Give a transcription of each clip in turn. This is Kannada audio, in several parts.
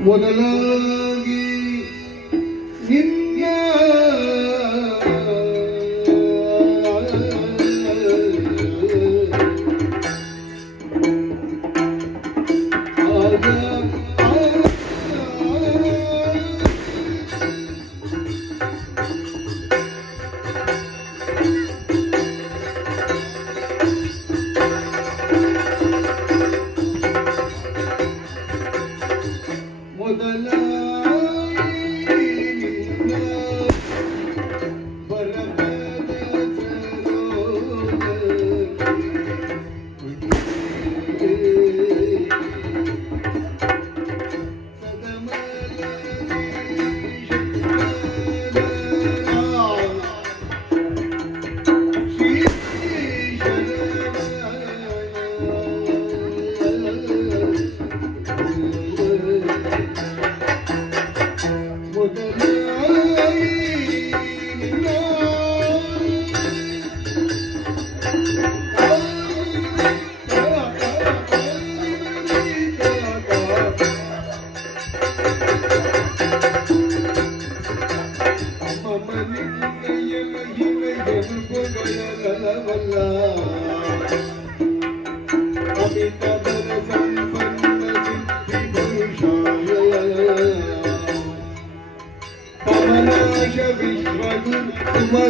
ಮೊದಲಾಗಿ ನಿನ್ನ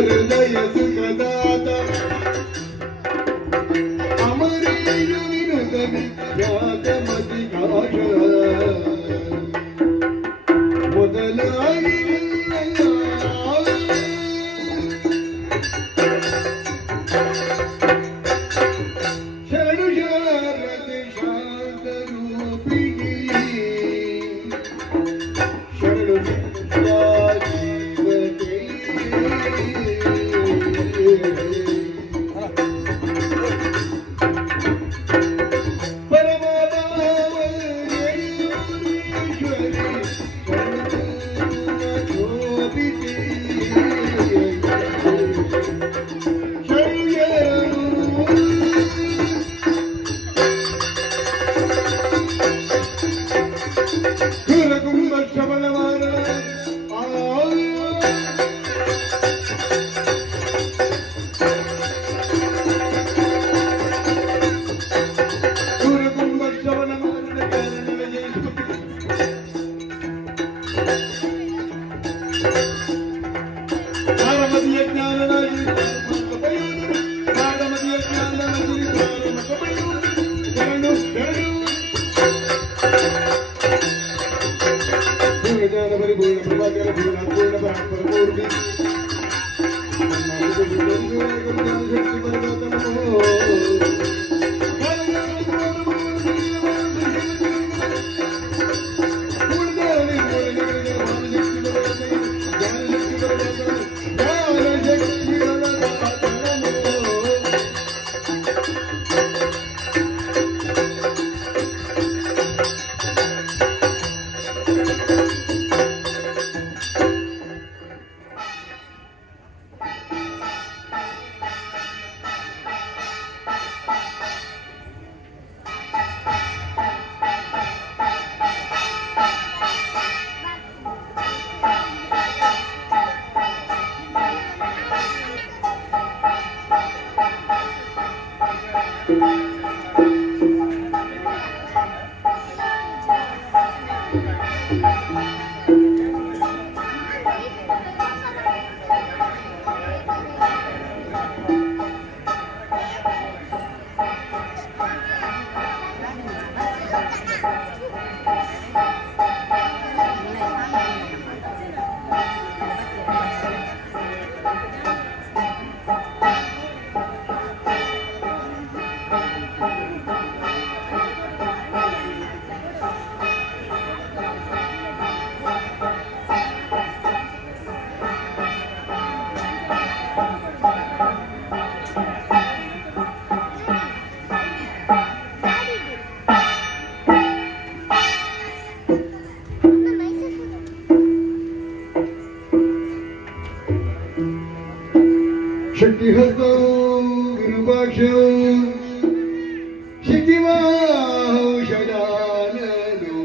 ಹೃದಯ ಸುಖದಾತ ಅಮರೇಶ ವಿನುತ ವಿಖ್ಯಾತ ಮತಿಕಾಶ ಮೊದಲಾಗಿ ಶರಣು ಶಾರದೆ ಶಾಂತ ರೂಪಿಣಿ ಶರಣು शक्तिहस्तो गुरुपाक्षो शक्तिमाहो शजाननो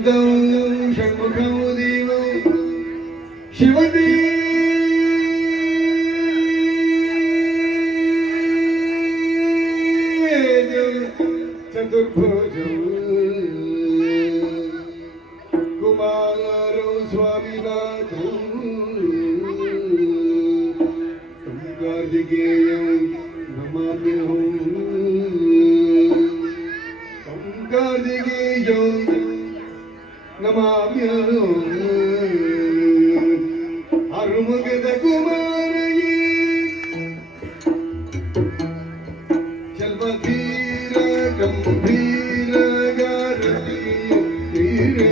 शान्तं षण्मुखं देवं शिवदेव चतुर्भुजं कुमारौ स्वामिनाथं कार्तिकेयं नमाम्यहम् कार्तिकेयं नमाम्यहम् अरुमुगद कुमारये चलमधीर गंभीर गारती तीरे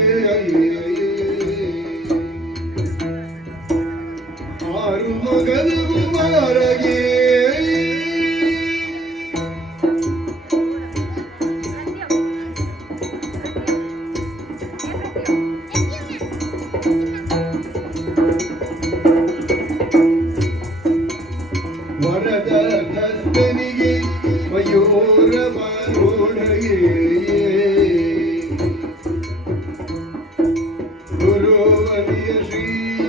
अरुमुगद कुमारये ವರದ ಹಸ್ತನಿಗೆ ಮಯೂರ ಬಾರೋಣಗೆ ಗುರುವರಿಯ ಶ್ರೀ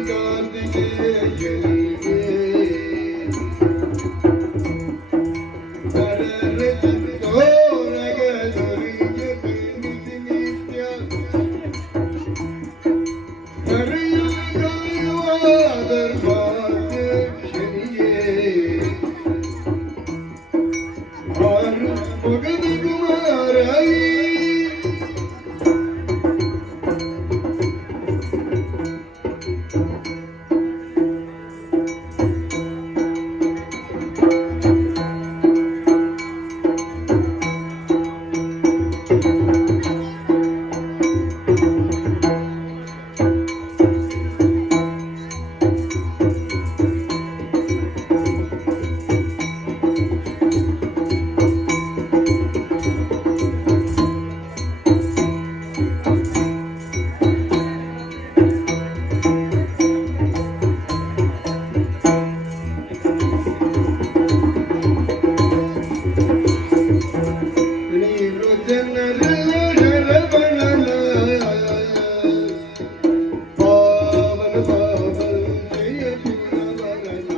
ಕಾರ್ತಿಕೇಯನಿಗೆ ತೋರಗ ದೊರೆಯತೆ ನಿತ್ಯ ಕರೆಯುವ ದರ್ಭಾಧ್ಯಕ್ಷನಿಗೆ ಮಗದ ಕುಮಾರೈ ನೀರು ಜನರೆಲ್ಲ ಶರವಣನ ಪಾವನ ಪಾವನ ಜಯ ಶಿವವರನ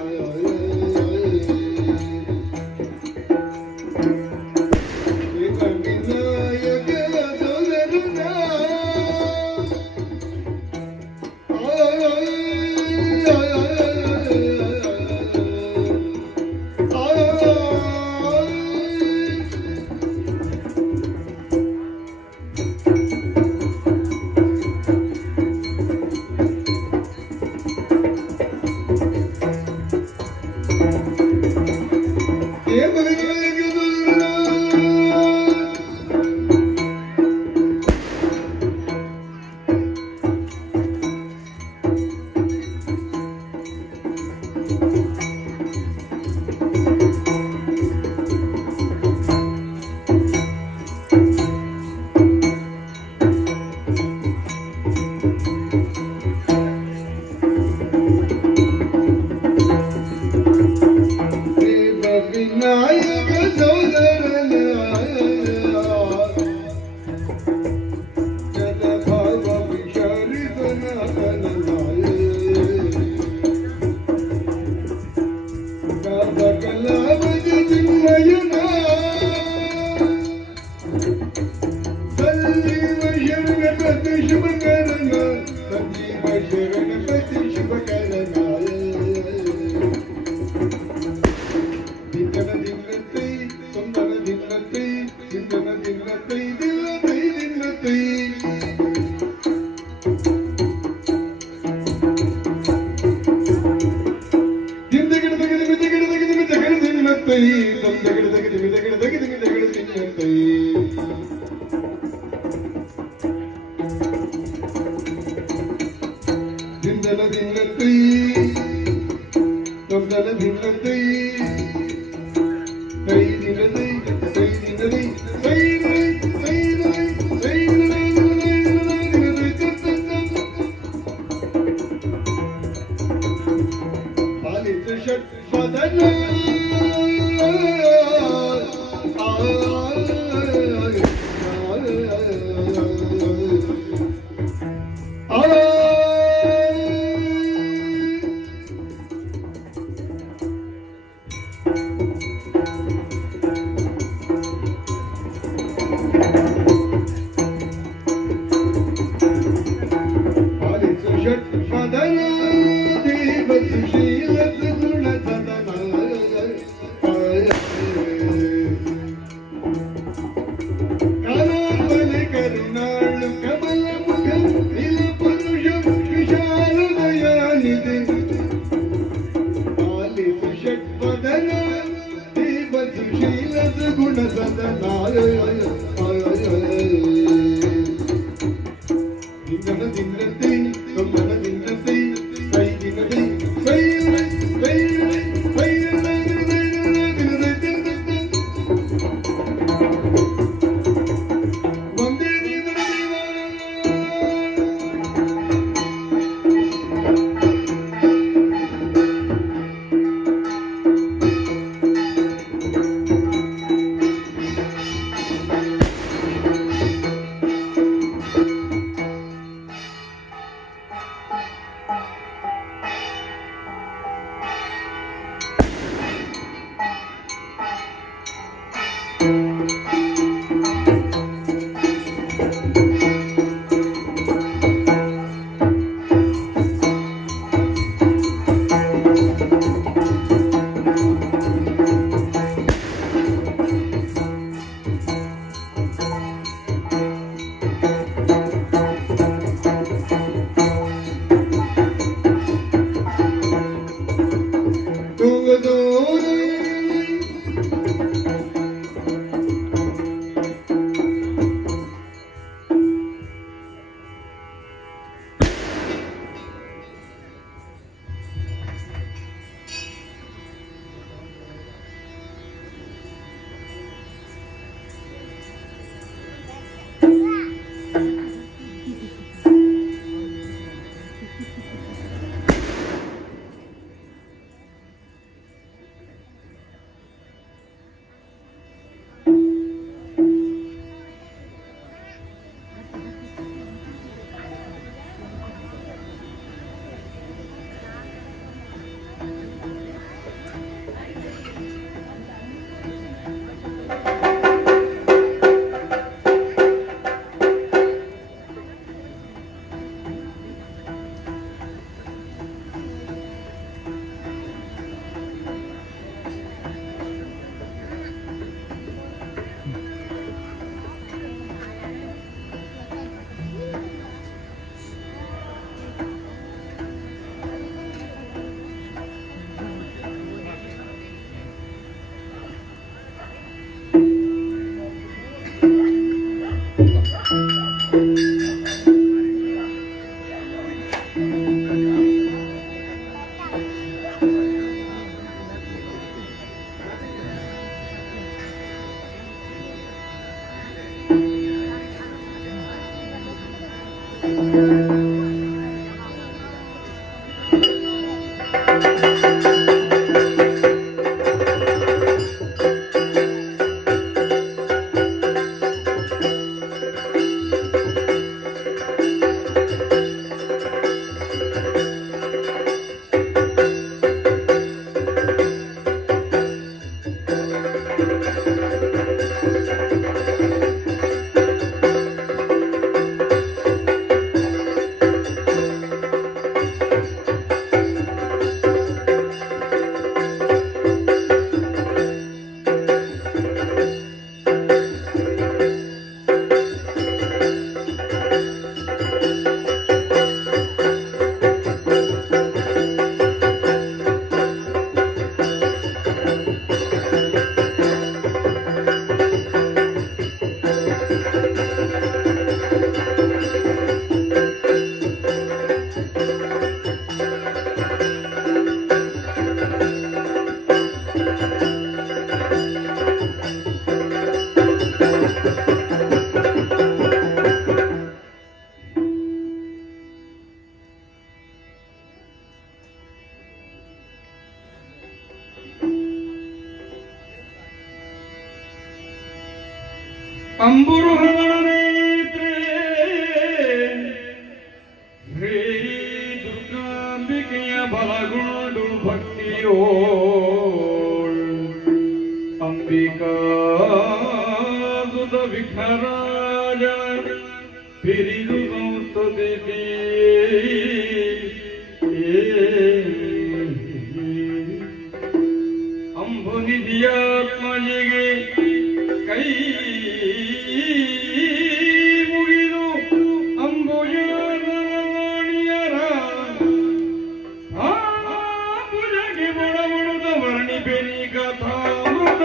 ವಿನಾಯಕ ಸೋದರನ ವಿನಾಯಕ ಸೋದರನ ಜಲಭಾವ ವಿಶಾರಿತನ ಕಲಾವಜ ಚಿನ್ಮಯನ ಸಂಜೀವ ಶರಣಪತಿ ಶುಭಕರಣ ಸಂಜೀವ ಶರಣಪತಿ ಶುಭಕರಣ ದಿಂಗನ ದಿಂಗತ್ತೈ ಸುಂದರ ದಿಂಗತ್ತೈ ದಿಂಗನ ದಿಂಗತ್ತೈ ದಿಲ್ಲತೈ ದಿಲ್ಲತೈ ದಿಂದಗಿಡ ದಗಿದ ಮಿದಗಿಡ ದಗಿದ ಮಿದಗಿಡ ದಿಲ್ಲತೈ ದಂದಗಿಡ ದಗಿದ ಮಿದಗಿಡ ದಗಿದ ಮಿದಗಿಡ ದಿಲ್ಲತೈ ಅಂಬುರುಹಗಳ ನೇತ್ರೆ ಶ್ರೀ ದುರ್ಗಾಂಬಿಕೆಯ ಬಲಗೊಂಡು ಭಕ್ತಿಯೋ ಅಂಬಿಕಾ ಸುತ ವಿಘ್ನರಾಜ ಪಿರಿದು ಸಂಸ್ತುತಿ ಅಂಬುನಿಧಿಯಾತ್ಮಜಿಗೆ ಕೈ ಮುಗಿದು ಅಂಬುಜಾಣಿಯರ ಅಂಬುಜಗೆ ಬಡಬಡುದ ವರ್ಣಿಪೆನಿ ಕಥಾಮೃತ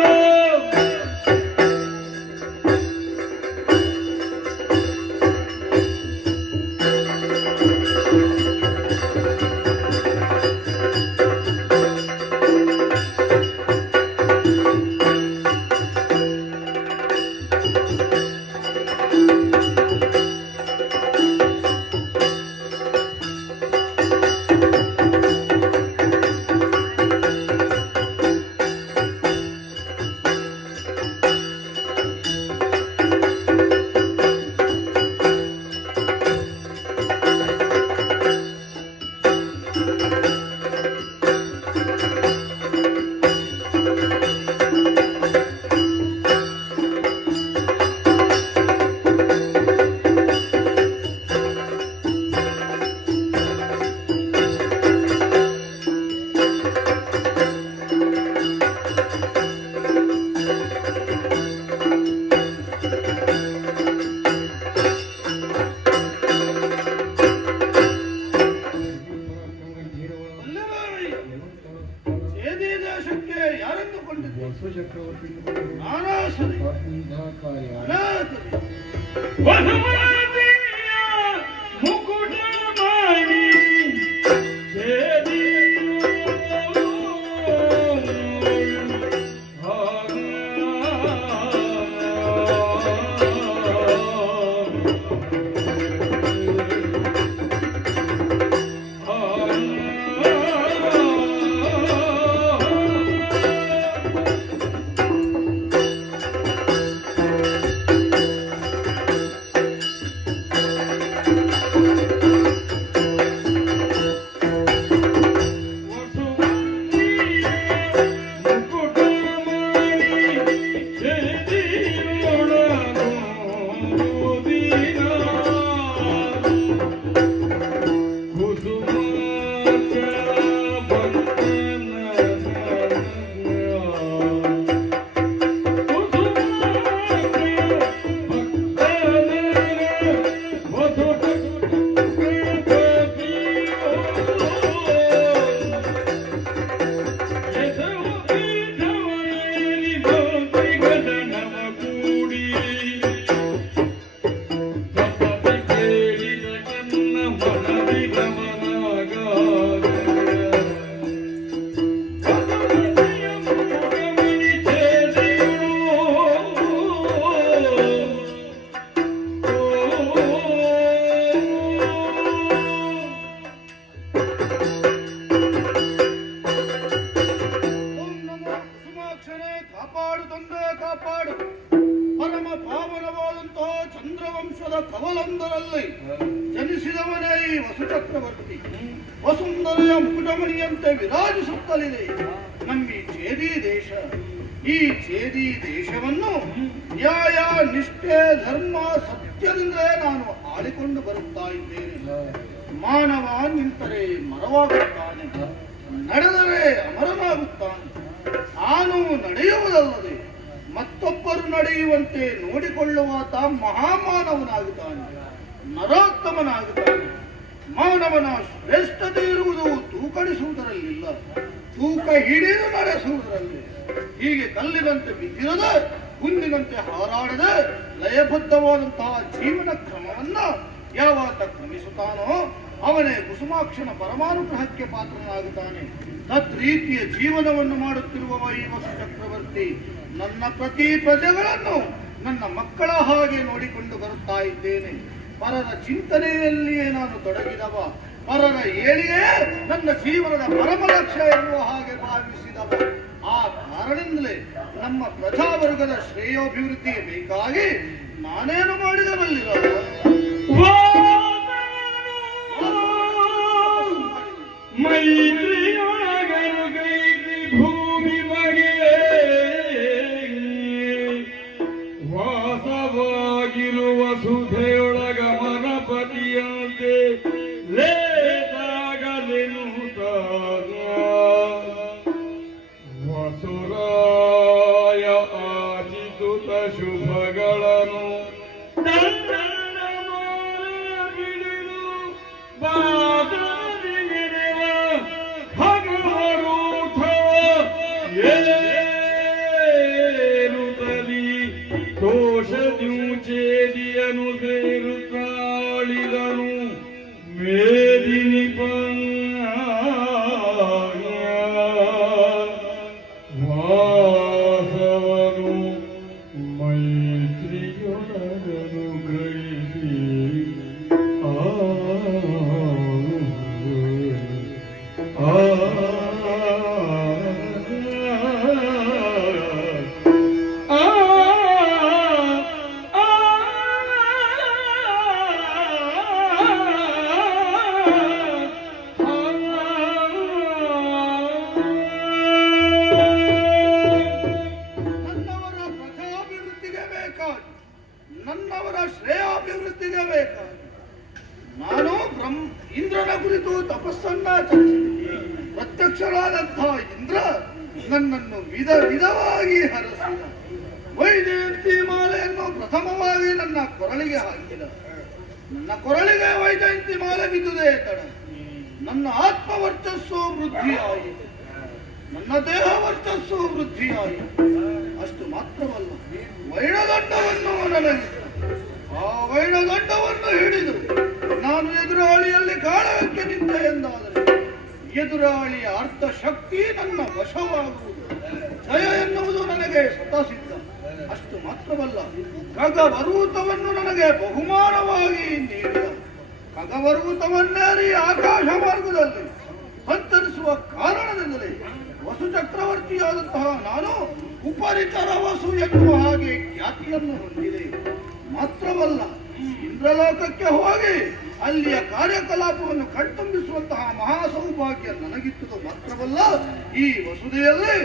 ಕವಲೊಂದರಲ್ಲಿ ಜನಿಸಿದವನೇ ಈ ವಸುಚಕ್ರವರ್ತಿ. ವಸುಂಧರೆಯ ಮುಕುಟಮಣಿಯಂತೆ ವಿರಾಜಿಸುತ್ತಲಿದೆ ನಮ್ಮ ಈ ಚೇದಿ ದೇಶ. ಈ ಚೇದಿ ದೇಶವನ್ನು ನ್ಯಾಯ, ನಿಷ್ಠೆ, ಧರ್ಮ, ಸತ್ಯದಿಂದಲೇ ನಾನು ಆಳಿಕೊಂಡು ಬರುತ್ತಾ ಇದ್ದೇನೆ. ಮಾನವ ನಿಂತರೆ ಮರವಾಗುತ್ತಾನೆ, ನಡೆದರೆ ಅಮರನಾಗುತ್ತಾನೆ. ನಾನು ನಡೆಯುವುದಲ್ಲದೆ ಮತ್ತೊಬ್ಬರು ನಡೆಯುವಂತೆ ನೋಡಿಕೊಳ್ಳುವಾತ ಮಹಾಮಾನವನಾಗುತ್ತಾನೆ, ನರೋತ್ತಮನಾಗುತ್ತಾನೆ. ಮಾನವನ ಶ್ರೇಷ್ಠತೆ ಇರುವುದು ತೂಕಡಿಸುವುದರಲ್ಲಿಲ್ಲ, ತೂಕ ಹಿಡಿದು ನಡೆಸುವುದರಲ್ಲಿ. ಹೀಗೆ ಕಲ್ಲಿನಂತೆ ಬಿದ್ದಿರದೆ, ಹುಲ್ಲಿನಂತೆ ಹಾರಾಡದೆ, ಲಯಬದ್ಧವಾದಂತಹ ಜೀವನ ಕ್ರಮವನ್ನ ಯಾವಾತ ಕ್ರಮಿಸುತ್ತಾನೋ ಅವನೇ ಕುಸುಮಾಕ್ಷನ ಪರಮಾನುಗ್ರಹಕ್ಕೆ ಪಾತ್ರನಾಗುತ್ತಾನೆ. ತದ್ರೀತಿಯ ಜೀವನವನ್ನು ಮಾಡುತ್ತಿರುವವ ಈ ವಸು ಚಕ್ರವರ್ತಿ. ನನ್ನ ಪ್ರತಿ ಪ್ರಜೆಗಳನ್ನು ನನ್ನ ಮಕ್ಕಳ ಹಾಗೆ ನೋಡಿಕೊಂಡು ಬರುತ್ತಾ ಇದ್ದೇನೆ. ಪರರ ಚಿಂತನೆಯಲ್ಲಿಯೇ ನಾನು ತೊಡಗಿದವ. ಪರರ ಏಳಿಗೆ ನನ್ನ ಜೀವನದ ಪರಮ ಲಕ್ಷ್ಯ ಎನ್ನುವ ಹಾಗೆ ಭಾವಿಸಿದವ. ಆ ಕಾರಣದಿಂದಲೇ ನಮ್ಮ ಪ್ರಜಾವರ್ಗದ ಶ್ರೇಯೋಭಿವೃದ್ಧಿಗೆ ಬೇಕಾಗಿ ನಾನೇನು ಮಾಡಿದವಲ್ಲಿರ ಮೈತ್ರಿಯೊಳಗರು ಗೈರಿ ಭೂಮಿ ಬಗೆ ವಾಸವಾಗಿರುವ ಸುಧೆಯೊಳಗ ಮನಪತಿಯಂತೆ ಲೇಟಾಗಲೆನುತ್ತಾಗ ವಸುರಾಯ ಆಚಿಸುತ್ತ ಶುಭಗಳನ್ನು ಬಿಡಿದು ಬಾದರಿಗೆರೆವ ಭಗವರೂಥವ ಏರುತ್ತಲಿ ದೋಷದ್ಯೂಚೇದಿಯನು ಸೇರುತ್ತಾಳಿದನು ಮೇದಿನಿ ವಾಸವನು ಮೈತ್ರಿಯೊಳಗನು ಗ್ರಹಿಸಿ ನನ್ನವರ ಪ್ರಜಾಭಿವೃದ್ಧಿಗೆ ಬೇಕಾಗಿ, ನನ್ನವರ ಶ್ರೇಯಾಭಿವೃದ್ಧಿಗೆ ಬೇಕಾಗಿ ನಾನು ಇಂದ್ರನ ಕುರಿತು ತಪಸ್ಸನ್ನಾಚರಿಸಿದ್ದೀನಿ. ಪ್ರತ್ಯಕ್ಷರಾದಂತಹ ಇಂದ್ರ ನನ್ನನ್ನು ವಿಧ ವಿಧವಾಗಿ ಹರಸಿದ. ವೈಜಯಂತಿ ಮಾಲೆಯನ್ನು ಪ್ರಥಮವಾಗಿ ನನ್ನ ಕೊರಳಿಗೆ ಹಾಕಿದ. ನನ್ನ ಕೊರಳಿಗೆ ವೈಜಯಂತಿ ಮಾಲೆ ಬಿದ್ದುದೇ ತಡ. ನನ್ನ ಆತ್ಮ ವರ್ಚಸ್ಸು ವೃದ್ಧಿಯಾಯಿತು, ನನ್ನ ದೇಹ ವರ್ಚಸ್ಸು ವೃದ್ಧಿಯಾಯಿತು. ಅಷ್ಟು ಮಾತ್ರವಲ್ಲ, ವೈಣದಂಡವನ್ನು ನನಗಿದ್ದ. ಆ ವೈಣದಂಡವನ್ನು ಹಿಡಿದು ನಾನು ಎದುರಾಳಿಯಲ್ಲಿ ಕಾಳಗಕ್ಕೆ ನಿಂತೆ ಎಂದಾದರೆ ಎದುರಾಳಿಯ ಅರ್ಧ ಶಕ್ತಿ ನನ್ನ ವಶವಾಗುವುದು. ಜಯ ಎನ್ನುವುದು ನನಗೆ ಸ್ವತಃಸಿದ್ಧ. ಅಷ್ಟು ಮಾತ್ರವಲ್ಲ, ಖಗವರೂತವನ್ನು ನನಗೆ ಬಹುಮಾನವಾಗಿ ನೀಡಿದ. ಖಗವರೂತವನ್ನೇರಿ ಆಕಾಶ ಮಾರ್ಗದಲ್ಲಿ ಸಂಚರಿಸುವ ಕಾರಣದಿಂದಲೇ ವಸು ಚಕ್ರವರ್ತಿಯಾದಂತಹ ನಾನು ಉಪರಿಚರ ವಸು ಎನ್ನುವ ಹಾಗೆ ಖ್ಯಾತಿಯನ್ನು ಹೊಂದಿದೆ. ಮಾತ್ರವಲ್ಲ, ಇಂದ್ರಲೋಕಕ್ಕೆ ಹೋಗಿ ಅಲ್ಲಿಯ ಕಾರ್ಯಕಲಾಪವನ್ನು ಕಣ್ತುಂಬಿಸುವಂತಹ ಮಹಾ ಸೌಭಾಗ್ಯ ನನಗಿತ್ತು. ಮಾತ್ರವಲ್ಲ, ಈ ವಸುದೆಯಲ್ಲಿ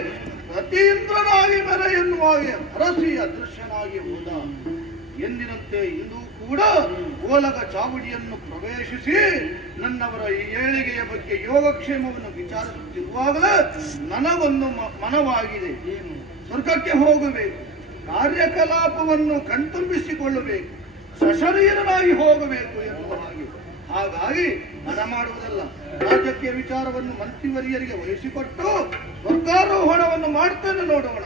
ಪ್ರತಿ ಇಂದ್ರನಾಗಿ ಮೆರೆ ಎನ್ನುವ ಹಾಗೆ ಹರಸಿ ಅದೃಶ್ಯನಾಗಿ ಹೋದ. ಎಂದಿನಂತೆ ಇಂದು ಕೂಡ ಓಲಗ ಚಾವಡಿಯನ್ನು ಪ್ರವೇಶಿಸಿ ನನ್ನವರ ಈ ಏಳಿಗೆಯ ಬಗ್ಗೆ ಯೋಗಕ್ಷೇಮವನ್ನು ವಿಚಾರಿಸುತ್ತಿರುವಾಗಲೇ ನನಗೊಂದು ಮನವಾಗಿದೆ. ಸ್ವರ್ಗಕ್ಕೆ ಹೋಗಬೇಕು, ಕಾರ್ಯಕಲಾಪವನ್ನು ಕಣ್ತುಂಬಿಸಿಕೊಳ್ಳಬೇಕು, ಸಶರೀರನಾಗಿ ಹೋಗಬೇಕು ಎನ್ನುವ ಹಾಗೆ. ಹಾಗಾಗಿ ಹಣ ಮಾಡುವುದಲ್ಲ, ರಾಜಕೀಯ ವಿಚಾರವನ್ನು ಮಂತ್ರಿವರಿಯರಿಗೆ ವಹಿಸಿಕೊಟ್ಟು ಸ್ವರ್ಗಾರೋಹಣವನ್ನು ಮಾಡ್ತೇನೆ, ನೋಡೋಣ.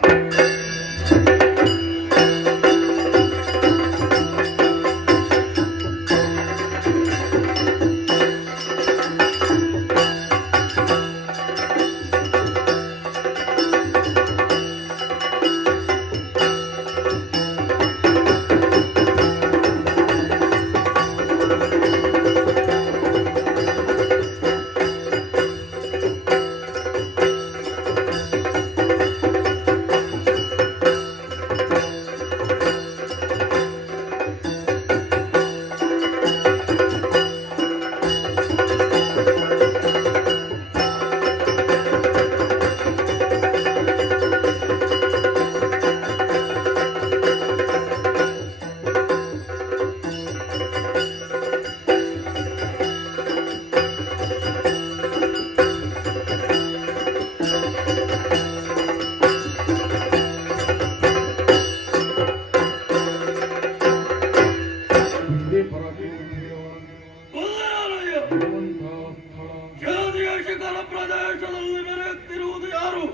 ಪ್ರದೇಶದಲ್ಲಿ ಮೆರೆಯುತ್ತಿರುವುದು ಯಾರು?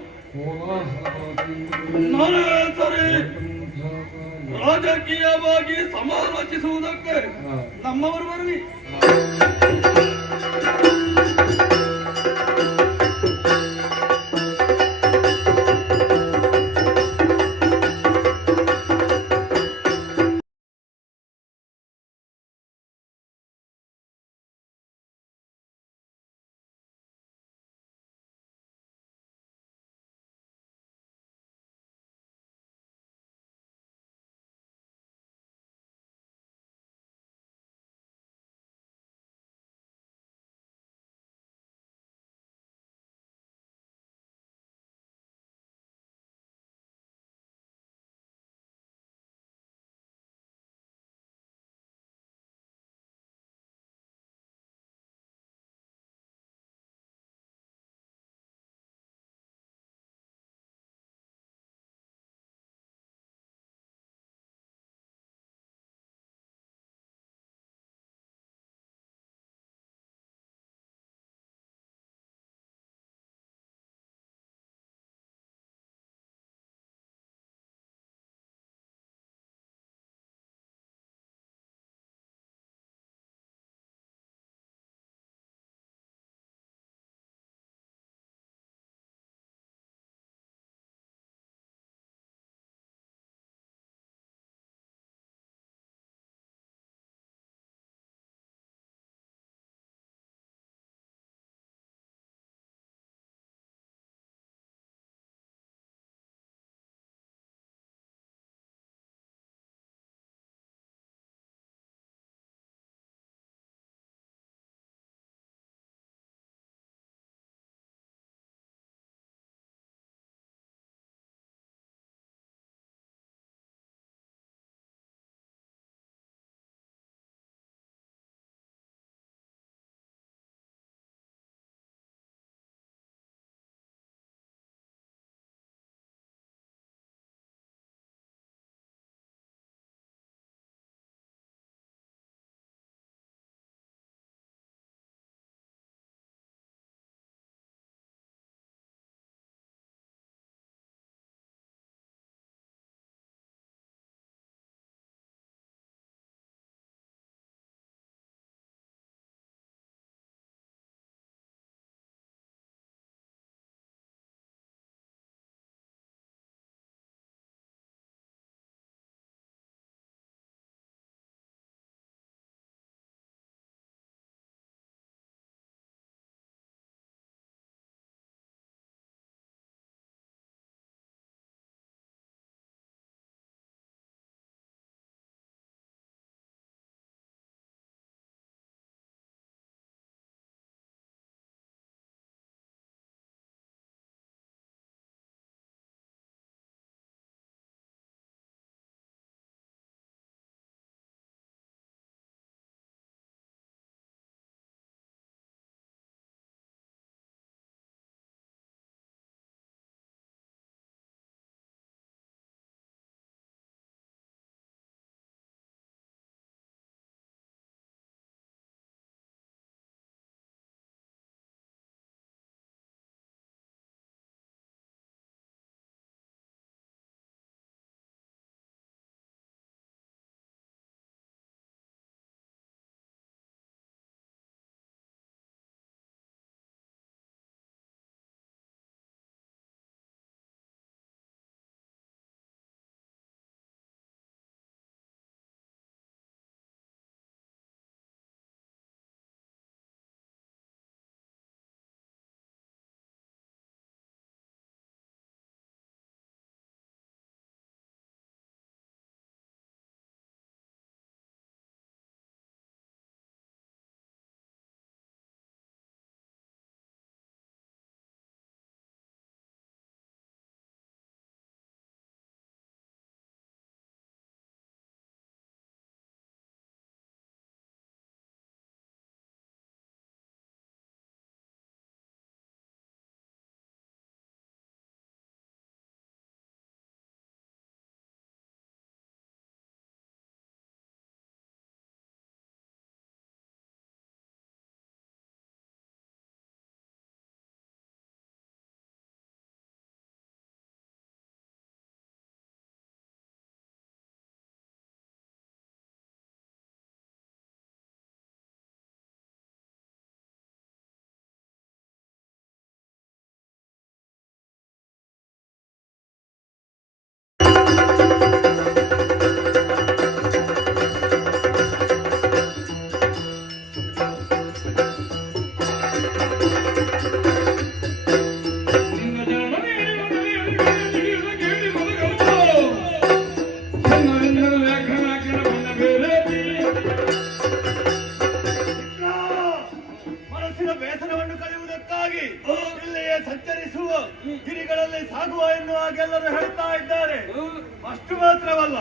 ನಾನೇ ಸರಿ. ರಾಜಕೀಯವಾಗಿ ಸಮಾಲೋಚಿಸುವುದಕ್ಕೆ ನಮ್ಮವರು ಬರಲಿ. ಆಗುವ ಎನ್ನುವಾಗೆಲ್ಲರೂ ಹೇಳ್ತಾ ಇದ್ದಾರೆ. ಅಷ್ಟು ಮಾತ್ರವಲ್ಲ,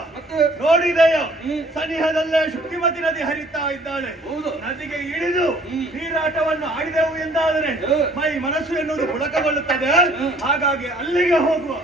ನೋಡಿದೆಯ ಸನಿಹದಲ್ಲೇ ಶುಕ್ತಿಮತಿ ನದಿ ಹರಿತಾ ಇದ್ದಾಳೆ. ನದಿಗೆ ಇಳಿದು ನೀರಾಟವನ್ನು ಆಡಿದೆವು ಎಂದಾದರೆ ಮೈ ಮನಸ್ಸು ಎನ್ನುವುದು ಪುಳಕಗೊಳ್ಳುತ್ತದೆ. ಹಾಗಾಗಿ ಅಲ್ಲಿಗೆ ಹೋಗುವ.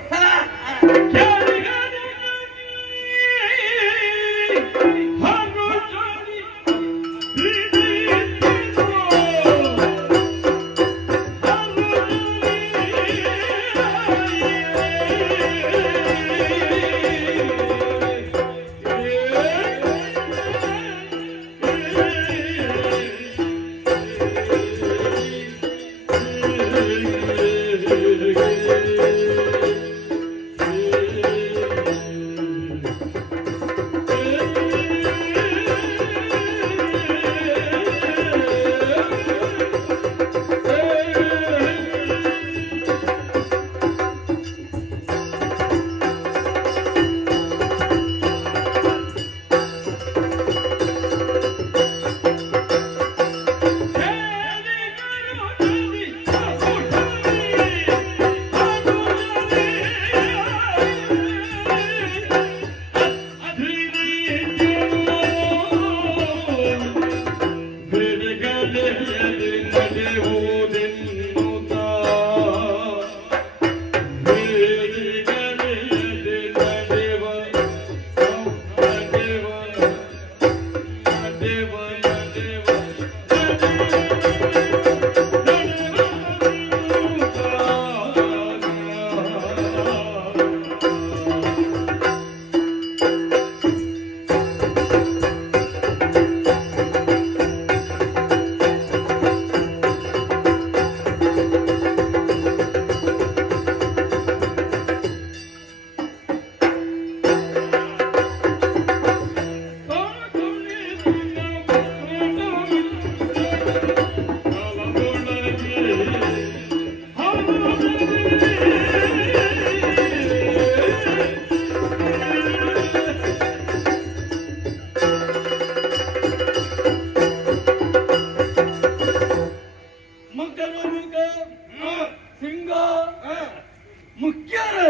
ಮುಖ್ಯರೇ,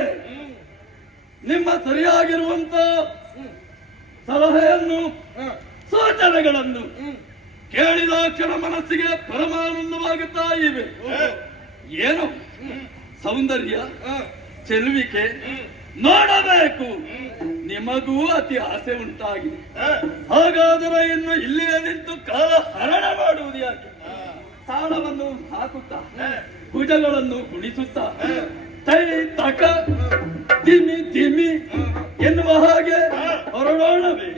ನಿಮ್ಮ ಸರಿಯಾಗಿರುವಂತ ಸಲಹೆಯನ್ನು ಸೂಚನೆಗಳನ್ನು ಕೇಳಿದ ಕ್ಷಣ ಮನಸ್ಸಿಗೆ ಪರಮಾನಂದವಾಗುತ್ತಾ ಇವೆ. ಏನು ಸೌಂದರ್ಯ, ಚೆಲುವಿಕೆ ನೋಡಬೇಕು, ನಿಮಗೂ ಅತಿ ಆಸೆ ಉಂಟಾಗಿದೆ. ಹಾಗಾದರೆ ಇನ್ನು ಇಲ್ಲಿಯೇ ನಿಂತು ಕಾಲ ಹರಣ ಮಾಡುವುದು ಯಾಕೆ? ತಾಳವನ್ನು ಹಾಕುತ್ತಾ ಭುಜಗಳನ್ನು ಗುಣಿಸುತ್ತಾ ತೈ ತಕ ತಿಮಿ ತಿಮಿ ಎನ್ನುವ ಹಾಗೆ ಹೊರಡೋಣವೇ?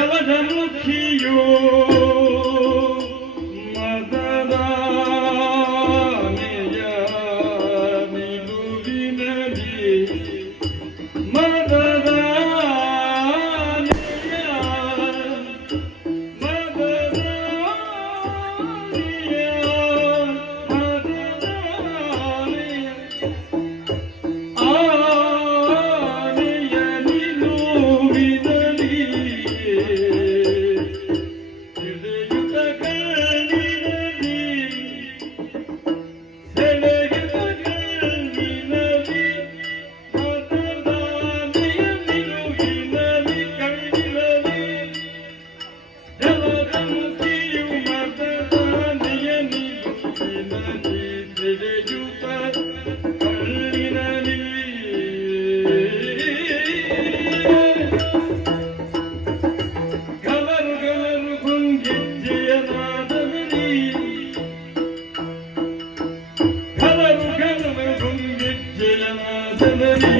ಜಲಧಮುಖಿಯೋ ಮದದಾನೆಯ ನಿಲುವಿನಲಿ ಮದದಾನೆಯ ಮದದಾನೆಯ ಮದದಾನೆಯ ಆನೆಯ ನಿಲುವಿನಲಿ ಸೆಳೆಯುತ್ತ ಕಣ್ಣಿನಲ್ಲಿ ಸೆಳೆಯುತ್ತ ಕಣ್ಣಿನಲ್ಲಿ ಮದದಾನೆಯ ನಿಲುವಿನಲಿ ಕಣ್ಣಿನಲ್ಲಿ ಜಲಧಮುಖಿಯು ಮದದಾನೆಯ ನಿಲುವಿನಲಿ ಸೆಳೆಯುತ್ತ ಕಣ್ಣಿನಲ್ಲಿ ಗಲರು ಗಲರು ಗುಂಗೆಜ್ಜೆಯ ನಾದದಲ್ಲಿ ಗಲರು ಗಲರು ಗುಂಗೆಜ್ಜೆಯ ನಾದದಲ್ಲಿ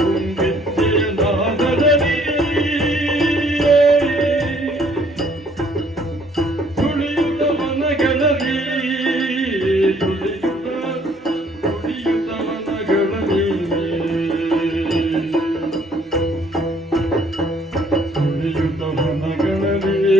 ಗುಂಗೆಜ್ಜೆಯ ನಾದದಲ್ಲಿ ತುಳಿಯುತ್ತ ಮನಗಳಲ್ಲಿ ತುಳಿಯುತ್ತ ಮನಗಳಲ್ಲಿ ತುಳಿಯುತ್ತ ಮನಗಳಲ್ಲಿ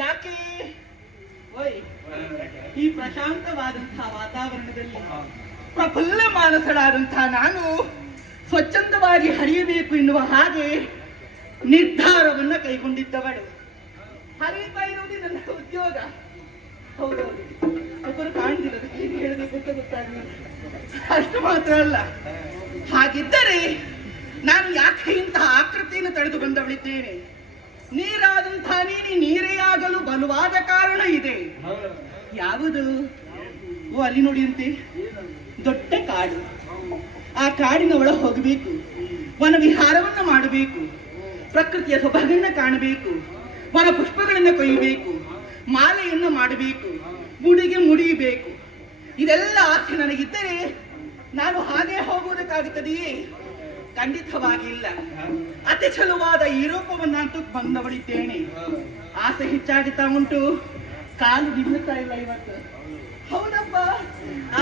ಯಾಕೆ ಓಯ್ ಈ ಪ್ರಶಾಂತವಾದಂತಹ ವಾತಾವರಣದಲ್ಲಿ ಪ್ರಫುಲ್ಲ ಮಾನಸಳಾದಂತಹ ನಾನು ಸ್ವಚ್ಛಂದವಾಗಿ ಹರಿಯಬೇಕು ಎನ್ನುವ ಹಾಗೆ ನಿರ್ಧಾರವನ್ನ ಕೈಗೊಂಡಿದ್ದವಳು. ಹರಿಯುತ್ತಾ ಇರುವುದೇ ನನ್ನ ಉದ್ಯೋಗ. ಹೌದೌದು, ಒಬ್ಬರು ಕಾಣ್ತಿರೋದು ಹೇಗೆ ಹೇಳಬೇಕು ಅಂತ ಗೊತ್ತಾಗಲಿಲ್ಲ. ಅಷ್ಟು ಮಾತ್ರ ಅಲ್ಲ, ಹಾಗಿದ್ದರೆ ನಾನು ಯಾಕೆ ಇಂತಹ ಆಕೃತಿಯನ್ನು ತಡೆದು ಬಂದವಳಿದ್ದೇನೆ? ನೀರಾದಂತಹ ನೀರೇ ಆಗಲು ಬಲವಾದ ಕಾರಣ ಇದೆ. ಯಾವುದು? ಓ ಅಲ್ಲಿ ನೋಡಿ ಅಂತೆ, ದೊಡ್ಡ ಕಾಡು. ಆ ಕಾಡಿನ ಒಳ ಹೋಗಬೇಕು, ವನ ವಿಹಾರವನ್ನ ಮಾಡಬೇಕು, ಪ್ರಕೃತಿಯ ಸೊಬಗನ್ನ ಕಾಣಬೇಕು, ವನ ಪುಷ್ಪಗಳನ್ನು ಕೊಯ್ಯಬೇಕು, ಮಾಲೆಯನ್ನು ಮಾಡಬೇಕು, ಮುಡಿಗೆ ಮುಡಿಯಬೇಕು. ಇದೆಲ್ಲ ಆಸೆ ನನಗಿದ್ದರೆ ನಾನು ಹಾಗೆ ಹೋಗುವುದಕ್ಕಾಗುತ್ತದೆಯೇ? ಖಂಡಿತವಾಗಿ ಇಲ್ಲ. ಅತಿ ಚಲುವಾದ ಈ ರೂಪವನ್ನಂತೂ ಬಂದವಳಿದ್ದೇನೆ. ಆಸೆ ಹೆಚ್ಚಾಗುತ್ತಾ ಉಂಟು, ಕಾಲು ನಿಲ್ಲುತ್ತಾ ಇಲ್ಲ ಇವತ್ತು. ಹೌದಪ್ಪ,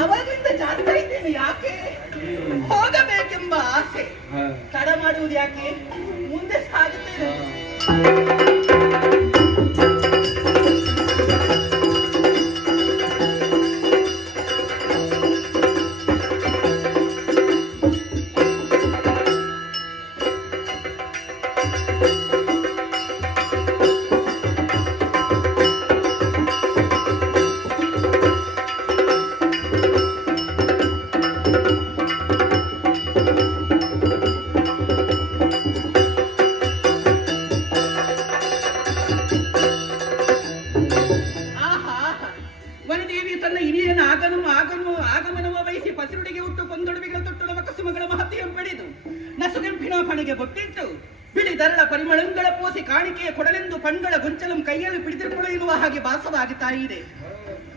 ಅವಾಗಿಂದ ಜಾಗ್ತಾ ಇದ್ದೇನೆ. ಯಾಕೆ? ಹೋಗಬೇಕೆಂಬ ಆಸೆ. ತಡ ಮಾಡುವುದು ಯಾಕೆ? ಮುಂದೆ ಸಾಗುತ್ತೇನೆ. ಆಗಮನವ ವಹಿಸಿ ಪಸಿರುಡಿಗೆ ಹುಟ್ಟು ಕೊಂದೊಡವಿಗಳ ತೊಟ್ಟು ನವಕಸುಮಗಳ ಮಹತ್ಯಂ ಪಡೆದು ನಸುಗೆಂಪಿನ ಫಣಿಗೆ ಬೊಟ್ಟಿಟ್ಟು ಬಿಳಿ ದರಳ ಪರಿಮಳಂಗಳ ಪೋಸಿ ಕಾಣಿಕೆಯ ಕೊಡಲೆಂದು ಪಣ್ಗಳ ಗೊಂಚಲಂ ಕೈಯಲ್ಲಿ ಪಿಡಿದಿರುಗಳು ಎನ್ನುವ ಹಾಗೆ ಭಾಸವಾಗುತ್ತಾ ಇದೆ.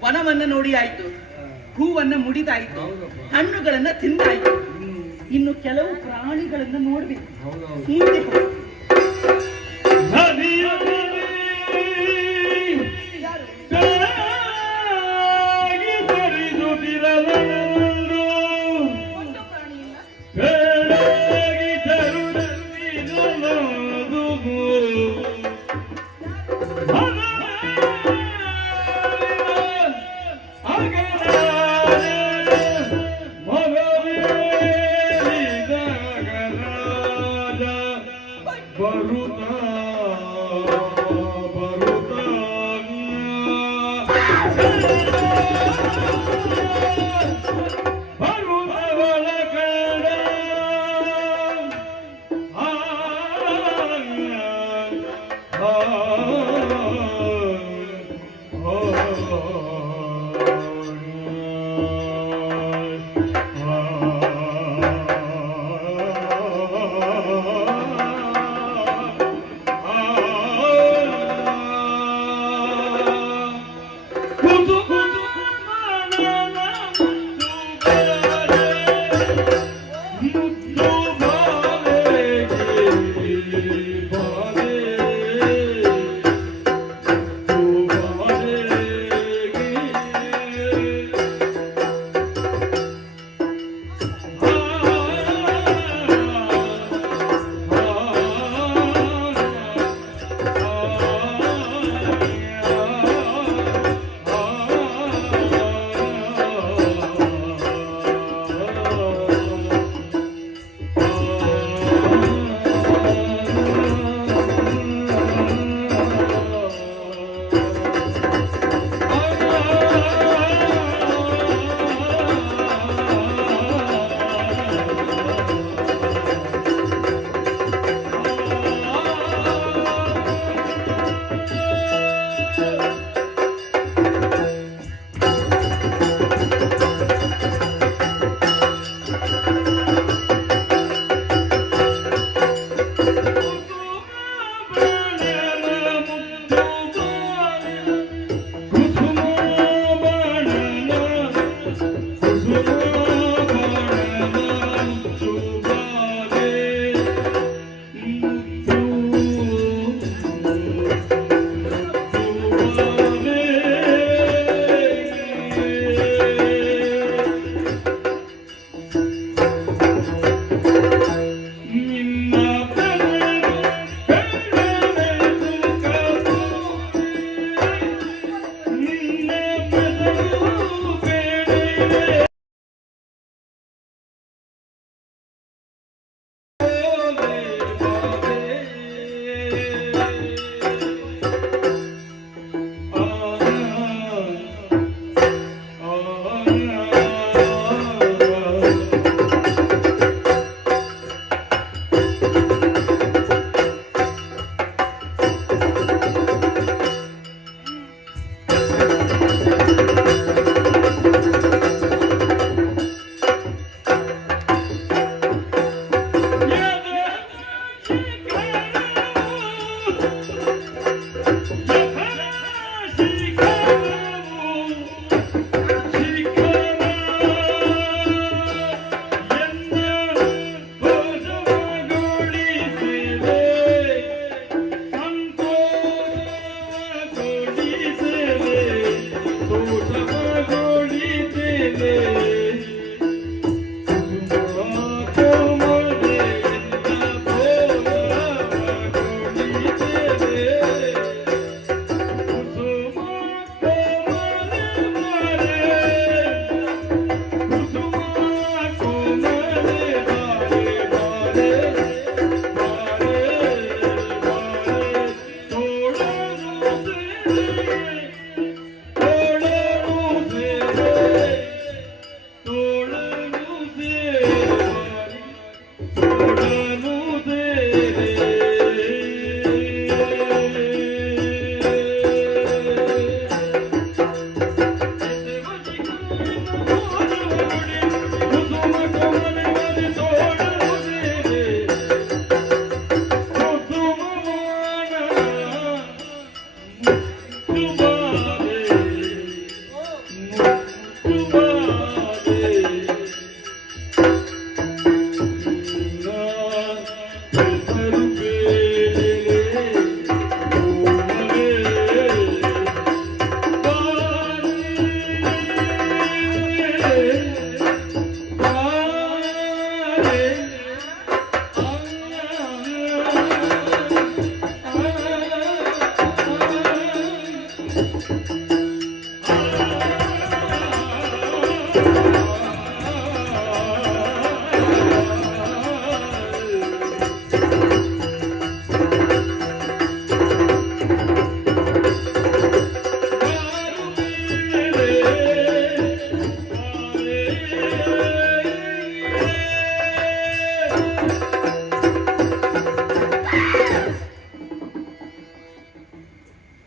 ವನವನ್ನ ನೋಡಿ ಆಯ್ತು, ಹೂವನ್ನ ಮುಡಿದಾಯ್ತು, ಹಣ್ಣುಗಳನ್ನ ತಿಂದಾಯ್ತು. ಇನ್ನು ಕೆಲವು ಪ್ರಾಣಿಗಳನ್ನ ನೋಡ್ಬೇಕು. ಮುಂದೆ ಹೋಗಿ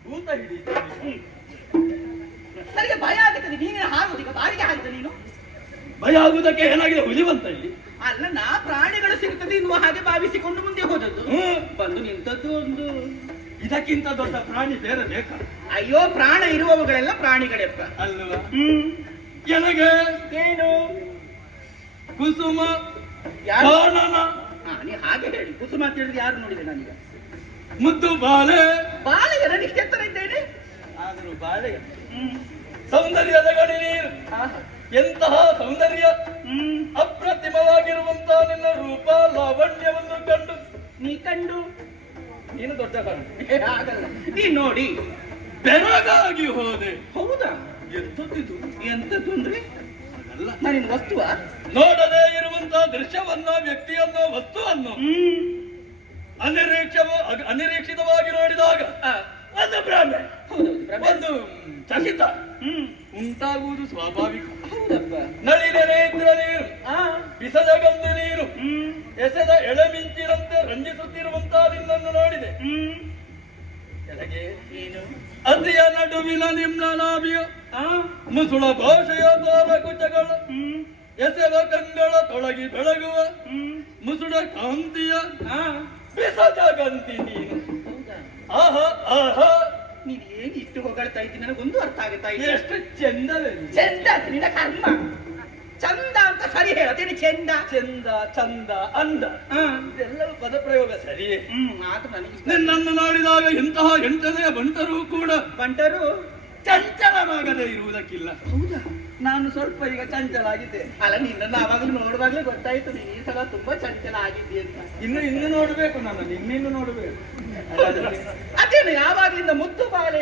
ಭೂತ ಹಿಡಿಯಿತು. ನನಗೆ ಭಯ ಆಗುತ್ತದೆ. ನೀನೇ ಹಾರುವುದು ಈಗ ಬಾರಿಗೆ ಹಾರಿದ ನೀನು. ಭಯ ಆಗುವುದಕ್ಕೆ ಏನಾಗಿದೆ? ಹುಲಿವಂತ ಇಲ್ಲಿ. ಅಲ್ಲ, ನಾ ಪ್ರಾಣಿಗಳು ಸಿಗುತ್ತದೆ ಎನ್ನುವ ಹಾಗೆ ಭಾವಿಸಿಕೊಂಡು ಮುಂದೆ ಹೋದದ್ದು. ಬಂದು ನಿಂತದ್ದು ಒಂದು. ಇದಕ್ಕಿಂತ ದೊಡ್ಡ ಪ್ರಾಣಿ ಬೇರೆ ಬೇಕಾ? ಅಯ್ಯೋ, ಪ್ರಾಣ ಇರುವವುಗಳೆಲ್ಲ ಪ್ರಾಣಿಗಳೆಪ್ಪ. ಅಲ್ವಾ? ನನಗೆ ಏನು ಕುಸುಮ ಯಾರು? ಕಾನನ ನೀ ಹಾಗೆ ಹೇಳಿ. ಕುಸುಮ ಅಂತ ಹೇಳಿದ್ರೆ ಯಾರು ನೋಡಿದೆ ನಾನೀಗ? ಮುದ್ದು ಬಾಲೆ. ಬಾಳೆಗೆ ನನಗೆ ಎತ್ತರ ಇದ್ದೇನೆ. ಆದರೂ ಬಾಳೆ ಸೌಂದರ್ಯದ ಗಡಿ ನೀರು. ಆಹಾ. ಎಂತಹ ಸೌಂದರ್ಯ! ಅಪ್ರತಿಮವಾಗಿರುವಂತಹ ನಿನ್ನ ರೂಪ ಲಾವಣ್ಯವನ್ನು ಕಂಡು ನೀ ಕಂಡು ನೀನು ದೊಡ್ಡ ಕಾರಣ ಆಗಲ್ಲ. ನೀ ನೋಡಿ ಬೆರಗಾಗಿ ಹೋದೆ. ಹೌದಾ? ಎಂತದ್ದು? ಎಂತದ್ದು ಅಂದ್ರೆ ಅಲ್ಲ, ನಾನಿನ್ ವಸ್ತುವ? ನೋಡದೇ ಇರುವಂತಹ ದೃಶ್ಯವನ್ನ, ವ್ಯಕ್ತಿಯನ್ನು, ವಸ್ತುವನ್ನು ಅನಿರೀಕ್ಷಿತವಾಗಿ ನೋಡಿದಾಗ ಒಂದು ಭ್ರಮೆ, ಒಂದು ಚಕಿತ ಉಂಟಾಗುವುದು ಸ್ವಾಭಾವಿಕ. ಹೌದಪ್ಪ. ನಳಿನೆರೆ ಇದ್ರ ನೀರು, ಬಿಸದ ಗಂಧು ನೀರು, ಎಸೆದ ಎಳೆಮಿಂಚಿನಂತೆ ರಂಜಿಸುತ್ತಿರುವಂತಹ ನಿನ್ನನ್ನು ನೋಡಿದೆ. ಕೆಳಗೆ ಏನು? ಅತಿಯ ನಡುವಿನ ನಿಮ್ನ ನಾಭಿಯ ಮುಸುಳ ಭಾಷೆಯ ದ್ವಾರ ಕುಚಗಳ ಎಸೆದ ಕಂಗಳ ತೊಳಗಿ ಬೆಳಗುವ ಮುಸುಳ ಕಾಂತಿಯ ಬಿಸದ ಗಂತಿ ನೀನು. ಆಹಾ ಆಹಾ, ನೀನ್ ಏನ್ ಇಷ್ಟು ಹೊಗಳ್ತಾ ಇದ್ದೀನಿ ನನಗೊಂದು ಅರ್ಥ ಆಗುತ್ತಾ ಇಲ್ಲ. ಎಷ್ಟು ಚಂದವೇ! ಚಂದ ನಿನ್ನ ಕರ್ಮ. ಚಂದ ಅಂತ ಸರಿ ಹೇಳತೇನೆ. ಚಂದ, ಚಂದ, ಚಂದ, ಅಂದ ಇದೆಲ್ಲವೂ ಪದಪ್ರಯೋಗ ಸರಿಯೇ. ಆದ್ರೂ ನನಗೆ ನಿನ್ನನ್ನು ನೋಡಿದಾಗ ಇಂತಹ ಎಂಟನೆಯ ಬಂಟರೂ ಕೂಡ ಬಂಟರು ಚಂಚಲನಾಗದೇ ಇರುವುದಕ್ಕಿಲ್ಲ. ಹೌದಾ? ನಾನು ಸ್ವಲ್ಪ ಈಗ ಚಂಚಲ ಆಗಿದ್ದೇನೆ. ಅಲ್ಲ, ನಿನ್ನನ್ನು ಆವಾಗಲೂ ನೋಡುವಾಗ್ಲೇ ಗೊತ್ತಾಯ್ತು ನೀನ್ ಈ ಸಲ ತುಂಬಾ ಚಂಚಲ ಆಗಿದ್ದಿ ಅಂತ. ಇನ್ನು ನೋಡ್ಬೇಕು, ನಾನು ಇನ್ನಿನ್ನು ನೋಡ್ಬೇಕು. ಅದೇನು ಯಾವಾಗ್ಲಿಂದ ಮುದ್ದು ಬಾಳೆ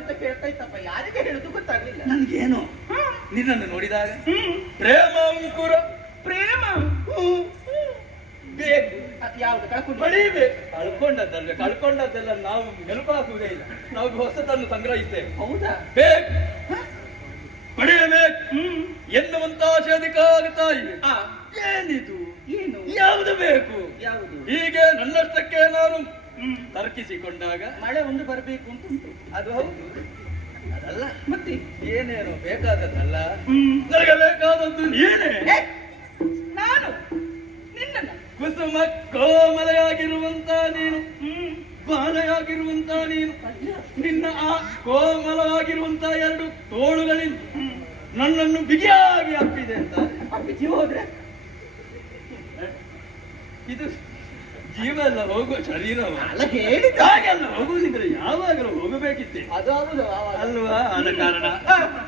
ಅಂತ ಕೇಳ್ತಾ ಇತ್ತಪ್ಪ. ಯಾರಿಗೆ ಹೇಳುದು ಗೊತ್ತಾಗ್ಲಿಲ್ಲ ನನ್ಗೇನು ನಿನ್ನನ್ನು ನೋಡಿದಾಗ ಪ್ರೇಮ ಅಂಕುರ. ಪ್ರೇಮ ಬೇಕು. ಯಾವ್ದು ಕಳ್ಕೊಂಡು ಪಡೀಬೇಕು. ಕಳ್ಕೊಂಡದ್ದೆಲ್ಲ ನಾವು ಮೆಲುಕು ಹಾಕುವುದೇ ಇಲ್ಲ. ನಾವು ಹೊಸದನ್ನು ಸಂಗ್ರಹಿಸ್ತೇವೆ. ಹೌದಾ? ಬೇಕು, ಪಡೆಯಬೇಕು ಎನ್ನುವಂತ ಆಸೆ ಅಧಿಕ ಆಗ್ತಾ ಇವೆ. ಏನಿದು? ಏನು? ಯಾವುದು ಬೇಕು? ಯಾವುದು? ಹೀಗೆ ನನ್ನಷ್ಟಕ್ಕೆ ನಾನು ತರ್ಕಿಸಿಕೊಂಡಾಗ ಮಳೆ ಒಂದು ಬರಬೇಕು ಅಂತ ಉಂಟು. ಅದು ಹೌದು. ಅದಲ್ಲ ಮತ್ತೆ ಏನೇನು ಬೇಕಾದದ್ದಲ್ಲ. ನನಗೆ ಬೇಕಾದದ್ದು ನೀನೇ. ನಾನು ನಿನ್ನನ್ನ ಕುಸುಮ ಕೋಮಲೆಯಾಗಿರುವಂತ ನೀನು, ಬಾಲೆಯಾಗಿರುವಂತ ನೀನು, ನಿನ್ನ ಆ ಕೋಮಲವಾಗಿರುವಂತ ಎರಡು ತೋಳುಗಳಿಂದ ನನ್ನನ್ನು ಬಿಗಿಯಾಗಿ ಅಪ್ಪಿದೆ ಅಂತ. ಬಿಜಿ ಹೋದ್ರೆ ಇದು ಜೀವ ಎಲ್ಲ ಹೋಗುವ ಶರೀರವ ಅಲ್ಲ, ಹೇಳಿದ ಹಾಗೆಲ್ಲ ಹೋಗುವುದಿದ್ರೆ ಯಾವಾಗಲೂ ಹೋಗಬೇಕಿತ್ತೆ. ಅದು ಅಲ್ವಾ? ಆದ ಕಾರಣ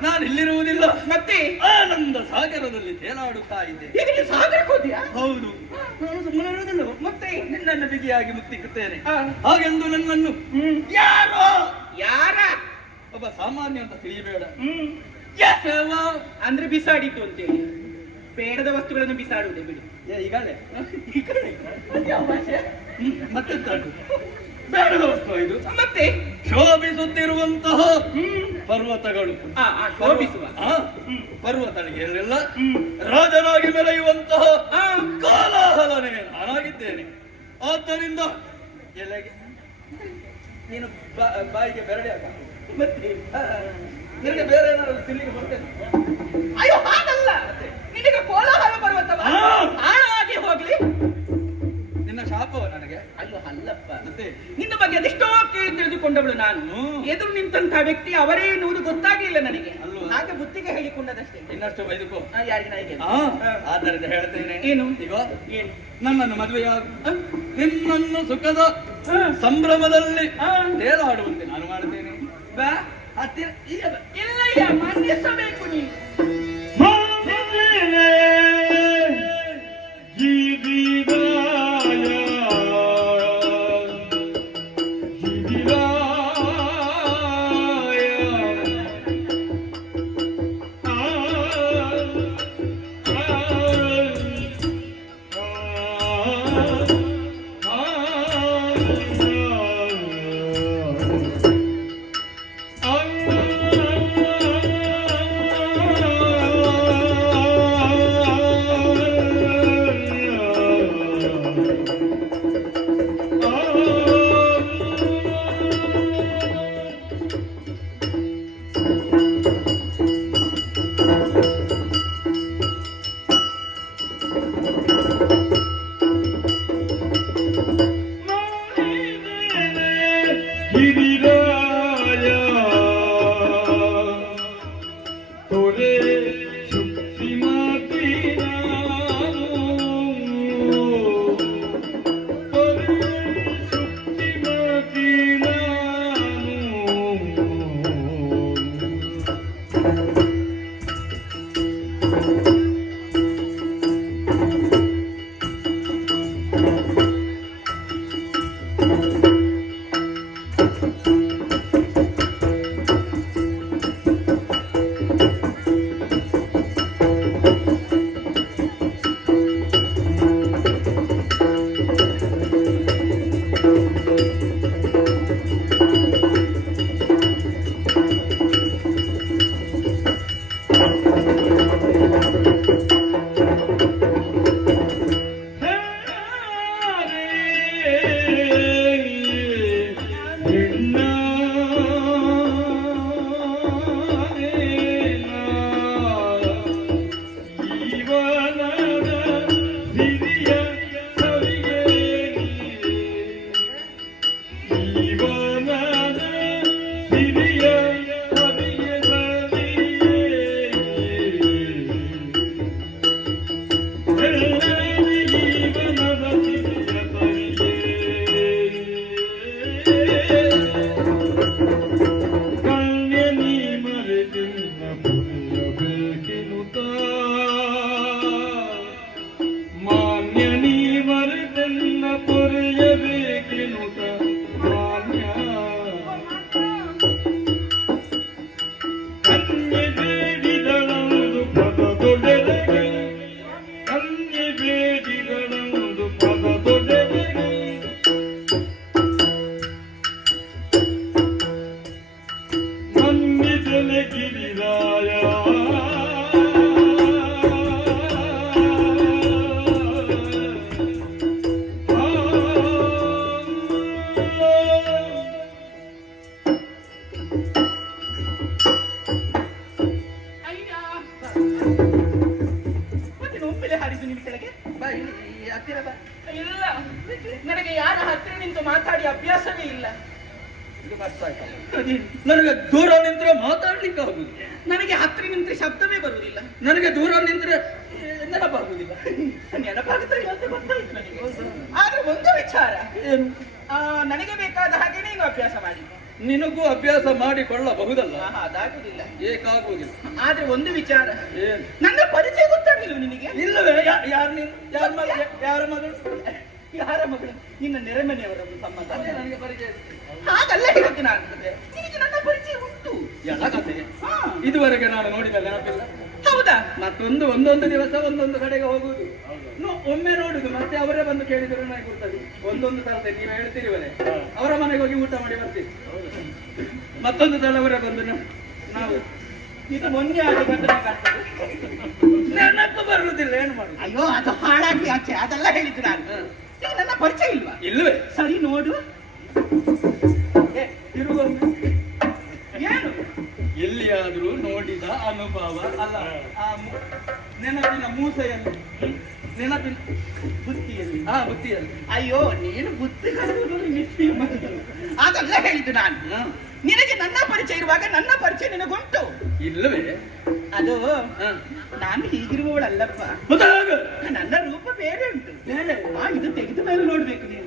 ನಾನು ಇಲ್ಲಿರುವುದಿಲ್ಲ. ಮತ್ತೆ ಆನಂದ ಸಾಗರದಲ್ಲಿ ತೇಲಾಡುತ್ತಾ ಇದ್ದೆ. ಈಗ ನೀನು ಸಾಗರಕ್ಕೆ ಹೋದ್ಯಾ? ಹೌದು, ನಾನು ಸುಮ್ಮನೆ ಇರುವುದಿಲ್ಲ. ಮತ್ತೆ ನಿನ್ನನ್ನು ಬಿಗಿಯಾಗಿ ಮುತ್ತಿಕ್ಕುತ್ತೇನೆ. ಹಾಗೆಂದು ನನ್ನನ್ನು ಯಾರೋ ಯಾರ ಒಬ್ಬ ಸಾಮಾನ್ಯ ಅಂತ ತಿಳಿಯಬೇಡ. ಅಂದ್ರೆ ಬಿಸಾಡಿತು ಅಂತೇಳಿ ಬೇಡದ ವಸ್ತುಗಳನ್ನು ಬಿಸಾಡುವುದೇ ಬಿಡು. ಈಗಲೇ ಮತ್ತೆ ಬೇಡದ ವಸ್ತು ಇದು. ಮತ್ತೆ ಶೋಭಿಸುತ್ತಿರುವಂತಹ ಪರ್ವತಗಳು, ಶೋಭಿಸುವ ಪರ್ವತಗಳಿಗೆಲ್ಲ ರಾಜನಾಗಿ ಮೆರೆಯುವಂತಹ ಕಾಲಾಹಲನೆ ನಾನಾಗಿದ್ದೇನೆ. ಆದ್ದರಿಂದ ಎಲೆಗೆ ನೀನು ಬಾಯಿಗೆ ಬೆರಡಿ ಹಾಕ. ಮತ್ತೆ ನಿನಗೆ ಬೇರೆ ಏನಾದ್ರು ತಿಲ್ಲಿಗೆ ಬರ್ತೇನೆ. ಅಯ್ಯೋ, ಹಾಗಲ್ಲ. ನಿನಗೆ ಕೋಲಾಹಲ ಪರ್ವತವ ಆಳವಾಗಿ ಹೋಗ್ಲಿ. ನಿನ್ನ ಶಾಪವ ನನಗೆ? ಅಯ್ಯೋ ಅಲ್ಲಪ್ಪ, ಮತ್ತೆ ನಿನ್ನ ಬಗ್ಗೆ ಅದೆಷ್ಟೋ ಕೇಳಿ ತಿಳಿದುಕೊಂಡವಳು ನಾನು. ಎದುರು ನಿಂತಹ ವ್ಯಕ್ತಿ ಅವರೇ ಎನ್ನುವುದು ಗೊತ್ತಾಗ್ಲಿಲ್ಲ ನನಗೆ. ಹಾಗೆ ಬುದ್ಧಿಗೆ ಹೇಳಿಕೊಂಡದಷ್ಟೇ. ಇನ್ನಷ್ಟು ಬೈದುಕೋ. ಯಾರಿಗೆ ನನಗೆ? ಆದ್ದರಿಂದ ಹೇಳ್ತೇನೆ. ಏನು? ಈಗ ಏನು? ನನ್ನನ್ನು ಮದುವೆಯಾಗು. ನಿನ್ನನ್ನು ಸುಖದ ಸಂಭ್ರಮದಲ್ಲಿ ತೇಲಾಡುವಂತೆ ನಾನು ಮಾಡ್ತೇನೆ. ಬಾ ಹತ್ತಿರ. ಇಲ್ಲಯ್ಯ, ಮನ್ನಿಸಬೇಕು ನೀನು. ಕಷ್ಟ ಆಯ್ತಲ್ಲ. ಅದೇನು? ನನಗೆ ದೂರ ನಿಂತ್ರೆ ಮಾತಾಡ್ಲಿಕ್ಕೆ ಆಗುದು, ನನಗೆ ಹತ್ತಿರ ನಿಂತ್ರೆ ಶಬ್ದವೇ ಬರುವುದಿಲ್ಲ. ನನಗೆ ದೂರ ನಿಂತ್ರೆ ನೆನಪಾಗುದಿಲ್ಲ. ನೆನಪಾಗುತ್ತಾ ಇಲ್ಲ ಅಂತ ಗೊತ್ತಾಯ್ತು ನನಗೆ. ಆದ್ರೆ ಒಂದು ವಿಚಾರ, ಏನು? ನನಗೆ ಬೇಕಾದ ಹಾಗೆ ನೀನು ಅಭ್ಯಾಸ ಮಾಡಿ. ನಿನಗೂ ಅಭ್ಯಾಸ ಮಾಡಿಕೊಳ್ಳಬಹುದಲ್ಲ? ಅದಾಗುದಿಲ್ಲ. ಏಕಾಗುವುದಿಲ್ಲ. ಆದ್ರೆ ಒಂದು ವಿಚಾರ, ಏನು? ನನ್ನ ಪರಿಚಯ ಗೊತ್ತಾಗಿಲ್ಲ ನಿನಗೆ? ಇಲ್ಲವೇ? ಯಾರು ನೀನು? ಯಾರ ಮಗಳು? ಯಾರ ಮಗಳು? ಯಾರ ಮಗಳು? ನಿನ್ನ ನೆರೆಮನೆಯವರ ಒಂದು ಸಂಬಂಧ. ಅದೇ ನನಗೆ ಪರಿಚಯ. ಹಾಗಲ್ಲ ಹೇಳಿದ್ದು ನಾನು. ನಿನಗೆ ನನ್ನ ಪರಿಚಯ ಉಂಟು. ಎಲ್ಲ ಕಥೆ ಹಾ. ಇದುವರೆಗೆ ನಾನು ನೋಡಿದ ನೆನಪಿಲ್ಲ. ಹೌದಾ? ಮತ್ತೊಂದು ಒಂದೊಂದು ದಿವಸ ಒಂದೊಂದು ಕಡೆಗೆ ಹೋಗುದು, ಒಮ್ಮೆ ನೋಡುದು, ಮತ್ತೆ ಅವರೇ ಬಂದು ಕೇಳಿದ್ರು ನನಗೆ ಗೊತ್ತದು. ಒಂದೊಂದು ಸಲ ನೀವು ಹೇಳ್ತೀರಿವರೇ, ಅವರ ಮನೆಗೆ ಹೋಗಿ ಊಟ ಮಾಡಿ ಬರ್ತೀವಿ. ಮತ್ತೊಂದು ಸಲ ಅವರೇ ಬಂದು ನಾವು ಇದು ಮೊನ್ನೆ ಆಗಿ ಘಟನೆ ಕಾಣ್ತದೆ. ನೆನಪು ಬರುವುದಿಲ್ಲ, ಏನು ಮಾಡುದು? ಅಯ್ಯೋ, ಅದು ಹಾಳಾಗಿ ಆಚೆ ಅದೆಲ್ಲ ಹೇಳಿದ್ದು ನಾನು. ಈಗ ನನ್ನ ಪರಿಚಯ ಇಲ್ವಾ? ಇಲ್ಲವೇ? ಸರಿ ನೋಡು. ತಿರುಗೊಮ್ಮೆ ಏನು? ಎಲ್ಲಿಯಾದ್ರೂ ನೋಡಿದ ಅನುಭವ ಅಲ್ಲ, ಆ ನೆನಪಿನ ಮೂಸೆಯಲ್ಲಿ, ನೆನಪಿನ ಬುತ್ತಿಯಲ್ಲಿ, ಬುತ್ತಿಯಲ್ಲಿ. ಅಯ್ಯೋ, ನೀನು ಬುದ್ಧಿ ಕಲಿಯುವುದರಲ್ಲಿ ಮಿಸ್ಸಿ ಮಾಡಿದ್ದು. ಅದೆಲ್ಲ ಹೇಳಿದ್ದು ನಾನು. ನಿನಗೆ ನನ್ನ ಪರಿಚಯ ಇರುವಾಗ ನನ್ನ ಪರಿಚಯ ನಿನಗುಂಟು ಇಲ್ಲವೇ? ಅದು ನಾನು ಹೀಗಿರುವವಳಲ್ಲಪ್ಪ. ನನ್ನ ರೂಪ ಬೇರೆ ಉಂಟು. ಇದು ತೆಗೆದ ಮೇಲೆ ನೋಡ್ಬೇಕು ನೀನು.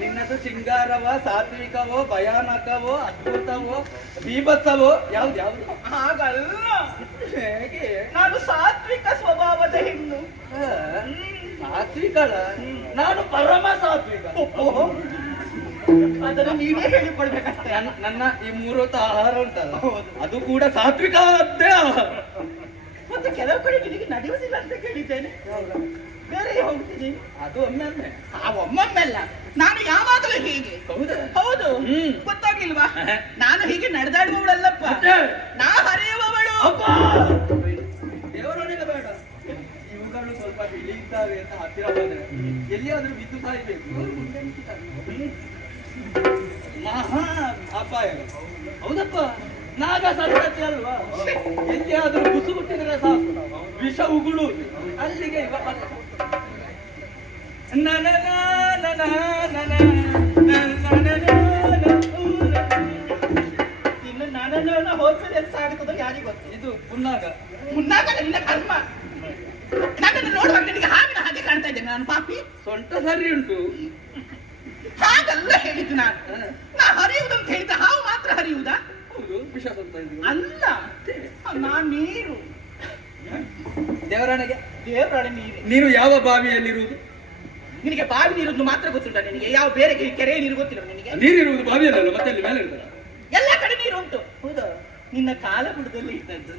ನಿನ್ನದು ಶೃಂಗಾರವೋ, ಸಾತ್ವಿಕವೋ, ಭಯಾನಕವೋ, ಅದ್ಭುತವೋ, ಬೀಭತ್ಸವೋ, ಯಾವ್ದು ಯಾವ್ದು? ಹಾಗಲ್ಲ. ಹೇಗೆ? ನಾನು ಸಾತ್ವಿಕ ಸ್ವಭಾವದ ಹೆಣ್ಣು. ಸಾತ್ವಿಕಳ? ನಾನು ಪರಮ ಸಾತ್ವಿಕ. ಅದನ್ನು ನೀವೇ ಹೇಳಿಕೊಡ್ಬೇಕಷ್ಟೇ. ನನ್ನ ಈ 3 ಹೊತ್ತು ಆಹಾರ ಉಂಟಲ್ಲ, ಅದು ಕೂಡ ಸಾತ್ವಿಕ ಆಹಾರ. ಮತ್ತೆ ಕೆಲವು ಕಡೆ ನಿನಗೆ ನಡೆಯುವುದಿಲ್ಲ ಅಂತ ಕೇಳಿದ್ದೇನೆ. ಬೇರೆ ಹೋಗ್ತೀನಿ. ಅದು ಒಮ್ಮೆ ಒಮ್ಮೊಮ್ಮೆಲ್ಲ. ನಾನು ಯಾವಾಗಲೂ ಹೀಗೆ. ಹೌದು. ಗೊತ್ತಾಗಿಲ್ವಾ? ನಾನು ಹೀಗೆ ನಡೆದಾಡುವವಳಲ್ಲಪ್ಪ, ನಾ ಹರಿಯುವವಳು. ದೇವರೊಳಗೆ ಬೇಡ, ಇವುಗಳು ಸ್ವಲ್ಪ ಇಳಿಯುತ್ತವೆ ಅಂತ ಹತ್ತಿರ ಹೋದ್ರೆ ಎಲ್ಲಿಯಾದ್ರೂ ಬಿದ್ದು ಸಾಯ್ಬೇಕು. ಮಹಾ ಅಪಾಯ. ಹೌದಪ್ಪ, ನಾಗ ಸಂತತಿ ಅಲ್ವಾ? ಎಲ್ಲಿಯಾದ್ರೂ ಬುಸು ಹುಟ್ಟಿದ್ರೆ ಸಾಕು, ವಿಷ ಉಗುಳು ಅಲ್ಲಿಗೆ. ಇನ್ನು ನನ್ನ ಹೋದ್ಮೇಲೆ ಎಷ್ಟು ಆಗುತ್ತದೋ ಯಾರಿಗೆ ಗೊತ್ತು. ಇದು ಪುನ್ನಾಗ ನಿನ್ನ ಕರ್ಮ. ನನ್ನನ್ನು ನೋಡುವಾಗ ನಿನಗೆ ಹಾವಿನ ಹಾಗೆ ಕಾಣ್ತಾ ಇದ್ದೇನೆ ನಾನು, ಪಾಪಿ. ಸೊಂಟ ಸರಿ ಉಂಟು. ಹಾಗಲ್ಲ ಹೇಳಿದ್ದು ನಾನು. ನಾ ಹರಿಯುವುದಂತ ಹೇಳಿದ್ದ, ಹಾವು ಮಾತ್ರ ಹರಿಯುವುದಾ? ಹೌದು, ವಿಷ ಸ್ವಲ್ಪ ಅಲ್ಲ, ನಾನ್ ನೀರು. ದೇವರಾಣೆಗೆ ದೇವರಾಣೆ ನೀರು. ನೀನು ಯಾವ ಬಾವಿಯಲ್ಲಿರುವುದು? ನಿನಗೆ ಬಾವಿ ನೀರುದು ಮಾತ್ರ ಗೊತ್ತುಂಟ ನಿನಗೆ? ಯಾವ ಬೇರೆ ಕೆರೆ ನೀರು ಗೊತ್ತಿಲ್ಲ ನಿನಗೆ? ನೀರಿರುವುದು ಬಾವಿಯಲ್ಲ, ಮತ್ತೆ ಅಲ್ಲಿ ಮೇಲೆ ಇರ್ತದೆ. ಎಲ್ಲ ಕಡೆ ನೀರು ಉಂಟು. ಹೌದಾ? ನಿನ್ನ ಕಾಲ ಬುಡದಲ್ಲಿ ಇದ್ದದ್ದು.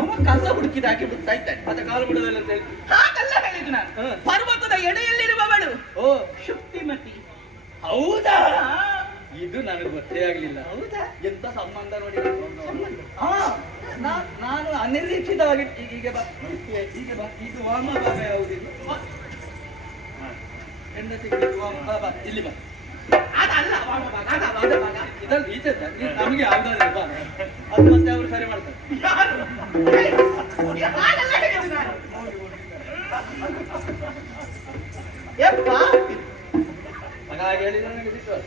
ಅವ ಕಸ ಹುಡುಕಿದ ಹಾಕಿ ಬಿಡ್ತಾ ಇದ್ದಾನೆ. ಮತ್ತೆ ಕಾಲು ಬುಡದಲ್ಲಿ ಅಂತ ಹೇಳಿ ಹಾಗಲ್ಲ ಹೇಳಿದ್ದು ನಾನು. ಪರ್ವತದ ಎಡೆಯಲ್ಲಿರುವವಳು ಶುಕ್ತಿಮತಿ. ಹೌದಾ? ಇದು ನನಗೆ ಗೊತ್ತೇ ಆಗ್ಲಿಲ್ಲ. ಹೌದಾ? ಎಂತ ಸಂಬಂಧ ನೋಡಿ. ನಾನು ಅನಿರೀಕ್ಷಿತವಾಗಿ ಹೀಗೆ ಬಾ, ಇದು ವಾಮ ಭಾಗ ಯಾವುದಿಲ್ಲ. ಹೆಂಡತಿಗೆ ಬಾ, ಇಲ್ಲಿ ಬಾ. ಅದಲ್ಲ ವಾಮ ಭಾಗ, ಅದ ವಾಮ ಭಾಗ. ಇದನ್ನು ಈಚೆ ನಮಗೆ ಯಾವ್ದಾದ್ರು ಬಾ, ಅದು ಮತ್ತೆ ಅವರು ಸರಿ ಮಾಡ್ತಾರೆ. ಹಾಗಲ್ಲ ಹೇಳಿದ್ದು ನಾನು. ಯಪ್ಪ, ಹಾಗೆ ಹೇಳಿದ್ರೆ ನನಗೆ ವಿಶ್ವಾಸ.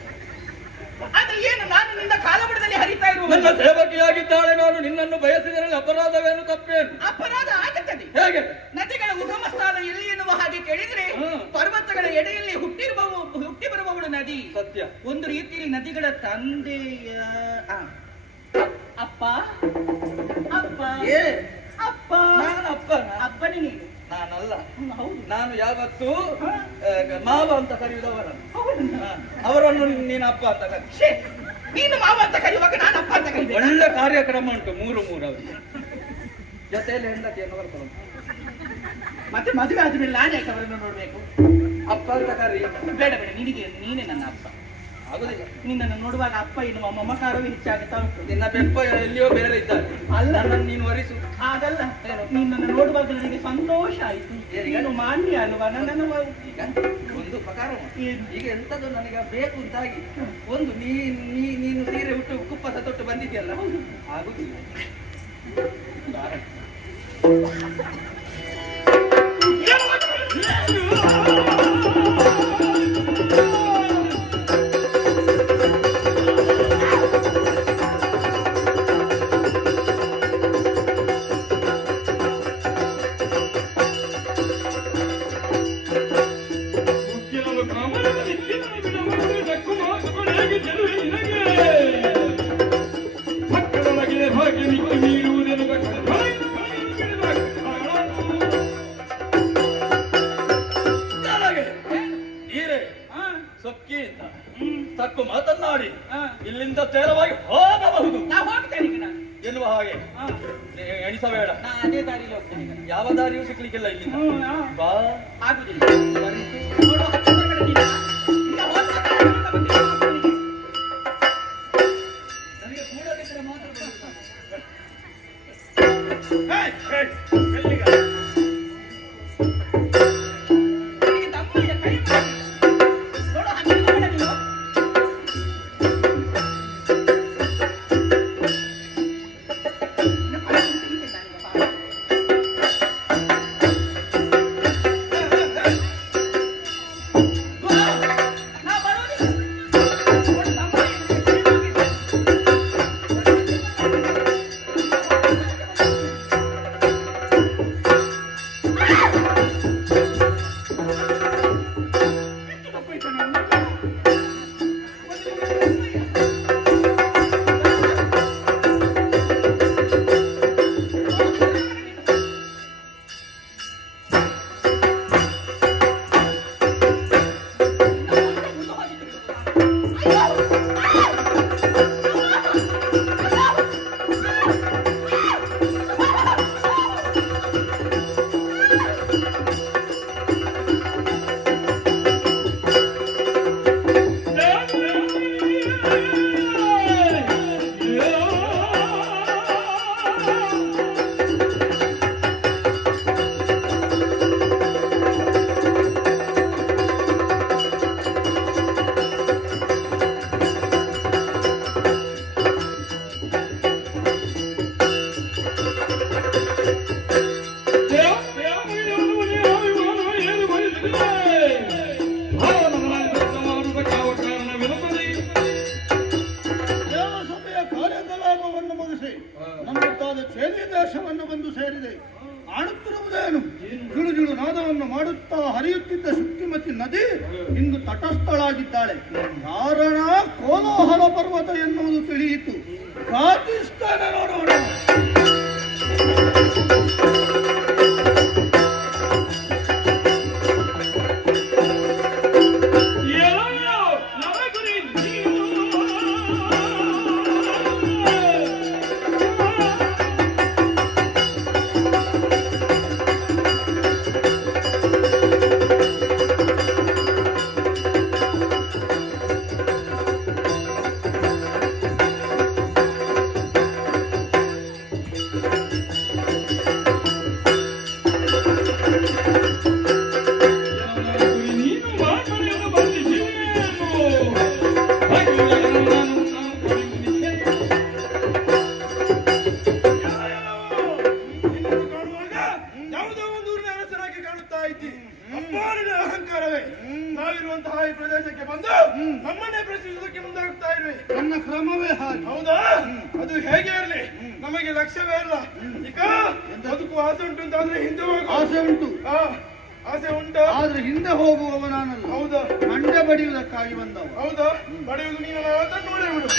ಆದ್ರೆ ಏನು, ನಾನು ನಿನ್ನ ಕಾಲಬುಡದಲ್ಲಿ ಹರಿತಾ ಇರುವ ನನ್ನ ಸೇವಕಿಯಾಗಿದ್ದಾಳೆ, ನಾನು ನಿನ್ನನ್ನು ಬಯಸಿದರೆ ಅಪರಾಧವೇನು, ತಪ್ಪೇನು? ಅಪರಾಧ ಆಗುತ್ತದೆ. ಹೇಗೆ? ನದಿಗಳ ಉಗಮ ಸ್ಥಾನ ಎಲ್ಲಿ ಎನ್ನುವ ಹಾಗೆ ಕೇಳಿದ್ರೆ ಪರ್ವತಗಳ ಎಡೆಯಲ್ಲಿ ಹುಟ್ಟಿ ಬರುವವಳು ನದಿ. ಸತ್ಯ. ಒಂದು ರೀತಿಯಲ್ಲಿ ನದಿಗಳ ತಂದೆಯ ಅಪ್ಪ. ಅಪ್ಪ ಏ ಅಪ್ಪ. ನಾನು ಅಪ್ಪನ? ಅಪ್ಪನೇ ನೀನು. ನಾನಲ್ಲ. ಹೌದು. ನಾನು ಯಾವತ್ತೂ ಮಾವ ಅಂತ ಕರೆಯುವುದವರನ್ನು. ಅವರನ್ನು ನೀನು ಅಪ್ಪ ಅಂತ ಕರಿ. ನೀನು ಮಾವ ಅಂತ ಕರೆಯುವಾಗ ನಾನು ಅಪ್ಪ ಅಂತ ಕರೀತೀನಿ. ಒಳ್ಳೆ ಕಾರ್ಯಕ್ರಮ ಉಂಟು, 3 ಅವರಿಗೆ ಜೊತೆಯಲ್ಲಿ ಹೆಂಡತಿಯನ್ನು ಬರ್ತಾರೆ. ಮತ್ತೆ ಮದುವೆ ಆದ್ಮೇಲೆ ನಾನು ಯಾಕೆ ಅವರನ್ನು ನೋಡ್ಬೇಕು? ಅಪ್ಪ ಅಂತ ಕರಿ. ಬೇಡ ಬೇಡ, ನೀನೇ ನನ್ನ ಅಪ್ಪ. ಆಗುದಿಲ್ಲ. ನಿನ್ನನ್ನು ನೋಡುವಾಗ ಅಪ್ಪ ಎನ್ನುವ ಮಮಕಾರವೇ ಹೆಚ್ಚಾಗುತ್ತಾ ಉಂಟು. ನಿನ್ನ ಬೆಪ್ಪ ಎಲ್ಲಿಯೋ ಬೇರೆ ಇದ್ದಾರೆ. ಅಲ್ಲ, ನನ್ನನ್ನು ನೀನು ವರಿಸು. ಹಾಗಲ್ಲ, ನಿನ್ನನ್ನು ನೋಡುವಾಗ ನನಗೆ ಸಂತೋಷ ಆಯ್ತು. ನೀನು ಮಾನ್ಯ ಅಲ್ವಾ? ನನ್ನನ್ನು ಈಗ ಒಂದು ಉಪಕಾರ ಈಗ ಎಂತದ್ದು ನನಗೆ ಬೇಕು ಅಂತಾಗಿ, ಒಂದು ನೀನು ಸೀರೆ ಉಟ್ಟು ಕುಪ್ಪಸ ತೊಟ್ಟು ಬಂದಿದ್ಯಲ್ಲ, ಆಗುದಿಲ್ಲ. ನನಗೆ ಚೆಲುವೆ ನಿನಗೆ ಮಕ್ಕಳೊಳಗೆ ಭಾಗ್ಯ ಮಿಕ್ಕಿ ಮೀರುವುದೇನು ಸೊಕ್ಕಿ ತಕ್ಕು ಮಾತನ್ನಾಡಿ ಇಲ್ಲಿಂದ ತೇರವಾಗಿ ಹೋಗಬಹುದು. ನಾ ಹೋಗ್ತೇನೆ ಈಗ ನಾನು. ಎನ್ನುವ ಹಾಗೆ ಎಣಿಸಬೇಡ. ನಾ ಅದೇ ದಾರಿಯಲ್ಲಿ ಹೋಗ್ತೇನೆ ಈಗ. ಯಾವ ದಾರಿಯೂ ಸಿಗ್ಲಿಕ್ಕಿಲ್ಲ ಇಲ್ಲಿ. ಬಾ ಆಗುದಿಲ್ಲ. ನೋಡು, ಹತ್ತಿರ ಬರಬೇಡ ನೀನು. ಈಗ ಹೋಗ್ತಾ ಇರು, ಅಂತ ಬಂದು ಹೋಗ್ತೇನೆ. ನನಗೆ ಕೂಡಲಿದ್ರೆ ಮಾತ್ರ ಬರುತ್ತಾನೆ. ಎಲ್ಲಿಗ ನಿನಗೆ ದಮ್ಮಯ್ಯ ಕೈ ಮಾಡಿ. ನೋಡು, ಹತ್ತಿರ ಬರಬೇಡ ನೀನು. ಇನ್ನು ಮಳೆ ನಿಂತಿಲ್ಲ ನನಗೆ ಬಾ. ನಾ ಬರೋದಿಲ್ಲ. ನೋಡು, ದಮ್ಮಯ್ಯ ಕೈ ಮಾಡಿ. ದೇವಸಭೆಯ ಕಾರ್ಯಕಲಾಪವನ್ನು ಮುಗಿಸಿ ನಮ್ಮತ್ತಾದ ಚೇಲಿ ದೇಶವನ್ನು ಬಂದು ಸೇರಿದೆ. ಕಾಣುತ್ತಿರುವುದೇನು? ಜುಳು ಜುಳು ನಾದವನ್ನು ಮಾಡುತ್ತಾ ಹರಿಯುತ್ತಿದ್ದ ಶುಕ್ತಿಮತಿ ನದಿ ಇಂದು ತಟಸ್ಥಳಾಗಿದ್ದಾಳೆ. ಕಾರಣ ಕೋಲಾಹಲ ಪರ್ವತ ಎನ್ನುವುದು ತಿಳಿಯಿತು. ಘಾತಿಸ್ತಾನೆ ನೋಡೋಣ. ಅಹಂಕಾರವೇ ನಾವಿರುವಂತಹ ಈ ಪ್ರದೇಶಕ್ಕೆ ಬಂದು ನಮ್ಮನ್ನೇ ಪ್ರಶ್ನಿಸುವುದಕ್ಕೆ ಮುಂದಾಗ್ತಾ ಇರುವೆ. ನನ್ನ ಕ್ರಮವೇ ಹಾಗೆ. ಹೌದಾ? ಅದು ಹೇಗೆ ಇರಲಿ, ನಮಗೆ ಲಕ್ಷ್ಯವೇ ಇಲ್ಲ. ಈಗ ಬದುಕು ಆಸೆ ಉಂಟು ಅಂತ ಆದ್ರೆ ಹಿಂದೆ ಹೋಗು. ಆಸೆ ಉಂಟು, ಆಸೆ ಉಂಟು, ಆದ್ರೆ ಹಿಂದೆ ಹೋಗುವವ ನಾನಲ್ಲ. ಹೌದಾ? ಮಂಡೆ ಬಡಿಯುವುದಕ್ಕಾಗಿ ಬಂದವ. ಹೌದಾ? ಬಡಿಯುವುದು ನೀನು ನೋಡೇ ಬಿಡು.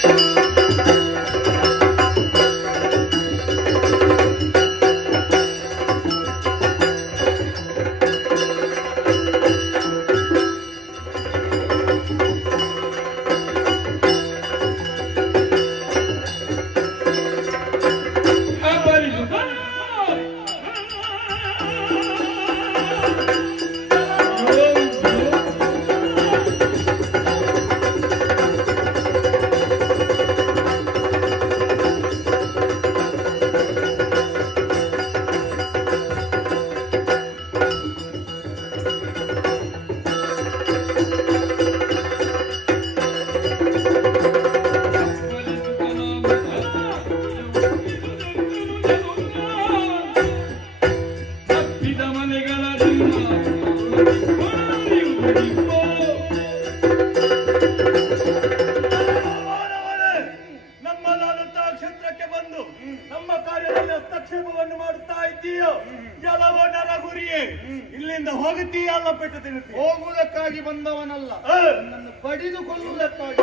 ನಮ್ಮದಾದಂತಹ ಕ್ಷೇತ್ರಕ್ಕೆ ಬಂದು ನಮ್ಮ ಕಾರ್ಯದಲ್ಲಿ ಹಸ್ತಕ್ಷೇಪವನ್ನು ಮಾಡುತ್ತಾ ಇದ್ದೀಯೋ ಎಲ್ಲವೋ ನರಗುರಿಯೇ. ಇಲ್ಲಿಂದ ಹೋಗುತ್ತೀಯ ಅಲ್ಲ, ಪೆಟ್ಟು ತಿನ್ನುತ್ತೀಯ. ಹೋಗುವುದಕ್ಕಾಗಿ ಬಂದವನಲ್ಲ, ನನ್ನನ್ನು ಬಡಿದು ಕೊಲ್ಲುವುದಕ್ಕಾಗಿ.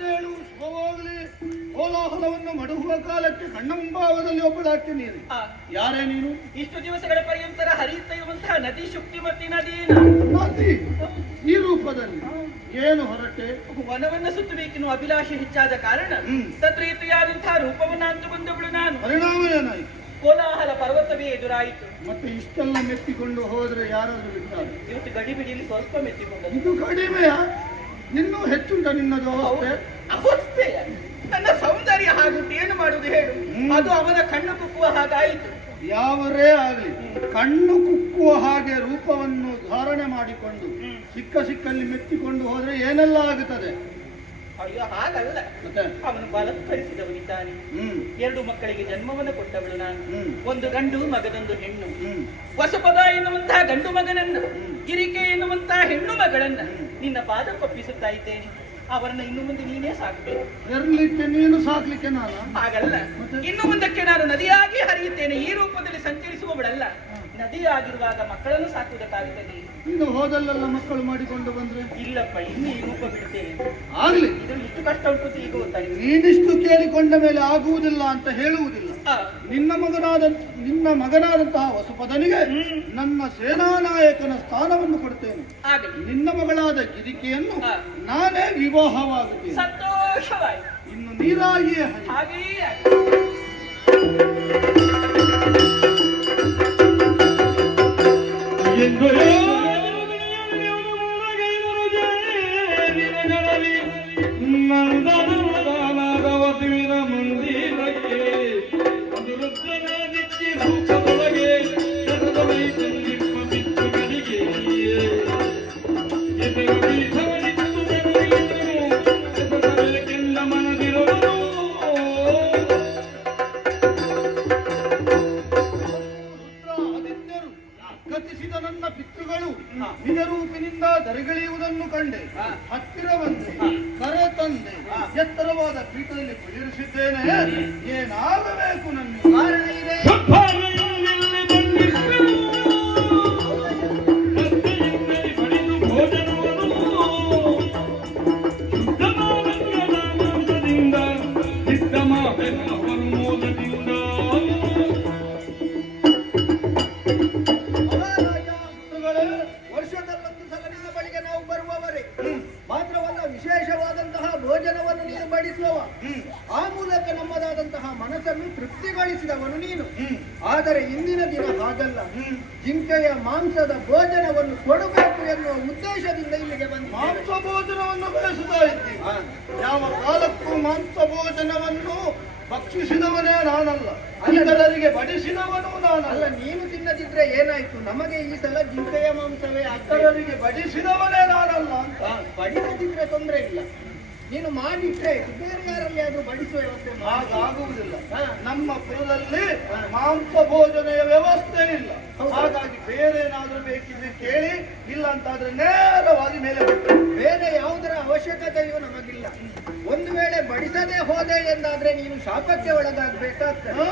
ಎದ್ದೇಳು, ಶುಭವಾಗಲಿ. ಕೋಲಾಹಲವನ್ನು ಮಡುಗುವ ಕಾಲಕ್ಕೆ ಕಣ್ಣ ಮುಂಭಾಗದಲ್ಲಿ ಒಬ್ಬಳಾಕೆ ನೀನು. ಆ, ಯಾರೇ ನೀನು? ಇಷ್ಟು ದಿವಸಗಳ ಪರ್ಯಂತರ ಹರಿಯುತ್ತಿರುವಂತಹ ನದಿ ಶುಕ್ತಿಮತಿ ನದಿ ನದಿ ಈ ರೂಪದಲ್ಲಿ ಏನು ಹೊರಟೆ? ವನವನ್ನ ಸುತ್ತಬೇಕೆನ್ನುವ ಅಭಿಲಾಷೆ ಹೆಚ್ಚಾದ ಕಾರಣ ತದ್ರೀತಿಯಾದಂತಹ ರೂಪವನ್ನ ಅಂತುಕೊಂಡವಳು ನಾನು. ಪರಿಣಾಮ ಏನಾಯಿತು? ಕೋಲಾಹಲ ಪರ್ವತವೇ ಎದುರಾಯಿತು. ಮತ್ತೆ ಇಷ್ಟೆಲ್ಲ ಮೆತ್ತಿಕೊಂಡು ಹೋದ್ರೆ ಯಾರಾದ್ರೂ ಬಿಡ್ತಾರೆ? ಇವತ್ತು ಗಡಿಬಿಡಿಯಲ್ಲಿ ಸ್ವಲ್ಪ ಮೆಚ್ಚಿಕೊಂಡದ್ದು. ಇದು ಕಡಿಮೆಯಾ? ಇನ್ನೂ ಹೆಚ್ಚುಂಟ ನಿನ್ನದು ಅವಸ್ಥೆ? ಅವಸ್ಥೆಯ ನನ್ನ ಸೌಂದರ್ಯ ಹಾಗುಂಟು, ಏನು ಮಾಡುವುದು ಹೇಳು? ಅದು ಅವನ ಕಣ್ಣು ಕುಕ್ಕುವ ಹಾಗಾಯಿತು. ಯಾವರೇ ಆಗಲಿ ಕಣ್ಣು ಕುಕ್ಕುವ ಹಾಗೆ ರೂಪವನ್ನು ಧಾರಣೆ ಮಾಡಿಕೊಂಡು ಸಿಕ್ಕಲ್ಲಿ ಮೆತ್ತಿಕೊಂಡು ಹೋದ್ರೆ ಏನೆಲ್ಲ ಆಗುತ್ತದೆ? ಅಯ್ಯೋ ಹಾಗಲ್ಲ, ಮತ್ತೆ ಅವನು ಬಲತ್ಕರಿಸಿದವನಿದ್ದಾನೆ. 2 ಮಕ್ಕಳಿಗೆ ಜನ್ಮವನ್ನು ಕೊಟ್ಟವಳು ನಾನು. ಒಂದು ಗಂಡು ಮಗನೊಂದು ಹೆಣ್ಣು. ವಸುಪದ ಎನ್ನುವಂತಹ ಗಂಡು ಮಗನನ್ನ, ಕಿರಿಕೆ ಎನ್ನುವಂತಹ ಹೆಣ್ಣು ಮಗಳನ್ನ ನಿನ್ನ ಪಾದ ಕೊಪ್ಪಿಸುತ್ತಾ ಇದ್ದೇನೆ. ಅವರನ್ನ ಇನ್ನು ಮುಂದೆ ನೀನೇ ಸಾಕಬೇಕು. ಇರ್ಲಿಕ್ಕೆ ನೀನು ಸಾಕ್ಲಿಕ್ಕೆ ನಾನು? ಹಾಗಲ್ಲ, ಇನ್ನು ಮುಂದಕ್ಕೆ ನಾನು ನದಿಯಾಗಿ ಹರಿಯುತ್ತೇನೆ. ಈ ರೂಪದಲ್ಲಿ ಸಂಚರಿಸುವವಳಲ್ಲ. ನದಿಯಾಗಿರುವಾಗ ಮಕ್ಕಳನ್ನು ಸಾಕುವುದಕ್ಕಾಗುತ್ತದೆ. ನೀನು ಹೋದಲ್ಲೆಲ್ಲ ಮಕ್ಕಳು ಮಾಡಿಕೊಂಡು ಬಂದ್ರೆ? ಇಲ್ಲಪ್ಪ, ಇನ್ನು ಈ ರೂಪ ಬಿಡ್ತೇನೆ. ಆಗ್ಲಿ, ಇದು ಇಷ್ಟು ಕಷ್ಟ ಉಂಟು ಅಂತ ಈಗ ಗೊತ್ತಾಗಿದೆ. ನೀನಿಷ್ಟು ಕೇಳಿಕೊಂಡ ಮೇಲೆ ಆಗುವುದಿಲ್ಲ ಅಂತ ಹೇಳುವುದಿಲ್ಲ. ನಿನ್ನ ಮಗನಾದಂತಹ ವಸುಪದನಿಗೆ ನನ್ನ ಸೇನಾನಾಯಕನ ಸ್ಥಾನವನ್ನು ಕೊಡ್ತೇನೆ. ಆಗಲಿ. ನಿನ್ನ ಮಗಳಾದ ಗಿರಿಕೆಯನ್ನು ನಾನೇ ವಿವಾಹವಾಗುತ್ತೇನೆ. ಸಂತೋಷವಾಯಿತು. ಇನ್ನು ನೀರಾಗಿಯೇ ಹರಿ. ಹಾಗೆಯೇ ಎಂದು ನಂದನದಾನದವತಿವಿನ ಮಂದಿರಕ್ಕೆ ದುರುದ್ರನಾದಿತ್ಯ ರೂಪದೊಳಗೆ ಶತದವೈ ತಂದಿಪ್ಪ ಬಿತ್ತುಗಳಿಗೆ ಇದರ ಬೀಸವನಿತ್ತು ಬೆಳಕೆಲ್ಲ ಮನದಿರುವನು. ಆದಿತ್ಯರು ಗತಿಸಿದ ನನ್ನ ಪಿತೃಗಳು ನಿಜರೂಪಿನಿಂದ ದರಿಗಿಳಿಯುವುದನ್ನು ಕಂಡೆ. ಹತ್ತಿರ ಬಂದೆ, ಕರೆ ತಂದೆ, ಎತ್ತರವಾದ ಪೀಠದಲ್ಲಿ ಕುಳ್ಳಿರಿಸಿದ್ದೇನೆ. ಏನಾಗಬೇಕು? ನನ್ನ ಕಾರಣ ಇದೆ. ಸಭಾಲಯದಲ್ಲಿ ಬಂದಿದ್ದು ರಸ್ತೆಯಲ್ಲಿ ಬಡಿದು ಭೋಜನವನ್ನು ಶುದ್ಧಮಾನಂದದ ಮಾಂಸದಿಂದ ಸಿದ್ಧಮಾವೆಲ್ಲ ಹೊರಮೋದದಿಂದ ವರ್ಷದಲ್ಲೊಂದು ಸಲ ನಿನ್ನ ಬಳಿಗೆ ನಾವು ಬರುವವರೇ. ಮಾತ್ರವಲ್ಲ, ವಿಶೇಷವಾದಂತಹ ಭೋಜನವನ್ನು ನೀನು ಬಡಿಸುವ. ಆ ಮೂಲಕ ನಮ್ಮದಾದಂತಹ ಮನಸ್ಸನ್ನು ತೃಪ್ತಿಗೊಳಿಸಿದವನು ನೀನು. ಆದರೆ ಇಂದಿನ ದಿನ ಹಾಗಲ್ಲ. ಜಿಂಕೆಯ ಮಾಂಸದ ಭೋಜನವನ್ನು ಕೊಡಬೇಕು ಎನ್ನುವ ಉದ್ದೇಶದಿಂದ ಇಲ್ಲಿಗೆ ಬಂದ. ಮಾಂಸ ಭೋಜನವನ್ನು ಬಯಸುತ್ತಾ ಇದ್ದೀನಿ. ಯಾವ ಕಾಲಕ್ಕೂ ಮಾಂಸ ಭೋಜನವನ್ನು ಭಕ್ಷಿಸಿದವನೇ ನಾನಲ್ಲ, ಇತರರಿಗೆ ಬಡಿಸಿದವನು ನಾನಲ್ಲ. ನೀನು ತಿನ್ನದಿದ್ರೆ ಏನಾಯ್ತು? ನಮಗೆ ಈ ಸಲ ಜಿಂಕೆಯ ಮಾಂಸವೇ. ಇತರರಿಗೆ ಬಡಿಸಿದವನೇ ನಾನಲ್ಲ ಅಂತ. ಬಡಿಸದಿದ್ರೆ ತೊಂದರೆ ಇಲ್ಲ, ನೀನು ಮಾಡಿಟ್ರೆ ಬೇರೆ ಯಾರಲ್ಲಿ ಆದ್ರೂ ಬಡಿಸುವ ವ್ಯವಸ್ಥೆ. ಹಾಗಾಗುವುದಿಲ್ಲ. ನಮ್ಮ ಪುರದಲ್ಲಿ ಮಾಂಸ ಭೋಜನೆಯ ವ್ಯವಸ್ಥೆ ಇಲ್ಲ. ಹಾಗಾಗಿ ಬೇರೆ ಏನಾದ್ರೂ ಬೇಕಿದ್ರೆ ಕೇಳಿ, ಇಲ್ಲ ಅಂತಾದ್ರೆ ನೇರವಾಗಿ ಮೇಲೆ ಬೇರೆ ಯಾವುದರ ಅವಶ್ಯಕತೆಯೂ ನಮಗಿಲ್ಲ. ಒಂದು ವೇಳೆ ಬಡಿಸದೆ ಹೋದೆ ಎಂದಾದ್ರೆ ನೀನು ಶಾಪಕ್ಕೆ ಒಳಗಾಗಬೇಕಾಗ್ತದೆ.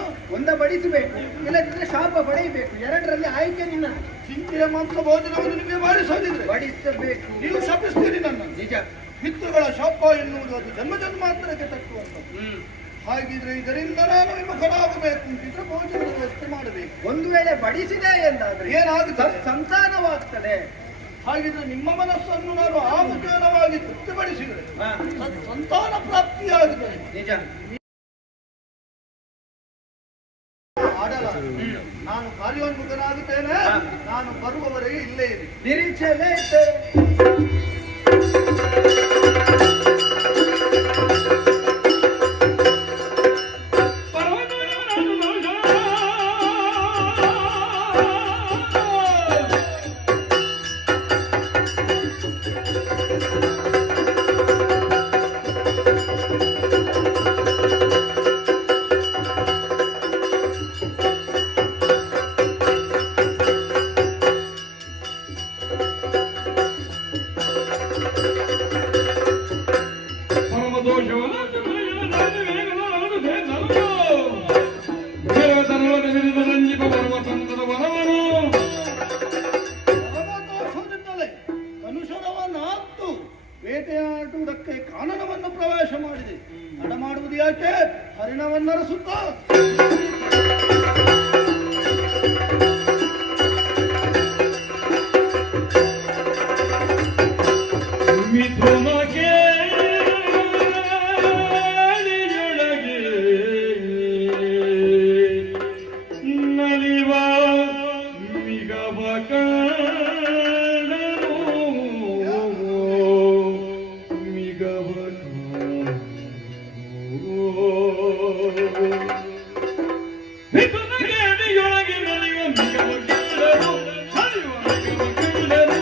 ಬಡಿಸಬೇಕು, ಇಲ್ಲದಿದ್ರೆ ಶಾಪ ಪಡೆಯಬೇಕು. ಎರಡರಲ್ಲಿ ಆಯ್ಕೆ ನಿನ್ನ. ಚಿಂತೆಯ ಮಾಂಸ ಭೋಜನವನ್ನು ನಿಮಗೆ ಮಾಡಿಸೋದಿದ್ರೆ ಬಡಿಸಬೇಕು. ನೀವು ಶಪಿಸ್ತೀರಿ ನನ್ನ. ನಿಜ, ಪಿತೃಗಳ ಶಾಪ ಎನ್ನುವುದು ಅದು ಜನ್ಮ ಜನ್ಮಾಂತರಕ್ಕೆ ತಕ್ಕುವಂಥದ್ದು. ಹಾಗಿದ್ರೆ ಇದರಿಂದ ನಾನು ವಿಮುಖನಾಗಬೇಕು ಅಂತಿದ್ರೆ ಭೋಜನದ ವ್ಯವಸ್ಥೆ ಮಾಡಬೇಕು. ಒಂದು ವೇಳೆ ಬಡಿಸಿದೆ ಎಂದಾದ್ರೆ ಏನಾಗುತ್ತದೆ? ಸಂತಾನವಾಗ್ತದೆ. ಹಾಗಿದ್ರೆ ನಿಮ್ಮ ಮನಸ್ಸನ್ನು ನಾನು ಆ ಮುಖೇನವಾಗಿ ತೃಪ್ತಿಪಡಿಸಿದರೆ ಸಂತಾನ ಪ್ರಾಪ್ತಿಯಾಗುತ್ತದೆ. ನಿಜ. ಆಡಲ ನಾನು ಕಾರ್ಯೋನ್ಮುಖನಾಗುತ್ತೇನೆ. ನಾನು ಬರುವವರೆಗೆ ಇಲ್ಲೇ ಇದೆ, ನಿರೀಕ್ಷೆಯಲ್ಲೇ ಇದ್ದೇನೆ. ಬೇಟೆಯಾಡುವುದಕ್ಕೆ ಕಾನನವನ್ನು ಪ್ರವೇಶ ತಡ ಮಾಡುವುದು ಯಾಕೆ? ಹರಿಣವನ್ನರಸುತ್ತ ಮಿಥುನಕ್ಕೆ ಅಡಿಯೊಳಗೆ ನಲಿವ ಮಿಗವ ಕಾಣನು ಮಿಗವ ಮಿಥುನಕ್ಕೆ ಅಡಿಯೊಳಗೆ ನಲಿವ ಮಿಗವ ಕಾಣನು ನಲಿವ ಮಿಗವ ಕಾಣನು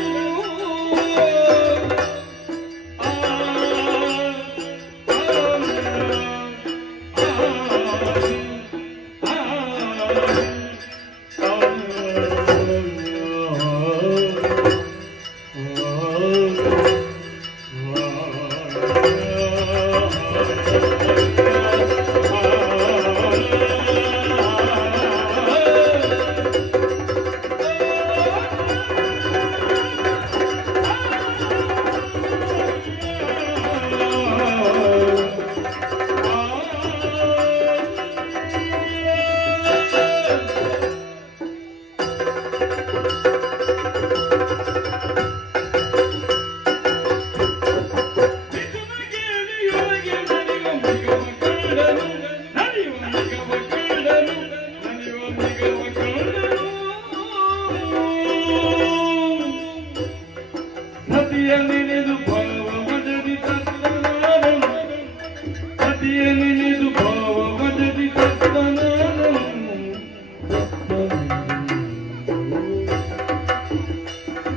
ನೆನೆದು ಭಾವ ಮದದಿ ತತ್ತನಾನು ಅತಿಯ ನೆನೆದು ಭಾವ ಮದದಿ ತತ್ತನಾನು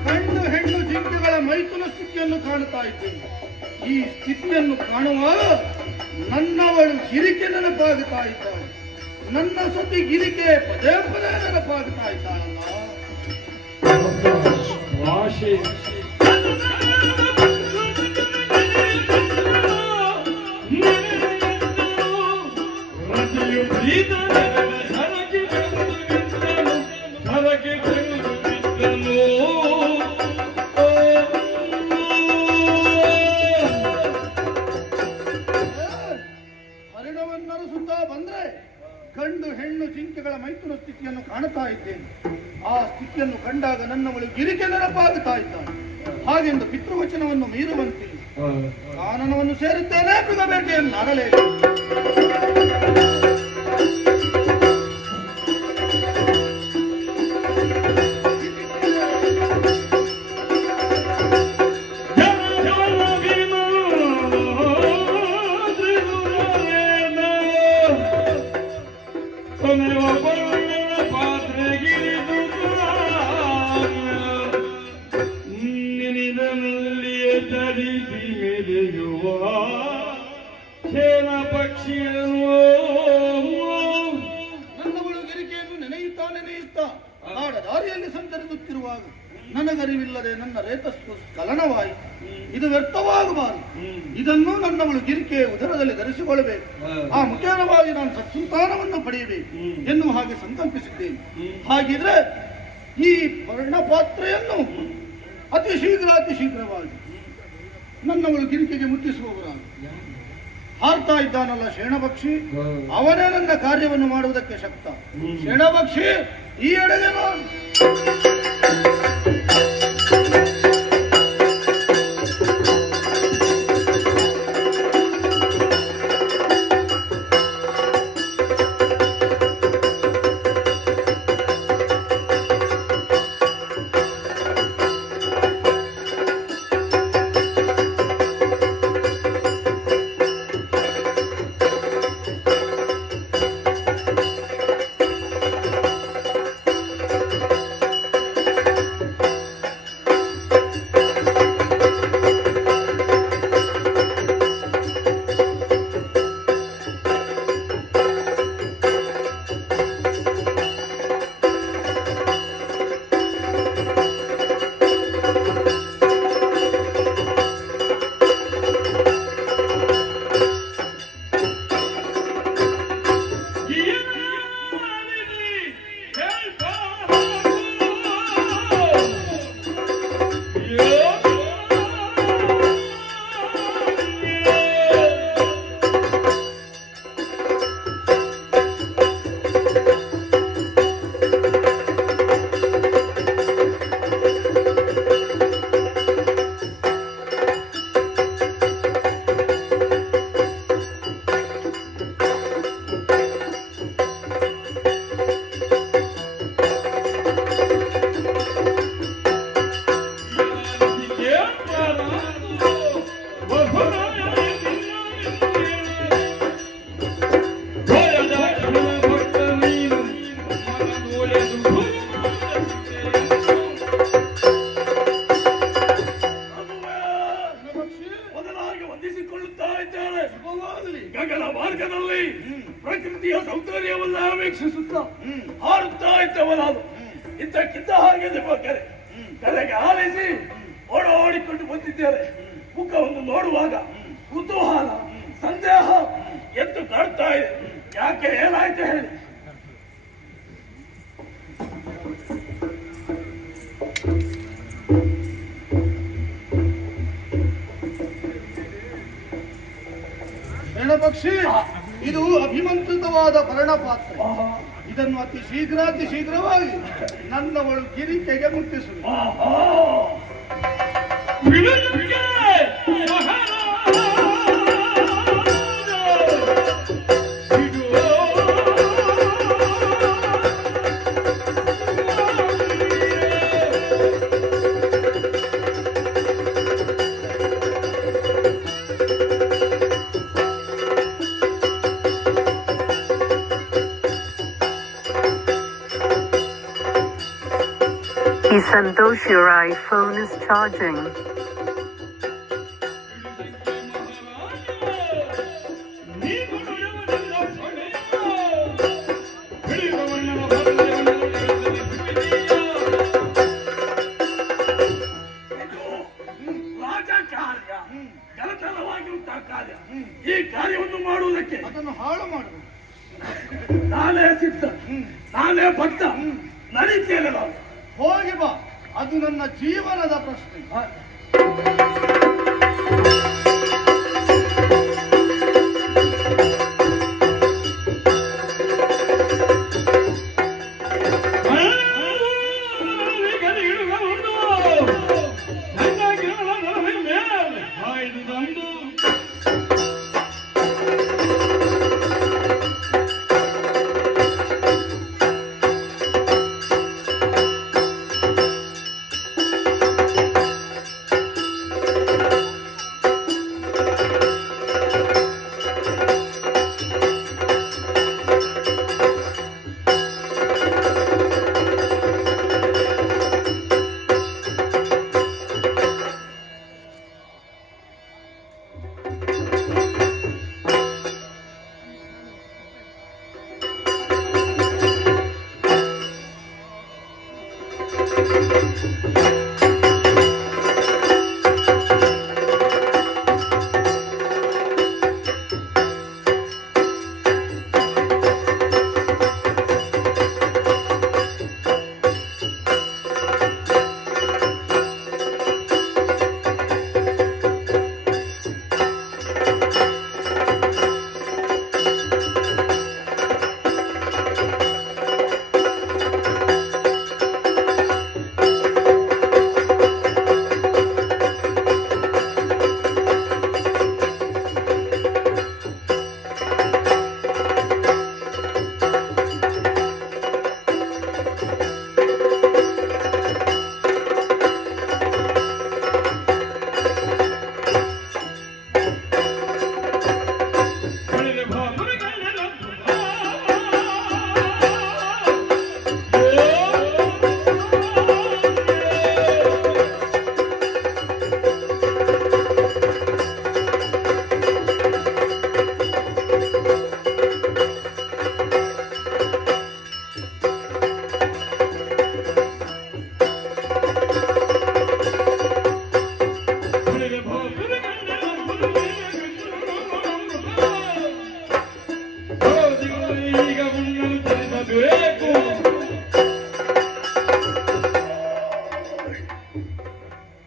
ಗಂಡು ಹೆಣ್ಣು ಜಿಂಕೆಗಳ ಮೈಥುನ ಸ್ಥಿತಿಯನ್ನು ಕಾಣುತ್ತಾ ಇದ್ದೇನೆ. ಈ ಸ್ಥಿತಿಯನ್ನು ಕಾಣುವಾಗ ನನ್ನವಳು ಗಿರಿಕೆ ನೆನಪಾಗುತ್ತಾ ಇದ್ದಾಳೆ. ನನ್ನ ಸತಿ ಗಿರಿಕೆ ಪದೇ ಪದೇ ನೆನಪಾಗುತ್ತಾ ಇದ್ದಾಳಲ್ಲ. ಭಾಷೆ ರತಿಯು ಪ್ರೀತನ ಹರಕೆ ಬಂದು ಬಿದ್ದನು ಹರಕೆ ಬಂದು ಬಿದ್ದನು ಹರಿಣವನ್ನರಸುತ್ತಾ ಬಂದ್ರೆ ಗಂಡು ಹೆಣ್ಣು ಜಿಂಕೆಗಳ ಮೈಥುನ ಸ್ಥಿತಿಯನ್ನು ಕಾಣುತ್ತಾ ಇದ್ದೇನೆ. ಆ ಸ್ಥಿತಿಯನ್ನು ಕಂಡಾಗ ನನ್ನವಳು ಗಿರಿಕೆ ನೆನಪಾಗುತ್ತಾ ಇದ್ದಾಳೆ. ಹಾಗೆಂದು ಪಿತೃವಚನವನ್ನು ಮೀರುವಂತೆ ಕಾನನವನ್ನು ಸೇರುತ್ತೇನೆ. ಮೃಗಬೇಟೆಯನ್ನು ಆಗಲೇ ತರಿಸಿ ಮೆರೆಯುವ ಸೇನಾ ಪಕ್ಷಿಯನ್ನು ನನ್ನವಳು ಗಿರಿಕೆಯನ್ನು ನೆನೆಯುತ್ತಾ ನಾಡ ದಾರಿಯಲ್ಲಿ ಸಂಚರಿಸುತ್ತಿರುವಾಗ ನನಗರಿವಿಲ್ಲದೆ ನನ್ನ ರೇತಸ್ಸು ಸ್ಖಲನವಾಯಿತು. ಇದು ವ್ಯರ್ಥವಾಗಬಾರದು. ಇದನ್ನು ನನ್ನವಳು ಗಿರಿಕೆ ಉದರದಲ್ಲಿ ಧರಿಸಿಕೊಳ್ಳಬೇಕು. ಆ ಮುಖೇನವಾಗಿ ನಾನು ಸತ್ಸಂತಾನವನ್ನು ಪಡೆಯಬೇಕು ಎನ್ನುವ ಹಾಗೆ ಸಂಕಲ್ಪಿಸಿದ್ದೇನೆ. ಹಾಗಿದ್ರೆ ಈ ಪರ್ಣಪಾತ್ರೆಯನ್ನು ಅತಿ ಶೀಘ್ರವಾಗಿ ನನ್ನವಳು ಗಿರಿಕೆಗೆ ಮುಟ್ಟಿಸುವವರಾಗ ಹಾರ್ತಾ ಇದ್ದಾನಲ್ಲ ಶೇಣಪಕ್ಷಿ, ಅವನೇ ನನ್ನ ಕಾರ್ಯವನ್ನು ಮಾಡುವುದಕ್ಕೆ ಶಕ್ತ. ಶೇಣಪಕ್ಷಿ ಈ ಎಡೆಗೆ ನಾನು ಹೋಗಲಿ. ಗಗನ ಮಾರ್ಗದಲ್ಲಿ ಪ್ರಕೃತಿಯ ಸೌಂದರ್ಯವನ್ನ ವೀಕ್ಷಿಸುತ್ತಾ ಹಾರುತ್ತಾ ಇದ್ದವ ನಾನು. ಇದ್ದಕ್ಕಿದ್ದ ಹಾಗೆ ನಿಮ್ಮ ಕರೆಗೆ ಆಲಿಸಿ ಓಡಾಡಿಕೊಂಡು ಬಂದಿದ್ದೇನೆ. ಮುಖವನ್ನು ನೋಡುವಾಗ ಕುತೂಹಲ ಸಂದೇಹ ಎದ್ದು ಕಾಡ್ತಾ ಇದೆ. ಯಾಕೆ, ಏನಾಯ್ತು ಹೇಳಿ? ಪಕ್ಷಿ, ಇದು ಅಭಿಮಂತ್ರಿತವಾದ ಪರ್ಣಪಾತ್ರೆ. ಇದನ್ನು ಅತಿ ಶೀಘ್ರವಾಗಿ ನನ್ನವಳು ಗಿರಿಕೆಗೆ ಮುಟ್ಟಿಸು. Santosh, your iPhone is charging. ಈ ಕಾರ್ಯವನ್ನು ಮಾಡುವುದಕ್ಕೆ ಅದನ್ನು ಹಾಳು ಮಾಡುವುದು. ನಾನೇ ಸಿದ್ಧ, ನಾನೇ ಭಕ್ತ, ನಡೀತೇನೆ ನಾನು. ಹೋಗಿ ಬಾ, ಅದು ನನ್ನ ಜೀವನದ ಪ್ರಶ್ನೆ.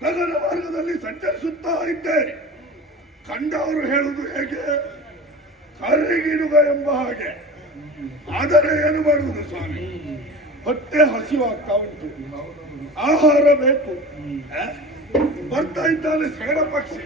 ನಗರ ಮಾರ್ಗದಲ್ಲಿ ಸಂಚರಿಸುತ್ತಾ ಇದ್ದೇನೆ. ಕಂಡವರು ಹೇಳುವುದು ಹೇಗೆ, ಕರೆಗಿಡುಗ ಎಂಬ ಹಾಗೆ. ಆದರೆ ಏನು ಮಾಡುವುದು ಸ್ವಾಮಿ, ಹೊಟ್ಟೆ ಹಸಿವಾಗ್ತಾ ಉಂಟು, ಆಹಾರ ಬೇಕು. ಬರ್ತಾ ಇದ್ದಾನೆ ಸೇಡ ಪಕ್ಷಿ.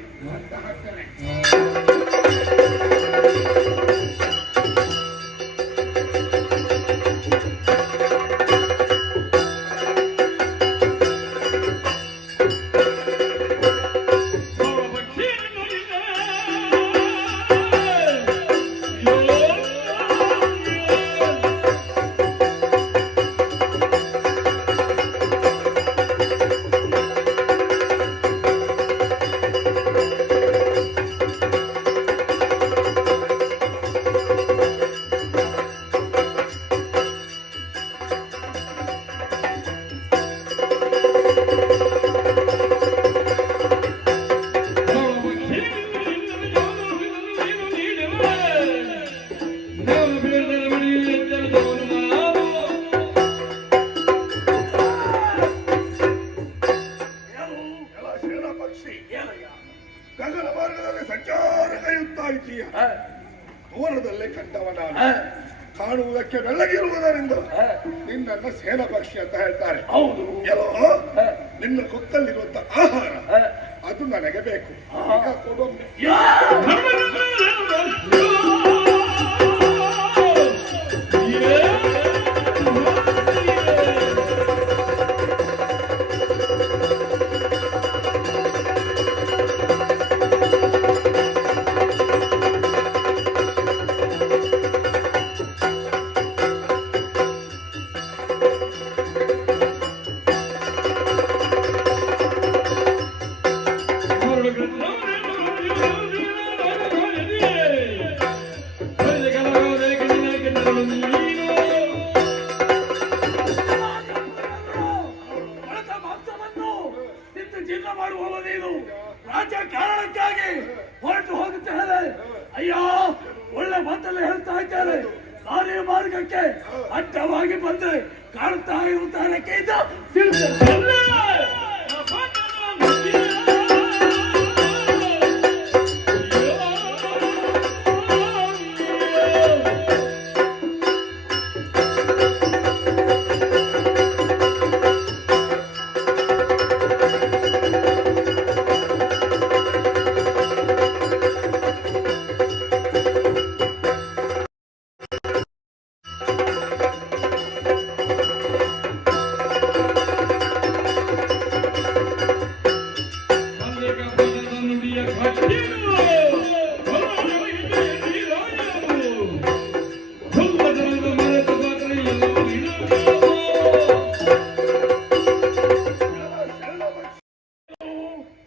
ದೂರದಲ್ಲೇ ಕಂಡವ ನಾನು. ಕಾಣುವುದಕ್ಕೆ ಬೆಳ್ಳಗಿರುವುದರಿಂದ ನಿನ್ನನ್ನ ಸೇನಾ ಪಕ್ಷಿ ಅಂತ ಹೇಳ್ತಾರೆ. ಹೌದು. ಎಲ್ಲೋ ನಿನ್ನ ಕೊಕ್ಕಲ್ಲಿರುವಂತ ಆಹಾರ ಅದು ನನಗೆ ಬೇಕು. ಈಗ ಕೊಡೊಮ್ಮೆ. ರಾಜ್ಯ ಕಾರಣಕ್ಕಾಗಿ ಹೊರಟು ಹೋಗುತ್ತೇನೆ. ಅಯ್ಯೋ, ಒಳ್ಳೆ ಮಾತಲ್ಲಿ ಹೇಳ್ತಾ ಇದ್ದಾರೆ. ಕಾರ್ಯ ಮಾರ್ಗಕ್ಕೆ ಅಡ್ಡವಾಗಿ ಬಂದ್ರೆ ಕಾಣ್ತಾ ಇರುತ್ತಾರೆ ಕೈದ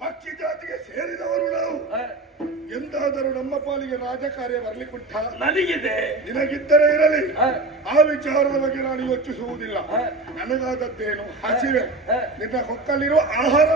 ಪಕ್ಷಿ ಜಾತಿಗೆ ಸೇರಿದವರು ನಾವು. ಎಂದಾದರೂ ನಮ್ಮ ಪಾಲಿಗೆ ರಾಜಕಾರ್ಯ ಬರ್ಲಿಕ್ಕುಂಟ? ನನಗಿದೆ. ನಿನಗಿದ್ದರೆ ಇರಲಿ, ಆ ವಿಚಾರದ ಬಗ್ಗೆ ನಾನು ಯೋಚಿಸುವುದಿಲ್ಲ. ನನಗಾದದ್ದೇನು ಹಸಿವೆ. ನಿನ್ನ ಕೊಕ್ಕಲ್ಲಿರುವ ಆಹಾರ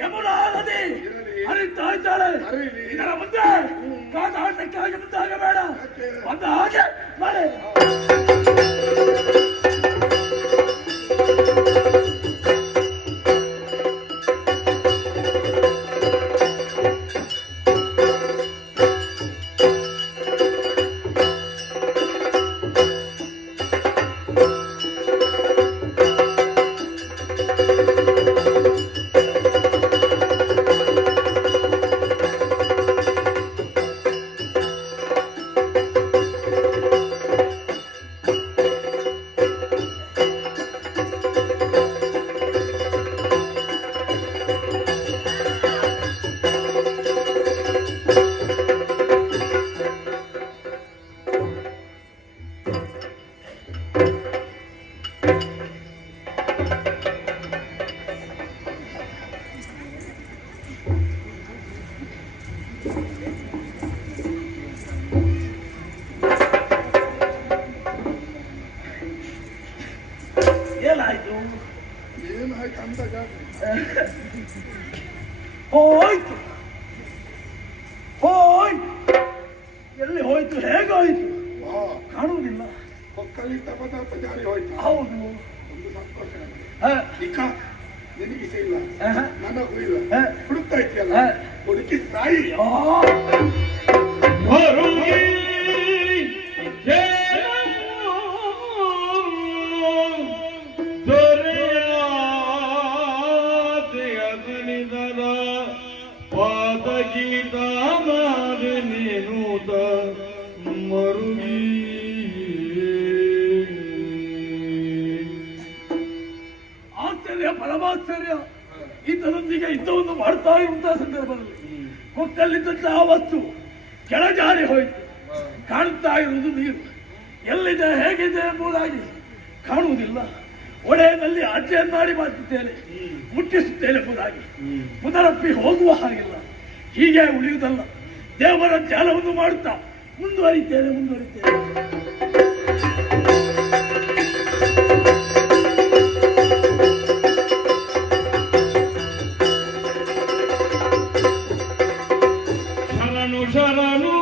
ಯಮುನಾ ನದಿ ಹರಿತಾ ಇದ್ದಾಳೆ. ಇದರ ಮುಂದೆ ಕಾದಾಟಕ್ಕಾಗಿ ಮುಂದಾಗಬೇಡ. ಬಂದ ಹಾಗೆ ಮಳೆ. ಏನಾಯ್ತು? ಏನಾಯ್ತು ಅಂತ ಹೋಯ್ತು ಹೋಯ್ತು. ಎಲ್ಲಿ ಹೋಯ್ತು? ಹೇಗೋಯ್ತು? ಕಾಣುವುದಿಲ್ಲ. ಕೊಕ್ಕಲಿದ್ದ ಪದಾರ್ಥ ಜಾರಿ ಹೋಯ್ತು. ಹೌದು. ಒಂದು ಸಂತೋಷ. ನಿನಗಿಸ ಇಲ್ಲ, ನನಗೂ ಇಲ್ಲ. ಹುಡುಕ್ತಾ ಇದೆಯಲ್ಲ, ಹುಡುಕಿ ತಾಯಿ. ಆಶ್ಚರ್ಯ, ಪರಮಾಶ್ಚರ್ಯ. ಈತನೊಂದಿಗೆ ಯುದ್ಧವನ್ನು ಮಾಡ್ತಾ ಇರುವಂತಹ ಸಂದರ್ಭದಲ್ಲಿ ಕೊಕ್ಕಲ್ಲಿದ್ದಂತಹ ವಸ್ತು ಕೆಳಜಾರಿ ಹೋಯಿತು. ಕಾಣುತ್ತಾ ಇರುವುದು ನೀರು. ಎಲ್ಲಿದೆ ಹೇಗಿದೆ ಎಂಬುದಾಗಿ ಕಾಣುವುದಿಲ್ಲ. ಒಡೆಯಲ್ಲಿ ಅಜ್ಜೆಯನ್ನು ಮಾಡಿ ಮಾಡುತ್ತೇನೆ, ಮುಟ್ಟಿಸುತ್ತೇನೆ ಎಂಬುದಾಗಿ ಪುನರಪ್ಪಿ ಹೋಗುವ ಹಾಗಿಲ್ಲ. ಹೀಗೆ ಉಳಿಯುವುದಲ್ಲ, ದೇವರ ಧ್ಯಾನವನ್ನು ಮಾಡುತ್ತಾ ಮುಂದುವರಿತೇನೆ. ಶರಣು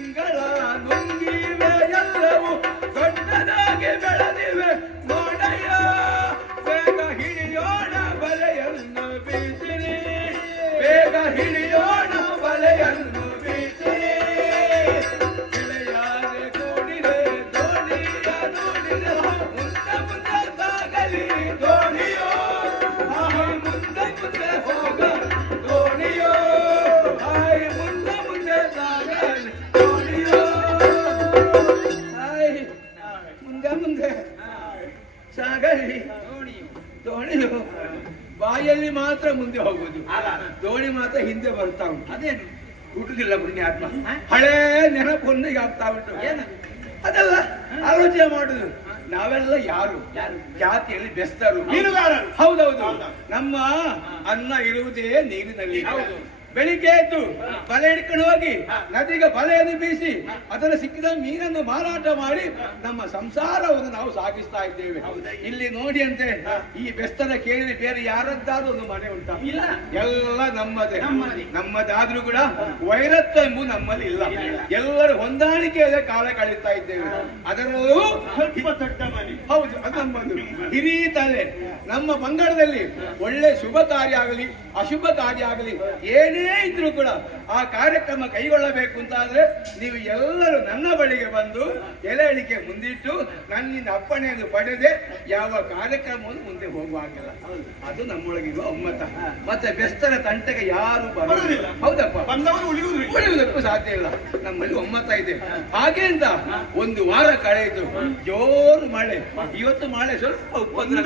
ತಿಂಗಳ ನುಂಗಿವೆ ಎಲ್ಲವೂ ದೊಡ್ಡದಾಗಿ ಬೆಳೆದಿವೆ ನೋಡಯ್ಯ ಬೇಗ ಹಿಡಿಯೋಣ ಬಲೆಯನ್ನು ಬೀಸಿರಿ ಬೇಗ ಹಿಡಿಯೋಣ ಬಲೆಯನ್ನು ಬೀಸಿರಿ ಗೆಳೆಯಾರೆ ಕೂಡಿದೆ ದೋಣಿಯ ದೋಣಿದೆ ಮುಂದೆ ಮುಂದೆ ಸಾಗಲಿ ದೋಣಿಯೋ ಹಾಯ್ ಮುಂದೆ ಮುಂದೆ ಹೋಗ ದೋಣಿಯೋ ಹಾಯ್ ಮುಂದೆ ಮುಂದೆ ಸಾಗಲಿ ದೋಣಿಯೋ ಹಾಯ್ ಮುಂದೆ ಮುಂದೆ ಸಾಗಲಿ ದೋಣಿಯೋ ಬಾಯಲ್ಲಿ ಮಾತ್ರ ಮುಂದೆ ಹೋಗುದು ದೋಣಿ ಮಾತ್ರ ಹಿಂದೆ ಬರ್ತಾ ಉಂಟು ಅದೇನು ಹುಟ್ಟುದಿಲ್ಲ ಪುಣ್ಯಾತ್ಮ ಹಳೇ ನೆನಪೊಂದಿಗೆ ಆಗ್ತಾ ಉಂಟು ಏನು ಅದಲ್ಲ ಆಲೋಚನೆ ಮಾಡುದು ನಾವೆಲ್ಲ ಯಾರು ಜಾತಿಯಲ್ಲಿ ಬೆಸ್ತರು ಮೀನುಗಾರರು. ಹೌದೌದು ನಮ್ಮ ಅನ್ನ ಇರುವುದೇ ನೀರಿನಲ್ಲಿ ಬೆಳಿಗ್ಗೆ ಎದ್ದು ಬಲೆ ಹಿಡ್ಕೊಂಡು ಹೋಗಿ ನದಿಗೆ ಬಲೆಯನ್ನು ಬೀಸಿ ಅದನ್ನು ಸಿಕ್ಕಿದ ಮೀನನ್ನು ಮಾರಾಟ ಮಾಡಿ ನಮ್ಮ ಸಂಸಾರವನ್ನು ನಾವು ಸಾಗಿಸ್ತಾ ಇದ್ದೇವೆ ಇಲ್ಲಿ ನೋಡಿ ಅಂತೆ ಈ ಬೆಸ್ತರ ಕೇಳಿ ಬೇರೆ ಯಾರದ್ದಾದ್ರೂ ಒಂದು ಮನೆ ಉಂಟಾ ಇಲ್ಲ ಎಲ್ಲ ನಮ್ಮದೇ ನಮ್ಮದಾದ್ರೂ ಕೂಡ ವೈರತ್ವ ಎಂಬುದು ನಮ್ಮಲ್ಲಿ ಇಲ್ಲ ಎಲ್ಲರೂ ಹೊಂದಾಣಿಕೆಯ ಕಾಲ ಕಳೀತಾ ಇದ್ದೇವೆ ಅದರಲ್ಲೂ ಸ್ವಲ್ಪ ದೊಡ್ಡ ಮನೆ. ಹೌದು ಅದು ನಮ್ಮದು ಹಿರಿತಲೆ ನಮ್ಮ ಪಂಗಡದಲ್ಲಿ ಒಳ್ಳೆ ಶುಭ ಕಾರ್ಯ ಆಗಲಿ ಅಶುಭ ಕಾರ್ಯ ಆಗಲಿ ಏನೇ ಇದ್ರೂ ಕೂಡ ಆ ಕಾರ್ಯಕ್ರಮ ಕೈಗೊಳ್ಳಬೇಕು ಅಂತ ಆದ್ರೆ ನೀವು ಎಲ್ಲರೂ ನನ್ನ ಬಳಿಗೆ ಬಂದು ಎಲೆ ಅಡಿಕೆ ಮುಂದಿಟ್ಟು ನನ್ನಿಂದ ಅಪ್ಪಣೆಯನ್ನು ಪಡೆದೆ ಯಾವ ಕಾರ್ಯಕ್ರಮವನ್ನು ಮುಂದೆ ಹೋಗುವಾಗಿಲ್ಲ ಅದು ನಮ್ಮೊಳಗಿರುವ ಒಮ್ಮತ ಮತ್ತೆ ಬೆಸ್ತರ ತಂಟೆಗೆ ಯಾರು ಬರುವುದಿಲ್ಲ ಹೌದಪ್ಪ ಬಂದವರು ಉಳಿಯುವುದಕ್ಕೂ ಸಾಧ್ಯ ಇಲ್ಲ ನಮ್ಮಲ್ಲಿ ಒಮ್ಮತ ಇದೆ ಹಾಗೆ ಅಂತ ಒಂದು ವಾರ ಕಳೆಯಿತು ಜೋರು ಮಳೆ ಇವತ್ತು ಮಳೆ ಸ್ವಲ್ಪ ಉಪದ್ರ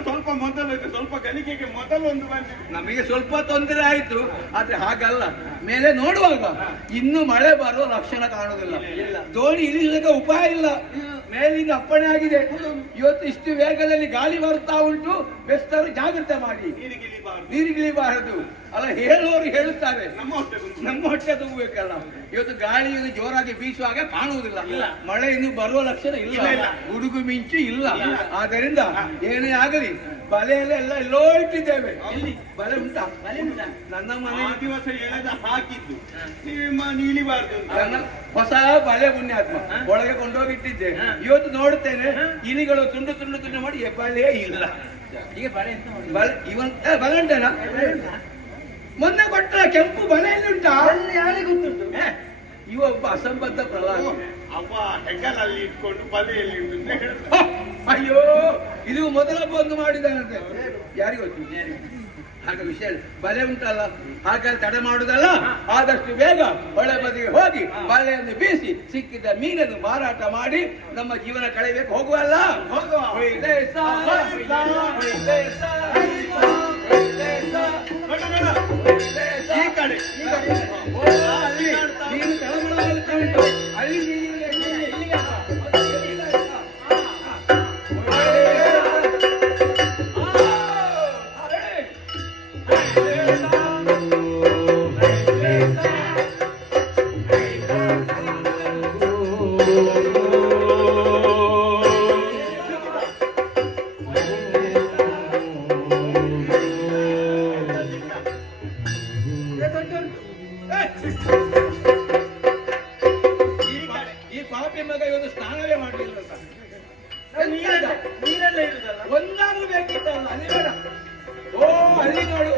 ಸ್ವಲ್ಪ ಮೊದಲು ಸ್ವಲ್ಪ ಗಳಿಗೆಗೆ ಮೊದಲು ಒಂದು ಬಂದಿದೆ. ನಮಗೆ ಸ್ವಲ್ಪ ತೊಂದರೆ ಆಯ್ತು ಆದ್ರೆ ಹಾಗಲ್ಲ ಮೇಲೆ ನೋಡುವಾಗ ಇನ್ನು ಮಳೆ ಬರುವ ಲಕ್ಷಣ ಕಾಣುವುದಿಲ್ಲ ದೋಣಿ ಇಳಿಸಲಿಕ್ಕೆ ಉಪಾಯ ಇಲ್ಲ ಮೇಲಿಂದ ಅಪ್ಪಣೆ ಆಗಿದೆ ಇವತ್ತು ಇಷ್ಟು ವೇಗದಲ್ಲಿ ಗಾಳಿ ಬರ್ತಾ ಉಂಟು ಬೆಸ್ತರು ಜಾಗ್ರತೆ ಮಾಡಿ ನೀರಿಗಿಳಿಬಾರದು ಅಲ್ಲ ಹೇಳುವವರು ಹೇಳುತ್ತಾರೆ ನಮ್ಮ ಹೊಟ್ಟೆ ತುಂಬಬೇಕಲ್ಲ ಇವತ್ತು ಗಾಳಿ ಜೋರಾಗಿ ಬೀಸುವಾಗ ಕಾಣುವುದಿಲ್ಲ ಮಳೆ ಇನ್ನು ಬರುವ ಲಕ್ಷಣ ಇಲ್ಲ ಗುಡುಗು ಮಿಂಚು ಇಲ್ಲ ಆದ್ದರಿಂದ ಏನೇ ಆಗಲಿ ಬಲೆಯಲ್ಲೆಲ್ಲ ಎಲ್ಲೋ ಇಟ್ಟಿದ್ದೇವೆ ಬಲೆ ಉಂಟಾ ನನ್ನ ಮನೆ ಆ ದಿವಸ ಎಳೆದ ಹಾಕಿದ್ದು ನೀವು ನೀಲಿಬಾರ್ದು ನನ್ನ ಹೊಸ ಬಲೆ ಪುಣ್ಯಾತ್ಮ ಒಳಗೆ ಕೊಂಡೋಗಿಟ್ಟಿದ್ದೆ ಇವತ್ತು ನೋಡುತ್ತೇನೆ ಇಲಿಗಳು ತುಂಡು ತುಂಡು ತುಂಡು ಮಾಡಿ ಬಲೆ ಇಲ್ಲ ಈಗ ಬಳೆ ಎಂತ ಮಾಡಿ ಬಲೆ ಇವನ್ ಬಲೆ ಉಂಟೇನಾ ಮೊನ್ನೆ ಕೊಟ್ಟ ಕೆಂಪು ಬಲೆಯಲ್ಲಿ ಉಂಟಾ ಯಾರಿಗೆ ಗೊತ್ತುಂಟು ಇವ ಒಬ್ಬ ಅಸಂಬದ್ಧ ಪ್ರಹ್ಲಾದ ಅವ ಹೆಗಲಲ್ಲಿ ಇಟ್ಕೊಂಡು ಬಲೆಯಲ್ಲಿ ಉಂಟು ಅಂತ ಹೇಳ್ತಾರೆ. ಅಯ್ಯೋ ಇದು ಮೊದಲ ಬಂದು ಮಾಡಿದಾನಂತೆ ಯಾರಿಗೂ ಗೊತ್ತು ಹಾಗ ವಿಷಯ ಬಲೆ ಉಂಟಲ್ಲ ಹಾಗಾಗಿ ತಡೆ ಮಾಡುದಲ್ಲ ಆದಷ್ಟು ಬೇಗ ಹೊಳೆ ಬದಿಗೆ ಹೋಗಿ ಬಲೆಯನ್ನು ಬೀಸಿ ಸಿಕ್ಕಿದ ಮೀನನ್ನು ಮಾರಾಟ ಮಾಡಿ ನಮ್ಮ ಜೀವನ ಕಳೆಯಬೇಕು ಹೋಗುವಲ್ಲ ಹೊಯ್ಲೇಸ, ಹೊಯ್ಲೇಸ, ಹೊಯ್ಲೇಸ, ಈ ಕಡೆ ಓ, ಅಲ್ಲಿ ನೀನು ತಳಮಳವಾಗುತ್ತಾ ಉಂಟು. ಅಲ್ಲಿ ನೀರಿಲ್ಲ, ಇಲ್ಲಿಗೆ ಬಾ. ಈ ಪಾಪಿ ಮಗ ಇವತ್ತು ಸ್ನಾನವೇ ಮಾಡಲಿಲ್ಲ ನೀರಲ್ಲೇ ಇರುದಲ್ಲ ಒಂದಾದ್ರೂ ಬೇಕಿತ್ತಲ್ಲ ಅಲ್ಲಿ ಬೇಡ ಓ ಅಲ್ಲಿ ನೋಡು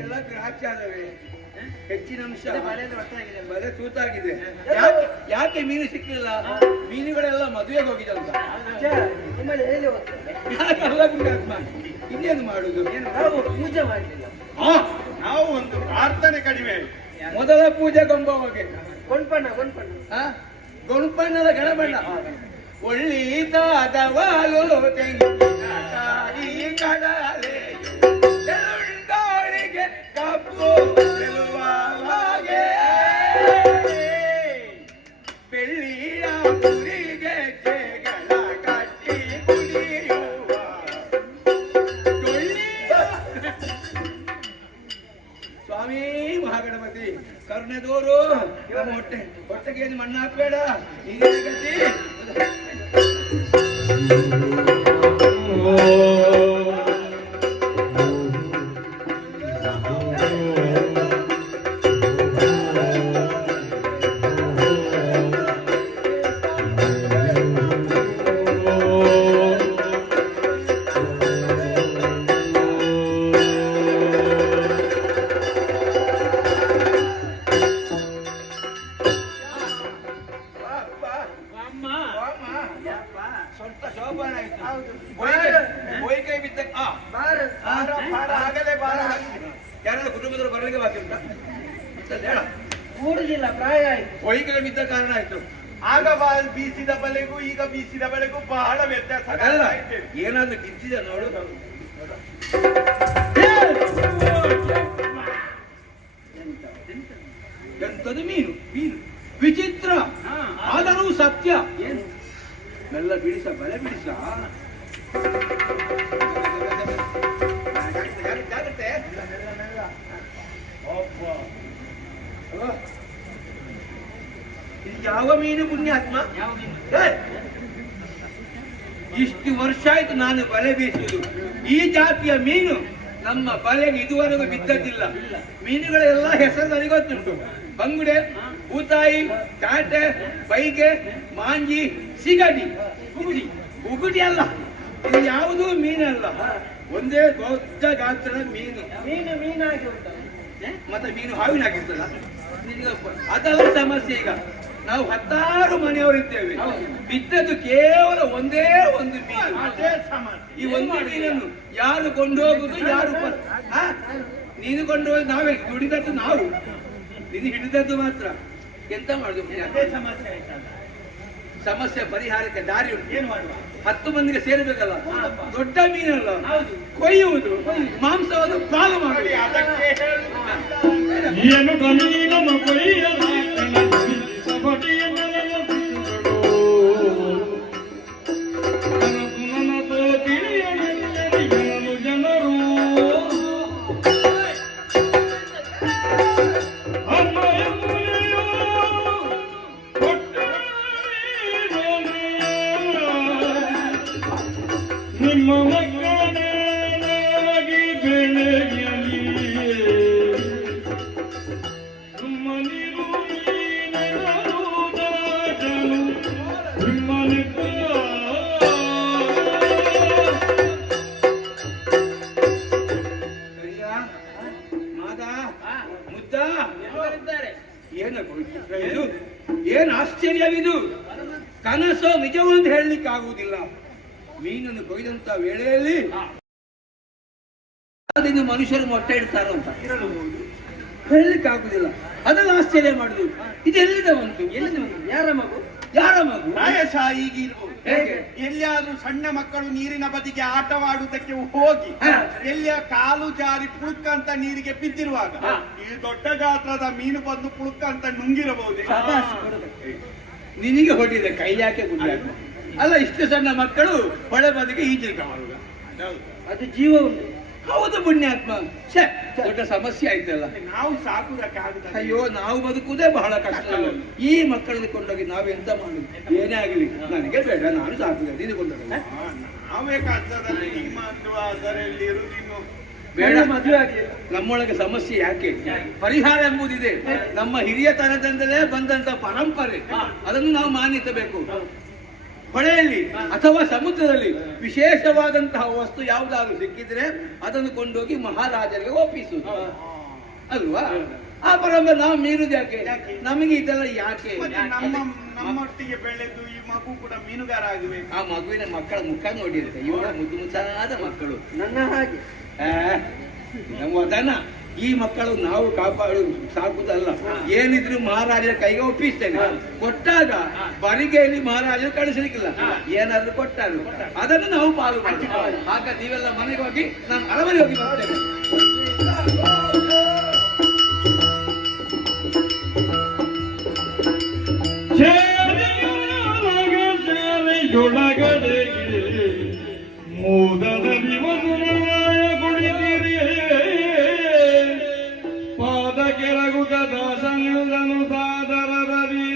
ಎಲ್ಲ ಗ್ರಾಚಾರವೇ ಹೆಚ್ಚಿನ ಅಂಶ ಬಲೆ ತೂತಾಗಿದೆ ಯಾಕೆ ಮೀನು ಸಿಕ್ಕಿಲ್ಲ ಮೀನುಗಳೆಲ್ಲ ಮದುವೆಗೆ ಹೋಗಿದಂತ ಯಾಕಲ್ಲ ಪುಣ್ಯಾತ್ಮ ಇನ್ನೇನು ಮಾಡುದು ಪೂಜೆ ಮಾಡಲಿಲ್ಲ ನಾವು ಒಂದು ಪ್ರಾರ್ಥನೆ ಕಡಿಮೆ ಮೊದಲ ಪೂಜೆ ಗೊಂಬಗೆ ಕೊಂಡ್ಪಣ್ಣ ಗೊಂಪಣ್ಣದ ಗಣಬಣ್ಣ ಒಳ್ಳಿತಾದವಾಲು ತೆಂಗಿನಕಾಯಿ ಕಡಲೆ ಎಳ್ಳುಂಡೋಳಿಗೆ ಕಪ್ಪು ಚೆಲುವಾಗೆ ಬೆಳ್ಳಿಯ ಪುರಿ ಮಣ್ಣು ಹಾಕ್ಬೇಡ. ನೀನೇ ಗತಿ. ಸ್ವಲ್ಪ ಶೋಭಾನ ಆಯ್ತು. ಕೈ ಬಿದ್ದ ಆಗಲೇ ಬಾರ ಯಾರಾದ್ರೂ ಕುಟುಂಬದವರು ಬರಲಿಕ್ಕೆ ಬಾಕಿ ಉಂಟಾ ಹೇಳ. ಕೂಡುದಿಲ್ಲ, ಪ್ರಾಯ ಆಯ್ತು. ಕೈ ಬಿದ್ದ ಕಾರಣ ಆಯ್ತು. ಆಗ ಬೀಸಿದ ಬಲೆಗೂ ಈಗ ಬೀಸಿದ ಬಲೆಗೂ ಬಹಳ ವ್ಯತ್ಯಾಸ. ಅಲ್ಲ ಏನಾದ್ರೂ ಬಿದ್ದಿದೆ ನೋಡು. ಎಂತದು ಮೀನು ಮೀನು ವಿಚಿತ್ರ ಆದರೂ ಸತ್ಯ. ಏನು ಮೆಲ್ಲ ಬಿಡಿಸ, ಬಲೆ ಬಿಡಿಸ. ಇದು ಯಾವ ಮೀನು ಪುಣ್ಯಾತ್ಮ? ಇಷ್ಟು ವರ್ಷ ಆಯ್ತು ನಾನು ಬಲೆ ಬೀಸುವುದು. ಈ ಜಾತಿಯ ಮೀನು ನಮ್ಮ ಬಲೆಗೆ ಇದುವರೆಗೂ ಬಿದ್ದದ್ದಿಲ್ಲ. ಮೀನುಗಳೆಲ್ಲ ಹೆಸರು ನನಗೆ ಗೊತ್ತುಂಟು. ಬಂಗುಡೆ, ಊತಾಯಿ, ಕಾಟೆ, ಬೈಗೆ, ಮಾಂಜಿ, ಸಿಗಡಿ, ಉಗುಡಿ ಅಲ್ಲ. ಇದು ಯಾವುದೂ ಮೀನಲ್ಲ, ಒಂದೇ ದೊಡ್ಡ ಗಾತ್ರದ ಮೀನು. ಮೀನಾಗಿ ಉಂಟು. ಮತ್ತೆ ಮೀನು ಹಾವಿನಾಗಿರ್ತದ. ಅದೆಲ್ಲ ಸಮಸ್ಯೆ. ಈಗ ನಾವು 16 ಮನೆಯವರಿದ್ದೇವೆ. ಬಿದ್ದದ್ದು ಕೇವಲ ಒಂದೇ ಒಂದು ಮೀನು. ಈ ಒಂದು ಮೀನನ್ನು ಯಾರು ಕೊಂಡೋಗುದು, ಯಾರು ನೀನು ಕೊಂಡೋಗಿ ನಾವೇ ದುಡಿದದ್ದು ನಾವು, ನೀನು ಹಿಡಿದದ್ದು ಮಾತ್ರ. ಎಂತ ಮಾಡುದು? ಸಮಸ್ಯೆ ಪರಿಹಾರಕ್ಕೆ ದಾರಿ ಉಂಟು. ಏನ್ ಮಾಡುವ? 10 ಮಂದಿಗೆ ಸೇರಬೇಕಲ್ಲ. ದೊಡ್ಡ ಮೀನಲ್ಲ, ಕೊಯ್ಯುವುದು, ಮಾಂಸವನ್ನು ಪಾಲು ಮಾಡುವುದು. ಏನು ಗಮೀನಮ ಕೊಯ್ಯಲಿ ಸಭಟಿಯ ನನತೋ ತಿಳಿಯಲು ಜನರು ನಿಮ್ಮ ಮಕ್ಕಳಾಗಿ ಬೆಳೆಯಲಿ ಸುಮ್ಮನಿರು ನೀನರುದಾಟಲು ನಿಮ್ಮನೆ ಮಾದ ಮುದ್ದ ಏನು ಏನು ಆಶ್ಚರ್ಯವಿದು? ಕನಸೋ ನಿಜವೂ ಅಂತ ಹೇಳಲಿಕ್ಕೆ ಆಗುವುದಿಲ್ಲ. ಮೀನನ್ನು ಕೊಯ್ದಂತ ವೇಳೆಯಲ್ಲಿ ಅದನ್ನು ಮನುಷ್ಯರು ಮೊಟ್ಟೆ ಇಡ್ತಾರೋ ಅಂತ ಹೇಳಲಿಕ್ಕೆ ಆಗುದಿಲ್ಲ. ಅದನ್ನು ಆಶ್ಚರ್ಯ ಮಾಡುದು. ಇದು ಎಲ್ಲಿಂದ ಬಂತು? ಯಾರ ಮಗು? ಯಾರ ಮಗು? ಪ್ರಾಯಶಃ ಈಗ ಇರ್ಬೋದು. ಹೇಗೆ? ಎಲ್ಲಿಯಾದ್ರೂ ಸಣ್ಣ ಮಕ್ಕಳು ನೀರಿನ ಬದಿಗೆ ಆಟವಾಡುವುದಕ್ಕೆ ಹೋಗಿ ಎಲ್ಲಿಯ ಕಾಲು ಜಾರಿ ಪುಳುಕ ಅಂತ ನೀರಿಗೆ ಬಿದ್ದಿರುವಾಗ ಈ ದೊಡ್ಡ ಗಾತ್ರದ ಮೀನು ಬಂದು ಪುಳುಕ ಅಂತ ನುಂಗಿರಬಹುದು. ನಿನಗೆ ಹೊಡಿದೆ ಕೈಲಿ ಯಾಕೆ ಗುಡ್ಡ ಅಲ್ಲ. ಇಷ್ಟು ಸಣ್ಣ ಮಕ್ಕಳು ಹೊಳೆ ಬದಿಗೆ ಈಜಲಿಕ್ಕೆ ಮಾಡುವ ಅದು ಜೀವ ಉಂಟು. ಹೌದು ಪುಣ್ಯಾತ್ಮ. ದೊಡ್ಡ ಸಮಸ್ಯೆ ಆಯ್ತಲ್ಲ. ನಾವು ಸಾಕುವುದಕ್ಕಾಗುದ? ಅಯ್ಯೋ, ನಾವು ಬದುಕುವುದೇ ಬಹಳ ಕಷ್ಟ. ಈ ಮಕ್ಕಳನ್ನು ಕೊಂಡೋಗಿ ನಾವು ಎಂತ ಮಾಡುದು? ಏನೇ ಆಗಲಿ ನನಗೆ ಬೇಡ, ನಾನು ಸಾಕುದ. ನೀನು ಕೊಂಡೋಗ ನಾವೇ ಕಷ್ಟದಲ್ಲಿ ನಿಮ್ಮಂದು ಅದರಲ್ಲಿ ಇರುವುದಿನ್ನು ಬೇಡ. ಮದುವೆ ಆಗಲಿಲ್ಲ. ನಮ್ಮೊಳಗೆ ಸಮಸ್ಯೆ ಯಾಕೆ? ಪರಿಹಾರ ಎಂಬುದಿದೆ. ನಮ್ಮ ಹಿರಿಯತನದಿಂದಲೇ ಬಂದಂತ ಪರಂಪರೆ, ಅದನ್ನು ನಾವು ಮಾನ್ಯಿಸಬೇಕು. ಹೊಳೆಯಲ್ಲಿ ಅಥವಾ ಸಮುದ್ರದಲ್ಲಿ ವಿಶೇಷವಾದಂತಹ ವಸ್ತು ಯಾವುದಾದ್ರೂ ಸಿಕ್ಕಿದ್ರೆ ಅದನ್ನು ಕೊಂಡೋಗಿ ಮಹಾರಾಜರಿಗೆ ಒಪ್ಪಿಸುವುದು ಅಲ್ವಾ? ಆ ಪರಂಪರೆ ನಾವು ಮೀರುದು ಯಾಕೆ? ನಮಗೆ ಇದೆಲ್ಲ ಯಾಕೆ? ನಮ್ಮೊಟ್ಟಿಗೆ ಬೆಳೆದು ಈ ಮಗು ಕೂಡ ಮೀನುಗಾರ ಆಗಬೇಕು. ಆ ಮಗುವಿನ ಮಕ್ಕಳ ಮುಖ ನೋಡಿರುತ್ತೆ. ಇವಾಗ ಮುದ್ದು ಮುದ್ದಾದ ಮಕ್ಕಳು ನನ್ನ ಹಾಗೆ. ನಮ್ಮ ದನ. ಈ ಮಕ್ಕಳು ನಾವು ಕಾಪಾಡುದು ಸಾಕುದಲ್ಲ. ಏನಿದ್ರು ಮಹಾರಾಜರ ಕೈಗೆ ಒಪ್ಪಿಸ್ತೇನೆ. ಕೊಟ್ಟಾಗ ಬರಿಗೆಯಲ್ಲಿ ಮಹಾರಾಜರು ಕಳಿಸಲಿಕ್ಕಿಲ್ಲ. ಏನಾದ್ರು ಕೊಟ್ಟಾರು ಅದನ್ನು ನಾವು ಪಾಲು ಮಾಡ್ತೀವಿ. ಆಗ ನೀವೆಲ್ಲ ಮನೆಗೆ ಹೋಗಿ, ನಾನು ಅರಮನೆ ಹೋಗಿ ಬರ್ತೇನೆ. ಮೂದದಲ್ಲಿ ಮಧುರವಾಯ ಕುಡಿದಿರಿ ಪಾದ ಕೆಳಗುದ ದಾಸನುದನು ಸಾದರ ರವಿ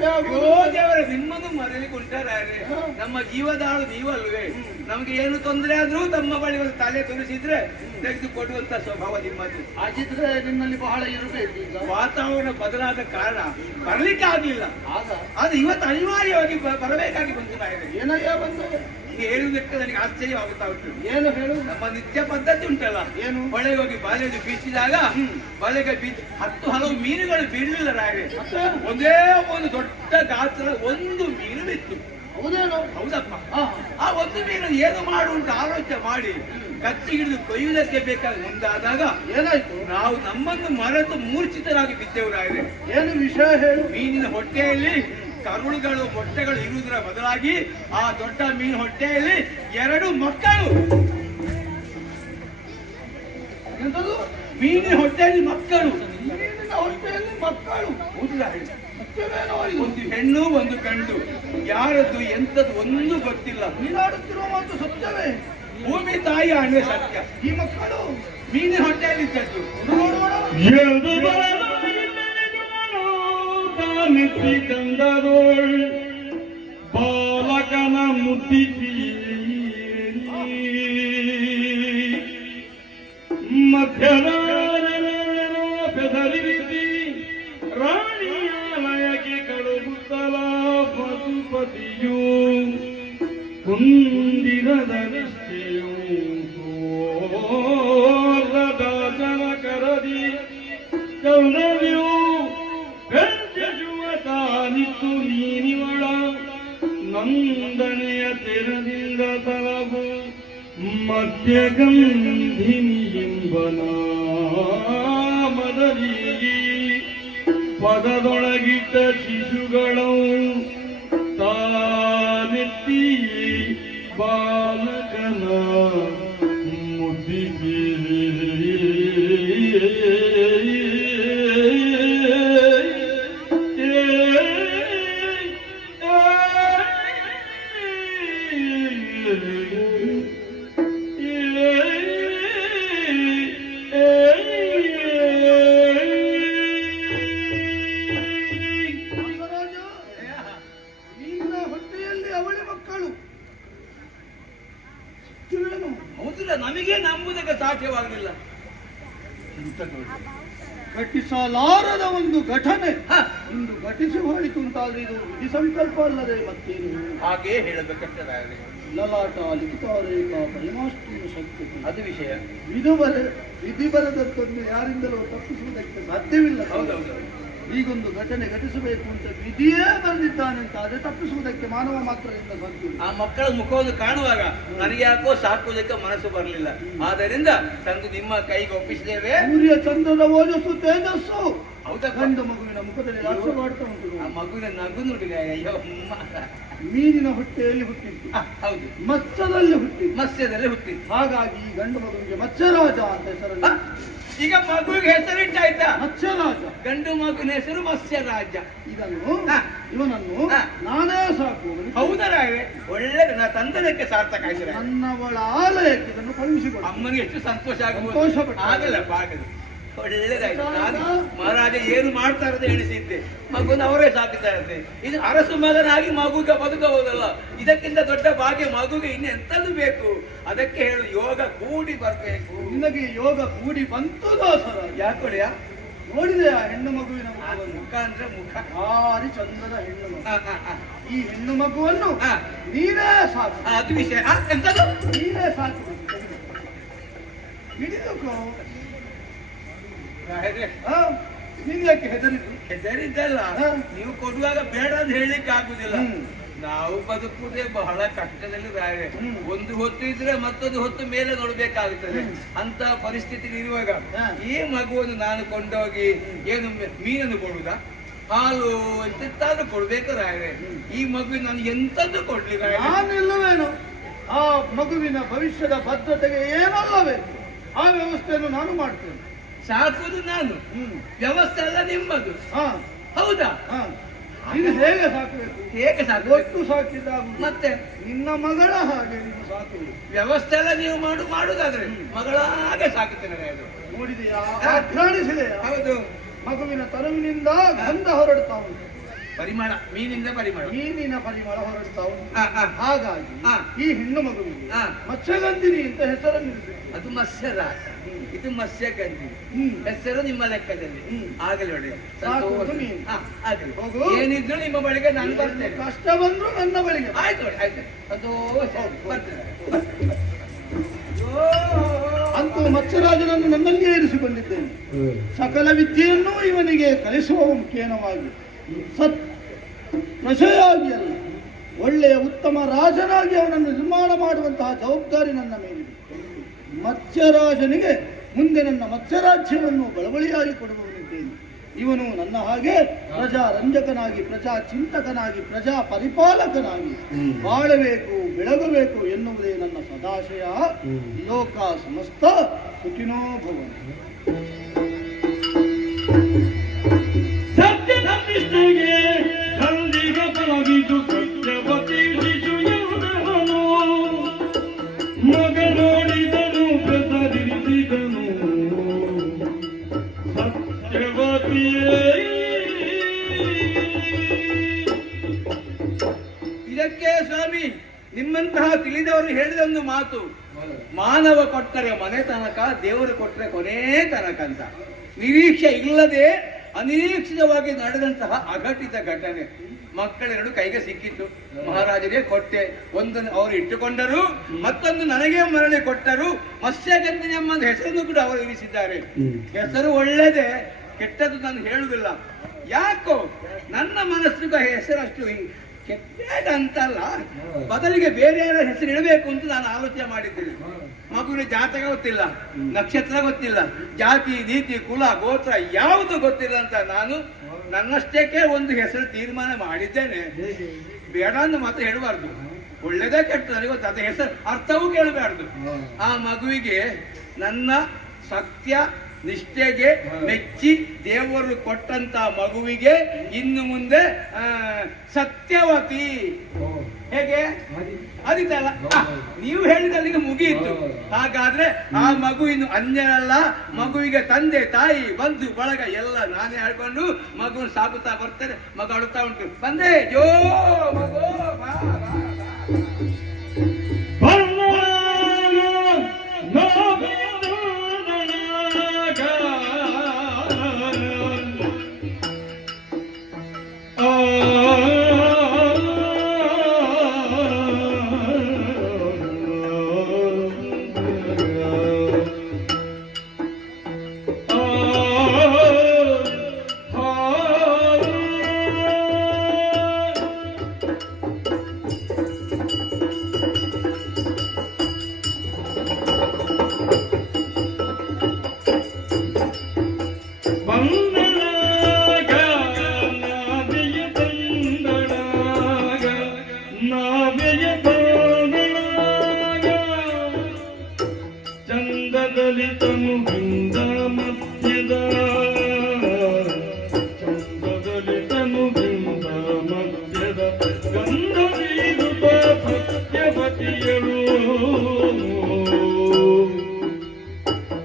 ಕೃಪೆ ಆಗುವುದು. ದೇವರೇ ನಿಮ್ಮನ್ನು ಮರೆಯಲಿಕ್ಕೆ ಉಂಟಾರೆ ನಮ್ಮ ಜೀವದಾಳು ನೀವಲ್ವೇ? ನಮ್ಗೆ ಏನು ತೊಂದರೆ ಆದ್ರೂ ತಮ್ಮ ಬಳಿ ಒಂದು ತಲೆ ತುರಿಸಿದ್ರೆ ತೆಗೆದು ಕೊಡುವಂತ ಸ್ವಭಾವ ನಿಮ್ಮದು. ಹಾಗಿದ್ರೆ ನಿನ್ನಲ್ಲಿ ಬಹಳ ಇರಬೇಕು. ಈಗ ವಾತಾವರಣ ಬದಲಾದ ಕಾರಣ ಬರ್ಲಿಕ್ಕೆ ಆಗ್ಲಿಲ್ಲ. ಆದ್ರೆ ಇವತ್ತು ಅನಿವಾರ್ಯವಾಗಿ ಬರಬೇಕಾಗಿ ಬಂತು. ಏನಯ್ಯ ಬಂದು ಹೇಳುವುದಕ್ಕೆ ನನಗೆ ಆಶ್ಚರ್ಯವಾಗುತ್ತಾ ಉಂಟು. ಏನು ಹೇಳು? ನಮ್ಮ ನಿತ್ಯ ಪದ್ಧತಿ ಉಂಟಲ್ಲ, ಏನು? ಹೊಳೆಗೆ ಹೋಗಿ ಬಾಲೆದು ಬೀಸಿದಾಗ ಬಲೆಗೆ 10 ಹಲವು ಮೀನುಗಳು ಬೀಳಲಿಲ್ಲ ರಾಯರೇ. ಒಂದೇ ಒಂದು ದೊಡ್ಡ ಗಾತ್ರ ಒಂದು ಮೀನು ಬಿತ್ತು. ಹೌದೇನು? ಹೌದಪ್ಪ. ಆ ಒಂದು ಮೀನು ಏನು ಮಾಡುವಂತ ಆಲೋಚನೆ ಮಾಡಿ ಕತ್ತಿ ಹಿಡಿದು ಕೊಯ್ಯುವುದಕ್ಕೆ ಬೇಕಾಗಿ ಮುಂದಾದಾಗ ಏನಾಯ್ತು? ನಾವು ನಮ್ಮನ್ನು ಮರೆತು ಮೂರ್ಛಿತರಾಗಿ ಬಿದ್ದೆವು ರಾಯರೇ. ಏನು ವಿಷಯ ಹೇಳು? ಮೀನಿನ ಹೊಟ್ಟೆಯಲ್ಲಿ ಕರುಳುಗಳು ಮೊಟ್ಟೆಗಳು ಇರುವುದರ ಬದಲಾಗಿ ಆ ದೊಡ್ಡ ಮೀನು ಹೊಟ್ಟೆಯಲ್ಲಿ 2 ಮಕ್ಕಳು. ಎಂತದು? ಮೀನಿನ ಹೊಟ್ಟೆಯಲ್ಲಿ ಮಕ್ಕಳು. ಮೀನಿನ ಹೊಟ್ಟೆಯಲ್ಲಿ ಮಕ್ಕಳು? ಒಂದು ಹೆಣ್ಣು ಒಂದು ಗಂಡು. ಯಾರದ್ದು ಎಂತದ್ದು ಒಂದು ಗೊತ್ತಿಲ್ಲ. ನೀನಾಡುತ್ತಿರುವ ಮಾತು ಸತ್ಯವೇ? ಭೂಮಿ ತಾಯಿ ಅಣ್ಣೆ ಸತ್ಯ. ಈ ಮಕ್ಕಳು ಮೀನಿನ ಹೊಟ್ಟೆಯಲ್ಲಿ ಇದ್ದದ್ದು. ಕಂದರೋಳ್ ಬಾಲಕನ ಮುದ್ದಿಸಿ ಮಧ್ಯರಾಜನೋ ಬೆದರಿಸಿ ರಾಣಿಯಾಲಯಕ್ಕೆ ಕಳುಗುತ್ತಲ ಮಧುಪತಿಯು ಕುಂದಿರದ ನಿಷ್ಠೆಯು ದಾಸನ ಕರದಿ ಚೌನವಿಯು ತಾನಿತ್ತು ನೀನಿವಳ ನಂದನೆಯ ತೆರದಿಂದ ತಲವು ಮಧ್ಯಗಂಧಿನಿ ಎಂಬನ ಮದಲಿಗೆ ಪದದೊಳಗಿಟ್ಟ ಶಿಶುಗಳು ತಾನೆತ್ತಿ ಬಾಲಕನ ಮುದ್ದಿಗೆ ನಮಗೆ ನಂಬುದಕ್ಕೆ ಸಾಧ್ಯವಾಗಲಿಲ್ಲ. ಘಟಿಸಲಾರದ ಒಂದು ಘಟನೆ ಇಂದು ಘಟಿಸಿ ಹೋಯಿತು ಅಂತಾದ್ರೆ ಇದು ವಿಧಿ ಸಂಕಲ್ಪ ಅಲ್ಲದೆ ಮತ್ತೇನು? ಹಾಗೇ ಹೇಳಬೇಕಂತ ಲಲಾಟ ಲಿಖಿತಾರೇಖ ಪರಿಮಾಷ್ಟ್ರೀಯ ಶಕ್ತಿ ಅದು ವಿಷಯ. ವಿಧಿ ಬರದದ್ದನ್ನು ಯಾರಿಂದಲೂ ತಪ್ಪಿಸುವುದಕ್ಕೆ ಸಾಧ್ಯವಿಲ್ಲ. ಹೌದೌದು. ಈಗೊಂದು ಘಟನೆ ಘಟಿಸಬೇಕು ಅಂತ ವಿಧಿಯೇ ಬರೆದಿದ್ದಾನೆ ಅಂತ ಅದೇ ತಪ್ಪಿಸುವುದಕ್ಕೆ ಮಾನವ ಮಾತ್ರದಿಂದ ಸಾಧ್ಯ. ಆ ಮಕ್ಕಳ ಮುಖವನ್ನು ಕಾಣುವಾಗ ನನಗೆ ಯಾಕೋ ಸಾಕುವುದಕ್ಕೆ ಮನಸ್ಸು ಬರಲಿಲ್ಲ. ಆದ್ದರಿಂದ ತಂದು ನಿಮ್ಮ ಕೈಗೆ ಒಪ್ಪಿಸಿದ್ದೇವೆ. ಸೂರ್ಯ ಚಂದ್ರನ ಓಜಸ್ಸು ತೇಜಸ್ಸು ಹೌದಾ? ಗಂಡು ಮಗುವಿನ ಮುಖದಲ್ಲಿ ರಾಷ್ಟ್ರ ಮಾಡ್ತಾ ಉಂಟು. ಆ ಮಗುವಿನ ನಗು ನುಡಿಗ ಅಯ್ಯೋ ಮೀನಿನ ಹೊಟ್ಟೆಯಲ್ಲಿ ಹುಟ್ಟಿದ್ದು. ಹೌದು, ಮತ್ಸ್ಯದಲ್ಲಿ ಹುಟ್ಟಿದ್ದು. ಮತ್ಸ್ಯದಲ್ಲಿ ಹುಟ್ಟಿದ್ದು. ಹಾಗಾಗಿ ಈ ಗಂಡು ಮಗುವಿಗೆ ಮತ್ಸ್ಯರಾಜ ಅಂತ ಹೆಸರಲ್ಲ. ಈಗ ಮಗುವಿಗೆ ಹೆಸರಿಟ್ಟಾಯ್ತಾ? ಮತ್ಸ್ಯರಾಜ. ಗಂಡು ಮಗುವಿನ ಹೆಸರು ಮತ್ಸ್ಯರಾಜ. ಇದನ್ನು ಇವನನ್ನು ಹಾ. ನಾನೇ ಸಾಕು. ಹೌದರಾವೆ, ಒಳ್ಳೆದು. ನಾ ತಂದದಕ್ಕೆ ಸಾರ್ಥಕ ಆಯ್ತು. ನನ್ನವಳ ಆಲಯಕ್ಕೆ ಇದನ್ನು ಕಳುಹಿಸಿಕೊಡು. ಅಮ್ಮನಿಗೆ ಎಷ್ಟು ಸಂತೋಷ ಆಗಬಹುದು. ಸಂತೋಷಪಟ್ಟು. ಆಗಲ್ಲಪ್ಪ, ಆಗಲ್ಲ. ಒಳ್ಳೆದಾಯ್ತು. ನಾನು ಮಹಾರಾಜ ಏನು ಮಾಡ್ತಾರದೆ ಎಣಿಸಿದ್ದೆ. ಮಗುನ ಅವರೇ ಸಾಕ್ತಾ ಇದ್ದೆ. ಇದು ಅರಸು ಮಗನಾಗಿ ಮಗುಗೆ ಬದುಕಬಹುದಲ್ಲ. ಇದಕ್ಕಿಂತ ದೊಡ್ಡ ಭಾಗ್ಯ ಮಗುಗೆ ಇನ್ನೆಂತದ್ದು ಬೇಕು? ಅದಕ್ಕೆ ಹೇಳು, ಯೋಗ ಕೂಡಿ ಬರ್ಬೇಕು. ನಿನಗೆ ಯೋಗ ಕೂಡಿ ಬಂತು ದಾಸರ. ಯಾಕೊಡೆಯ? ನೋಡಿದೆ ಆ ಹೆಣ್ಣು ಮಗುವಿನ ಮುಖವನ್ನು? ಮುಖ ಅಂದ್ರೆ ಮುಖ ಭಾರಿ ಚಂದದ ಹೆಣ್ಣು ಮಗು. ಈ ಹೆಣ್ಣು ಮಗುವನ್ನು ಹಾ. ನೀನೇ ಸಾಕು. ಅದು ವಿಷಯ. ಎಂತದು? ನೀನೇ ಸಾಕು. ಹಿಡಿದುಕೋ. ನೀನ್ ಯಾಕೆ ಹೆದರಿದ್ರು? ಹೆದರಿದ್ದಲ್ಲ, ನೀವು ಕೊಡುವಾಗ ಬೇಡ ಅಂತ ಹೇಳಲಿಕ್ಕೆ ಆಗುದಿಲ್ಲ. ನಾವು ಬದುಕುವುದೇ ಬಹಳ ಕಷ್ಟದಲ್ಲಿ ರಾವೆ. ಒಂದು ಹೊತ್ತು ಇದ್ರೆ ಮತ್ತೊಂದು ಹೊತ್ತು ಮೇಲೆ ನೋಡ್ಬೇಕಾಗುತ್ತದೆ. ಅಂತ ಪರಿಸ್ಥಿತಿ ಇರುವಾಗ ಈ ಮಗುವನ್ನು ನಾನು ಕೊಂಡೋಗಿ ಏನು ಮೀನನ್ನು ಕೊಡುವುದಾ, ಹಾಲು ಎಂತಾದ್ರೂ ಕೊಡ್ಬೇಕು ರಾವೆ. ಈ ಮಗುವಿನ ನಾನು ಎಂತದ್ದು ಕೊಡ್ಲಿ ರಾವೆ? ನಾನಿಲ್ಲವೇನು? ಆ ಮಗುವಿನ ಭವಿಷ್ಯದ ಭದ್ರತೆಗೆ ಏನಲ್ಲಬೇಕು ಆ ವ್ಯವಸ್ಥೆಯನ್ನು ನಾನು ಮಾಡ್ತೇನೆ. ಸಾಕುದು ನಾನು, ವ್ಯವಸ್ಥೆ ಎಲ್ಲ ನಿಮ್ಮದು. ಹೌದಾ? ನೀನು ಹೇಗೆ ಸಾಕಬೇಕು? ಹೇಗೆ ಸಾಕು? ಒಟ್ಟು ಸಾಕಿದಾಗ ಮತ್ತೆ ನಿನ್ನ ಮಗಳ ಹಾಗೆ ನೀನು ಸಾಕುವುದು. ವ್ಯವಸ್ಥೆ ಎಲ್ಲ ನೀವು ಮಾಡುದಾದ್ರೆ ಮಗಳ ಹಾಗೆ ಸಾಕುತ್ತೇನೆ. ಅದು ನೋಡಿದೆಯಾ? ಕಾಣಿಸಿದೆಯಾ? ಹೌದು. ಮಗುವಿನ ತನುವಿನಿಂದ ಗಂಧ ಹೊರಡ್ತಾ ಉಂಟು. ಪರಿಮಳ, ಮೀನಿಂದ ಪರಿಮಳ, ಮೀನಿನ ಪರಿಮಳ ಹೊರಡ್ತಾ ಉಂಟು. ಆ, ಆ, ಹಾಗಾಗಿ ಆ. ಈ ಹೆಣ್ಣು ಮಗುವಿಗೆ ಆ. ಮತ್ಸ್ಯಗಂಧಿನಿ ಅಂತ ಹೆಸರನ್ನು ಅದು ಮತ್ಸ್ಯರಾಜ, ಇದು ಮತ್ಸ್ಯಗಂಧಿ. ಹೆಸರು ನಿಮ್ಮ ಲೆಕ್ಕದಲ್ಲಿ ಆಗಲಿ ಒಳ್ಳೆಯ ಸಾಕುವುದು ನೀನು. ಆಗಲಿ. ಹೋಗು. ಏನಿದ್ರು ನಿಮ್ಮ ಬಳಿಗೆ ನಾನು ಬರ್ತೇನೆ. ಕಷ್ಟ ಬಂದ್ರು ನನ್ನ ಬಳಿಗೆ ಬಾ. ಆಯ್ತು ಆಯ್ತು, ಅದು ಬರ್ತೇನೆ. ಅಂತೂ ಮತ್ಸ್ಯರಾಜನನ್ನು ನನ್ನಲ್ಲಿಯೇ ಇರಿಸಿಕೊಂಡಿದ್ದೇನೆ. ಸಕಲ ವಿದ್ಯೆಯನ್ನು ಇವನಿಗೆ ಕಲಿಸುವ ಮುಖೇನವಾಗಿ ಪ್ರಜೆಯಾಗಿ ಅಲ್ಲ, ಒಳ್ಳೆಯ ಉತ್ತಮ ರಾಜನಾಗಿ ಅವನನ್ನು ನಿರ್ಮಾಣ ಮಾಡುವಂತಹ ಜವಾಬ್ದಾರಿ ನನ್ನ ಮೇಲಿದೆ. ಮತ್ಸ್ಯರಾಜನಿಗೆ ಮುಂದೆ ನನ್ನ ಮತ್ಸ್ಯರಾಜ್ಯವನ್ನು ಬಳವಳಿಯಾಗಿ ಕೊಡುವವನಿದ್ದೇನೆ. ಇವನು ನನ್ನ ಹಾಗೆ ಪ್ರಜಾ ರಂಜಕನಾಗಿ, ಪ್ರಜಾ ಚಿಂತಕನಾಗಿ, ಪ್ರಜಾ ಪರಿಪಾಲಕನಾಗಿ ಬಾಳಬೇಕು, ಬೆಳಗಬೇಕು ಎನ್ನುವುದೇ ನನ್ನ ಸದಾಶಯ. ಲೋಕ ಸಮಸ್ತ ಸುಖಿನೋ ಭವಂತು. ಸತ್ಯನಿಷ್ಠೆಗೆ ಸಂದಿಗ ತೊಲಗಿತು ಸತ್ಯವತಿ ಶಿಶುಯವನು ಮಗ ನೋಡಿದನು ಪ್ರಸರಿಸಿದನು ಸತ್ಯವತಿಯೇ. ಇದಕ್ಕೆ ಸ್ವಾಮಿ ನಿಮ್ಮಂತಹ ತಿಳಿದವರು ಹೇಳಿದ ಒಂದು ಮಾತು, ಮಾನವ ಕೊಟ್ಟರೆ ಮನೆ ತನಕ, ದೇವರು ಕೊಟ್ಟರೆ ಕೊನೆ ತನಕ ಅಂತ. ನಿರೀಕ್ಷೆ ಇಲ್ಲದೆ ಅನಿರೀಕ್ಷಿತವಾಗಿ ನಡೆದಂತಹ ಅಘಟಿತ ಘಟನೆ. ಮಕ್ಕಳೆರಡು ಕೈಗೆ ಸಿಕ್ಕಿತ್ತು, ಮಹಾರಾಜರಿಗೆ ಕೊಟ್ಟೆ. ಒಂದನ್ನು ಅವರು ಇಟ್ಟುಕೊಂಡರು, ಮತ್ತೊಂದು ನನಗೆ ಮರಳಿ ಕೊಟ್ಟರು. ಮತ್ಸ್ಯಗಂಧಿನಿ ಎಂಬ ಹೆಸರನ್ನು ಕೂಡ ಅವರು ಇರಿಸಿದ್ದಾರೆ. ಹೆಸರು ಒಳ್ಳೆಯದೇ, ಕೆಟ್ಟದ್ದು ನಾನು ಹೇಳುವುದಿಲ್ಲ. ಯಾಕೋ ನನ್ನ ಮನಸ್ಸಿಗೆ ಹೆಸರಷ್ಟು ಕೆಟ್ಟದಂತಲ್ಲ, ಬದಲಿಗೆ ಬೇರೆ ಯಾರ ಹೆಸರು ಇಡಬೇಕು ಅಂತ ನಾನು ಆಲೋಚನೆ ಮಾಡಿದ್ದೇನೆ. ಮಗುವಿನ ಜಾತಕ ಗೊತ್ತಿಲ್ಲ, ನಕ್ಷತ್ರ ಗೊತ್ತಿಲ್ಲ, ಜಾತಿ ನೀತಿ ಕುಲ ಗೋತ್ರ ಯಾವುದು ಗೊತ್ತಿಲ್ಲ ಅಂತ ನಾನು ನನ್ನಷ್ಟಕ್ಕೆ ಒಂದು ಹೆಸರು ತೀರ್ಮಾನ ಮಾಡಿದ್ದೇನೆ. ಬೇಡ ಅಂತ ಮಾತ್ರ ಹೇಳಬಾರ್ದು, ಒಳ್ಳೇದೇ ಕೆಟ್ಟ ನನಗೆ ಗೊತ್ತ, ಅದು ಹೆಸರು ಅರ್ಥವೂ ಕೇಳಬಾರ್ದು. ಆ ಮಗುವಿಗೆ ನನ್ನ ಸತ್ಯ ನಿಷ್ಠೆಗೆ ಮೆಚ್ಚಿ ದೇವರು ಕೊಟ್ಟಂತ ಮಗುವಿಗೆ ಇನ್ನು ಮುಂದೆ ಸತ್ಯವತಿ. ಹೇಗೆ ಅದಿತಲ್ಲ, ನೀವು ಹೇಳಿದಲ್ಲಿಗೆ ಮುಗಿಯಿತು. ಹಾಗಾದ್ರೆ ಆ ಮಗುವಿನ ಅನ್ಯನಲ್ಲ, ಮಗುವಿಗೆ ತಂದೆ ತಾಯಿ ಬಂಧು ಬಳಗ ಎಲ್ಲ ನಾನೇ ಆಡ್ಕೊಂಡು ಮಗುವನ್ನು ಸಾಕುತ್ತಾ ಬರ್ತೇನೆ. ಮಗು ಅಳುತ್ತಾ ಉಂಟು, ಬಂದೆ ಜೋ ಮಗು ಬಾ, ಬಾ, ಬಾ. ಚಂದದಲಿತನು ಬಿಂದ ಮಧ್ಯದ ಚಂದದಲಿತನು ಬಿಂದ ಮಧ್ಯದ ಗಂಧ ಬೀರುತ್ತ ಸತ್ಯವತಿಯಳು.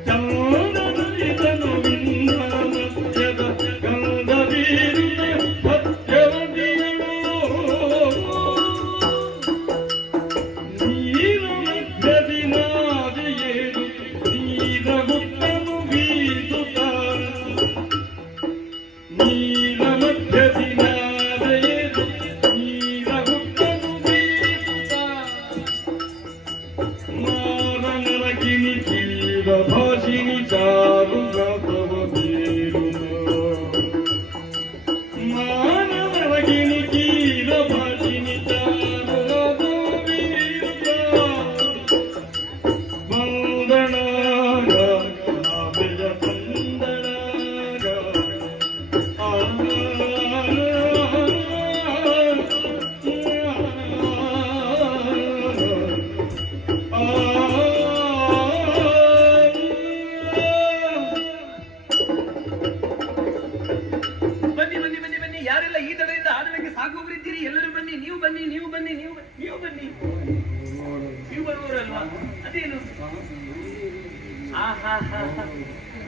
ಚಂದದಲಿತನು ಬಿಂದ ಮಧ್ಯದ ಗಂಧ ಬೀರುತ್ತ ಸತ್ಯವತಿಯಳು. ನೀರ ಮಧ್ಯದಿ ನಾದಿಯೇರು ನೀರ ಹುಟ್ಟನು ಬೀಸುತ್ತ, ನೀರ ಮಧ್ಯದಿ ನಾದಿಯೇರು ನೀರ ಹುಟ್ಟನು ಬೀಸುತ್ತ, ಮಾರನರಗಿನಿ ಕೀರ ಭಾಷಿನಿ ಚಾರು ಗಾತವ ಬೀರುತ್ತ, ಮಾನವರಗಿನಿ ಕೀರ ಭಾಷಿನಿ ಚಾರು ಗಾತವ ಬೀರುತ್ತ. ಬಂದಣಾಗ ನಾವೆಯ ಬಂದಣಾಗ ಆ ಬನ್ನಿ ಬನ್ನಿ ಬನ್ನಿ ಬನ್ನಿ, ಯಾರೆಲ್ಲ ಈ ತಡೆಯಿಂದ ಆಡಲಿಕ್ಕೆ ಸಾಗುವವರಿದ್ದೀರಿ ಎಲ್ಲರೂ ಬನ್ನಿ. ನೀವು ಬನ್ನಿ, ನೀವು ಬನ್ನಿ, ನೀವು ನೀವು ಬನ್ನಿ. ನೀವು ಬರುವವರಲ್ವಾ? ಅದೇನು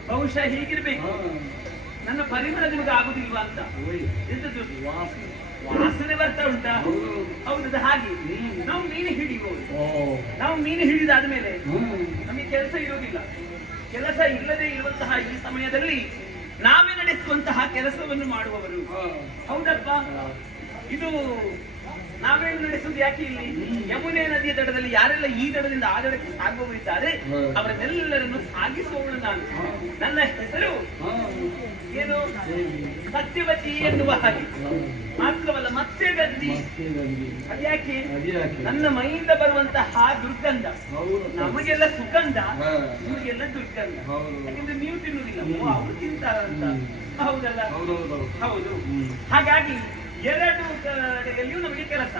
ಬಹುಶಃ ಹೀಗಿರ್ಬೇಕು. ನನ್ನ ಪರಿಮಳ ನಿಮಗೆ ಆಗುದಿಲ್ವಾ ಅಂತ. ಎಂತದ್ದು ವಾಸನೆ ಬರ್ತಾ ಉಂಟಾ? ಹೌದು, ಹಾಗೆ ನಾವು ಮೀನು ಹಿಡಿಯುವುದು. ನಾವು ಮೀನು ಹಿಡಿದಾದ ಮೇಲೆ ನಮಗೆ ಕೆಲಸ ಇರುವುದಿಲ್ಲ. ಕೆಲಸ ಇಲ್ಲದೆ ಇರುವಂತಹ ಈ ಸಮಯದಲ್ಲಿ ನಾವೇ ನಡೆಸುವಂತಹ ಕೆಲಸವನ್ನು ಮಾಡುವವರು. ಹೌದಪ್ಪ, ಇದು ನಾವೇ ನಡೆಸುವುದು ಯಾಕೆ? ಇಲ್ಲಿ ಯಮುನೆ ನದಿಯ ದಡದಲ್ಲಿ ಯಾರೆಲ್ಲ ಈ ದಡದಿಂದ ಆ ದಡಕ್ಕೆ ಸಾಗುವವರಿದ್ದಾರೆ ಅವರನ್ನೆಲ್ಲರನ್ನು ಸಾಗಿಸುವವಳು ನಾನು. ನನ್ನ ಹೆಸರು ಏನು? ಸತ್ಯವತಿ ಎನ್ನುವ ಹಾಗೆ. ಮಾತ್ರವಲ್ಲ, ಮತ್ಸ್ಯಗಂಧಿ. ಅದ್ಯಾಕೆ? ನನ್ನ ಮೈಯಿಂದ ಬರುವಂತಹ ದುರ್ಗಂಧ ನಮಗೆಲ್ಲ ಸುಗಂಧ, ನಿಮಗೆಲ್ಲ ದುರ್ಗಂಧ. ಯಾಕಂದ್ರೆ ನೀವು ತಿನ್ನುವುದಿಲ್ಲ, ಅವರು ತಿಂತಾರಂತ. ಹೌದಲ್ಲ? ಹೌದು. ಹಾಗಾಗಿ ಎರಡು ಕಡೆಯಲ್ಲಿಯೂ ನಮಗೆ ಕೆಲಸ.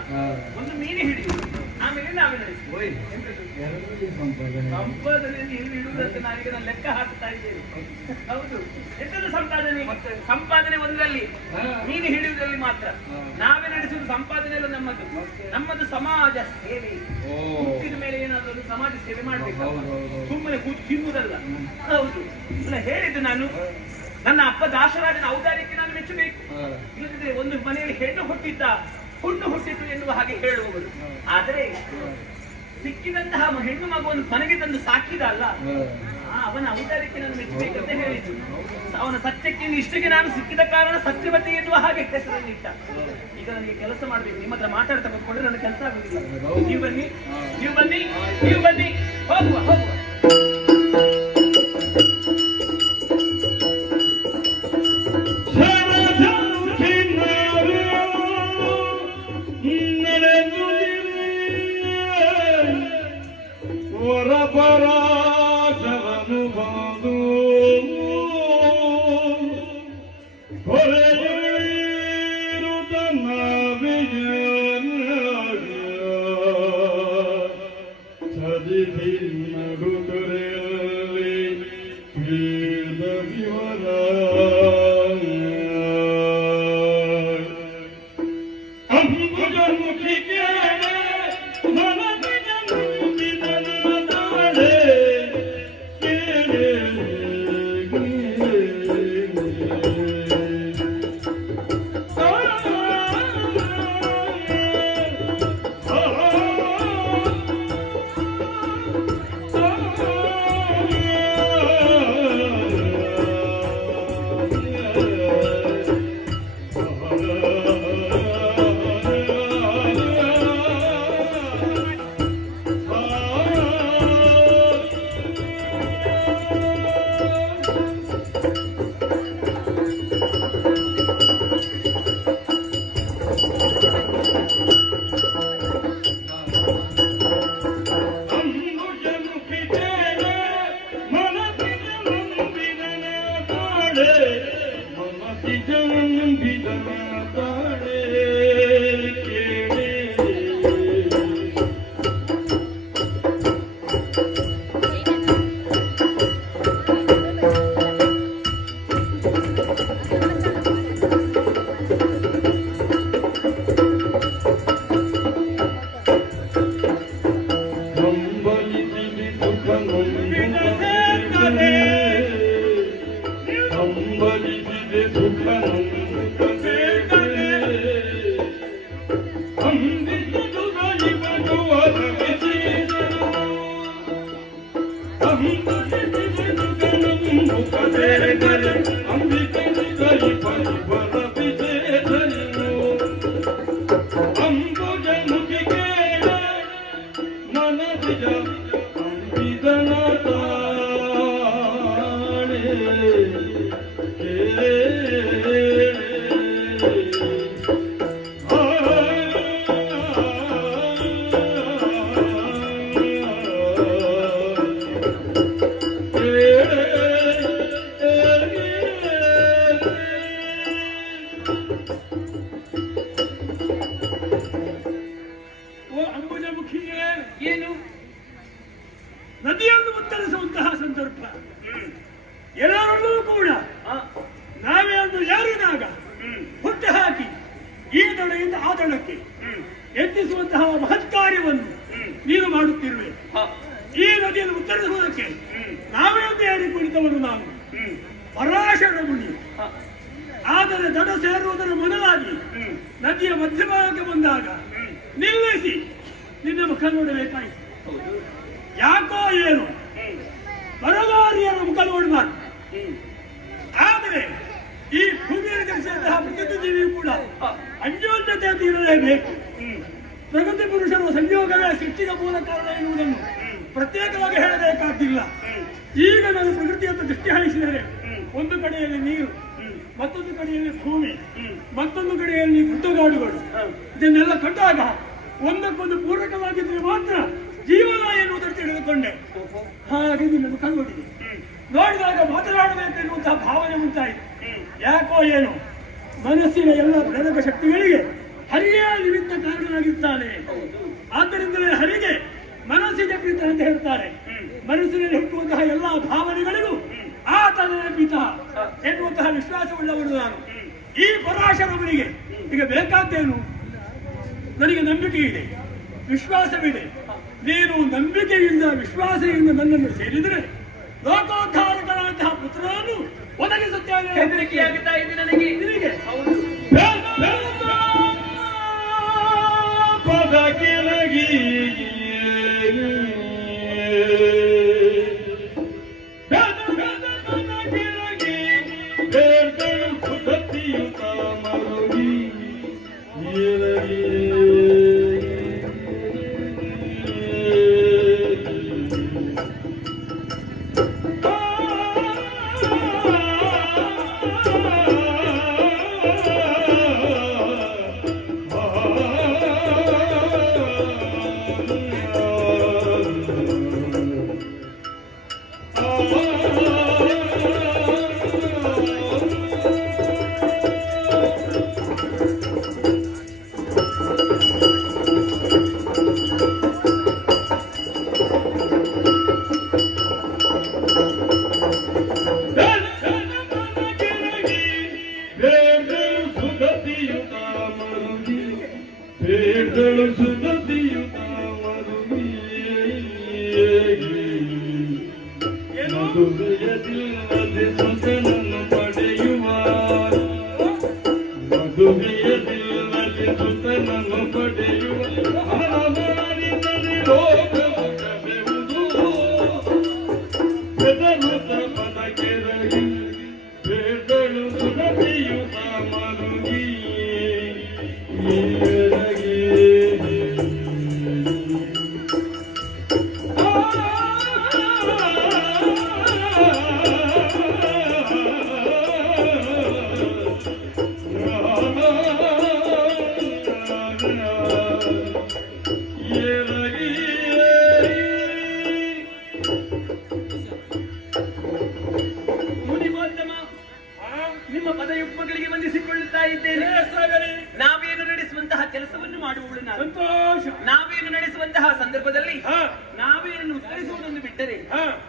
ಒಂದು ಮೀನು ಹಿಡಿಯುವುದು, ಆಮೇಲೆ ನಾವೇ ನಡೆಸುವುದು. ಸಂಪಾದನೆಯಲ್ಲಿ ಎಲ್ಲಿ ಇಡುವುದಂತ ನಾನೀಗ ನಾನು ಲೆಕ್ಕ ಹಾಕ್ತಾ ಇದ್ದೇನೆ. ಹೌದು, ಎಂತದ್ದು ಸಂಪಾದನೆ? ಸಂಪಾದನೆ ಒಂದರಲ್ಲಿ, ಮೀನು ಹಿಡಿಯುವುದರಲ್ಲಿ ಮಾತ್ರ. ನಾವೇ ನಡೆಸುವುದು ಸಂಪಾದನೆ ಎಲ್ಲ ನಮ್ಮದು ಸಮಾಜ ಸೇವೆ. ಹುಟ್ಟಿದ ಮೇಲೆ ಏನಾದರೂ ಸಮಾಜ ಸೇವೆ ಮಾಡಬೇಕು, ಸುಮ್ಮನೆ ಕೂತು ತಿನ್ನುವುದಲ್ಲ. ಹೌದು, ಅಲ್ಲ ಹೇಳಿದ್ದು ನಾನು. ನನ್ನ ಅಪ್ಪ ದಾಸರಾಜನ ಔದಾರ್ಯಕ್ಕೆ ನಾನು ಮೆಚ್ಚಬೇಕು. ಇಲ್ಲದಿದ್ರೆ ಒಂದು ಮನೆಯಲ್ಲಿ ಹುಣ್ಣು ಹುಟ್ಟಿತ್ತು ಎನ್ನುವ ಹಾಗೆ ಹೇಳುವವರು. ಆದರೆ ಸಿಕ್ಕಿದಂತಹ ಹೆಣ್ಣು ಮಗುವನ್ನು ಮನೆಗೆ ತಂದು ಸಾಕಿದ ಅಲ್ಲ, ಅವನ ಔದಾರ್ಯಕ್ಕೆ ನಾನು ಮೆಚ್ಚಬೇಕಂತ ಹೇಳಿದ್ದು. ಅವನ ಸತ್ಯಕ್ಕೆ ನಿಷ್ಠೆಗೆ ನಾನು ಸಿಕ್ಕಿದ ಕಾರಣ ಸತ್ಯವತಿ ಎನ್ನುವ ಹಾಗೆ ಹೆಸರನ್ನಿಟ್ಟ. ಈಗ ನನಗೆ ಕೆಲಸ ಮಾಡಬೇಕು. ನಿಮ್ಮ ಹತ್ರ ಮಾತಾಡ್ತಾ ಕೂತ್ಕೊಂಡ್ರೆ ನನ್ನ ಕೆಲಸ ಆಗುದಿಲ್ಲ. ನೀವು ಬನ್ನಿ, ನೀವು ಬನ್ನಿ, ನೀವು ಬನ್ನಿ, ಹೋಗುವ ಹೋಗುವ. ಏನು ನದಿಯನ್ನು ಉತ್ತರಿಸುವಂತಹ ಸಂದರ್ಭ. ಎಲ್ಲರಲ್ಲೂ ಕೂಡ ನಾವೇ ಒಂದು ಯಾರಿನಾಗ ಹುಟ್ಟು ಹಾಕಿ ಈ ದಡದಿಂದ ಆ ದಡಕ್ಕೆ ಎತ್ತಿಸುವಂತಹ ಮಹತ್ ಕಾರ್ಯವನ್ನು ನೀನು ಮಾಡುತ್ತಿರುವೆ. ಈ ನದಿಯನ್ನು ಉತ್ತರಿಸುವುದಕ್ಕೆ ನಾವೇ ಒಂದು ಯಾರಿ ಕುಳಿತವರು ನಾನು ಪರಾಶರ ಮುನಿ. ಆದರೆ ದಡ ಸೇರುವುದರ ಮೊದಲಾಗಿ ನದಿಯ ಮಧ್ಯಭಾಗಕ್ಕೆ ಬಂದಾಗ ನಿಲ್ಲಿಸಿ ನಿನ್ನ ಮುಖ ನೋಡಬೇಕಾಯಿತು. ಯಾಕೋ ಏನು ಬರಗಾರಿಯರ ಮುಖ ನೋಡಬಾರ್ದು. ಆದರೆ ಈ ಭೂಮಿಯಲ್ಲಿ ಜನಿಸಿದಂತಹ ಪ್ರಕೃತಿ ಜೀವಿಯು ಕೂಡ ಅನ್ಯೋನ್ಯತೆಯಿಂದ ಇರಲೇಬೇಕು. ಪ್ರಗತಿ ಪುರುಷರು ಸಂಯೋಗವೇ ಸೃಷ್ಟಿಗೆ ಮೂಲ ಕಾರಣ ಎನ್ನುವುದನ್ನು ಪ್ರತ್ಯೇಕವಾಗಿ ಹೇಳಬೇಕಾಗಿಲ್ಲ. ಈಗ ನಾನು ಪ್ರಕೃತಿಯನ್ನು ದೃಷ್ಟಿ ಹಾಯಿಸಿದರೆ ಒಂದು ಕಡೆಯಲ್ಲಿ ನೀರು, ಮತ್ತೊಂದು ಕಡೆಯಲ್ಲಿ ಭೂಮಿ, ಮತ್ತೊಂದು ಕಡೆಯಲ್ಲಿ ಗುಡ್ಡಗಾಡುಗಳು, ಇದನ್ನೆಲ್ಲ ಕಂಡಾಗ ಒಂದಕ್ಕೊಂದು ಪೂರಕವಾಗಿದ್ರೆ ಮಾತ್ರ ಜೀವನ ಎನ್ನುವುದನ್ನು ತಿಳಿದುಕೊಂಡೆ. ಹಾಗೆ ನಿನ್ನನ್ನು ಕಂಡುಕೊಂಡಿದೆ. ನೋಡಿದಾಗ ಮಾತನಾಡಬೇಕೆನ್ನುವಂತಹ ಭಾವನೆ ಉಂಟಾಯಿತು. ಯಾಕೋ ಏನು ಮನಸ್ಸಿನ ಎಲ್ಲ ಪ್ರೇರಕ ಶಕ್ತಿಗಳಿಗೆ ಹರಿಯೇ ನಿಮಿತ್ತ ಕಾರಣನಾಗಿರ್ತಾನೆ. ಆದ್ದರಿಂದಲೇ ಹರಿಗೆ ಮನಸ್ಸಿಗೆ ಪ್ರೀತ ಅಂತ ಹೇಳ್ತಾರೆ. ಮನಸ್ಸಿನಲ್ಲಿ ಹುಟ್ಟುವಂತಹ ಎಲ್ಲಾ ಭಾವನೆಗಳಿಗೂ ಆತನೇ ಪಿತ ಎನ್ನುವಂತಹ ವಿಶ್ವಾಸವುಳ್ಳವನು ನಾನು. ಈ ಪರಾಶರವನಿಗೆ ಈಗ ಬೇಕಾದ್ದೇನು? ನನಗೆ ನಂಬಿಕೆ ಇದೆ, ವಿಶ್ವಾಸವಿದೆ. ನೀನು ನಂಬಿಕೆಯಿಂದ ವಿಶ್ವಾಸದಿಂದ ನನ್ನನ್ನು ಸೇರಿದರೆ ಲೋಕೋದ್ಧಾರಕರಾದಂತಹ ಪುತ್ರನನ್ನು ಒದಗಿಸುತ್ತೇನೆ. ಹೆದರಿಕೆಯಾಗುತ್ತಾ ಇದೆ ನನಗೆ. ನಿನಗೆ ನಿಮ್ಮ ಪದಯುಗ್ಮಗಳಿಗೆ ವಂದಿಸಿಕೊಳ್ಳುತ್ತಾ ಇದ್ದೇನೆ. ನಾವೇನು ನಡೆಸುವಂತಹ ಕೆಲಸವನ್ನು ಮಾಡುವಳು ನಾನು. ನಾವೇನು ನಡೆಸುವಂತಹ ಸಂದರ್ಭದಲ್ಲಿ ನಾವೇನು ಉತ್ತರಿಸುವುದನ್ನು ಬಿಟ್ಟರೆ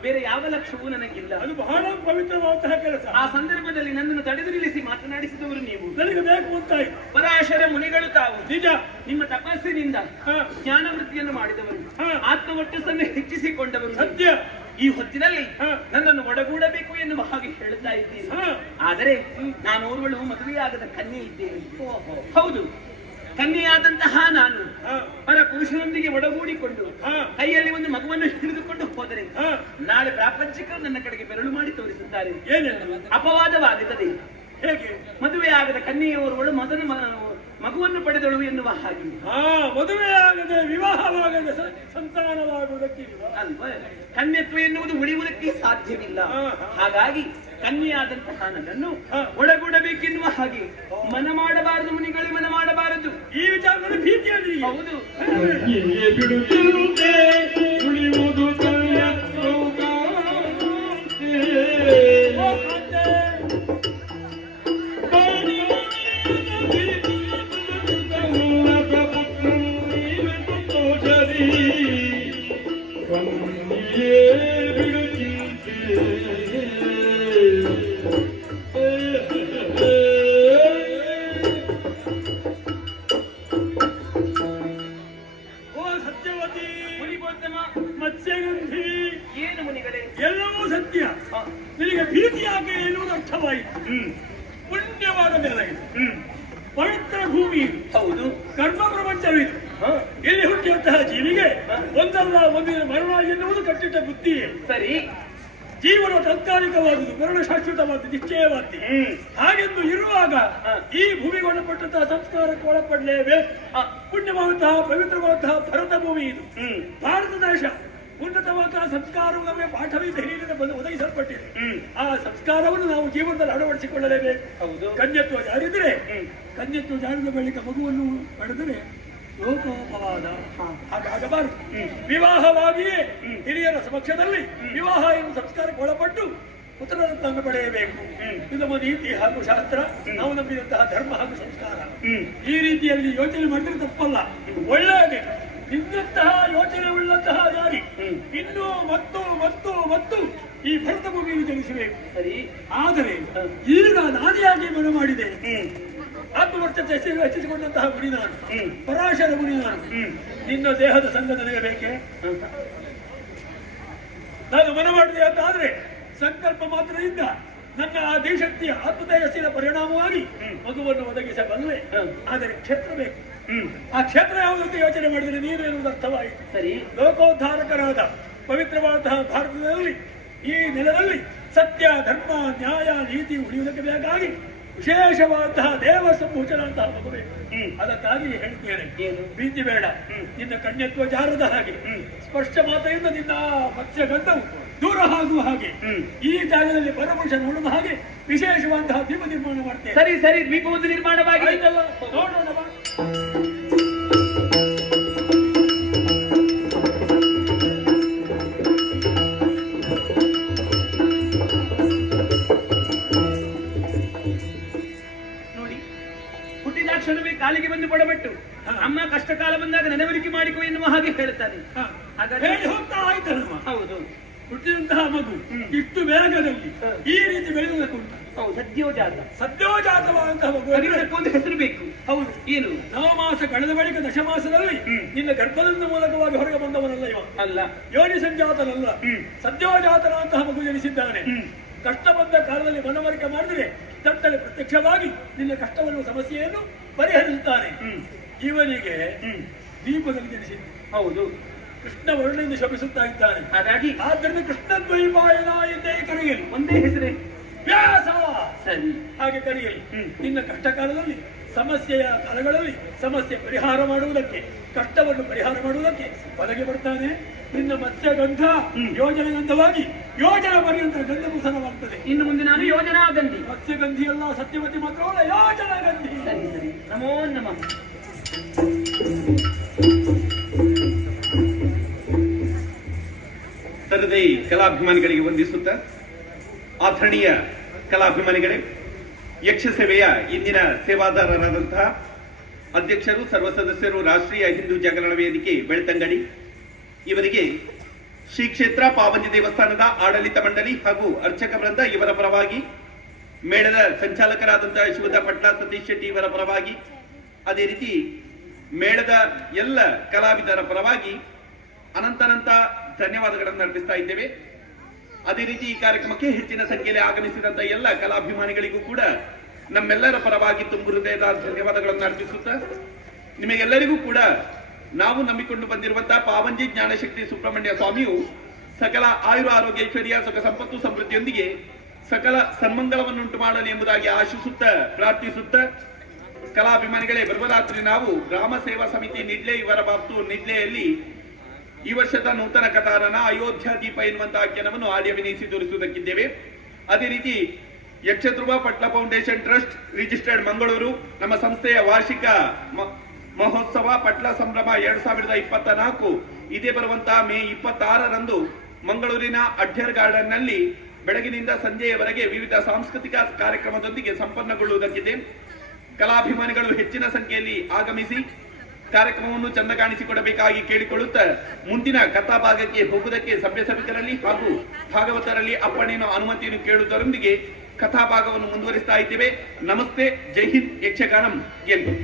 ಬೇರೆ ಯಾವ ಲಕ್ಷ್ಯವೂ ನನಗಿಲ್ಲ. ಅದು ಬಹಳ ಪವಿತ್ರವಾದಂತಹ ಕೆಲಸ. ಆ ಸಂದರ್ಭದಲ್ಲಿ ನನ್ನನ್ನು ತಡೆದು ನಿಲ್ಲಿಸಿ ಮಾತನಾಡಿಸಿದವರು ನೀವು. ನನಗೆ ಬೇಕು ಅಂತಾಯ್ತು. ಪರಾಶರ ಮುನಿಗಳು ತಾವು ನಿಜ. ನಿಮ್ಮ ತಪಸ್ಸಿನಿಂದ ಜ್ಞಾನ ವೃತ್ತಿಯನ್ನು ಮಾಡಿದವರು, ಆತ್ಮವಟ್ಟಸನ್ನು ಹೆಚ್ಚಿಸಿಕೊಂಡವರು. ಸತ್ಯ. ಈ ಹೊತ್ತಿನಲ್ಲಿ ನನ್ನನ್ನು ಒಡಗೂಡಬೇಕು ಎನ್ನುವ ಹಾಗೆ ಹೇಳುತ್ತಾ ಇದ್ದೀನಿ. ಆದರೆ ನಾನು ಓರ್ವಳು ಮದುವೆಯಾಗದ ಕನ್ಯೆ ಇದ್ದೇನೆ. ಹೌದು, ಕನ್ಯೆಯಾದಂತಹ ನಾನು ಪರ ಪುರುಷನೊಂದಿಗೆ ಒಡಗೂಡಿಕೊಂಡು ಕೈಯಲ್ಲಿ ಒಂದು ಮಗುವನ್ನು ಹಿಡಿದುಕೊಂಡು ಹೋದರೆ ನಾಳೆ ಪ್ರಾಪಂಚಿಕರು ನನ್ನ ಕಡೆಗೆ ಬೆರಳು ಮಾಡಿ ತೋರಿಸುತ್ತಾರೆ. ಅಪವಾದವಾಗುತ್ತದೆ. ಹೇಗೆ? ಮದುವೆಯಾಗದ ಕನ್ಯೆಯವರುಗಳು ಮಗುವನ್ನು ಪಡೆದಳು ಎನ್ನುವ ಹಾಗೆ. ಮದುವೆಯಾಗದೆ ವಿವಾಹವಾಗದೆ ಸಂತಾನವಾಗುವುದಕ್ಕೆ ಅಲ್ವಾ? ಕನ್ಯತ್ವ ಎನ್ನುವುದು ಉಳಿಯುವುದಕ್ಕೆ ಸಾಧ್ಯವಿಲ್ಲ. ಹಾಗಾಗಿ ಕನ್ಯೆಯಾದಂತಹ ನನ್ನನ್ನು ಒಳಗೂಡಬೇಕೆನ್ನುವ ಹಾಗೆ ಮನ ಮಾಡಬಾರದು ಮುನಿಗಳು, ಮನ ಮಾಡಬಾರದು. ಈ ವಿಚಾರದಲ್ಲಿ ಭೀತಿಯಾಗಿ. ಹೌದು. ಮತ್ಸ್ಯಗಂಧಿ. ಏನು ಮುನಿಗಳೇ? ಎಲ್ಲವೂ ಸತ್ಯ. ನಿನಗೆ ಭೀತಿ ಯಾಕೆ ಎನ್ನುವುದು ಅರ್ಥವಾಯಿತು. ಪುಣ್ಯವಾದ ನೆಲವಿದೆ, ಪವಿತ್ರ ಭೂಮಿ. ಇಲ್ಲಿ ಹುಟ್ಟಿದಂತಹ ಜೀವಿಗೆ ಒಂದಲ್ಲ ಒಂದಿನ ಮರಣ ಎನ್ನುವುದು ಕಟ್ಟಿಟ್ಟ ಬುದ್ಧಿಯೇ. ಸರಿ, ಜೀವನ ತಾತ್ಕಾಲಿಕವಾದುದು, ಮರಣ ಶಾಶ್ವತವಾದ ನಿಶ್ಚಯವಾದಿ. ಹಾಗೆಂದು ಇರುವಾಗ ಈ ಭೂಮಿಗೊಳಪಟ್ಟಂತಹ ಸಂಸ್ಕಾರಕ್ಕೆ ಒಳಪಡಲೇಬೇಕು. ಪುಣ್ಯವಾದಂತಹ ಪವಿತ್ರವಾದಂತಹ ಭರತ ಭೂಮಿ ಇದು. ಭಾರತ ದೇಶ ಉನ್ನತವಾದ ಸಂಸ್ಕಾರವು ನಮಗೆ ಪಾಠವಿದ್ದ ಹಿರಿಯರಿಂದ ಒದಗಿಸಲ್ಪಟ್ಟಿದೆ. ಆ ಸಂಸ್ಕಾರವನ್ನು ನಾವು ಜೀವನದಲ್ಲಿ ಅಳವಡಿಸಿಕೊಳ್ಳಲೇಬೇಕು. ಕನ್ಯತ್ವ ಜಾರಿದ್ರೆ, ಕನ್ಯತ್ವ ಜಾರಿದ ಬಳಿಕ ಮಗುವನ್ನು ಪಡೆದರೆ ಲೋಕೋಪವಾದ ಹಾಗಾಗಬಾರದು. ವಿವಾಹವಾಗಿಯೇ ಹಿರಿಯರ ಸಮಕ್ಷದಲ್ಲಿ ವಿವಾಹ ಎನ್ನುವ ಸಂಸ್ಕಾರಕ್ಕೆ ಒಳಪಟ್ಟು ಪುತ್ರರನ್ನು ಪಡೆಯಬೇಕು. ಇದು ನಮ್ಮ ನೀತಿ ಹಾಗೂ ಶಾಸ್ತ್ರ, ನಾವು ನಂಬಿದಂತಹ ಧರ್ಮ ಹಾಗೂ ಸಂಸ್ಕಾರ. ಈ ರೀತಿಯಲ್ಲಿ ಯೋಚನೆ ಮಾಡಿದ್ರೆ ತಪ್ಪಲ್ಲ, ಒಳ್ಳೆಯದೇ. ನಿನ್ನಂತಹ ಯೋಚನೆ ಉಳ್ಳಂತಹ ಜಾರಿ ಇನ್ನು ಮತ್ತು ಮತ್ತು ಮತ್ತು ಈ ಭರತ ಭೂಮಿಯಲ್ಲಿ ಜನಿಸಬೇಕು. ಸರಿ, ಆದರೆ ಈಗ ನಾದಿಯಾಗಿ ಮನ ಮಾಡಿದೆ. ಆತ್ಮವರ್ಚ ಹೆಚ್ಚಿಸಿಕೊಂಡಂತಹ ಮುನಿ ನಾನು, ಪರಾಶರ ಮುನಿ ನಾನು. ನಿನ್ನ ದೇಹದ ಸಂಘ ನನಗೆ ಬೇಕೆ? ನಾನು ಮನ ಮಾಡಿದೆ ಅಂತಾದ್ರೆ ಸಂಕಲ್ಪ ಮಾತ್ರದಿಂದ ನನ್ನ ಆ ದೇಶಕ್ತಿಯ ಆತ್ಮತೇಜಸ್ಸಿನ ಪರಿಣಾಮವಾಗಿ ಮಗುವನ್ನು ಒದಗಿಸಬಲ್ಲೆ. ಆದರೆ ಕ್ಷೇತ್ರ ಬೇಕು. ಆ ಕ್ಷೇತ್ರ ಯಾವುದಂತ ಯೋಚನೆ ಮಾಡಿದರೆ ನೀನು ಎನ್ನುವುದು ಅರ್ಥವಾಯಿತು. ಸರಿ, ಲೋಕೋದ್ಧಾರಕರಾದ ಪವಿತ್ರವಾದಂತಹ ಭಾರತದಲ್ಲಿ ಈ ನೆಲದಲ್ಲಿ ಸತ್ಯ, ಧರ್ಮ, ನ್ಯಾಯ, ನೀತಿ ಉಳಿಯುವುದಕ್ಕೆ ಬೇಕಾಗಿ ವಿಶೇಷವಾದಂತಹ ದೇವ ಸಂಭೂಷಣ ಅಂತಹ ಮಗುಬೇಕು. ಅದಕ್ಕಾಗಿ ಹೇಳ್ತೇನೆ, ಪ್ರೀತಿ ಬೇಡ. ನಿನ್ನ ಕನ್ಯತ್ವ ಜಾರದ ಹಾಗೆ ಸ್ಪರ್ಶ ಮಾತೆಯಿಂದ ನಿನ್ನ ಮತ್ಸ್ಯ ಗಂಧವು ದೂರ ಆಗುವ ಹಾಗೆ ಈ ಜಾಗದಲ್ಲಿ ಪರಪುರುಷ ನೋಡುವ ಹಾಗೆ ವಿಶೇಷವಾದಂತಹ ದ್ವೀಪ ನಿರ್ಮಾಣ ಮಾಡ್ತೇನೆ. ಸರಿ ಸರಿ, ದ್ವೀಪವೊಂದು ನಿರ್ಮಾಣವಾಗಿ ನೋಡೋಣ ಬಾ. ಕ್ಷಣವೇ ಕಾಲಿಗೆ ಬಂದು ಕೊಡಬಟ್ಟು ಅಮ್ಮ ಕಷ್ಟ ಕಾಲ ಬಂದಾಗ ನೆನವರಿಕೆ ಮಾಡಿಕೊ ಎನ್ನುವ ಹಾಗೆ ಹೇಳ್ತಾನೆ. ಹೇಳಿ ಹೋಗ್ತಾ ಆಯ್ತಲ್ಲಮ್ಮ. ಹೌದು, ಹುಟ್ಟಿದಂತಹ ಮಗು ಇಷ್ಟು ವೇಗದಲ್ಲಿ ಈ ರೀತಿ ಬೆಳೆಯುವುದಕ್ಕುಂಟು. ಹೌದು, ಸದ್ಯೋಜಾತವಾದಂತಹ ಮಗು ಒಂದು ಹೆಸರು ಬೇಕು. ಹೌದು, ಏನು? ನವಮಾಸ ಕಳೆದ ಬಳಿಕ ದಶಮಾಸದಲ್ಲಿ ನಿನ್ನ ಗರ್ಭದಿಂದ ಮೂಲಕವಾಗಿ ಹೊರಗೆ ಬಂದವನಲ್ಲ ಇವ. ಅಲ್ಲ, ಯೋನಿ ಸಂಜಾತನಲ್ಲ, ಸದ್ಯೋಜಾತನಾದಂತಹ ಮಗು ಜನಿಸಿದ್ದಾನೆ. ಕಷ್ಟ ಬಂದ ಕಾಲದಲ್ಲಿ ಮನವರಿಕೆ ಮಾಡಿದರೆ ತಟ್ಟಲೆ ಪ್ರತ್ಯಕ್ಷವಾಗಿ ನಿನ್ನ ಕಷ್ಟವನ್ನು ಸಮಸ್ಯೆಯನ್ನು ಪರಿಹರಿಸುತ್ತಾನೆ. ಇವನಿಗೆ ದೀಪದಲ್ಲಿ ಜನಿಸಿದ್ದು. ಹೌದು, ಕೃಷ್ಣ ವರ್ಣೆಯಿಂದ ಶಪಿಸುತ್ತಾ ಇದ್ದಾನೆ. ಹಾಗಾಗಿ ಆದ್ದರಿಂದ ಕೃಷ್ಣ ದ್ವೈಪಾಯನ ಎಂದೇ ಕರೆಯಲಿ. ಒಂದೇ ಹೆಸರೇ ವ್ಯಾಸ. ಸರಿ, ಹಾಗೆ ಕರೆಯಲಿ. ನಿನ್ನ ಕಷ್ಟ ಕಾಲದಲ್ಲಿ, ಸಮಸ್ಯೆಯ ಕಾಲಗಳಲ್ಲಿ ಸಮಸ್ಯೆ ಪರಿಹಾರ ಮಾಡುವುದಕ್ಕೆ, ಕಷ್ಟವನ್ನು ಪರಿಹಾರ ಮಾಡುವುದಕ್ಕೆ ಒದಗಿ ಬರ್ತಾನೆ. ನಿನ್ನ ಮತ್ಸ್ಯ ಗಂಧ ಯೋಜನೆ ಗಂಧವಾಗಿ ಯೋಜನಾ ಪರ್ಯಂತರ ಗಂಧ ಮುಸನವಾಗ್ತದೆ. ಇನ್ನು ಮುಂದೆ ನಾನು ಯೋಜನಾ ಗಂಧಿ. ಮತ್ಸ್ಯ ಗಂಧಿ ಅಲ್ಲ, ಸತ್ಯವತಿ ಮಾತ್ರವಲ್ಲ, ಯೋಜನಾ ಗಂಧಿ. ಸರಿ ಸರಿ, ನಮೋ ನಮಃ. ಸರದಿ ಕಲಾಭಿಮಾನಿಗಳಿಗೆ ವಂದಿಸುತ್ತ, ಆಧರಣೀಯ ಕಲಾಭಿಮಾನಿಗಳೇ, ಯಕ್ಷ ಸೇವೆಯ ಇಂದಿನ ಸೇವಾದಾರರಾದಂತಹ ಅಧ್ಯಕ್ಷರು, ಸರ್ವ ಸದಸ್ಯರು, ರಾಷ್ಟ್ರೀಯ ಹಿಂದೂ ಜಾಗರಣ ವೇದಿಕೆ ಬೆಳ್ತಂಗಡಿ ಇವರಿಗೆ ಶ್ರೀ ಕ್ಷೇತ್ರ ಪಾವಂಜಿ ದೇವಸ್ಥಾನದ ಆಡಳಿತ ಮಂಡಳಿ ಹಾಗೂ ಅರ್ಚಕ ವೃಂದ ಇವರ ಪರವಾಗಿ, ಮೇಳದ ಸಂಚಾಲಕರಾದಂತಹ ಶಿವದ ಪಟ್ಲ ಸತೀಶ್ ಶೆಟ್ಟಿ ಇವರ ಪರವಾಗಿ, ಅದೇ ರೀತಿ ಮೇಳದ ಎಲ್ಲ ಕಲಾವಿದರ ಪರವಾಗಿ ಅನಂತನಂತ ಧನ್ಯವಾದಗಳನ್ನು ಅರ್ಪಿಸ್ತಾ ಇದ್ದೇವೆ. ಅದೇ ರೀತಿ ಈ ಕಾರ್ಯಕ್ರಮಕ್ಕೆ ಹೆಚ್ಚಿನ ಸಂಖ್ಯೆಯಲ್ಲಿ ಆಗಮಿಸಿದಂತ ಎಲ್ಲ ಕಲಾಭಿಮಾನಿಗಳಿಗೂ ಕೂಡ ನಮ್ಮೆಲ್ಲರ ಪರವಾಗಿ ತುಂಬು ಹೃದಯದ ಧನ್ಯವಾದಗಳನ್ನು ಅರ್ಪಿಸುತ್ತಾ, ನಿಮಗೆಲ್ಲರಿಗೂ ಕೂಡ ನಾವು ನಂಬಿಕೊಂಡು ಬಂದಿರುವಂತಹ ಪಾವಂಜಿ ಜ್ಞಾನಶಕ್ತಿ ಸುಬ್ರಹ್ಮಣ್ಯ ಸ್ವಾಮಿಯು ಸಕಲ ಆಯುರ ಆರೋಗ್ಯ ಐಶ್ವರ್ಯ ಸುಖ ಸಂಪತ್ತು ಸಮೃದ್ಧಿಯೊಂದಿಗೆ ಸಕಲ ಸನ್ಮಂಗಲವನ್ನುಂಟು ಮಾಡಲಿ ಎಂಬುದಾಗಿ ಆಶಿಸುತ್ತ ಪ್ರಾರ್ಥಿಸುತ್ತ, ಕಲಾಭಿಮಾನಿಗಳೇ, ಬರುವರಾತ್ರಿ ನಾವು ಗ್ರಾಮ ಸೇವಾ ಸಮಿತಿ ನಿಡ್ಲೆ ಇವರ ಬಾಬ್ತು ನಿಡ್ಲೆಯಲ್ಲಿ ಈ ವರ್ಷದ ನೂತನ ಕಥಾರನ ಅಯೋಧ್ಯ ದೀಪ ಎನ್ನುವಂತಹ ಆಖ್ಯಾನವನ್ನು ಆಡಿ ಅಭಿನಯಿಸಿ ತೋರಿಸುವುದಕ್ಕಿದ್ದೇವೆ. ಅದೇ ರೀತಿ ಯಕ್ಷಧ್ರುವ ಪಟ್ಲ ಫೌಂಡೇಶನ್ ಟ್ರಸ್ಟ್ ರಿಜಿಸ್ಟರ್ಡ್ ಮಂಗಳೂರು ನಮ್ಮ ಸಂಸ್ಥೆಯ ವಾರ್ಷಿಕ ಮಹೋತ್ಸವ ಪಟ್ಲ ಸಂಭ್ರಮ 2024 ಇದೇ ಬರುವಂತಹ ಮೇ 26ರಂದು ಮಂಗಳೂರಿನ ಅಡ್ಯರ್ ಗಾರ್ಡನ್ ನಲ್ಲಿ ಬೆಳಗಿನಿಂದ ಸಂಜೆಯವರೆಗೆ ವಿವಿಧ ಸಾಂಸ್ಕೃತಿಕ ಕಾರ್ಯಕ್ರಮದೊಂದಿಗೆ ಸಂಪನ್ನಗೊಳ್ಳುವುದಕ್ಕಿದೆ. ಕಲಾಭಿಮಾನಿಗಳು ಹೆಚ್ಚಿನ ಸಂಖ್ಯೆಯಲ್ಲಿ ಆಗಮಿಸಿ ಕಾರ್ಯಕ್ರಮವನ್ನು ಚಂದ ಕಾಣಿಸಿಕೊಡಬೇಕಾಗಿ ಕೇಳಿಕೊಳ್ಳುತ್ತಾ, ಮುಂದಿನ ಕಥಾ ಭಾಗಕ್ಕೆ ಹೋಗುವುದಕ್ಕೆ ಸಭ್ಯ ಸಭಿಕರಲ್ಲಿ ಹಾಗೂ ಭಾಗವತರಲ್ಲಿ ಅಪ್ಪಣೆಯನ್ನು ಅನುಮತಿಯನ್ನು ಕೇಳುವುದರೊಂದಿಗೆ ಕಥಾ ಭಾಗವನ್ನು ಮುಂದುವರಿಸ್ತಾ ಇದ್ದೇವೆ. ನಮಸ್ತೆ, ಜೈ ಹಿಂದ್, ಯಕ್ಷಗಾನಂ ಎಂದು.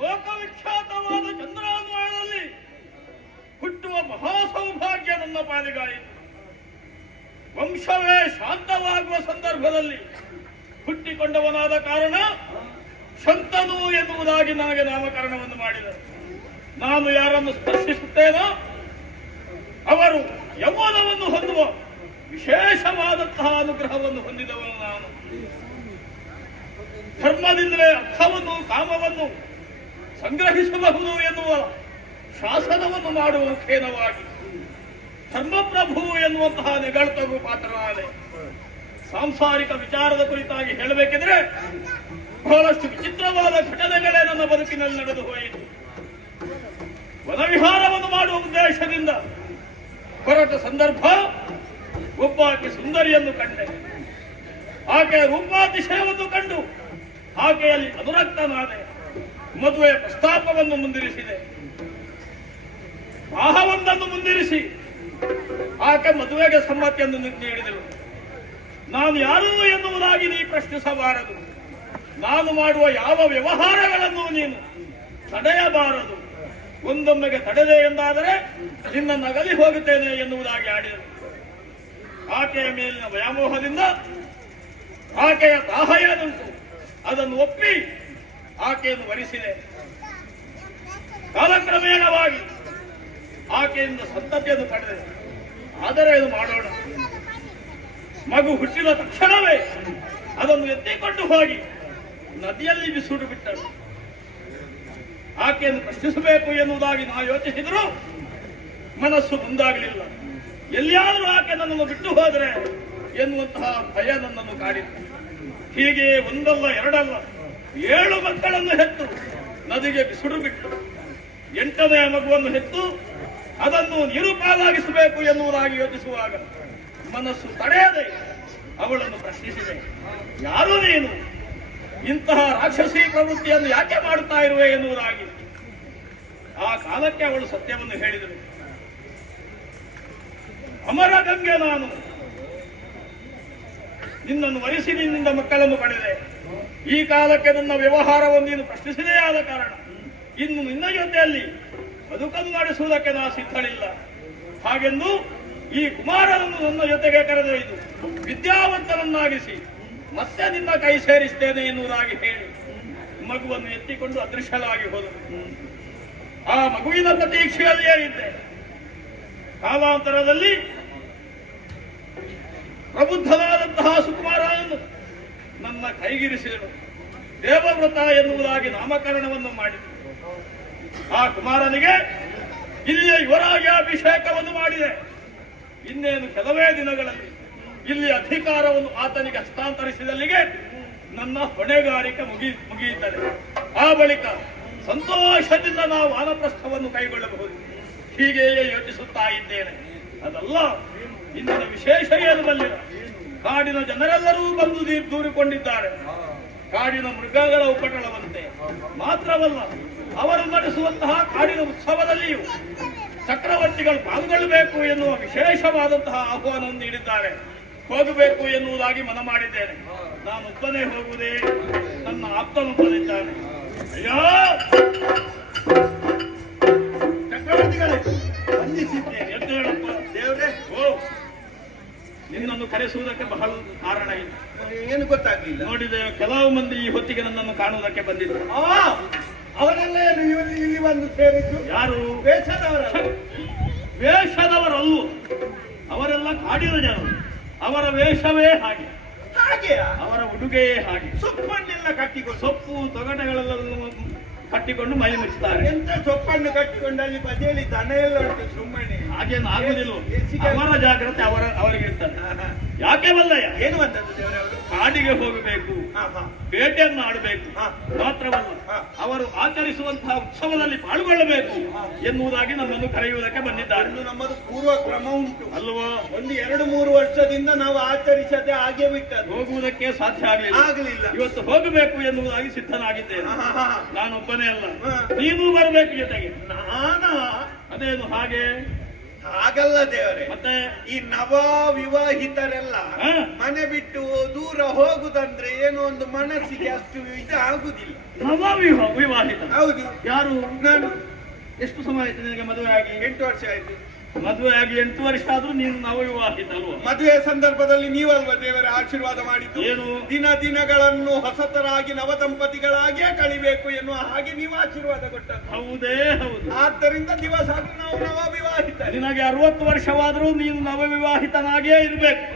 ಲೋಕವಿಖ್ಯಾತವಾದ ಚಂದ್ರಾನ್ವಯದಲ್ಲಿ ಹುಟ್ಟುವ ಮಹಾಸೌಭಾಗ್ಯ ನನ್ನ ಪಾಲಿಗಾಯಿತು. ವಂಶವೇ ಶಾಂತವಾಗುವ ಸಂದರ್ಭದಲ್ಲಿ ಹುಟ್ಟಿಕೊಂಡವನಾದ ಕಾರಣ ಶಂತನು ಎನ್ನುವುದಾಗಿ ನನಗೆ ನಾಮಕರಣವನ್ನು ಮಾಡಿದರು. ನಾನು ಯಾರನ್ನು ಸ್ಪರ್ಶಿಸುತ್ತೇನೋ ಅವರು ಯೌವನವನ್ನು ಹೊಂದುವ ವಿಶೇಷವಾದಂತಹ ಅನುಗ್ರಹವನ್ನು ಹೊಂದಿದವನು ನಾನು. ಧರ್ಮದಿಂದಲೇ ಅರ್ಥವನ್ನು ಕಾಮವನ್ನು ಸಂಗ್ರಹಿಸಬಹುದು ಎನ್ನುವ ಶಾಸನವನ್ನು ಮಾಡುವ ಮುಖೇನವಾಗಿ ಧರ್ಮಪ್ರಭು ಎನ್ನುವಂತಹ ನೆಗಳತಗೂ ಪಾತ್ರನಾದೆ. ಸಾಂಸಾರಿಕ ವಿಚಾರದ ಕುರಿತಾಗಿ ಹೇಳಬೇಕಿದ್ರೆ ಬಹಳಷ್ಟು ವಿಚಿತ್ರವಾದ ಘಟನೆಗಳೇ ನನ್ನ ಬದುಕಿನಲ್ಲಿ ನಡೆದು ಹೋಯಿತು. ವನವಿಹಾರವನ್ನು ಮಾಡುವ ಉದ್ದೇಶದಿಂದ ಹೊರಟ ಸಂದರ್ಭ ಒಬ್ಬಾಕೆ ಸುಂದರಿಯನ್ನು ಕಂಡೆ. ಆಕೆಯ ರೂಪಾತಿಶಯವನ್ನು ಕಂಡು ಆಕೆಯಲ್ಲಿ ಅನುರಕ್ತನಾದೆ. ಮದುವೆಯ ಪ್ರಸ್ತಾಪವನ್ನು ಮುಂದಿರಿಸಿದೆ. ಆಹವೊಂದನ್ನು ಮುಂದಿರಿಸಿ ಆಕೆ ಮದುವೆಗೆ ಸಮ್ಮತಿಯನ್ನು ನೀಡಿದಳು. ನಾನು ಯಾರು ಎನ್ನುವುದಾಗಿ ನೀ ಪ್ರಶ್ನಿಸಬಾರದು. ನಾನು ಮಾಡುವ ಯಾವ ವ್ಯವಹಾರಗಳನ್ನು ನೀನು ತಡೆಯಬಾರದು. ಒಂದೊಮ್ಮೆಗೆ ತಡೆದೆ ಎಂದಾದರೆ ನಿನ್ನನ್ನು ಅಗಲಿ ಹೋಗುತ್ತೇನೆ ಎನ್ನುವುದಾಗಿ ಆಡಿದರು. ಆಕೆಯ ಮೇಲಿನ ವ್ಯಾಮೋಹದಿಂದ ಆಕೆಯ ದಾಹ ಏನುಂಟು ಅದನ್ನು ಒಪ್ಪಿ ಆಕೆಯನ್ನು ವರಿಸಿದೆ. ಕಾಲಕ್ರಮೇಣವಾಗಿ ಆಕೆಯಿಂದ ಸಂತತಿಯನ್ನು ಪಡೆದೆ. ಆದರೆ ಇದು ಮಾಡೋಣ. ಮಗು ಹುಟ್ಟಿದ ತಕ್ಷಣವೇ ಅದನ್ನು ಎತ್ತಿಕೊಂಡು ಹೋಗಿ ನದಿಯಲ್ಲಿ ಬಿಸುಡು ಬಿಟ್ಟರು. ಆಕೆಯನ್ನು ಪ್ರಶ್ನಿಸಬೇಕು ಎನ್ನುವುದಾಗಿ ನಾವು ಯೋಚಿಸಿದರೂ ಮನಸ್ಸು ಮುಂದಾಗಲಿಲ್ಲ. ಎಲ್ಲಿಯಾದರೂ ಆಕೆ ನನ್ನನ್ನು ಬಿಟ್ಟು ಹೋದರೆ ಎನ್ನುವಂತಹ ಭಯ ನನ್ನನ್ನು ಕಾಡಿತು. ಹೀಗೆ ಒಂದಲ್ಲ ಎರಡಲ್ಲ 7 ಮಕ್ಕಳನ್ನು ಹೆತ್ತು ನದಿಗೆ ಬಿಸುಡು ಬಿಟ್ಟು 8ನೇ ಮಗುವನ್ನು ಹೆತ್ತು ಅದನ್ನು ನಿರುಪಾಲಾಗಿಸಬೇಕು ಎನ್ನುವುದಾಗಿ ಯೋಚಿಸುವಾಗ ಮನಸ್ಸು ತಡೆಯದೆ ಅವಳನ್ನು ಪ್ರಶ್ನಿಸಿದೆ. ಯಾರು ನೀನು? ಇಂತಹ ರಾಕ್ಷಸಿ ಪ್ರವೃತ್ತಿಯನ್ನು ಯಾಕೆ ಮಾಡುತ್ತಾ ಇರುವೆ ಎನ್ನುವುದಾಗಿ. ಆ ಕಾಲಕ್ಕೆ ಅವಳು ಸತ್ಯವನ್ನು ಹೇಳಿದಳು. ಅಮರ ಗಂಗೆ ನಾನು. ನಿನ್ನನ್ನು ವರಿಸಿ ನಿನ್ನಿಂದ ಮಕ್ಕಳನ್ನು ಪಡೆದೆ. ಈ ಕಾಲಕ್ಕೆ ನನ್ನ ವ್ಯವಹಾರವನ್ನು ನೀನು ಪ್ರಶ್ನಿಸಿದೇ ಆದ ಕಾರಣ ಇನ್ನು ನಿನ್ನ ಜೊತೆಯಲ್ಲಿ ಬದುಕನ್ನು ನಡೆಸುವುದಕ್ಕೆ ನಾ ಸಿದ್ಧಳಿಲ್ಲ. ಹಾಗೆಂದು ಈ ಕುಮಾರನನ್ನು ನನ್ನ ಜೊತೆಗೆ ಕರೆದೊಯ್ದು ವಿದ್ಯಾವಂತನನ್ನಾಗಿಸಿ ಮತ್ತೆ ನಿನ್ನ ಕೈ ಸೇರಿಸ್ತೇನೆ ಎನ್ನುವುದಾಗಿ ಹೇಳಿ ಮಗುವನ್ನು ಎತ್ತಿಕೊಂಡು ಅದೃಶ್ಯಲಾಗಿ ಹೋದರು. ಆ ಮಗುವಿನ ಪ್ರತೀಕ್ಷೆಯಲ್ಲಿಯೇ ಇದ್ದೆ. ಕಾಲಾಂತರದಲ್ಲಿ ಪ್ರಬುದ್ಧನಾದಂತಹ ಸುಕುಮಾರನನ್ನು ನನ್ನ ಕೈಗಿರಿಸಿದಳು. ದೇವವ್ರತ ಎನ್ನುವುದಾಗಿ ನಾಮಕರಣವನ್ನು ಮಾಡಿದರು. ಆ ಕುಮಾರನಿಗೆ ಇಲ್ಲಿಯ ಯುವರಾಜಾಭಿಷೇಕವನ್ನು ಮಾಡಿದೆ. ಇನ್ನೇನು ಕೆಲವೇ ದಿನಗಳಲ್ಲಿ ಇಲ್ಲಿ ಅಧಿಕಾರವನ್ನು ಆತನಿಗೆ ಹಸ್ತಾಂತರಿಸಿದಲ್ಲಿಗೆ ನನ್ನ ಹೊಣೆಗಾರಿಕೆ ಮುಗಿಯುತ್ತದೆ. ಆ ಬಳಿಕ ಸಂತೋಷದಿಂದ ನಾವು ವಾನಪ್ರಸ್ಥವನ್ನು ಕೈಗೊಳ್ಳಬಹುದು. ಹೀಗೆಯೇ ಯೋಚಿಸುತ್ತಾ ಇದ್ದೇನೆ. ಅದಲ್ಲ, ಇಂದಿನ ವಿಶೇಷ ಏನು ಬಲ್ಲಿರ. ಕಾಡಿನ ಜನರೆಲ್ಲರೂ ಬಂದು ದೂರಿಕೊಂಡಿದ್ದಾರೆ. ಕಾಡಿನ ಮೃಗಗಳ ಉಪಟಳವಂತೆ ಮಾತ್ರವಲ್ಲ, ಅವರು ನಡೆಸುವಂತಹ ಕಾಡಿನ ಉತ್ಸವದಲ್ಲಿಯೂ ಚಕ್ರವರ್ತಿಗಳು ಪಾಲ್ಗೊಳ್ಳಬೇಕು ಎನ್ನುವ ವಿಶೇಷವಾದಂತಹ ಆಹ್ವಾನವನ್ನು ನೀಡಿದ್ದಾರೆ. ಹೋಗಬೇಕು ಎನ್ನುವುದಾಗಿ ಮನ ಮಾಡಿದ್ದೇನೆ. ನಾನೊಬ್ಬನೇ ಹೋಗುವುದೇ, ನನ್ನ ಆಪ್ತನೊಬ್ಬನಿದ್ದಾನೆ. ಅಯ್ಯೋ ಚಕ್ರವರ್ತಿಗಳೇ, ವಂದಿಸಿದ್ದೇನೆ. ಎಂದು ಹೇಳಪ್ಪ ದೇವರೇ. ಓ, ನಿನ್ನನ್ನು ಕರೆಸುವುದಕ್ಕೆ ಬಹಳ ಕಾರಣ ಇಲ್ಲ. ಏನು ಗೊತ್ತಾಗ್ಲಿಲ್ಲ. ನೋಡಿದೆ, ಕೆಲವು ಮಂದಿ ಈ ಹೊತ್ತಿಗೆ ನನ್ನನ್ನು ಕಾಣುವುದಕ್ಕೆ ಬಂದಿದ್ದರು. ಅವರೆಲ್ಲ ಏನು ಇಲ್ಲಿ ಬಂದು ಸೇರಿದ್ದು? ಯಾರು? ವೇಷದವರ ವೇಷದವರಲ್ಲೂ, ಅವರೆಲ್ಲ ಕಾಡಿನ ಜನರು. ಅವರ ವೇಷವೇ ಹಾಗೆ, ಹಾಗೆಯಾ? ಅವರ ಉಡುಗೆಯೇ ಹಾಗೆ. ಸೊಪ್ಪನ್ನೆಲ್ಲ ಕಟ್ಟಿಕೊಂಡು, ಸೊಪ್ಪು ತೊಗಟೆಗಳೆಲ್ಲ ಕಟ್ಟಿಕೊಂಡು ಮೈ ಮುಚ್ಚುತ್ತಾರೆ. ಎಂತ ಸೊಪ್ಪನ್ನು ಕಟ್ಟಿಕೊಂಡು ಅಲ್ಲಿ ಬದಿಯಲ್ಲಿ ದನ ಎಲ್ಲ ಉಂಟು ಸುಮ್ಮನೆ. ಹಾಗೇನು ಆಗುದಿಲ್ಲ. ಅವರ ಜಾಗ್ರತೆ ಅವರಿಗೆ ಇರ್ತದೆ. ಯಾಕೆ ಬಲ್ಲಯ್ಯ? ಏನು ಬಂದದ್ದು ದೇವರವರು? ಕಾಡಿಗೆ ಹೋಗಬೇಕು, ಬೇಟೆಯನ್ನು ಆಡಬೇಕು ಮಾತ್ರವಲ್ಲ, ಅವರು ಆಚರಿಸುವಂತಹ ಉತ್ಸವದಲ್ಲಿ ಪಾಲ್ಗೊಳ್ಳಬೇಕು ಎನ್ನುವುದಾಗಿ ನಮ್ಮನ್ನು ಕರೆಯುವುದಕ್ಕೆ ಬಂದಿದ್ದಾರೆ. ಇನ್ನು ನಮ್ಮದು ಪೂರ್ವ ಕ್ರಮ ಉಂಟು ಅಲ್ವಾ? ಒಂದು 2-3 ವರ್ಷದಿಂದ ನಾವು ಆಚರಿಸದೆ ಹಾಗೆ ಬಿಟ್ಟದ್ದು. ಹೋಗುವುದಕ್ಕೆ ಸಾಧ್ಯ ಆಗಲಿಲ್ಲ. ಇವತ್ತು ಹೋಗಬೇಕು ಎನ್ನುವುದಾಗಿ ಸಿದ್ಧನಾಗಿದ್ದೇನೆ. ನಾನೊಬ್ಬನೇ ಅಲ್ಲ, ನೀನು ಬರಬೇಕು ಜೊತೆಗೆ. ನಾನಾ? ಅದೇನು ಹಾಗೆ? ಹಾಗಲ್ಲ ದೇವರೇ, ಮತ್ತೆ ಈ ನವ ವಿವಾಹಿತರೆಲ್ಲ ಮನೆ ಬಿಟ್ಟು ದೂರ ಹೋಗುದಂದ್ರೆ ಏನೋ ಒಂದು ಮನಸ್ಸಿಗೆ ಅಷ್ಟು ಇದು ಆಗುದಿಲ್ಲ. ನವ ವಿವಾಹಿತ? ಹೌದು. ಯಾರು? ನಾನು. ಎಷ್ಟು ಸಮಯ ಆಯ್ತು ನಿನಗೆ ಮದುವೆ ಆಗಿ? 8 ವರ್ಷ ಆಯ್ತು. ಮದುವೆ ಆಗಿ 8 ವರ್ಷ ಆದ್ರೂ ನೀನು ನವ ವಿವಾಹಿತ ಅಲ್ವಾ? ಮದುವೆ ಸಂದರ್ಭದಲ್ಲಿ ನೀವಲ್ವ ದೇವರ ಆಶೀರ್ವಾದ ಮಾಡಿದ್ದು? ಏನು? ದಿನಗಳನ್ನು ಹೊಸತರಾಗಿ ನವ ದಂಪತಿಗಳಾಗಿಯೇ ಕಳಿಬೇಕು ಎನ್ನುವ ಹಾಗೆ ನೀವು ಆಶೀರ್ವಾದ ಕೊಟ್ಟದ್ದು. ಹೌದೇ ಹೌದು. ಆದ್ದರಿಂದ ದಿವಸ ನಾವು ನವ ವಿವಾಹಿತ. ನಿನಗೆ 60 ವರ್ಷವಾದ್ರೂ ನೀನು ನವ ವಿವಾಹಿತನಾಗಿಯೇ ಇರ್ಬೇಕು.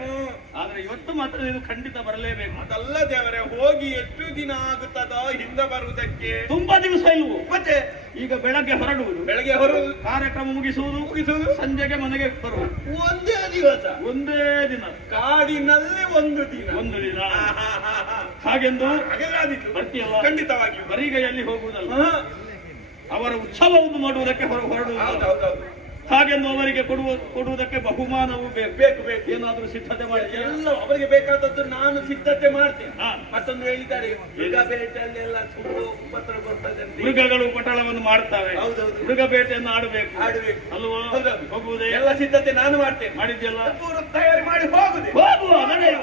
ಆದ್ರೆ ಇವತ್ತು ಮಾತ್ರ ನೀನು ಖಂಡಿತ ಬರಲೇಬೇಕು. ಅದಲ್ಲ ದೇವರೇ, ಹೋಗಿ ಎಷ್ಟು ದಿನ ಆಗುತ್ತದೋ ಹಿಂದೆ ಬರುವುದಕ್ಕೆ? ತುಂಬಾ ದಿವಸ ಇಲ್ವೋ? ಮತ್ತೆ ಈಗ ಬೆಳಗ್ಗೆ ಹೊರಡುವುದು, ಬೆಳಗ್ಗೆ ಹೊರಡು, ಕಾರ್ಯಕ್ರಮ ಮುಗಿಸುವುದು, ಸಂಜೆಗೆ ಮನೆಗೆ ಬರುವುದು. ಒಂದೇ ದಿವಸ, ಒಂದೇ ದಿನ, ಕಾಡಿನಲ್ಲಿ ಒಂದು ದಿನ. ಹಾಗೆಂದು ಹಾಗೆಲ್ಲಾದೀತು ಬರ್ತೀಯಲ್ಲ? ಖಂಡಿತವಾಗಿಯೂ. ಬರಿಗೈಯಲ್ಲಿ ಹೋಗುವುದಲ್ಲ, ಅವರ ಉತ್ಸವವನ್ನು ಮಾಡುವುದಕ್ಕೆ ಹೊರಡುವುದು. ಹಾಗೆಂದು ಅವರಿಗೆ ಕೊಡುವುದಕ್ಕೆ ಬಹುಮಾನವೂ ಬೇಕು. ಏನಾದ್ರೂ ಸಿದ್ಧತೆ ಮಾಡಿ ಎಲ್ಲ ಅವರಿಗೆ ಬೇಕಾದದ್ದು ನಾನು ಸಿದ್ಧತೆ ಮಾಡ್ತೇನೆ. ಮತ್ತೊಂದು ಹೇಳಿದ್ದಾರೆ, ಮೃಗ ಬೇಟೆಯಲ್ಲೆಲ್ಲ ಸುಳ್ಳು ಉಪದ್ರ ಬರ್ತದೆ. ಮೃಗಗಳು ಪಟಾಳವನ್ನು ಮಾಡ್ತವೆ. ಮೃಗ ಬೇಟೆಯನ್ನು ಆಡಬೇಕು ಅಲ್ವಾ? ಹೋಗುವುದೇ? ಎಲ್ಲ ಸಿದ್ಧತೆ ನಾನು ಮಾಡ್ತೇನೆ. ಮಾಡಿದ್ಯಲ್ಲ? ಪೂರ್ವ ತಯಾರಿ ಮಾಡಿ ಹೋಗುದೇ. ಹೋಗುವ ನಡೆಯುವ.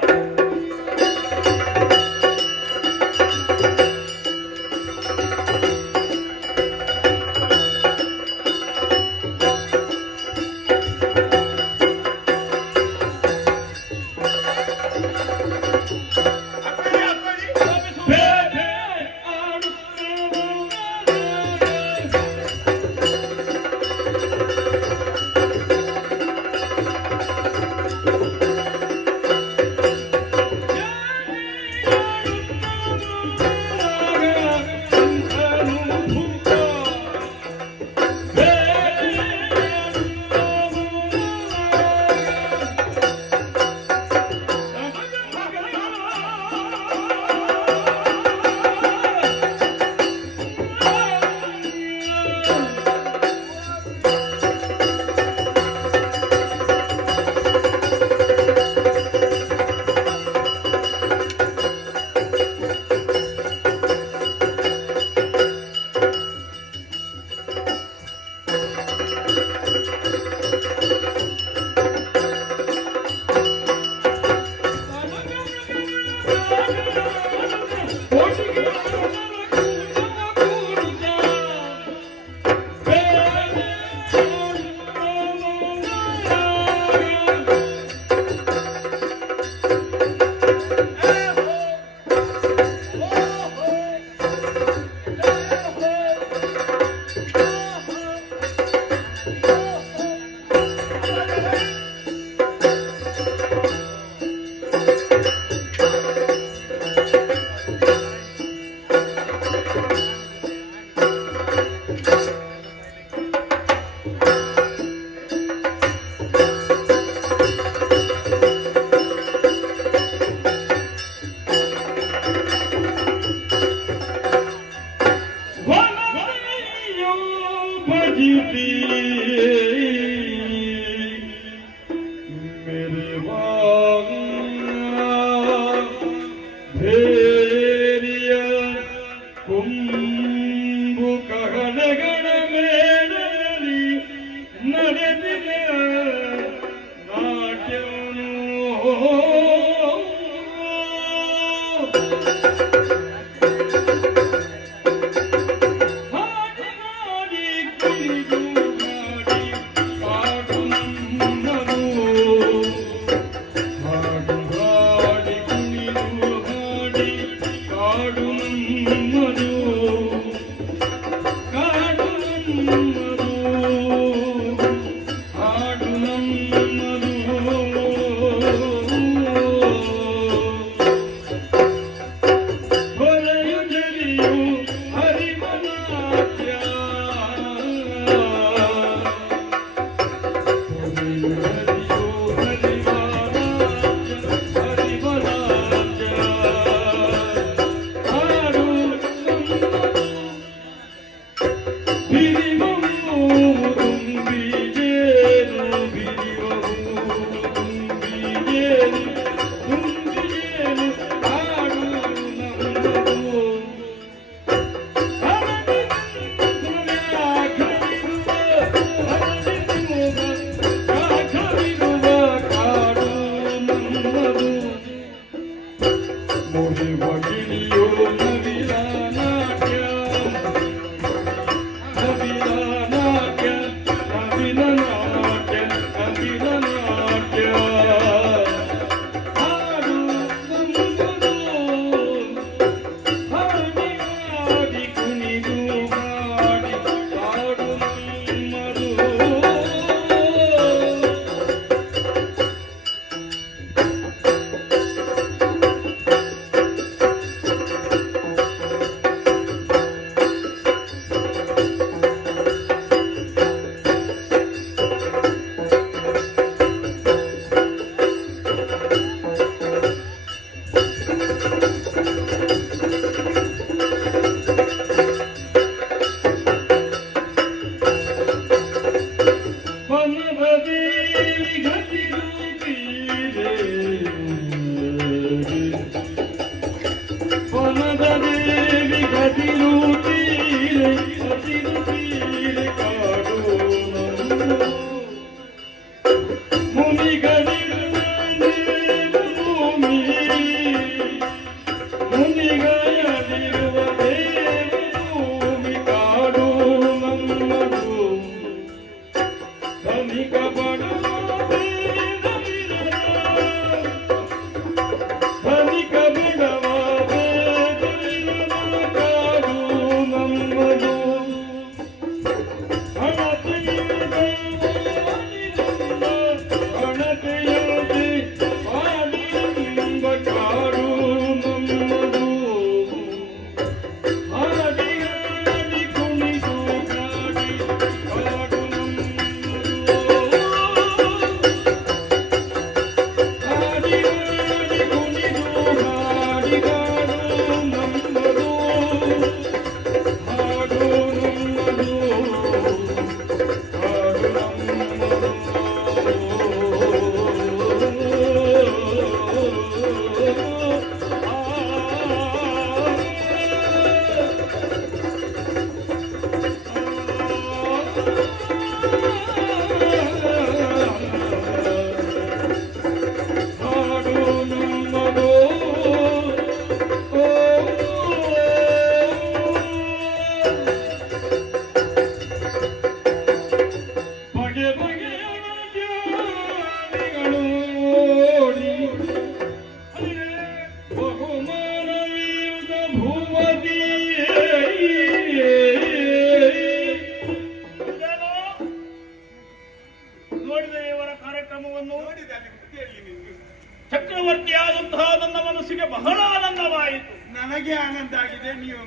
ಚಕ್ರವರ್ತಿಯಾದಂತಹ ನನ್ನ ಮನಸ್ಸಿಗೆ ಬಹಳ ಆನಂದವಾಯಿತು. ನನಗೆ ಆನಂದ ಆಗಿದೆ, ನೀವು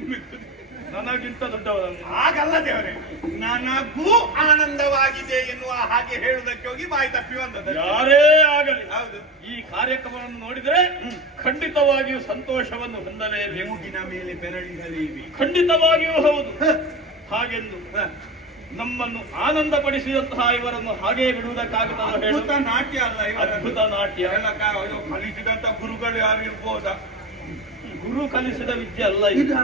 ನನಗಿಂತ ದೊಡ್ಡವರನ್ನು ಹಾಗಲ್ಲ ದೇವರೇ, ನನಗೂ ಆನಂದವಾಗಿದೆ ಎನ್ನುವ ಹಾಗೆ ಹೇಳುವುದಕ್ಕೆ ಹೋಗಿ ಬಾಯಿ ತಪ್ಪಿ ಬಂದದ್ದು. ಯಾರೇ ಆಗಲಿ ಹೌದು, ಈ ಕಾರ್ಯಕ್ರಮವನ್ನು ನೋಡಿದರೆ ಖಂಡಿತವಾಗಿಯೂ ಸಂತೋಷವನ್ನು ಹೊಂದಲೇಬೇಕು. ಮೂಗಿನ ಮೇಲೆ ಬೆರಳಿರಲಿ, ಖಂಡಿತವಾಗಿಯೂ ಹೌದು. ಹಾಗೆಂದು ನಮ್ಮನ್ನು ಆನಂದ ಪಡಿಸಿದಂತಹ ಇವರನ್ನು ಹಾಗೆ ಬಿಡುವುದಕ್ಕಾಗುತ್ತಲ್ಲ ಹೇಳು? ಅದ್ಭುತ ನಾಟ್ಯ ಅಲ್ಲ ಇವರ, ಅದ್ಭುತ ನಾಟ್ಯ. ಎಲ್ಲ ಕಲಿಸಿದಂತ ಗುರುಗಳು ಯಾರು ಇರ್ಬೋದಾ? ಗುರು ಕಲಿಸಿದ ವಿದ್ಯೆ ಅಲ್ಲ ಇದು.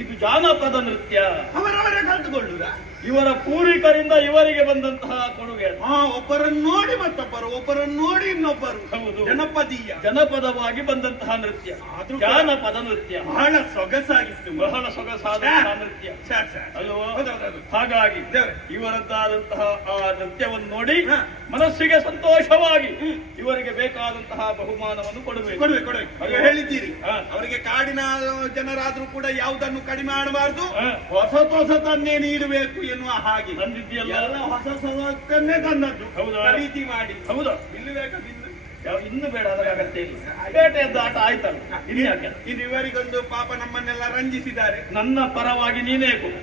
ಇದು ಜಾನಪದ ನೃತ್ಯ. ಅವರವರೇ ಕಲ್ತುಕೊಳ್ಳುದ? ಇವರ ಪೂರ್ವಿಕರಿಂದ ಇವರಿಗೆ ಬಂದಂತಹ ಕೊಡುಗೆ. ಒಬ್ಬರನ್ನು ನೋಡಿ ಮತ್ತೊಬ್ಬರು, ಒಬ್ಬರನ್ನು ನೋಡಿ ಇನ್ನೊಬ್ಬರು. ಹೌದು, ಜನಪದೀಯ, ಜನಪದವಾಗಿ ಬಂದಂತಹ ನೃತ್ಯ, ಜಾನಪದ ನೃತ್ಯ. ಬಹಳ ಸೊಗಸಾಗಿತ್ತು, ಬಹಳ ಸೊಗಸಾದಂತಹ ನೃತ್ಯ ಅಲ್ವಾ? ಹಾಗಾಗಿ ಇವರದ್ದಾದಂತಹ ಆ ನೃತ್ಯವನ್ನು ನೋಡಿ ಮನಸ್ಸಿಗೆ ಸಂತೋಷವಾಗಿ ಇವರಿಗೆ ಬೇಕಾದಂತಹ ಬಹುಮಾನವನ್ನು ಕೊಡಬೇಕು. ನೀವು ಹೇಳಿದ್ದೀರಿ ಹಾ. ಅವರಿಗೆ ಕಾಡಿನ ಜನರಾದ್ರೂ ಕೂಡ ಯಾವುದನ್ನು ಕಡಿಮೆ ಮಾಡಬಾರ್ದು, ಹಾ. ಹೊಸತನ್ನೇ ನೀಡಬೇಕು ಎನ್ನುವ ಹಾಗೆ ತಂದಿದ್ದೀಯಲ್ಲ? ಎಲ್ಲ ಹೊಸತನ್ನೇ ತಂದದ್ದು. ಹೌದಾ? ಖರೀದಿ ಮಾಡಿ. ಹೌದಾ? ಬಿಲ್ಲು ಬೇಕಾ ಬಿಲ್ಲು? ಇನ್ನು ಬೇಡ, ಅದರ ಅಗತ್ಯ ಇಲ್ಲ. ಬೇಟೆಯದ್ದು ಆಟ ಆಯ್ತಲ್ಲ, ಇನ್ನು ಯಾಕೆ? ಇನ್ನು ಇವರಿಗೊಂದು ಪಾಪ ನಮ್ಮನ್ನೆಲ್ಲ ರಂಜಿಸಿದ್ದಾರೆ. ನನ್ನ ಪರವಾಗಿ ನೀನೇ ಕೊಡು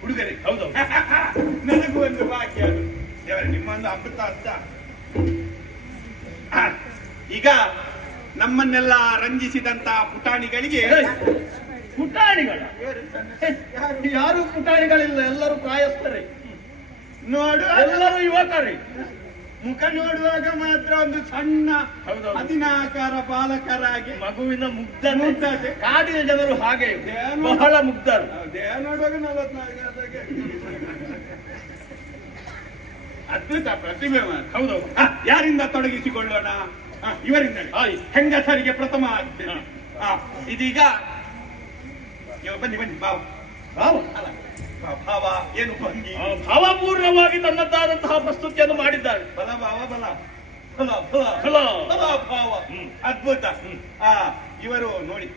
ಹುಡುಗರೇ, ಹೌದು. ನನಗೂ ಒಂದು ಬಾಕಿ ಅದು ದೇವರೇ, ನಿಮ್ಮೊಂದು ಅಮೃತ ಹಸ್ತ. ಈಗ ನಮ್ಮನ್ನೆಲ್ಲ ರಂಜಿಸಿದಂತ ಪುಟಾಣಿಗಳಿಗೆ ಪುಟಾಣಿಗಳ ಯಾರು ಪುಟಾಣಿಗಳಿಲ್ಲ, ಎಲ್ಲರೂ ಪ್ರಾಯಸ್ಥರೇ, ನೋಡು, ಎಲ್ಲರೂ ಯುವಕರೇ. ಮುಖ ನೋಡುವಾಗ ಮಾತ್ರ ಒಂದು ಸಣ್ಣ ಹೌದೌದು. ಹದಿನಾಕಾರ ಬಾಲಕರಾಗಿ ಮಗುವಿನ ಮುಗ್ಧತೆ. ಕಾಡಿನ ಜನರು ಹಾಗೆ ಏನು? ಬಹಳ ಮುಗ್ಧರು. ದೇಹ ನೋಡುವಾಗ 44 ಅದ್ಭುತ ಪ್ರತಿಭೆ ಮಾತ್ರ. ಹೌದು. ಯಾರಿಂದ ತೊಡಗಿಸಿಕೊಳ್ಳೋಣ? ಇವರಿಂದ. ಆಯ್ತು. ಹೆಂಗಸರಿಗೆ ಪ್ರಥಮ ಆದ್ಯತೆ. ಹಾ. ಇದೀಗ ಬನ್ನಿ ಭಾವ. ಭಾವ ಅಲ್ಲ, ಭಾವ ಏನು ಭಂಗಿ, ಭಾವಪೂರ್ಣವಾಗಿ ತನ್ನದಾದಂತಹ ಪ್ರಸ್ತುತಿಯನ್ನು ಮಾಡಿದ್ದಾರೆ. ಬಲ ಭಾವ, ಬಲ ಬಲ ಬಲ ಬಲ. ಬಲ ಭಾವ. ಅದ್ಭುತ. ಇವರು ನೋಡಿ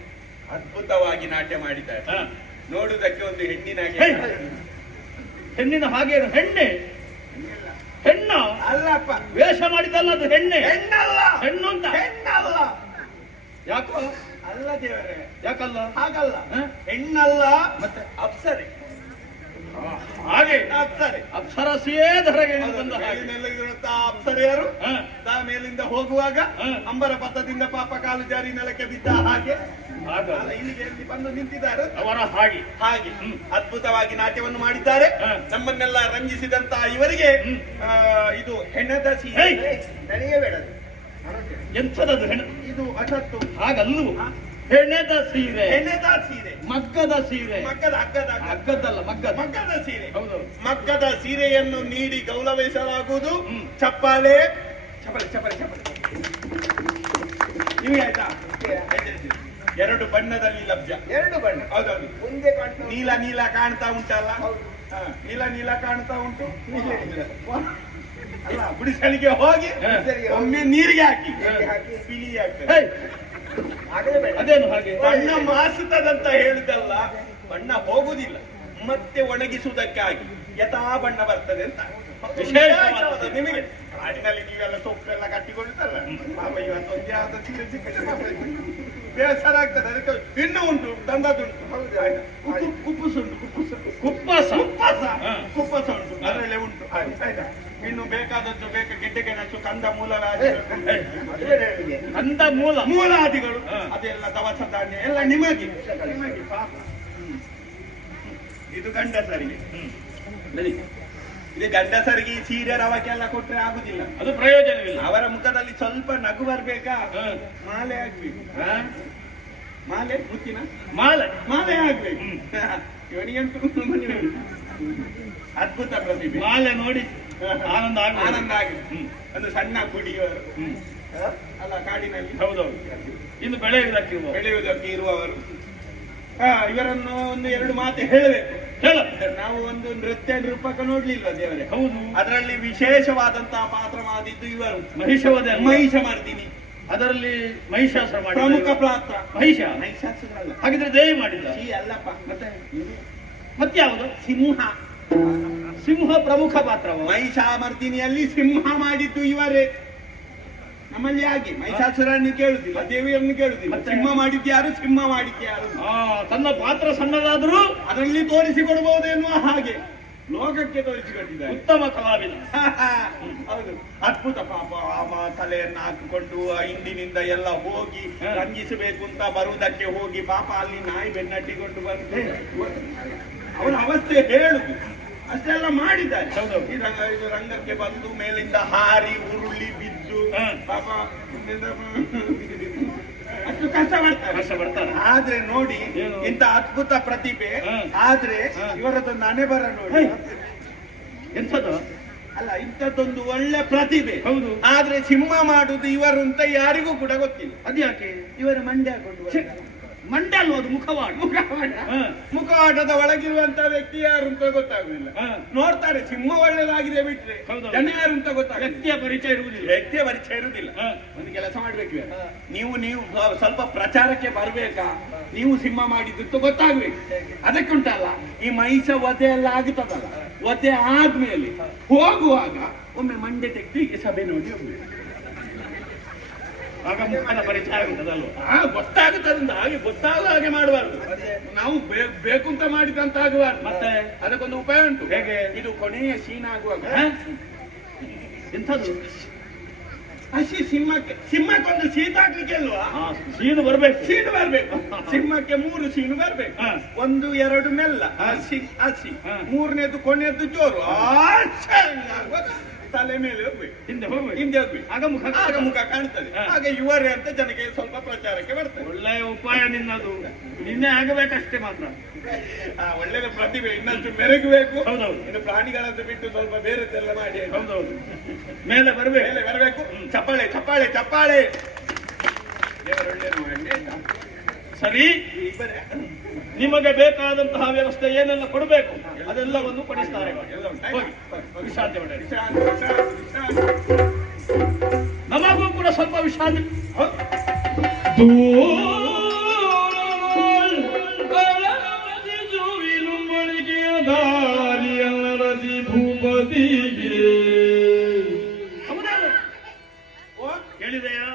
ಅದ್ಭುತವಾಗಿ ನಾಟ್ಯ ಮಾಡಿದ್ದಾರೆ. ಹಾ. ನೋಡುವುದಕ್ಕೆ ಒಂದು ಹೆಣ್ಣಿನಾಗೆ. ಹೇ. ಹೆಣ್ಣಿನ ಹಾಗೆ ಹೆಣ್ಣೆ, ಹೆಣ್ಣ ಅಲ್ಲಪ್ಪ, ವೇಷ ಮಾಡಿದಲ್ಲ, ಅದು ಹೆಣ್ಣೆ. ಹೆಣ್ಣಲ್ಲ, ಹೆಣ್ಣು ಅಂತ ಹೆಣ್ಣಲ್ಲ. ಯಾಕೋ? ಅಲ್ಲ ದೇವರೇ, ಯಾಕಲ್ಲ? ಹಾಗಲ್ಲ. ಹ? ಹೆಣ್ಣಲ್ಲ, ಮತ್ತೆ ಅಪ್ಸರೆ. ಹಾಗೆ ಅಪ್ಸರೆ ಅಪ್ಸರಸಿಯೇ ಧರೆಗೆ ಬಂದ ಹಾಗೆ. ಮೇಲಿನೆಲ್ಲ ಇರುವಂತ ಅಪ್ಸರೆಯರು ಹ. ಮೇಲಿಂದ ಹೋಗುವಾಗ ಹ. ಅಂಬರ ಪಥದಿಂದ ಪಾಪ ಕಾಲು ಜಾರಿ ನೆಲಕ್ಕೆ ಬಿದ್ದ ಹಾಗೆ ಹಾಗಲ್ಲ. ಅಲ್ಲ, ಇಲ್ಲಿಗೆ ಇಲ್ಲಿ ಬಂದು ನಿಂತಿದ್ದಾರೆ ಅವರ ಹಾಗೆ ಹಾಗೆ ಅದ್ಭುತವಾಗಿ ನಾಟ್ಯವನ್ನು ಮಾಡಿದ್ದಾರೆ. ಹ. ನಮ್ಮನ್ನೆಲ್ಲ ರಂಜಿಸಿದಂತ ಇವರಿಗೆ ಇದು ಹೆಣದ ಸೀರೆ ಹೇ. ನಡೆಯಬೇಡ. ಎಂಥದದು ಹೆಣ್ಣು? ಇದು ಅಸತ್ತು. ಹಾಗಲ್ಲು. ಹೆಣೆದ ಸೀರೆ, ಹೆಣೆದ ಸೀರೆ, ಮಗ್ಗದ ಸೀರೆ. ಮಗ್ಗದ ಹಗ್ಗದ ಅಗ್ಗದ್ದಲ್ಲ, ಮಗ್ಗದ. ಮಗ್ಗದ ಸೀರೆ. ಹೌದು. ಮಗ್ಗದ ಸೀರೆಯನ್ನು ನೀಡಿ ಗೌರವಿಸಲಾಗುವುದು. ಹ್ಮ್. ಚಪ್ಪಾಳೆ, ಚಪ್ಪಲಿ ಚಪ್ಪಲಿ ಚಪ್ಪಲಿ. ನಿಮಗೆ ಆಯ್ತಾ? ಎರಡು ಬಣ್ಣದಲ್ಲಿ ಲಭ್ಯ. ಎರಡು ಬಣ್ಣ ಹೌದೌದು. ಮುಂದೆ ಕಾಣ್ತಾ ನೀಲ ನೀಲ ಕಾಣ್ತಾ ಉಂಟಲ್ಲ? ನೀಲ ನೀಲ ಕಾಣ್ತಾ ಉಂಟು. ಅಲ್ಲ, ಗುಡಿಸಲಿಗೆ ಹೋಗಿ ಹ. ಒಮ್ಮೆ ನೀರಿಗೆ ಹಾಕಿ ಹಾಕಿ ಬಿಳಿ ಆಗ್ತದೆ. ಹೇ. ಆಗಲೇ ಬೇಡ. ಅದೇನು ಹಾಗೆ? ಬಣ್ಣ ಮಾಸುತ್ತದಂತ ಹೇಳುದಲ್ಲ, ಬಣ್ಣ ಹೋಗುದಿಲ್ಲ, ಮತ್ತೆ ಒಣಗಿಸುವುದಕ್ಕಾಗಿ ಯಥಾ ಬಣ್ಣ ಬರ್ತದೆ ಅಂತ. ವಿಶೇಷವಾದ ನಿಮಗೆ ಕಾಡಿನಲ್ಲಿ ನೀವೆಲ್ಲ ಸೊಪ್ಪೆಲ್ಲ ಕಟ್ಟಿಕೊಳ್ಳುತ್ತಲ್ಲ, ಪಾಪ ಇವತ್ತು ಒಂದು ಯಾವ್ದು ಸೀರೆ ಸಿಕ್ಕರೆ ಪಾಪ ಬೇಸರ ಆಗ್ತದೆ. ಅದಕ್ಕೆ ಇನ್ನು ಉಂಟು, ತಂದದುಂಟು. ಕುಪ್ಪುಸ ಉಂಟು, ಕುಪ್ಪುಸ ಕುಪ್ಪಸ. ಕುಪ್ಪಸ ಹ. ಕುಪ್ಪಸ ಉಂಟು, ಅದರಲ್ಲೇ ಉಂಟು. ಆಯ್ತಾ? ಇನ್ನು ಬೇಕಾದದ್ದು ಬೇಕು, ಗೆಡ್ಡೆ ಗೆಣಸು, ಕಂದ ಮೂಲ ಕಂದ ಮೂಲ ಮೂಲಾದಿಗಳು, ಹ. ಅದೆಲ್ಲ ದವಸ ಧಾನ್ಯ ಎಲ್ಲ ನಿಮಗೆ ನಿಮಗೆ ಪಾಪ. ಇದು ಗಂಡಸರಿಗೆ. ಬರೀ. ಇದು ಗಂಡಸರಿಗೆ ಈ ಸೀರೆ ರವಕ್ಕೆಲ್ಲ ಕೊಟ್ರೆ ಆಗುದಿಲ್ಲ. ಅದು ಪ್ರಯೋಜನವಿಲ್ಲ. ಅವರ ಮುಖದಲ್ಲಿ ಸ್ವಲ್ಪ ನಗು ಬರ್ಬೇಕಾ? ಹ. ಮಾಲೆ ಆಗ್ಬೇಕು. ಹ? ಮಾಲೆ ಮುತ್ತಿನ ಮಾಲೆ. ಮಾಲೆ ಆಗ್ಬೇಕು. ಇವನಿಗಂತೂ ಅದ್ಭುತ ಪ್ರತಿಭೆ. ಮಾಲೆ ನೋಡಿ ಆನಂದ ಆಗ್ಬೋದು. ಆನಂದ ಆಗಿದೆ. ಹ್ಮ್. ಒಂದು ಸಣ್ಣ ಕುಡಿಯುವರು. ಹ್ಮ್. ಅಲ್ಲ, ಕಾಡಿನಲ್ಲಿ ಹೌದೌದು. ಇನ್ನು ಬೆಳೆಯುವುದಕ್ಕಿರುವ ಬೆಳೆಯುವುದಕ್ಕೆ ಇರುವವರು. ಇವರನ್ನು ಒಂದು ಎರಡು ಮಾತು ಹೇಳಬೇಕು. ಹೇಳ. ನಾವು ಒಂದು ನೃತ್ಯ ನಿರೂಪಕ ನೋಡ್ಲಿಲ್ಲ ದೇವರೇ. ಹೌದು. ಅದರಲ್ಲಿ ವಿಶೇಷವಾದಂತಹ ಪಾತ್ರ ಮಾಡಿದ್ದು ಇವರು. ಮಹಿಷವದೆ ಮಹಿಷ ಮಾಡ್ತೀನಿ. ಅದರಲ್ಲಿ ಮಹಿಷಾಸುರ ಮಾಡಿ ಪ್ರಮುಖ ಪಾತ್ರ. ಮಹಿಷ. ಮಹಿಷಾಸುರ ಅಲ್ಲ, ಹಾಗಿದ್ರೆ ದೇವಿ ಮಾಡಿಲ್ಲ. ಈ ಅಲ್ಲಪ್ಪ. ಮತ್ತೆ ಮತ್ಯಾವುದು? ಸಿಂಹ. ಸಿಂಹ ಪ್ರಮುಖ ಪಾತ್ರವ. ಮಹಿಷಾಮರ್ದಿನಿಯಲ್ಲಿ ಸಿಂಹ ಮಾಡಿದ್ದು ಇವರೇ. ನಮ್ಮಲ್ಲಿ ಹಾಗೆ ಮಹಿಷಾಸುರನ್ನು ಕೇಳುದಿಲ್ಲ, ದೇವಿಯನ್ನು ಕೇಳುದಿಲ್ಲ. ಮತ್ತೆ? ಸಿಂಹ ಮಾಡಿದ್ದು ಯಾರು, ಸಿಂಹ ಮಾಡಿದ್ದು ಯಾರು, ತನ್ನ ಪಾತ್ರ ಸಣ್ಣದಾದರೂ ಅದರಲ್ಲಿ ತೋರಿಸಿಕೊಡಬಹುದೇನೋ ಹಾಗೆ ಲೋಕಕ್ಕೆ ತೋರಿಸಿಕೊಟ್ಟಿದ್ದಾರೆ. ಉತ್ತಮ ಕಲಾವಿದ. ಹೌದು, ಅದ್ಭುತ. ಪಾಪ ತಲೆಯನ್ನು ಹಾಕಿಕೊಂಡು ಹಿಂದಿನಿಂದ ಎಲ್ಲ ಹೋಗಿ ರಂಜಿಸಬೇಕು ಅಂತ ಬರುವುದಕ್ಕೆ ಹೋಗಿ ಪಾಪ ಅಲ್ಲಿ ನಾಯಿ ಬೆನ್ನಟ್ಟಿಕೊಂಡು ಬಂದು ಅವನ ಅವಸ್ಥೆ ಹೇಳುದು ಅಷ್ಟೆಲ್ಲ ಮಾಡಿದ್ದಾರೆ. ಇದು ರಂಗಕ್ಕೆ ಬಂದು ಮೇಲಿಂದ ಹಾರಿ ಉರುಳಿ ಬಿದ್ದು ಪಾಪ ಅಷ್ಟು ಕಷ್ಟ ಬರ್ತಾರೆ. ಆದ್ರೆ ನೋಡಿ ಇಂತ ಅದ್ಭುತ ಪ್ರತಿಭೆ. ಆದ್ರೆ ಇವರದೊಂದು ಹಣೆ ಬರ ನೋಡಿ. ಎಂಥದ್ದು? ಅಲ್ಲ, ಇಂಥದ್ದೊಂದು ಒಳ್ಳೆ ಪ್ರತಿಭೆ. ಹೌದು. ಆದ್ರೆ ಸಿಂಹ ಮಾಡುದು ಇವರು ಅಂತ ಯಾರಿಗೂ ಕೂಡ ಗೊತ್ತಿಲ್ಲ. ಅದ್ಯಾಕೆ? ಇವರ ಮಂಡ್ಯ ಹಾಕೊಂಡು ಮಂಡೆ ಅಲ್ವ ಅದು ಮುಖವಾಡ. ಮುಖವಾಟದ ಒಳಗಿರುವಂತ ವ್ಯಕ್ತಿ ಯಾರು ಅಂತ ಗೊತ್ತಾಗುದಿಲ್ಲ. ನೋಡ್ತಾರೆ ಸಿಂಹ ಒಳ್ಳೆದಾಗಿದೆ ಬಿಟ್ರೆ ಹೌದೌದು. ಜನ ಯಾರು ಅಂತ ಗೊತ್ತಾಗ ವ್ಯಕ್ತಿಯ ಪರಿಚಯ ಇರುವುದಿಲ್ಲ. ವ್ಯಕ್ತಿಯ ಪರಿಚಯ ಇರುವುದಿಲ್ಲ. ಒಂದು ಕೆಲಸ ಮಾಡ್ಬೇಕು, ನೀವು ಸ್ವಲ್ಪ ಪ್ರಚಾರಕ್ಕೆ ಬರ್ಬೇಕಾ, ನೀವು ಸಿಂಹ ಮಾಡಿದ್ದು ಗೊತ್ತಾಗ್ಬೇಕು. ಅದಕ್ಕೆ ಉಂಟಲ್ಲ ಈ ಮೈಸ ಒದೆ ಎಲ್ಲ ಆಗುತ್ತದಲ್ಲ, ಒದೆ ಆದ್ಮೇಲೆ ಹೋಗುವಾಗ ಒಮ್ಮೆ ಮಂಡೆ ತೆಗೆದು ಹೀಗೆ ಸಭೆ ನೋಡಿ ಹೋಗ್ಬೇಕು. ಆಗ ಮುಖದ ಪರಿಚಯ ಆಗುತ್ತದಲ್ವ. ಗೊತ್ತಾಗುತ್ತದ. ಹಾಗೆ ಗೊತ್ತಾಗ ಹಾಗೆ ಮಾಡಬಾರ್ದು. ನಾವು ಬೇಕು ಅಂತ ಮಾಡಿದಂತ ಆಗಬಾರ್ದು. ಮತ್ತೆ ಅದಕ್ಕೊಂದು ಉಪಾಯ ಉಂಟು. ಹೇಗೆ? ಇದು ಕೊನೆಯ ಸೀನ್ ಆಗುವಾಗ ಎಂಥದ್ದು? ಹಸಿ ಸಿಂಹಕ್ಕೊಂದು ಶೀತ ಹಾಕ್ಲಿಕ್ಕೆ ಅಲ್ವಾ? ಸೀನು ಬರ್ಬೇಕು. ಸೀನು ಬರ್ಬೇಕು. ಸಿಂಹಕ್ಕೆ 3 ಸೀನು ಬರ್ಬೇಕು. 1, 2 ಮೆಲ್ಲ, ಹಸಿ, 3ನೇದು ಕೊನೆಯದ್ದು ಜೋರು. ತಲೆ ಮೇಲೆ ಹೋಗ್ಬೇಕು, ಹಿಂದೆ ಹೋಗ್ಬೇಕು. ಹಿಂದೆ ಹೋಗ್ಬೇಕು. ಆಗ ಮುಖ ಕಾಣ್ತದೆ. ಆಗ ಇವರೇ ಅಂತ ಜನಕ್ಕೆ ಸ್ವಲ್ಪ ಪ್ರಚಾರಕ್ಕೆ ಬರ್ತದೆ. ಒಳ್ಳೆಯ ಉಪಾಯ ನಿನ್ನದು. ನಿನ್ನೆ ಆಗಬೇಕಷ್ಟೇ ಮಾತ್ರ. ಒಳ್ಳೆಯ ಪ್ರತಿಭೆ ಇನ್ನಷ್ಟು ಮೆರಗಬೇಕು. ಹೌದೌದು. ಇನ್ನು ಪ್ರಾಣಿಗಳದ್ದು ಬಿಟ್ಟು ಸ್ವಲ್ಪ ಬೇರೆದ್ದೆಲ್ಲ ಮಾಡಿ. ಹೌದೌದು, ಮೇಲೆ ಬರಬೇಕು. ಚಪ್ಪಾಳೆ ಚಪ್ಪಾಳೆ ಚಪ್ಪಾಳೆ. ದೇವರೊಳ್ಳೆ. ಸರಿ, ನಿಮಗೆ ಬೇಕಾದಂತಹ ವ್ಯವಸ್ಥೆ ಏನೆಲ್ಲ ಕೊಡಬೇಕು ಅದೆಲ್ಲವನ್ನು ಕೊಡಿಸ್ತಾರೆ. ಹೋಗಿ ವಿಶ್ರಾಂತಿ ಮಾಡಿ. ನಮಗೂ ಕೂಡ ಸ್ವಲ್ಪ ವಿಶ್ರಾಂತಿ. ಕೇಳಿದೆಯಾ?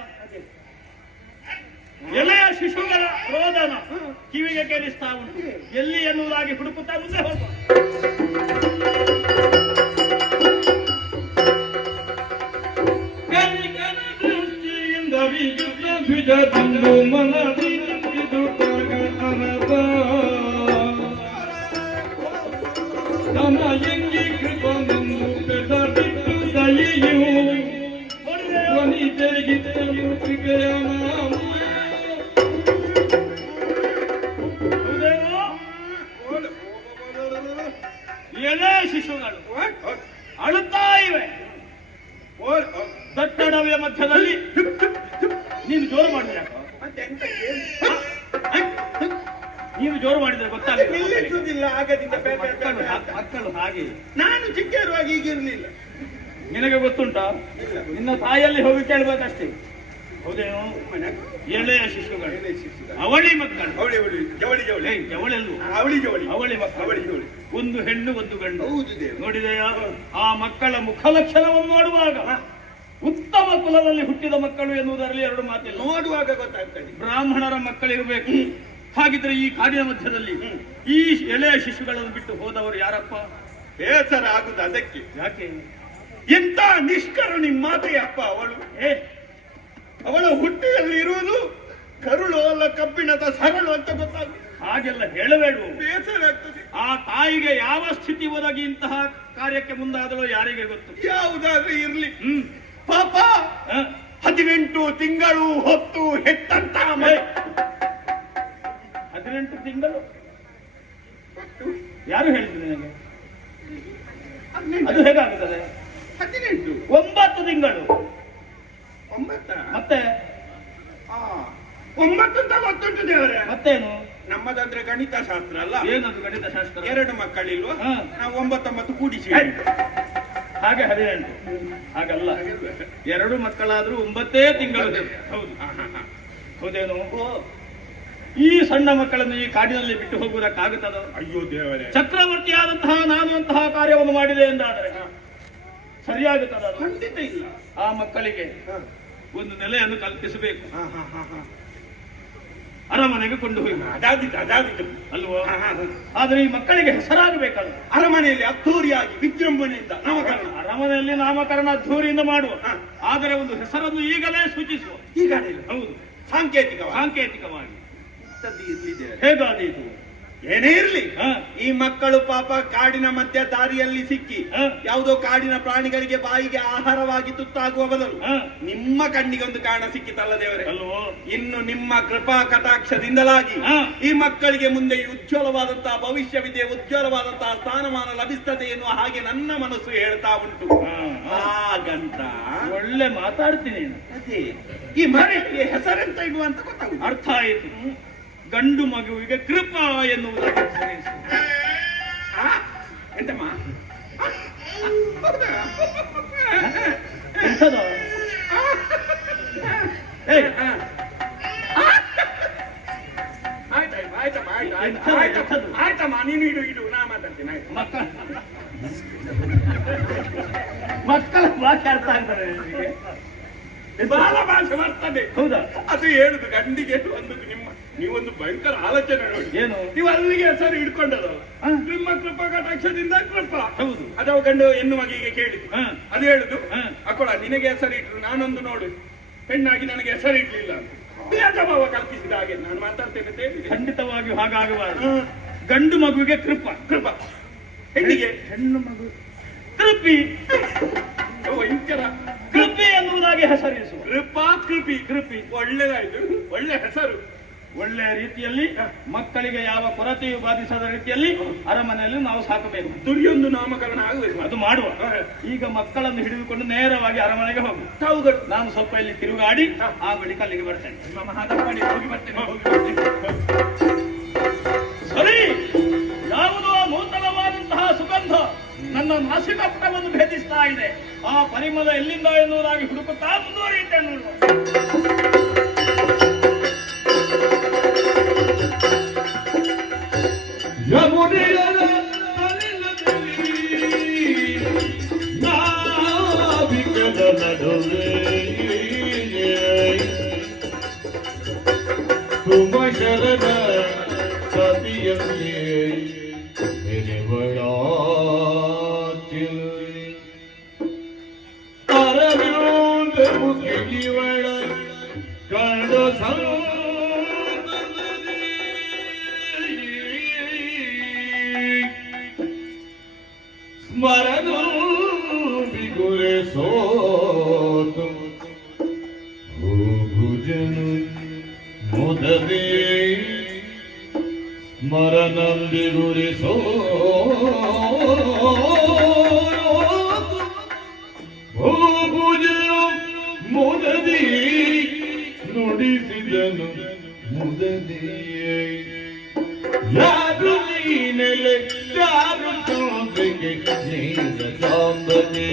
ಎಲೆಯ ಶಿಶುಗಳ ರೋದನ ಕಿವಿಗೆ ಕೇಳಿಸ್ತಾ ಉಂಟು. ಎಲ್ಲಿ ಎನ್ನುವುದಾಗಿ ಹುಡುಕುತ್ತಾ ಮುಂದೆ ಹೋಗುವ. ಎಲೆ ಶಿಶುಗಳು ಅಳುತ್ತಾ ಇವೆ. ದಟ್ಟಡವಿಯ ಮಧ್ಯದಲ್ಲಿ ನೀನು ಜೋರು ಮಾಡಿದ. ನೀನು ಜೋರು ಮಾಡಿದ್ರೆ ನಿಲ್ಲಿಸುವುದಿಲ್ಲ. ಆಗದಿಂದ ಮಕ್ಕಳು ಹಾಗೆ. ನಾನು ಚಿಕ್ಕ ಇರುವಾಗ ಈಗಿರ್ಲಿಲ್ಲ. ನಿನಗೆ ಗೊತ್ತುಂಟಾ? ನಿನ್ನ ತಾಯಿಯಲ್ಲಿ ಹೋಗಿ ಕೇಳ್ಬೇಕಷ್ಟೇ. ಹೌದೇನು? ಎಳೆಯ ಶಿಶುಗಳು, ಅವಳಿ ಮಕ್ಕಳು. ಅವಳಿ ಮಕ್ಕಳು, ಒಂದು ಹೆಣ್ಣು ಒಂದು ಗಂಡು. ನೋಡಿದೆಯಾ? ಆ ಮಕ್ಕಳ ಮುಖಲಕ್ಷಣವನ್ನು ನೋಡುವಾಗ ಉತ್ತಮ ಕುಲದಲ್ಲಿ ಹುಟ್ಟಿದ ಮಕ್ಕಳು ಎನ್ನುವುದರಲ್ಲಿ 2 ಮಾತಿಲ್ಲ. ನೋಡುವಾಗ ಗೊತ್ತಾಗ್ತದೆ. ಬ್ರಾಹ್ಮಣರ ಮಕ್ಕಳಿರಬೇಕು. ಹಾಗಿದ್ರೆ ಈ ಕಾಡಿನ ಮಧ್ಯದಲ್ಲಿ ಈ ಎಳೆಯ ಶಿಶುಗಳನ್ನು ಬಿಟ್ಟು ಹೋದವರು ಯಾರಪ್ಪ? ಬೇಸರ ಆಗುದು ಅದಕ್ಕೆ. ಯಾಕೆ? ಎಂತ ನಿಷ್ಕರುಣಿ ಮಾತೆಯಪ್ಪ ಅವಳು. ಅವಳ ಹುಟ್ಟಿಯಲ್ಲಿ ಇರುವುದು ಕರುಳು ಅಲ್ಲ ಕಬ್ಬಿಣದ ಸರಳು ಅಂತ ಗೊತ್ತಾಗುತ್ತೆ. ಹಾಗೆಲ್ಲ ಹೇಳಬೇಡ. ಬೇಸರ ಆಗ್ತದೆ. ಆ ತಾಯಿಗೆ ಯಾವ ಸ್ಥಿತಿ ಒದಗಿ ಇಂತಹ ಕಾರ್ಯಕ್ಕೆ ಮುಂದಾದಲೋ ಯಾರಿಗೆ ಗೊತ್ತು? ಯಾವುದಾದ್ರೂ ಇರ್ಲಿ. ಪಾಪ 18 ತಿಂಗಳು ಹೊತ್ತು ಹೆತ್ತಂತ 18 ತಿಂಗಳು ಯಾರು ಹೇಳಿದ್ರು ನನಗೆ? ಅದು ಹೇಗಾಗುತ್ತದೆ? 18 9 ತಿಂಗಳು. 9 ಮತ್ತೆ 9 ಅಂತ ಗೊತ್ತುಂಟು ದೇವರೇ. ಮತ್ತೇನು? ನಮ್ಮದಂದ್ರೆ ಗಣಿತ ಶಾಸ್ತ್ರ ಅಲ್ಲ. ಏನದು ಗಣಿತ ಶಾಸ್ತ್ರ? 2 ಮಕ್ಕಳಿಲ್ವಾ? ನಾವು 9 ಕೂಡಿಸಿ ಹಾಗೆ 18. ಹಾಗಲ್ಲ, 2 ಮಕ್ಕಳಾದ್ರೂ 9 ತಿಂಗಳು. ಹೌದು. ಹೌದೇನು? ಈ ಸಣ್ಣ ಮಕ್ಕಳನ್ನು ಈ ಕಾಡಿನಲ್ಲಿ ಬಿಟ್ಟು ಹೋಗುವುದಕ್ಕಾಗುತ್ತದ? ಅಯ್ಯೋ ದೇವರೇ, ಚಕ್ರವರ್ತಿಯಾದಂತಹ ನಾನು ಅಂತಹ ಕಾರ್ಯವನ್ನು ಮಾಡಿದೆ ಎಂದಾದರೆ ಸರಿಯಾಗುತ್ತದ? ಖಂಡಿತ ಇಲ್ಲ. ಆ ಮಕ್ಕಳಿಗೆ ಒಂದು ನೆಲೆಯನ್ನು ಕಲ್ಪಿಸಬೇಕು. ಅರಮನೆಗೆ ಕೊಂಡು ಹೋಗಿ ಅದಾದಿತ್ತು ಅಲ್ವೋ? ಆದ್ರೆ ಈ ಮಕ್ಕಳಿಗೆ ಹೆಸರಾಗಬೇಕಲ್ಲ. ಅರಮನೆಯಲ್ಲಿ ಅದ್ದೂರಿಯಾಗಿ ವಿಜೃಂಭಣೆಯಿಂದ ನಾಮಕರಣ. ಅರಮನೆಯಲ್ಲಿ ನಾಮಕರಣ ಅದ್ದೂರಿಯಿಂದ ಮಾಡುವ, ಆದರೆ ಒಂದು ಹೆಸರನ್ನು ಈಗಲೇ ಸೂಚಿಸುವ. ಈಗಲೇ? ಹೌದು, ಸಾಂಕೇತಿಕವಾಗಿ ಹೇಗಾದೀತು? ಏನೇ ಇರ್ಲಿ, ಈ ಮಕ್ಕಳು ಪಾಪ ಕಾಡಿನ ಮಧ್ಯ ದಾರಿಯಲ್ಲಿ ಸಿಕ್ಕಿ ಯಾವುದೋ ಕಾಡಿನ ಪ್ರಾಣಿಗಳಿಗೆ ಬಾಯಿಗೆ ಆಹಾರವಾಗಿ ತುತ್ತಾಗುವ ಬದಲು ನಿಮ್ಮ ಕಣ್ಣಿಗೆ ಒಂದು ಕಾರಣ ಸಿಕ್ಕಿತಲ್ಲ ದೇವರೇ. ಅಲ್ವೋ? ಇನ್ನು ನಿಮ್ಮ ಕೃಪಾ ಕಟಾಕ್ಷದಿಂದಲಾಗಿ ಈ ಮಕ್ಕಳಿಗೆ ಮುಂದೆ ಉಜ್ವಲವಾದಂತಹ ಭವಿಷ್ಯವಿದೆ, ಉಜ್ವಲವಾದಂತಹ ಸ್ಥಾನಮಾನ ಲಭಿಸ್ತದೆ ಎನ್ನುವ ಹಾಗೆ ನನ್ನ ಮನಸ್ಸು ಹೇಳ್ತಾ ಉಂಟು. ಹಾಗಂತ ಒಳ್ಳೆ ಮಾತಾಡ್ತೀನಿ. ಈ ಮನೆಗೆ ಹೆಸರೆಂತ ಇಡುವಂತ ಗೊತ್ತಾಗುದು. ಅರ್ಥ ಆಯಿತು. ಗಂಡು ಮಗುವಿಗೆ ಕೃಪಾ ಎನ್ನುವುದಾಗಿ ಹೆಸರಿಸು. ಆ? ಎಂತಮ್ಮ? ಎಂಥದು? ಏಯ್, ಆಯ್ತಮ್ಮ, ನೀನು ಇಡು, ನಾ ಮಾತಾಡ್ತೀನಿ. ಆಯ್ತು. ಮಕ್ಕಳ ಭಾಷೆ ಅರ್ಥ ಆಗ್ತಾರೆ ನಿಮಗೆ? ಬಾಲ ಭಾಷೆ ಬರ್ತದೆ. ಹೌದಾ? ಅದು ಹೇಳುದು ಗಂಡಿಗೆ ನೀವೊಂದು ಭಯಂಕರ ಆಲೋಚನೆ ನೋಡಿ. ಏನು? ನೀವು ಅಲ್ಲಿಗೆ ಹೆಸರು ಇಟ್ಕೊಂಡದಲ್ಲ, ನಿಮ್ಮ ಕೃಪಾ ಕಟಾಕ್ಷದಿಂದ ಕೃಪಾ. ಹೌದು. ಅದು ಗಂಡು ಹೆಣ್ಣು ಮಗಿಗೆ ಕೇಳಿತು. ಅದು ಹೇಳುದು ಹ. ಅಕೊಳ ನಿನಗೆ ಹೆಸರು ಇಟ್ರು, ನಾನೊಂದು ನೋಡು ಹೆಣ್ಣಾಗಿ ನನಗೆ ಹೆಸರು ಇಡ್ಲಿಲ್ಲ ಅಂತ ಭೇದಭಾವ ಕಲ್ಪಿಸಿದ ಹಾಗೆ ನಾನು ಮಾತಾಡ್ತೇನೆ ಅಂತ ಹೇಳಿದೆ. ಖಂಡಿತವಾಗಿಯೂ ಹಾಗಾಗಬಾರದು. ಗಂಡು ಮಗುವಿಗೆ ಕೃಪಾ, ಹೆಣ್ಣಿಗೆ ಹೆಣ್ಣು ಮಗು ಕೃಪಿ. ಭಯಂಕರ ಕೃಪಿ ಎನ್ನುವುದಾಗಿ ಹೆಸರಿಸುವ. ಕೃಪಿ ಒಳ್ಳೆದಾಯ್ತು, ಒಳ್ಳೆ ಹೆಸರು. ಒಳ್ಳೆಯ ರೀತಿಯಲ್ಲಿ ಮಕ್ಕಳಿಗೆ ಯಾವ ಕೊರತೆಯು ಬಾಧಿಸದ ರೀತಿಯಲ್ಲಿ ಅರಮನೆಯಲ್ಲಿ ನಾವು ಸಾಕಬೇಕು. ದುರ್ಯೊಂದು ನಾಮಕರಣ ಆಗಬೇಕು. ಅದು ಮಾಡುವ. ಈಗ ಮಕ್ಕಳನ್ನು ಹಿಡಿದುಕೊಂಡು ನೇರವಾಗಿ ಅರಮನೆಗೆ ಹೋಗು. ತಾವುಗಳು ನಾನು ಸ್ವಲ್ಪ ಇಲ್ಲಿ ತಿರುಗಾಡಿ ಆ ಬಳಿಕ ಅಲ್ಲಿಗೆ ಬರ್ತೇನೆ. ಹೋಗಿ ಬರ್ತೇನೆ. ಸರಿ, ಯಾವುದೋ ನೂತನವಾದಂತಹ ಸುಗಂಧ ನನ್ನ ನಾಸಿಕ ಪುಟವನ್ನು ಭೇದಿಸ್ತಾ ಇದೆ. ಆ ಪರಿಮಳ ಎಲ್ಲಿಂದ ಎನ್ನುವುದಾಗಿ ಹುಡುಕುತ್ತಾ ಮುಂದುವರಿಯುತ್ತೇನೆ ನೋಡುವ. ಶರಣ ಸತಿಯೇ ಅರವಿಂದ ಮುಖಿವಳ ಕಂಡ ಸ್ಮರಣ ಬಿಗುರೆ ಸೋತು ಭುಜನು ಮುದದೆ ಸ್ಮರಣಂ ಬಿಗುರಿಸೋ ಭೂಭುಜನು ಮುದದಿ ನುಡಿಸಿದನು ಮುದದಿಯೇ ಯಾರು ನೀನೆಲೆ ಯಾರು ಚೋದಿಗೆ ನೀರ ಚಾಂದನೆ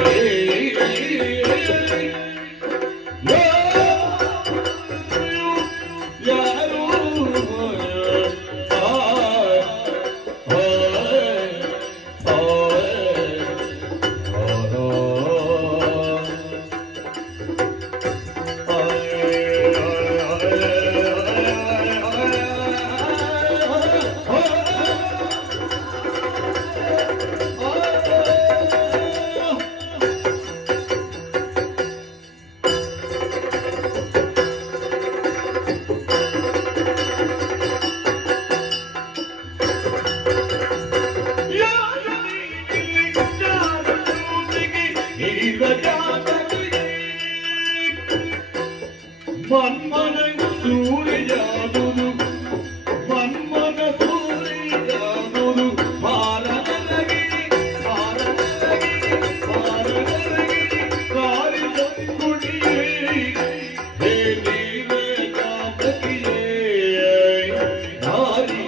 ಮನ್ಮನ ಸೂರ್ಯಾದುದು ಮನ್ಮನ ಸೂರ್ಯಾದುದು ಭಾರತಗಿರಿ ಕಾರಿದ ಕುಡಿಯೇ ಹೇ ನೀವೇ ಕಾಮಕಿಯೇ ನಾರಿ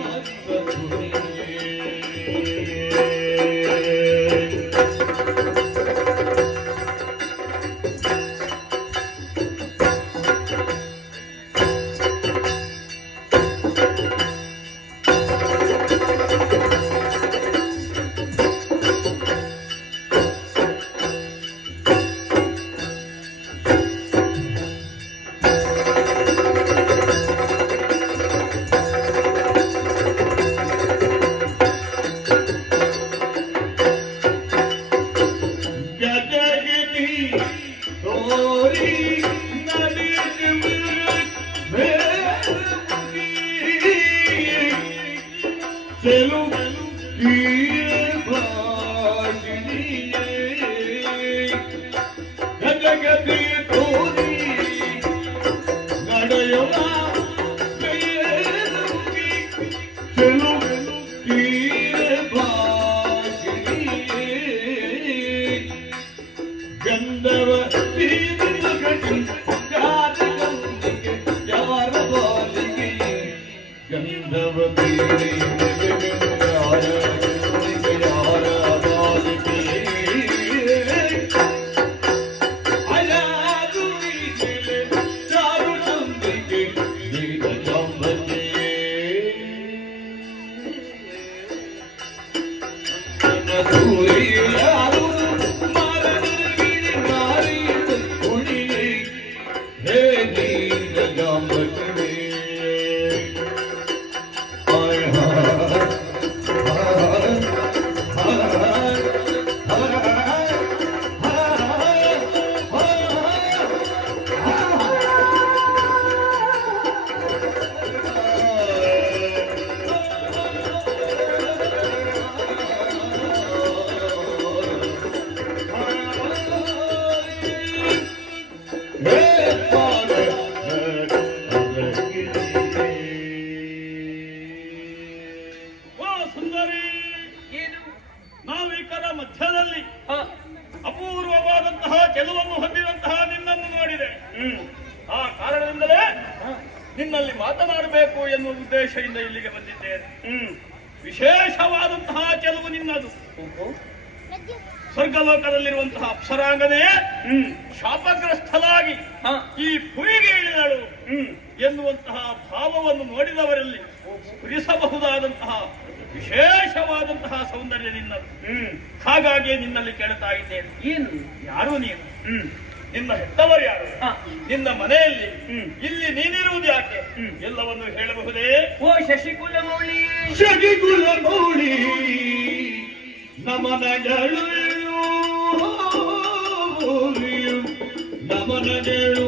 ವಾ ಸುಂದರಿ, ನಾವಿಕರ ಮಧ್ಯದಲ್ಲಿ ಅಪೂರ್ವವಾದಂತಹ ಕೆಲವನ್ನು ಹೊಂದಿದಂತಹ ನಿನ್ನನ್ನು ನೋಡಿದೆ. ಆ ಕಾರಣದಿಂದಲೇ ನಿನ್ನಲ್ಲಿ ಮಾತನಾಡಬೇಕು ಎನ್ನುವ ಉದ್ದೇಶದಿಂದ ಇಲ್ಲಿಗೆ ಬಂದಿದ್ದೇನೆ. ವಿಶೇಷವಾದಂತಹ ಕೆಲವು ನಿನ್ನದು. ಸ್ವರ್ಗಲೋಕದಲ್ಲಿರುವಂತಹ ಅಪ್ಸರಾಂಗನೆಯೇ ಶಾಪಗ್ರಸ್ಥಲಾಗಿ ಈ ಭೂಮಿಗೆ ಇಳಿದಳು ಎನ್ನುವಂತಹ ಭಾವವನ್ನು ನೋಡಿದವರಲ್ಲಿ ಸ್ಫುರಿಸಬಹುದಾದಂತಹ ವಿಶೇಷವಾದಂತಹ ಸೌಂದರ್ಯ ನಿನ್ನದು. ಹಾಗಾಗಿ ನಿನ್ನಲ್ಲಿ ಕೇಳ್ತಾ ಇದ್ದೇನೆ, ಏನು ಯಾರು ನೀನು? ನಿನ್ನ ಹೆತ್ತವರು ಯಾರು? ನಿನ್ನ ಮನೆಯಲ್ಲಿ ಇಲ್ಲಿ ನೀನಿರುವುದು ಯಾಕೆ? ಎಲ್ಲವನ್ನು ಹೇಳಬಹುದೇ? ಓ ಶಶಿಕುಲ ಮೌಳಿ, ಶಶಿಕುಲ ಮೌಳಿ ನಮನಗಳು ನಮನಗಳು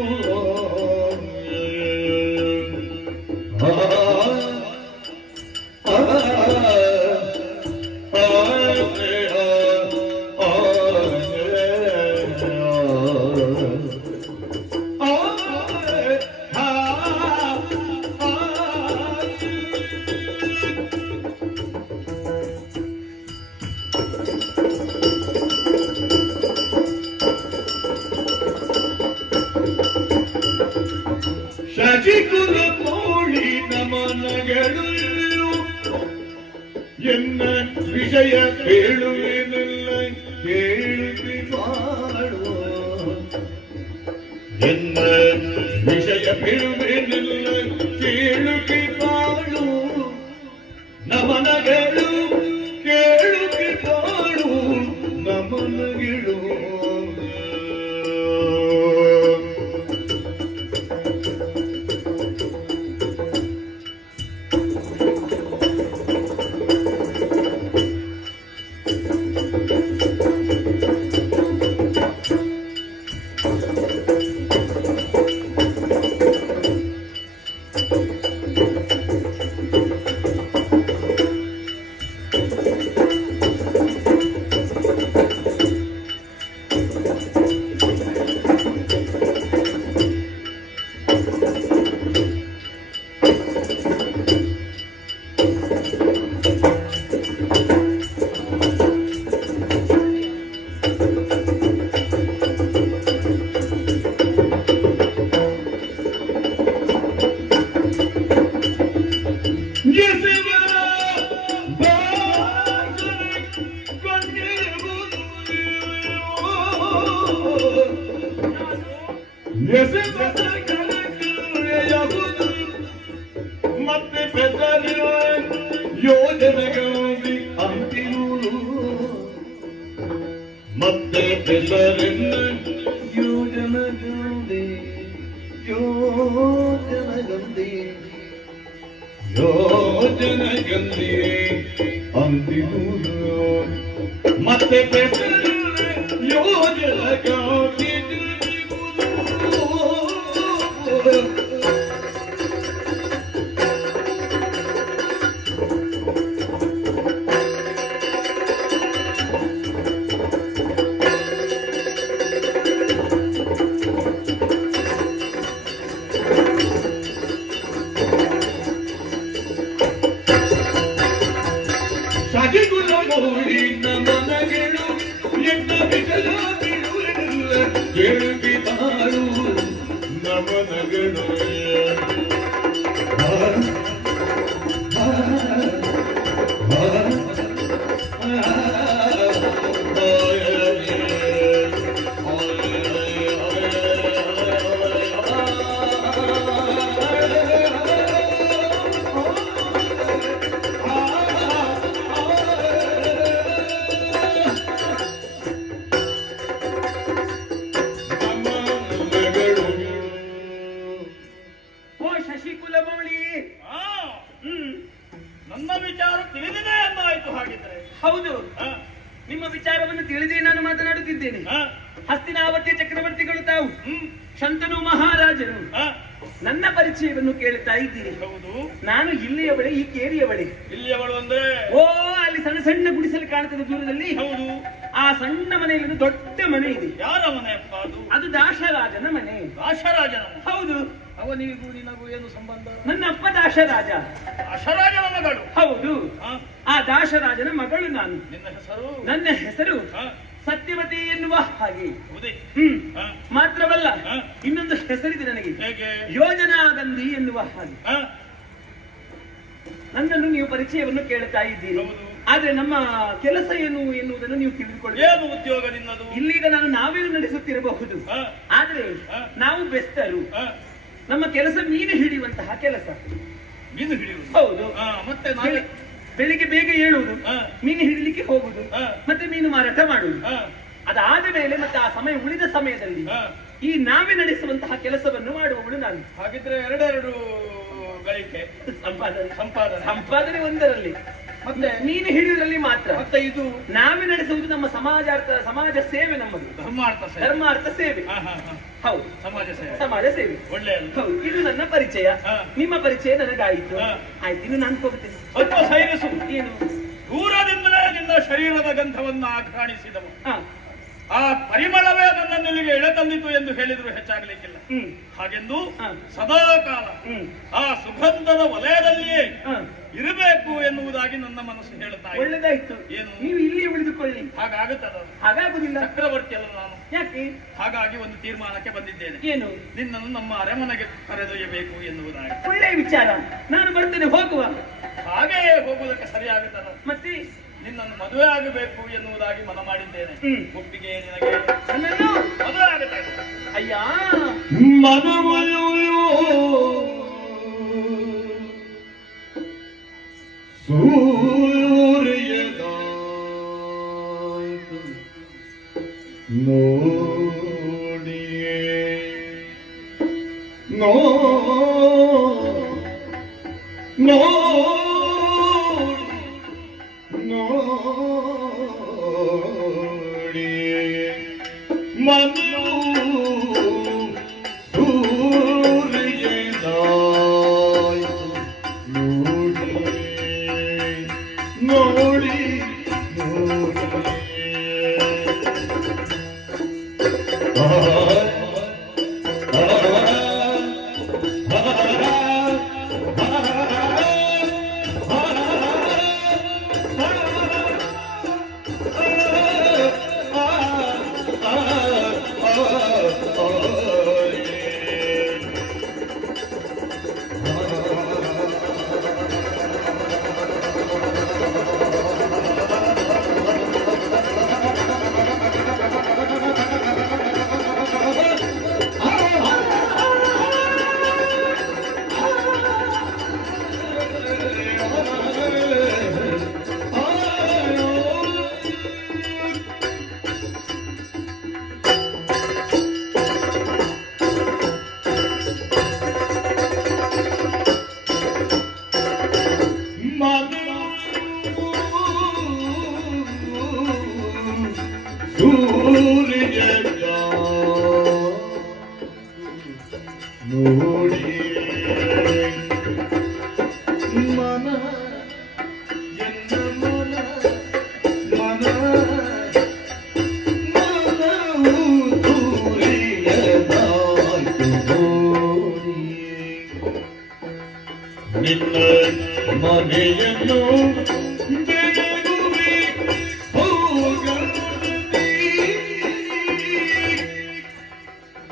ಶಶಿಕುಲ ಮೌಳಿ ನಮನಗಳು ಎನ್ನ ವಿಷಯ ಕೇಳುವೆನೆಲ್ಲ ಕೇಳಿ ಮಾಡುವ ಎನ್ನ ವಿಷಯ ಕೇಳುವೆನೆಲ್ಲ ಕೇಳುಗೆ ಬಾಳು ನಮನಗಳು ಕೇಳುಗೆ ಬಾಳು ನಮನಗಳು ಮತ್ತೆ ಬೆದರಿನ ಯೋಜನೆಗಾಗಿ ಅಂತಿರುವುದು ಮತ್ತೆ ಬೆದರಿನ ಯೋಜನೆಗಾಗಿ ಯೋಜನೆಗಂದಿ ಯೋಜನೆಗಂದಿ ಅಂತಿರುವುದು ಮತ್ತೆ ಬೆದರಿನ ಯೋಜನೆಗಾಗಿ ಶಶಿಕುಲ ಮೌಳಿ ನಮನಗಳು ಎನ್ನ ವಿಷಯ ಬಿಡುವುದಿಲ್ಲ ನಿಮ್ಮ ವಿಚಾರವನ್ನು ತಿಳಿದೇ ನಾನು ಮಾತನಾಡುತ್ತಿದ್ದೇನೆ. ಹ? ಹಸ್ತಿನಾವತಿಯ ಚಕ್ರವರ್ತಿಗಳು ತಾವು ಶಂತನು ಮಹಾರಾಜರು ಹ? ನನ್ನ ಪರಿಚಯವನ್ನು ಕೇಳುತ್ತಾ ಇದ್ದೀರಿ. ಹೌದು. ನಾನು ಇಲ್ಲಿಯ ಬಳಿ, ಈ ಕೇರಿಯ ಬಳಿ. ಇಲ್ಲಿಯವಳು ಅಂದ್ರೆ ಓ, ಅಲ್ಲಿ ಸಣ್ಣ ಸಣ್ಣ ಗುಡಿಸಲು ಕಾಣುತ್ತದೆ ದೂರದಲ್ಲಿ. ಹೌದು. ಆ ಸಣ್ಣ ಮನೆಯಲ್ಲಿ ಒಂದು ದೊಡ್ಡ ಮನೆ ಇದೆ. ಯಾರ ಮನೆಯಪ್ಪ ಅದು? ಅದು ದಾಶರಾಜನ ಮನೆ. ದಾಶರಾಜನ ಮನೆ. ಹೌದು. ಅವನಿಗೂ ನಿನಗೂ ಏನು ಸಂಬಂಧ? ನನ್ನ ಅಪ್ಪ ದಾಶರಾಜ. ದಾಶರಾಜನ ಮಗಳು? ಹೌದು. ಹ? ಆ ದಾಶರಾಜನ ಮಗಳು ನಾನು. ನಿನ್ನ ಹೆಸರು? ನನ್ನ ಹೆಸರು ಹ? ಸತ್ಯವತಿ ಎನ್ನುವ ಹಾಗೆ. ಹೌದೇ? ಹ? ಮಾತ್ರವಲ್ಲ, ಹ? ಇನ್ನೊಂದು ಹೆಸರಿದೆ ನನಗೆ, ಹೇಗೆ? ಯೋಜನಾ ಗಂಧಿ ಎನ್ನುವ ಹಾಗೆ. ಹ? ನನ್ನನ್ನು ನೀವು ಪರಿಚಯವನ್ನು ಕೇಳುತ್ತಾ ಇದ್ದೀರಿ. ಹೌದು. ಆದ್ರೆ ನಮ್ಮ ಕೆಲಸ ಏನು ಎನ್ನುವುದನ್ನು ನೀವು ತಿಳಿದುಕೊಳ್ಳಿ. ಏನು ಉದ್ಯೋಗ ನಿನ್ನದು? ಇಲ್ಲೀಗ ನಾನು ನಾವೇನು ನಡೆಸುತ್ತಿರಬಹುದು, ಹ? ಆದ್ರೆ ಹ? ನಾವು ಬೆಸ್ತರು. ಹ? ನಮ್ಮ ಕೆಲಸ ಮೀನು ಹಿಡಿಯುವಂತಹ ಕೆಲಸ. ಮೀನು ಹಿಡಿಯುವುದು? ಹೌದು. ಹ, ಮತ್ತೆ ನಾನು? ಬೆಳಿಗ್ಗೆ ಬೇಗ ಏಳುವುದು, ಹ? ಮೀನು ಹಿಡಿಲಿಕ್ಕೆ ಹೋಗುದು, ಹ? ಮತ್ತೆ ಮೀನು ಮಾರಾಟ ಮಾಡುವುದು. ಹ? ಅದಾದ ಮೇಲೆ ಮತ್ತೆ ಆ ಸಮಯ ಉಳಿದ ಸಮಯದಲ್ಲಿ ಹ? ಈ ನಾವೇ ನಡೆಸುವಂತಹ ಕೆಲಸವನ್ನು ಮಾಡುವವಳು ನಾನು. ಹಾಗಿದ್ರೆ ಎರಡೆರಡು ಗಳಿಕೆ ಸಂಪಾದನೆ. ಸಂಪಾದನೆ ಒಂದರಲ್ಲಿ, ಮತ್ತೆ ಮೀನು ಹಿಡಿಯುವುದರಲ್ಲಿ ಮಾತ್ರ. ಮತ್ತೆ ಇದು ನಾವೇ ನಡೆಸುವುದು ನಮ್ಮ ಸಮಾಜ ಸೇವೆ, ನಮ್ಮದು ಧರ್ಮಾರ್ಥ ಸೇವೆ. ಧರ್ಮಾರ್ಥ ಸೇವೆ. ಹ, ಹ, ಹ. ಹೌದು, ಸಮಾಜ ಸೇವೆ. ಸಮಾಜ ಸೇವೆ. ಒಳ್ಳೆಯದು. ಹೌದು, ಇದು ನನ್ನ ಪರಿಚಯ. ಹ. ನಿಮ್ಮ ಪರಿಚಯ ನನಗಾಯಿತು. ಹ. ಆಯ್ತು, ಇನ್ನು ನಾನು ಹೋಗ್ತೇನೆ. ಸ್ವಲ್ಪ ಸೈರಿಸು. ಏನು? ದೂರದಿಂದಲೇ ನಿನ್ನ ಶರೀರದ ಗಂಧವನ್ನ ಆಘ್ರಾಣಿಸಿದವು. ಹ. ಆ ಪರಿಮಳವೇ ನನ್ನನ್ನು ಇಲ್ಲಿಗೆ ಎಳೆತಂದಿತು ಎಂದು ಹೇಳಿದ್ರು ಹೆಚ್ಚಾಗಲಿಕ್ಕಿಲ್ಲ. ಹ್ಮ್. ಹಾಗೆಂದು ಹ. ಸದಾ ಕಾಲ ಆ ಸುಗಂಧದ ವಲಯದಲ್ಲಿಯೇ ಹ. ಇರಬೇಕು ಎನ್ನುವುದಾಗಿ ನನ್ನ ಮನಸ್ಸು ಹೇಳುತ್ತಾ ಇದೆ. ಒಳ್ಳೆದಾಯ್ತು. ಏನು? ನೀವು ಇಲ್ಲಿ ಉಳಿದುಕೊಳ್ಳಿ. ಹಾಗಾಗುತ್ತದ? ಹಾಗಾಗುದಿಲ್ಲ. ಚಕ್ರವರ್ತಿ ಅಲ್ಲ ನಾನು. ಯಾಕೆ? ಹಾಗಾಗಿ ಒಂದು ತೀರ್ಮಾನಕ್ಕೆ ಬಂದಿದ್ದೇನೆ. ಏನು? ನಿನ್ನನ್ನು ನಮ್ಮ ಅರಮನೆಗೆ ಕರೆದೊಯ್ಯಬೇಕು ಎನ್ನುವುದಾಗಿ. ಒಳ್ಳೆಯ ವಿಚಾರ. ನಾನು ಬರ್ತೇನೆ, ಹೋಗುವ. ಹಾಗೆ ಹೋಗುವುದಕ್ಕೆ ಸರಿಯಾಗುತ್ತದ? ಮತ್ತೆ ನಿನ್ನನ್ನು ಮದುವೆ ಆಗಬೇಕು ಎನ್ನುವುದಾಗಿ ಮನ ಮಾಡಿದ್ದೇನೆ. ಒಪ್ಪಿಗೆ ನಿನಗೆ? ನನ್ನನ್ನು ಮದುವೆ ಆಗುತ್ತೇನೆ. ಅಯ್ಯ, ಮನೆಯನ್ನು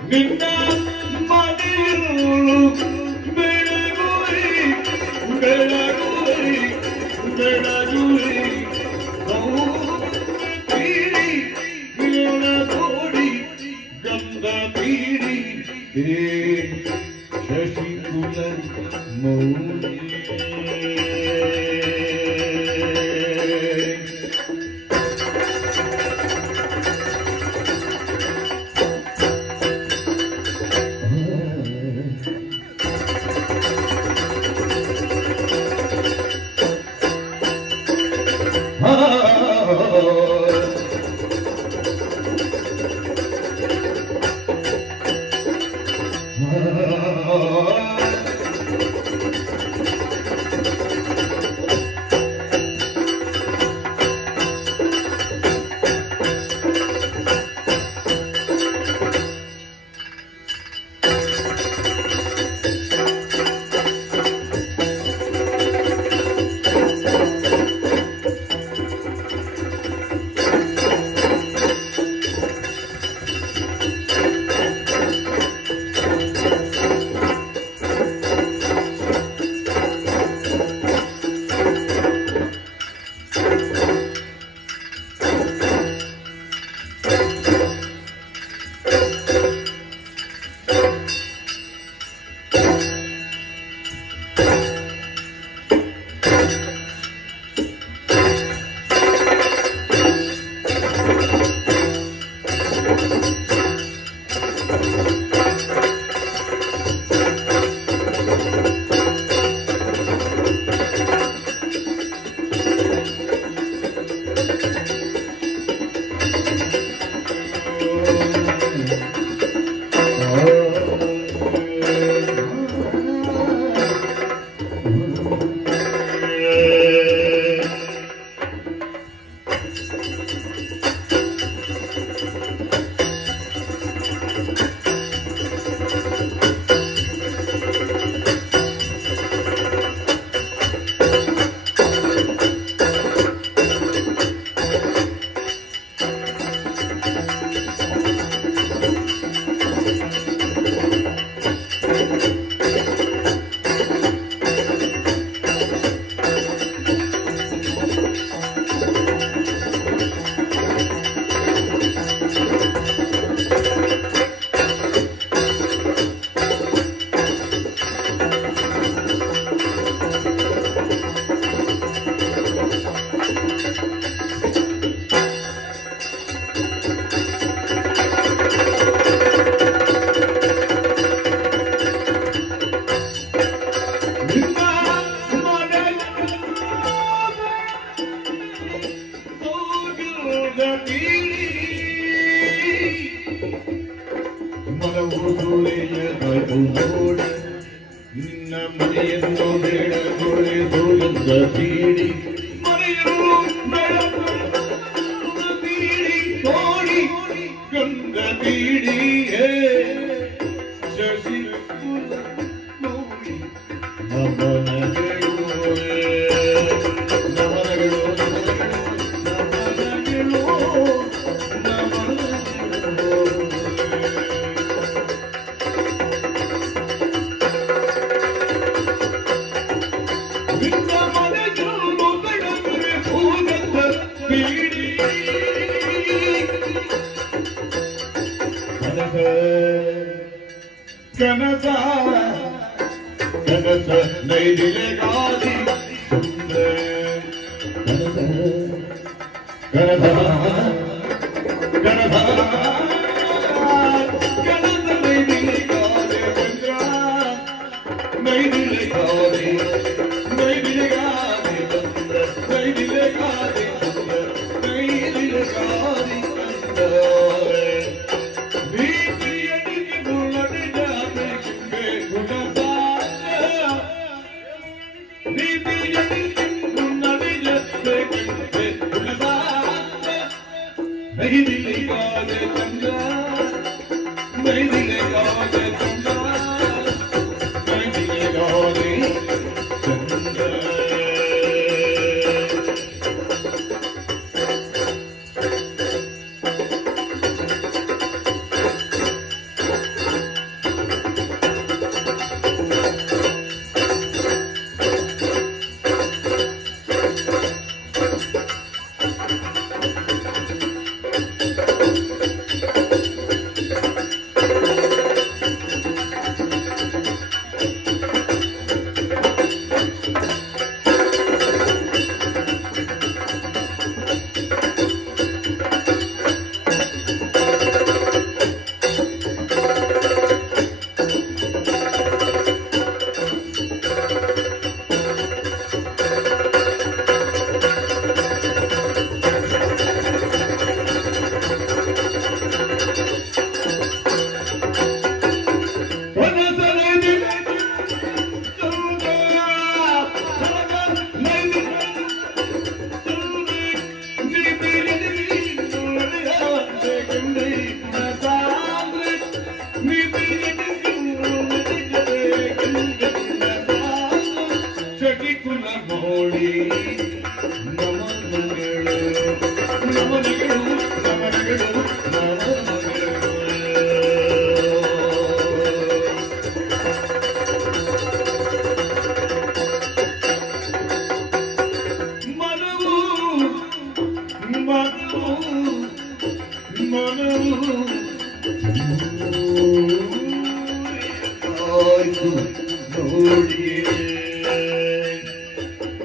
ನಿನ್ನ ಮನೆಯನ್ನು ಬೆಳಗುರಿ ಬೆಳಗುರಿ ಬೆಳಗುರಿ ತೀರಿ ಗಂಧ ತೀರಿ ಶಶಿಕುಲ ಮೌಲಿ Oh ನಿನ್ನ ಮನೆಯನ್ನು ಬೆಳಗೊಳಿದು ಎಂದ ಬೀಡಿ ಮನೆಯು ಬೆಳಗೊಳಿದು ಬೀಡಿ ನೋಡಿ ಗಂಧ ಬೀಡಿಯೇ ಶಶಿ ನೋಡಿ ನಮನಗಳು ನಮನಗಳು ಕನಸ ಕನಸ ನೈದಿಲೆ ಗಾದಿ ಕನಸ ಕನಸ ಕನಸ ಕನಸ ನೈದಿಲೆ ಗಾದಿ ಚಂದ್ರ ನೈದಿಲೆ ಗಾದಿ ನೈದಿಲೆ ಗಾದಿ ಚಂದ್ರ ನೈದಿಲೆ ಗಾದಿ ಚಂದ್ರ ನೈದಿಲೆ ಗಾದಿ ಚಂದ್ರ नहीं दिलेगा दे चंदा नहीं दिलेगा दे चंदा नहीं दिलेगा दे चंदा ಮನವು ಆಯ್ತು ನೋಡಿಯೇ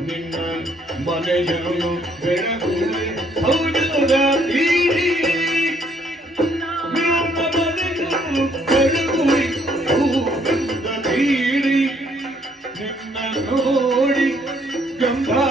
ನಿನ್ನ ಮನೆಯನ್ನು ಬೆಳಗುವೆ ಹೌದರ ತೀರಿ ನಿಮ್ಮ ಮನೆಯನ್ನು ಬೆಳಗುವೆ ಹೌದರ ತೀರಿ ನಿನ್ನ ನೋಡಿ ಗಂಗಾ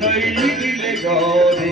ನೈದಿಲೆ ಗಾದಿ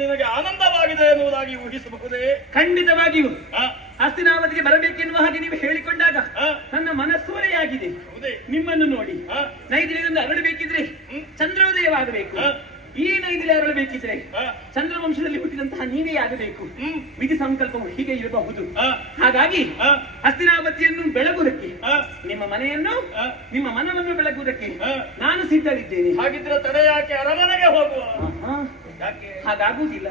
ನಿನಗೆ ಆನಂದವಾಗಿದೆ ಎನ್ನುವುದಾಗಿ ಊಹಿಸಬಹುದೇ? ಖಂಡಿತವಾಗಿಯೂ ಆ, ಹಸ್ತಿನಾವತಿಗೆ ಬರಬೇಕೆನ್ನುವ ಹಾಗೆ ನೀವು ಹೇಳಿಕೊಂಡಾಗ ಆ, ನನ್ನ ಮನಸ್ಸೂರೆಯಾಗಿದೆ. ಹೌದೇ? ನಿಮ್ಮನ್ನು ನೋಡಿ ಆ, ನೈದಿಲೆಯಿಂದ ಅರಳಬೇಕಿದ್ರೆ ಚಂದ್ರೋದಯವಾಗಬೇಕು. ಈ ನೈದಿಲೆ ಅರಳಬೇಕಿದ್ರೆ ಆ, ಚಂದ್ರವಂಶದಲ್ಲಿ ಹುಟ್ಟಿದಂತಹ ನೀವೇ ಆಗಬೇಕು. ವಿಧಿ ಸಂಕಲ್ಪವು ಹೀಗೆ ಇರಬಹುದು. ಆ, ಹಾಗಾಗಿ ಆ, ಹಸ್ತಿನಾವತಿಯನ್ನು ಬೆಳಗುವುದಕ್ಕೆ, ಆ, ನಿಮ್ಮ ಮನೆಯನ್ನು, ಆ, ನಿಮ್ಮ ಮನವನ್ನು ಬೆಳಗುವುದಕ್ಕೆ ಆ. ನಾನು ಸಿದ್ಧವಿದ್ದೇನೆ. ಹಾಗಿದ್ರೆ ತಡೆ ಯಾಕೆ? ಅರಮನೆಗೆ ಹೋಗುವ. ಆಹಾ. ಯಾಕೆ? ಹಾಗಾಗುವುದಿಲ್ಲ.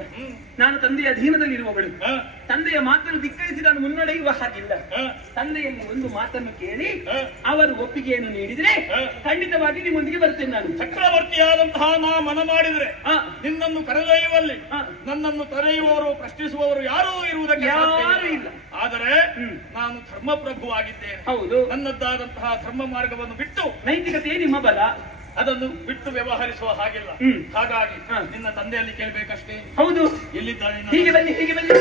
ನಾನು ತಂದೆಯ ಅಧೀನದಲ್ಲಿರುವವಳು. ಆ, ತಂದೆಯ ಮಾತನ್ನು ಧಿಕ್ಕರಿಸಿ ನಾನು ಮುನ್ನಡೆಯುವ ಹಾಗಿಲ್ಲ. ಆ, ತಂದೆಯಲ್ಲಿ ಒಂದು ಮಾತನ್ನು ಕೇಳಿ ಆ. ಅವರು ಒಪ್ಪಿಗೆಯನ್ನು ನೀಡಿದ್ರೆ ಆ. ಖಂಡಿತವಾಗಿ ನಿಮ್ಮೊಂದಿಗೆ ಬರ್ತೇನೆ ನಾನು. ಚಕ್ರವರ್ತಿಯಾದಂತಹ ನಾ ಮನ ಮಾಡಿದ್ರೆ ಆ, ನಿನ್ನನ್ನು ಕರೆದೊಯ್ಯುವಲ್ಲಿ ಆ. ನನ್ನನ್ನು ತೊರೆಯುವವರು ಪ್ರಶ್ನಿಸುವವರು ಯಾರೂ ಇರುವುದಕ್ಕೆ ಸಾಧ್ಯ ಯಾರೂ ಇಲ್ಲ. ಆದರೆ ನಾನು ಧರ್ಮಪ್ರಭುವಾಗಿದ್ದೇನೆ. ಹೌದು. ನನ್ನದ್ದಾದಂತಹ ಧರ್ಮ ಮಾರ್ಗವನ್ನು ಬಿಟ್ಟು ನೈತಿಕತೆಯೇ ನಿಮ್ಮ ಬಲ. ಅದನ್ನು ಬಿಟ್ಟು ವ್ಯವಹರಿಸುವ ಹಾಗಿಲ್ಲ. ಹ್ಮ್. ಹಾಗಾಗಿ ಹಾ. ನಿನ್ನ ತಂದೆಯಲ್ಲಿ ಕೇಳಬೇಕಷ್ಟೇ. ಹೌದು. ಎಲ್ಲಿದ್ದಾನೆ ನಿನ್ನ ಹೀಗೆ ಬನ್ನಿ, ಹೀಗೆ ಬನ್ನಿ.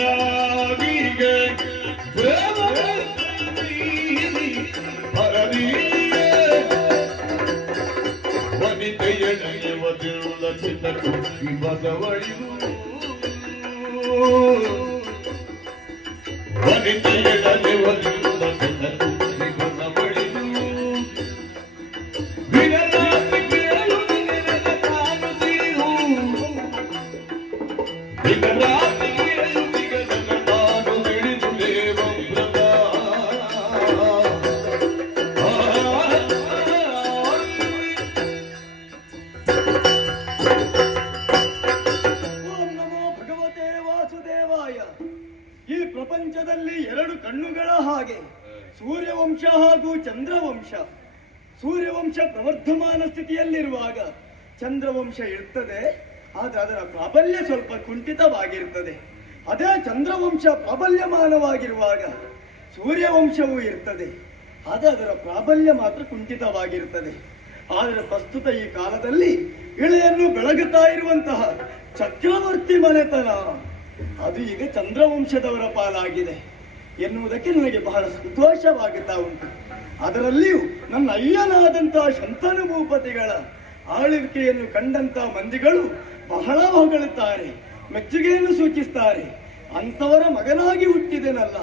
ಪ್ರಣಯನಾಗಿಗೆ ವನಿತೆಯನೆಯವತಿರುಳ ಚಿತ್ತ ಕುಕ್ಕಿ ಬಸವಳಿದು ವನಿತೆಯನೆಯವತಿರುಳ ಚಿತ್ತ ಕುಕ್ಕಿ ಬಸವಳಿದು ವಿನರಾತ್ರಿ ಕೇಳು ನಿನಗೆ ತಾನು ತೀರು ವಿನರಾತ್ರಿ ಕೇಳು ನಿನಗೆ ತಾನು ತಿಳಿದು ದೇವವ್ರತ ಓಂ ನಮೋ ಭಗವತೆ ವಾಸುದೇವಾಯ. ಈ ಪ್ರಪಂಚದಲ್ಲಿ ಎರಡು ಕಣ್ಣುಗಳ ಹಾಗೆ ಸೂರ್ಯವಂಶ ಹಾಗೂ ಚಂದ್ರವಂಶ. ಸೂರ್ಯವಂಶ ಪ್ರವರ್ಧಮಾನ ಸ್ಥಿತಿಯಲ್ಲಿರುವಾಗ ಚಂದ್ರವಂಶ ಇರ್ತದೆ, ಆದರೆ ಅದರ ಪ್ರಾಬಲ್ಯ ಸ್ವಲ್ಪ ಕುಂಠಿತವಾಗಿರ್ತದೆ. ಅದೇ ಚಂದ್ರವಂಶ ಪ್ರಾಬಲ್ಯಮಾನವಾಗಿರುವಾಗ ಸೂರ್ಯವಂಶವೂ ಇರ್ತದೆ, ಆದರೆ ಅದರ ಪ್ರಾಬಲ್ಯ ಮಾತ್ರ ಕುಂಠಿತವಾಗಿರ್ತದೆ. ಆದರೆ ಪ್ರಸ್ತುತ ಈ ಕಾಲದಲ್ಲಿ ಇಳೆಯನ್ನು ಬೆಳಗುತ್ತಾ ಇರುವಂತಹ ಚಕ್ರವರ್ತಿ ಮನೆತನ ಅದು ಈಗ ಚಂದ್ರವಂಶದವರ ಪಾಲಾಗಿದೆ ಎನ್ನುವುದಕ್ಕೆ ನನಗೆ ಬಹಳ ಸಂತೋಷವಾಗುತ್ತಾ ಉಂಟು. ಅದರಲ್ಲಿಯೂ ನನ್ನ ಅಯ್ಯನಾದಂತಹ ಶಂತನು ಭೂಪತಿಗಳ ಆಳ್ವಿಕೆಯನ್ನು ಕಂಡಂತ ಮಂದಿಗಳು ಬಹಳ ಹೊಗಳುತ್ತಾರೆ, ಮೆಚ್ಚುಗೆಯನ್ನು ಸೂಚಿಸ್ತಾರೆ. ಅಂಥವರ ಮಗನಾಗಿ ಹುಟ್ಟಿದೆನಲ್ಲ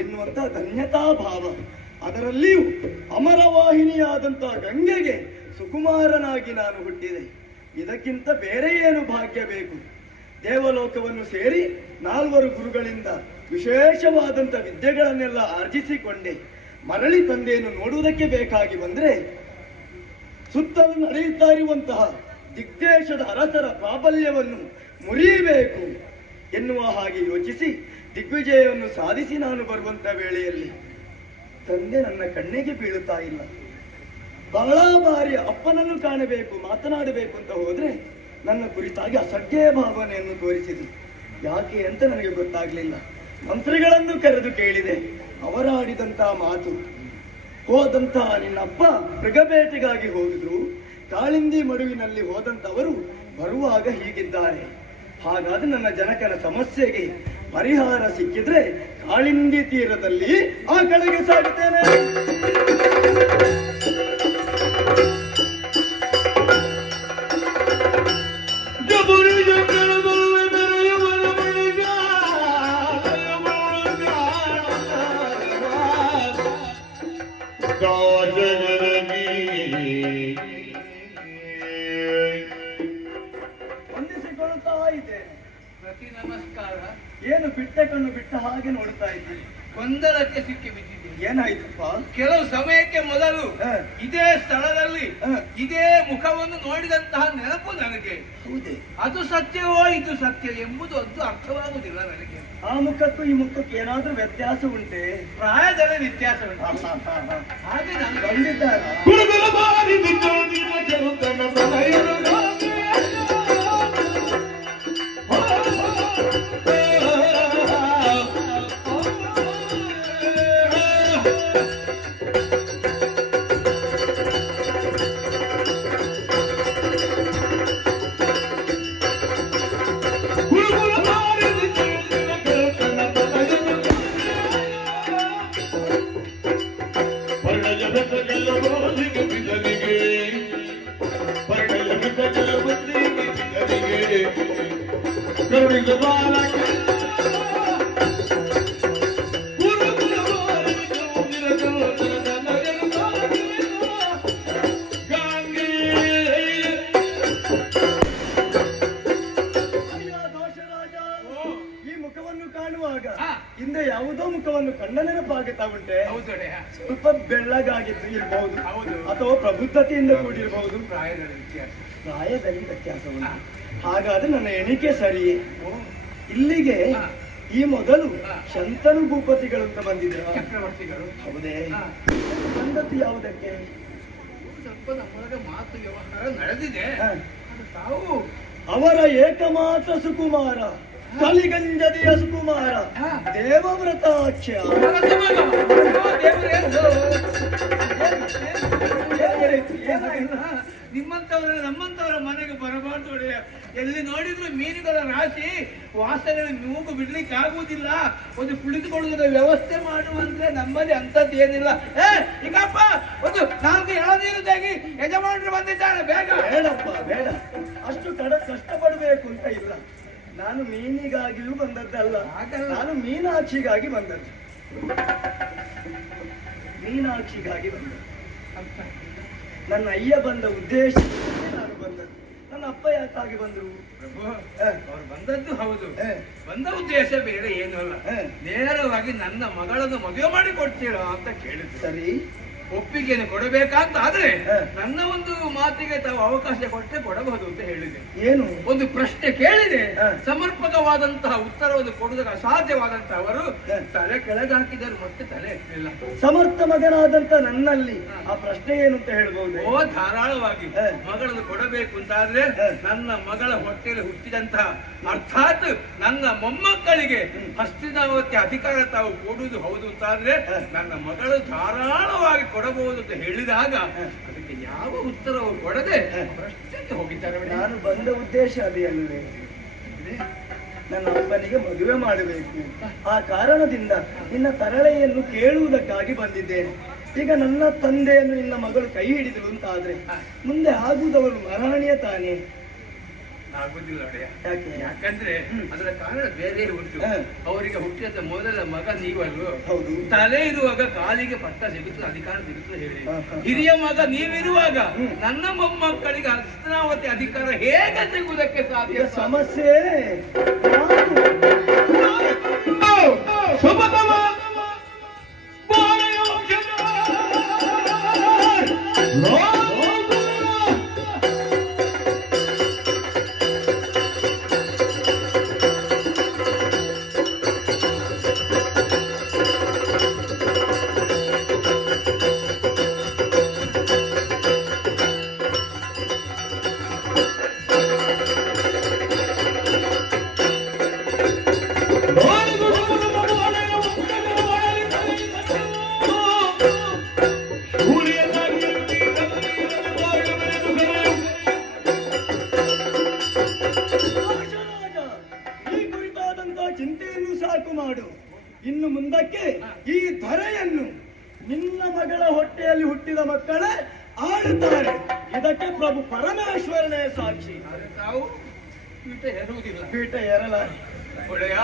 ಎನ್ನುವಂತ ಧನ್ಯತಾ ಭಾವ. ಅದರಲ್ಲಿಯೂ ಅಮರವಾಹಿನಿಯಾದಂತಹ ಗಂಗೆಗೆ ಸುಕುಮಾರನಾಗಿ ನಾನು ಹುಟ್ಟಿದೆ. ಇದಕ್ಕಿಂತ ಬೇರೆ ಏನು ಭಾಗ್ಯ ಬೇಕು? ದೇವಲೋಕವನ್ನು ಸೇರಿ 4 ಗುರುಗಳಿಂದ ವಿಶೇಷವಾದಂಥ ವಿದ್ಯೆಗಳನ್ನೆಲ್ಲ ಆರ್ಜಿಸಿಕೊಂಡೆ. ಮರಳಿ ತಂದೆಯನ್ನು ನೋಡುವುದಕ್ಕೆ ಬೇಕಾಗಿ ಬಂದ್ರೆ ಸುತ್ತಲೂ ನಡೆಯುತ್ತಾ ಇರುವಂತಹ ದಿಗ್ದೇಶದ ಅರಸರ ಪ್ರಾಬಲ್ಯವನ್ನು ಮುರಿಯಬೇಕು ಎನ್ನುವ ಹಾಗೆ ಯೋಚಿಸಿ ದಿಗ್ವಿಜಯವನ್ನು ಸಾಧಿಸಿ ನಾನು ಬರುವಂತ ವೇಳೆಯಲ್ಲಿ ತಂದೆ ನನ್ನ ಕಣ್ಣಿಗೆ ಬೀಳುತ್ತಾ ಇಲ್ಲ. ಬಹಳ ಬಾರಿ ಅಪ್ಪನನ್ನು ಕಾಣಬೇಕು, ಮಾತನಾಡಬೇಕು ಅಂತ ಹೋದ್ರೆ ನನ್ನ ಕುರಿತಾಗಿ ಅಸಡ್ಡೆಯ ಭಾವನೆಯನ್ನು ತೋರಿಸಿದ್ರು. ಯಾಕೆ ಅಂತ ನನಗೆ ಗೊತ್ತಾಗ್ಲಿಲ್ಲ. ಮಂತ್ರಿಗಳನ್ನು ಕರೆದು ಕೇಳಿದೆ, ಅವರಾಡಿದಂತಹ ಮಾತು, ಹೋದಂತಹ ನಿನ್ನಪ್ಪ ಮೃಗಬೇಟೆಗಾಗಿ ಹೋಗಿದ್ರು, ಕಾಳಿಂದಿ ಮಡುವಿನಲ್ಲಿ ಹೋದಂತವರು ಬರುವಾಗ ಹೀಗಿದ್ದಾರೆ. ಹಾಗಾದ್ರೆ ನನ್ನ ಜನಕನ ಸಮಸ್ಯೆಗೆ ಪರಿಹಾರ ಸಿಕ್ಕಿದ್ರೆ ಕಾಳಿಂದಿ ತೀರದಲ್ಲಿ ಆ ಕಡೆಗೆ ಸಾಗುತ್ತೇನೆ. ಬಿಟ್ಟ ಕಣ್ಣು ಬಿಟ್ಟ ಹಾಗೆ ನೋಡ್ತಾ ಇದ್ದೀನಿ. ಗೊಂದಲಕ್ಕೆ ಸಿಕ್ಕಿ ಬಿದ್ದಿದ್ದೀನಿ. ಏನಾಯ್ತಪ್ಪ? ಕೆಲವು ಸಮಯಕ್ಕೆ ಮೊದಲು ಹ. ಇದೇ ಸ್ಥಳದಲ್ಲಿ ಹ. ಇದೇ ಮುಖವನ್ನು ನೋಡಿದಂತಹ ನೆನಪು ನನಗೆ. ಹೌದೇ? ಅದು ಸತ್ಯವೋ ಇದು ಸತ್ಯ ಎಂಬುದು ಅದು ಅರ್ಥವಾಗುವುದಿಲ್ಲ ನನಗೆ. ಆ ಮುಖಕ್ಕೂ ಈ ಮುಖಕ್ಕೆ ಏನಾದ್ರೂ ವ್ಯತ್ಯಾಸ ಉಂಟೆ? ಪ್ರಾಯದಲ್ಲಿ ವ್ಯತ್ಯಾಸ ಉಂಟು. ಹಾಗೆ ನಾನು ಬಂದಿದ್ದಾರ? ಗುರುಗುಲ ಬಾರಿ ಬಿದ್ದೋದಿನ ಚೌಕನ ಪ್ರಲಯದ ಗುರುಗುಲ ಬಾರಿ ಬಿದ್ದೋದಿನ ಚೌಕನ ಪ್ರಲಯದ ವರ್ಣಯ ಬೆಟ್ಟಗೆಲ್ಲ ಬೋಧಿಗೆ ಬಿದ್ದಲಿಗೆ ವರ್ಣಯ ಬೆಟ್ಟಗೆಲ್ಲ ಬುದ್ಧಿಗೆ ಬಿದ್ದಲಿಗೆ ಕರುಣಿಗೆ ಬಾಲಕ್ಕೆ ಗುರುಗುಲ ಬಾರಿ ಬಿದ್ದೋದಿನ ಚೌಕನ ಪ್ರಲಯದ ಗಂಗೆ ಅಯ್ಯ ದೋಷರಾಜ, ಈ ಮುಖವನ್ನು ಕಾಣುವಾಗ ಹಿಂದೆ ಯಾವುದೋ ಮುಖವನ್ನು ಕಂಡ ನೆನಪಾಗುತ್ತಾ ಉಂಟೆ? ಹೌದೊಡೆಯ. ಸ್ವಲ್ಪ ಬೆಳ್ಳಗಾಗಿದ್ದು ಇರಬಹುದು, ಹೌದು. ಅಥವಾ ಪ್ರಬುದ್ಧತೆಯಿಂದ ಕೂಡಿರಬಹುದು. ಪ್ರಾಯದಲ್ಲಿ ವ್ಯತ್ಯಾಸ. ಪ್ರಾಯದಲ್ಲಿ ವ್ಯತ್ಯಾಸ ಉಂಟು. ಹಾಗಾದ್ರೆ ನನ್ನ ಎಣಿಕೆ ಸರಿಯೇ. ಇಲ್ಲಿಗೆ ಈ ಮೊದಲು ಶಂತನು ಭೂಪತಿಗಳು ಅಂತ ಬಂದಿದ್ರು. ಚಕ್ರವರ್ತಿಗಳು. ಹೌದೇ? ಹಾ. ಬಂದದ್ದು ಯಾವುದಕ್ಕೆ? ಸ್ವಲ್ಪ ನಮ್ಮೊಳಗೆ ಮಾತು ವ್ಯವಹಾರ ನಡೆದಿದೆ. ಹ. ಅದು ತಾವು ಅವರ ಏಕಮಾತ್ರ ಸುಕುಮಾರ, ಕಲಿಗಂಜದಿಯ ಸುಕುಮಾರ, ದೇವವ್ರತಾಕ್ಷ. ನಿಮ್ಮಂತವರ ನಮ್ಮಂತವರ ಮನೆಗೆ ಬರಬಾರ್ದು ಒಡೆಯ. ಎಲ್ಲಿ ನೋಡಿದ್ರು ಮೀನುಗಳ ರಾಶಿ, ವಾಸನೆಗಳು ಮೂಗು ಬಿಡ್ಲಿಕ್ಕೆ ಆಗುವುದಿಲ್ಲ. ಒಂದು ಕುಳಿತುಕೊಳ್ಳುವುದರ ವ್ಯವಸ್ಥೆ ಮಾಡುವಂದ್ರೆ ನಮ್ಮಲ್ಲಿ ಅಂತದ್ದು ಏನಿಲ್ಲ. ಈಗಪ್ಪ ಒಂದು 4 ಎಳನೀರು ತೆಗಿ, ಯಜಮಾನರು ಬಂದಿದ್ದಾರೆ, ಬೇಗ. ಬೇಡಪ್ಪ ಬೇಡ, ಅಷ್ಟು ಕಷ್ಟಪಡಬೇಕು ಅಂತ ಇಲ್ಲ. ನಾನು ಮೀನಿಗಾಗಿಯೂ ಬಂದದ್ದಲ್ಲ, ನಾನು ಮೀನಾಕ್ಷಿಗಾಗಿ ಬಂದದ್ದು. ಮೀನಾಕ್ಷಿಗಾಗಿ ಬಂದದ್ದು. ನನ್ನ ಅಯ್ಯ ಬಂದ ಉದ್ದೇಶ ನಾನು ಬಂದದ್ದು. ನನ್ನ ಅಪ್ಪ ಯಾಕಾಗಿ ಬಂದರು? ಪ್ರಭು, ಹ. ಅವ್ರು ಬಂದದ್ದು ಹೌದು. ಹ. ಬಂದ ಉದ್ದೇಶ ಬೇರೆ ಏನೂ ಅಲ್ಲ. ಹ. ನೇರವಾಗಿ ನನ್ನ ಮಗಳನ್ನು ಮದುವೆ ಮಾಡಿ ಕೊಡ್ತೀರಾ ಅಂತ ಕೇಳಿದ್ರು. ಸರಿ, ಒಪ್ಪಿಗೆಯನ್ನು ಕೊಡಬೇಕಂತ ಆದ್ರೆ ಹ. ನನ್ನ ಒಂದು ಮಾತಿಗೆ ತಾವು ಅವಕಾಶ ಕೊಟ್ಟರೆ ಕೊಡಬಹುದು ಅಂತ ಹೇಳಿದೆ. ಏನು? ಒಂದು ಪ್ರಶ್ನೆ ಕೇಳಿದೆ, ಹ. ಸಮರ್ಪಕವಾದಂತಹ ಉತ್ತರವನ್ನು ಕೊಡುವುದಕ್ಕೆ ಅಸಾಧ್ಯವಾದಂತಹ ಅವರು ಹ. ತಲೆ ಕೆಳಗೆ ಹಾಕಿದರು, ಮತ್ತೆ ತಲೆ ಎತ್ತಲಿಲ್ಲ. ಸಮರ್ಥ ಮಗನಾದಂತ ನನ್ನಲ್ಲಿ ಆ ಪ್ರಶ್ನೆ ಏನು ಅಂತ ಹೇಳ್ಬಹುದೇ? ಓ ಧಾರಾಳವಾಗಿ ಹ. ಮಗಳನ್ನು ಕೊಡಬೇಕು ಅಂತಾದ್ರೆ ಹ. ನನ್ನ ಮಗಳ ಹೊಟ್ಟೆಯಲ್ಲಿ ಹುಟ್ಟಿದಂತಹ ಅರ್ಥಾತ್ ನನ್ನ ಮೊಮ್ಮಕ್ಕಳಿಗೆ ಹಸ್ತಿನಾವತಿ ಅಧಿಕಾರ ತಾವು ಕೊಡುವುದು ಹೌದು ಅಂತಾದ್ರೆ ಹ. ನನ್ನ ಮಗಳು ಧಾರಾಳವಾಗಿ ಕೊಡಬಹುದು ಅಂತ ಹೇಳಿದಾಗ ಅದಕ್ಕೆ ಯಾವ ಉತ್ತರವು ಕೊಡದೆ ಪ್ರಶ್ನೆಗೆ ಹೋಗಿದ್ದಾರೆ. ನಾನು ಬಂದ ಉದ್ದೇಶ ಅದೇ ಅಲ್ಲವೇ? ನನ್ನ ಅಪ್ಪನಿಗೆ ಮದುವೆ ಮಾಡಬೇಕು. ಆ ಕಾರಣದಿಂದ ನಿನ್ನ ತರಳೆಯನ್ನು ಕೇಳುವುದಕ್ಕಾಗಿ ಬಂದಿದ್ದೇನೆ. ಈಗ ನನ್ನ ತಂದೆಯನ್ನು ನಿನ್ನ ಮಗಳು ಕೈ ಹಿಡಿದಳು ಅಂತ ಆದ್ರೆ ಮುಂದೆ ಆಗುವುದವಳು ಮಹಾರಾಣಿಯ ತಾನೇ? ಆಗುದಿಲ್ಲ ಒಡೆಯ. ಯಾಕೆ? ಯಾಕಂದ್ರೆ ಅದರ ಕಾರಣ ಬೇರೆ ಉಂಟು. ಹ. ಅವರಿಗೆ ಹುಟ್ಟಿದ ಮೊದಲ ಮಗ ನೀವಲ್ವ. ಹೌದು. ತಲೆ ಇರುವಾಗ ಕಾಲಿಗೆ ಪಟ್ಟ ಸಿಗುತ್ತದೆ, ಅಧಿಕಾರ ಸಿಗುತ್ತದೆ ಹೇಳಿ. ಹ, ಹ. ಹಿರಿಯ ಮಗ ನೀವಿರುವಾಗ ನನ್ನ ಮೊಮ್ಮಕ್ಕಳಿಗೆ ಹಸ್ತಿನಾವತಿ ಅಧಿಕಾರ ಹೇಗೆ ಸಿಗುವುದಕ್ಕೆ ಸಾಧ್ಯ? ಈಗ ಸಮಸ್ಯೆ ಶುಭತಮ ಚಿಂತೆಯನ್ನು ಸಾಕು ಮಾಡು. ಇನ್ನು ಮುಂದಕ್ಕೆ ಈ ಧರೆಯನ್ನು ನಿನ್ನ ಮಗಳ ಹೊಟ್ಟೆಯಲ್ಲಿ ಹುಟ್ಟಿದ ಮಕ್ಕಳೇ ಆಳುತ್ತಾರೆ. ಇದಕ್ಕೆ ಪ್ರಭು ಪರಮೇಶ್ವರನೇ ಸಾಕ್ಷಿ. ತಾವು ಪೀಠ ಹೇರುವುದಿಲ್ಲ. ಪೀಠ ಏರಲಾರೆ. ಒಳ್ಳೆಯ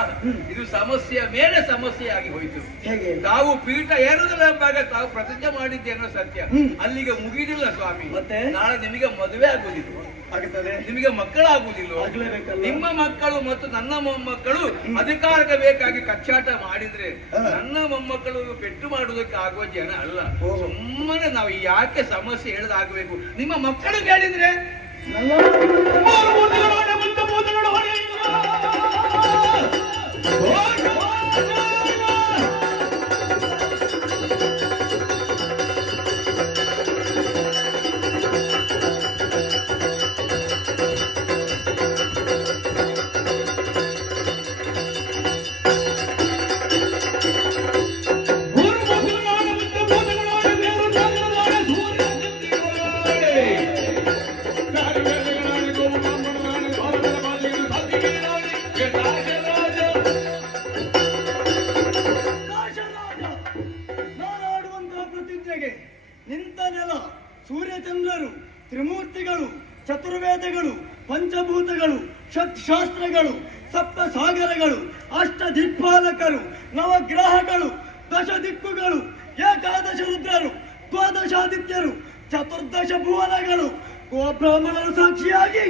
ಇದು ಸಮಸ್ಯೆಯ ಮೇಲೆ ಸಮಸ್ಯೆ ಆಗಿ ಹೋಯಿತು. ಹೇಗೆ? ತಾವು ಪೀಠ ಏರುವುದಿಲ್ಲ ಎಂಬಾಗ ತಾವು ಪ್ರತಿಜ್ಞೆ ಮಾಡಿದ್ದೇನೋ ಸತ್ಯ, ಅಲ್ಲಿಗೆ ಮುಗಿದಿಲ್ಲ ಸ್ವಾಮಿ. ಮತ್ತೆ ನಾಳೆ ನಿಮಗೆ ಮದುವೆ ಆಗುವುದಿಲ್ಲ, ಆಗುತ್ತದೆ. ನಿಮಗೆ ಮಕ್ಕಳಾಗುವುದಿಲ್ಲ. ನಿಮ್ಮ ಮಕ್ಕಳು ಮತ್ತು ನನ್ನ ಮೊಮ್ಮಕ್ಕಳು ಅಧಿಕಾರಕ್ಕೆ ಬೇಕಾಗಿ ಕಚ್ಚಾಟ ಮಾಡಿದ್ರೆ ನನ್ನ ಮೊಮ್ಮಕ್ಕಳು ಪೆಟ್ಟು ಮಾಡುವುದಕ್ಕೆ ಆಗುವ ಜನ ಅಲ್ಲ. ಸುಮ್ಮನೆ ನಾವು ಯಾಕೆ ಸಮಸ್ಯೆ ಹೇಳದಾಗಬೇಕು? ನಿಮ್ಮ ಮಕ್ಕಳು ಹೇಳಿದ್ರೆ ನಿಂತ ನೆಲ, ಸೂರ್ಯಚಂದ್ರರು, ತ್ರಿಮೂರ್ತಿಗಳು, ಚತುರ್ವೇದಗಳು, ಪಂಚಭೂತಗಳು, ಷಟ್ಶಾಸ್ತ್ರಗಳು, ಸಪ್ತ ಸಾಗರಗಳು, ಅಷ್ಟ ದಿಕ್ಪಾಲಕರು, ನವಗ್ರಹಗಳು, ದಶ ದಿಕ್ಕುಗಳು, ಏಕಾದಶ ರುದ್ರರು, ದ್ವಾದಶಾದಿತ್ಯರು, ಚತುರ್ದಶ ಭುವನಗಳು, ಗೋಬ್ರಾಹ್ಮಣರು ಸಾಕ್ಷಿಯಾಗಿ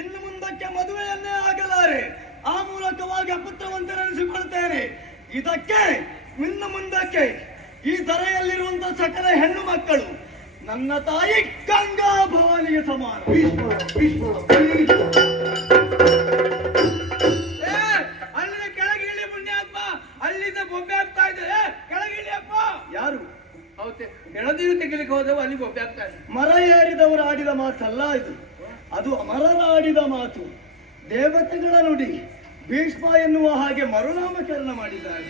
ಇನ್ನು ಮುಂದಕ್ಕೆ ಮದುವೆಯನ್ನೇ ಆಗಲಾರೆ, ಆ ಮೂಲಕವಾಗಿ ಅಪುತ್ರವಂತರೆನಿಸಿಕೊಳ್ತೇನೆ. ಇದಕ್ಕೆ ಇನ್ನು ಮುಂದಕ್ಕೆ ಈ ಧರೆಯಲ್ಲಿರುವಂತಹ ಸಕಲ ಹೆಣ್ಣು ಮಕ್ಕಳು ನನ್ನ ತಾಯಿ ಗಂಗಾ ಭವಾನಿಗೆ ಸಮಾನ. ಅಲ್ಲಿಂದ ಕೆಳಗೆ ಇಳಿ ಪುಣ್ಯಾತ್ಮ, ಅಲ್ಲಿಂದ ಬೊಬ್ಬೆ ಆಗ್ತಾ ಇದ್ದಾರೆ. ಕೆಳಗೆ ಇಳಿ ಅಪ್ಪ. ಯಾರು? ಹೌದು, ಎಳನೀರು ತೆಗಿಲಿಕ್ಕೆ ಹೋದವು ಅಲ್ಲಿ ಬೊಬ್ಬೆ ಆಗ್ತಾ ಇದೆ. ಮರ ಏರಿದವರು ಆಡಿದ ಮಾತಲ್ಲ ಇದು, ಅದು ಅಮರರ ಆಡಿದ ಮಾತು, ದೇವತೆಗಳ ನುಡಿ. ಭೀಷ್ಮ ಎನ್ನುವ ಹಾಗೆ ಮರುನಾಮಕರಣ ಮಾಡಿದ್ದಾರೆ.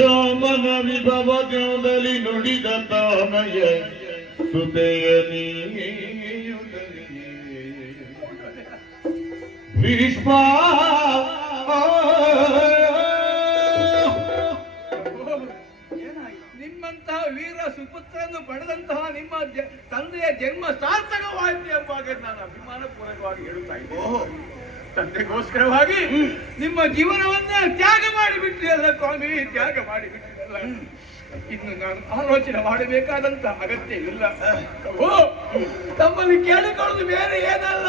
ರಾಮನ ವಿಭವದಲ್ಲಿ ನುಡಿದ ತಾನಯ ಸುತೆಯ ಭೀಷ್ಮ ನಿಮ್ಮಂತಹ ವೀರ ಸುಪುತ್ರನ್ನು ಪಡೆದಂತಹ ನಿಮ್ಮ ತಂದೆಯ ಜನ್ಮ ಸಾರ್ಥಕವಾಯಿತು ಎಂಬಾಗ ನಾನು ಅಭಿಮಾನ ಪೂರ್ವಕವಾಗಿ ಹೇಳುತ್ತಾ ಇದ್ದೇನೆ. ತಂದೆಗೋಸ್ಕರವಾಗಿ ನಿಮ್ಮ ಜೀವನವನ್ನ ತ್ಯಾಗ ಮಾಡಿಬಿಟ್ಟಿರಲ್ಲ ಸ್ವಾಮಿ, ತ್ಯಾಗ ಮಾಡಿಬಿಟ್ಟಿರಲ್ಲ. ಇನ್ನು ನಾನು ಆಲೋಚನೆ ಮಾಡಬೇಕಾದಂತ ಅಗತ್ಯ ಇಲ್ಲ. ತಮ್ಮಲ್ಲಿ ಕೇಳಿಕೊಳ್ಳುವುದು ಬೇರೆ ಏನಲ್ಲ,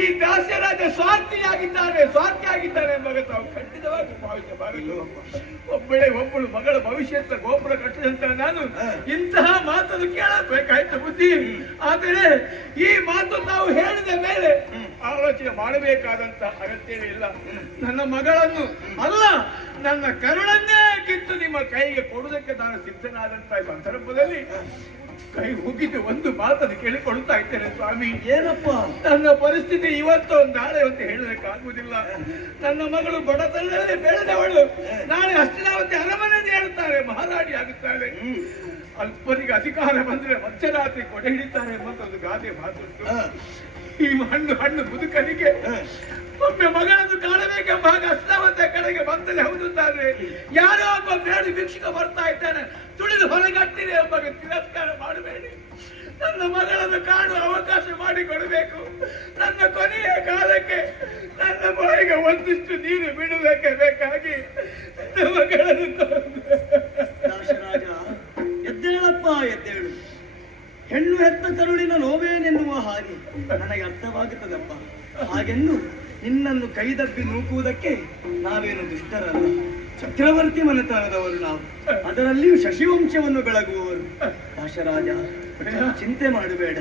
ಈ ದಾಸ್ಯರಾಜ ಸ್ವಾರ್ಥಿಯಾಗಿದ್ದಾರೆ ಎಂಬಾಗ ತಾವು ಖಂಡಿತವಾಗಿ ಭಾವಿಸಬಾರದು. ಒಬ್ಬಳು ಮಗಳ ಭವಿಷ್ಯದ ಗೋಪುರ ಕಟ್ಟಿದಂತ ನಾನು ಇಂತಹ ಮಾತನ್ನು ಕೇಳಬೇಕಾಯ್ತು ಬುದ್ಧಿ. ಆದರೆ ಈ ಮಾತು ತಾವು ಹೇಳಿದ ಮೇಲೆ ಆಲೋಚನೆ ಮಾಡಬೇಕಾದಂತ ಅಗತ್ಯವೇ ಇಲ್ಲ. ನನ್ನ ಮಗಳನ್ನು ಅಲ್ಲ, ನನ್ನ ಕರುಳನ್ನೇ ಕಿತ್ತು ನಿಮ್ಮ ಕೈಗೆ ಕೊಡುವುದಕ್ಕೆ ನಾನು ಸಿದ್ಧನಾದಂತ ಸಂದರ್ಭದಲ್ಲಿ ಕೈ ಮುಗಿದು ಒಂದು ಮಾತನ್ನು ಕೇಳಿಕೊಳ್ತಾ ಇದ್ದೇನೆ ಸ್ವಾಮಿ. ಏನಪ್ಪ? ನನ್ನ ಪರಿಸ್ಥಿತಿ ಇವತ್ತು ನಾಳೆ ಅಂತ ಹೇಳಲಿಕ್ಕಾಗುವುದಿಲ್ಲ. ನನ್ನ ಮಗಳು ಬಡತನದಲ್ಲಿ ಬೆಳೆದವಳು, ನಾಳೆ ಹಸ್ತಿನಾವತಿ ಅರಮನೆಯಲ್ಲಿ ಹೇಳ್ತಾರೆ, ಮಹಾರಾಣಿ ಆಗುತ್ತಾಳೆ. ಅಲ್ಪರಿಗೆ ಅಧಿಕಾರ ಬಂದ್ರೆ ಮಧ್ಯರಾತ್ರಿ ಕೊಡೆ ಹಿಡಿತಾರೆ ಎಂಬಂತ ಒಂದು ಗಾದೆ ಮಾತುಂಟು. ಈ ಹಣ್ಣು ಮುದುಕನಿಗೆ ಒಮ್ಮೆ ಮಗಳನ್ನು ಕಾಣಬೇಕೆಂಬ ಹಾಗೆ ಹಸ್ತಿನಾವತಿ ಕಡೆಗೆ ಬಂದರೆ ಹೌದು ಅಂತಾದ್ರೆ ಯಾರೋ ಒಬ್ಬ ಬೇಡಿ ಭಿಕ್ಷುಕ ಬರ್ತಾ ಇದ್ದಾನೆ, ತುಳಿದು ಹೊರಗಟ್ಟಿದೆ ಎಂಬ ತಿರಸ್ಕಾರ ಮಾಡಬೇಡಿ. ನನ್ನ ಮಗಳನ್ನು ಕಾಣುವ ಅವಕಾಶ ಮಾಡಿಕೊಡಬೇಕು. ನನ್ನ ಕೊನೆಯ ಕಾಲಕ್ಕೆ ನನ್ನ ಬಾಯಿಗೆ ಒಂದಿಷ್ಟು ನೀರು ಬಿಡುವುದಕ್ಕೆ ಬೇಕಾಗಿ ನನ್ನ ಮಗಳನ್ನು ದಾಶರಾಜ, ಎದ್ದೇಳಪ್ಪ ಎದ್ದೇಳು. ಹೆಣ್ಣು ಹೆತ್ತ ಕರುಳಿನ ನೋವೇನೆನ್ನುವ ಹಾಗೆ ನನಗೆ ಅರ್ಥವಾಗುತ್ತದಪ್ಪ. ಹಾಗೆಂದು ನಿನ್ನನ್ನು ಕೈದಬ್ಬಿ ನೂಕುವುದಕ್ಕೆ ನಾವೇನು ದುಷ್ಟರಲ್ಲ. ಚಕ್ರವರ್ತಿ ಮನೆತನದವರು ನಾವು, ಅದರಲ್ಲಿಯೂ ಶಶಿವಂಶವನ್ನು ಬೆಳಗುವವರು. ದಾಶರಾಜ, ಚಿಂತೆ ಮಾಡಬೇಡ.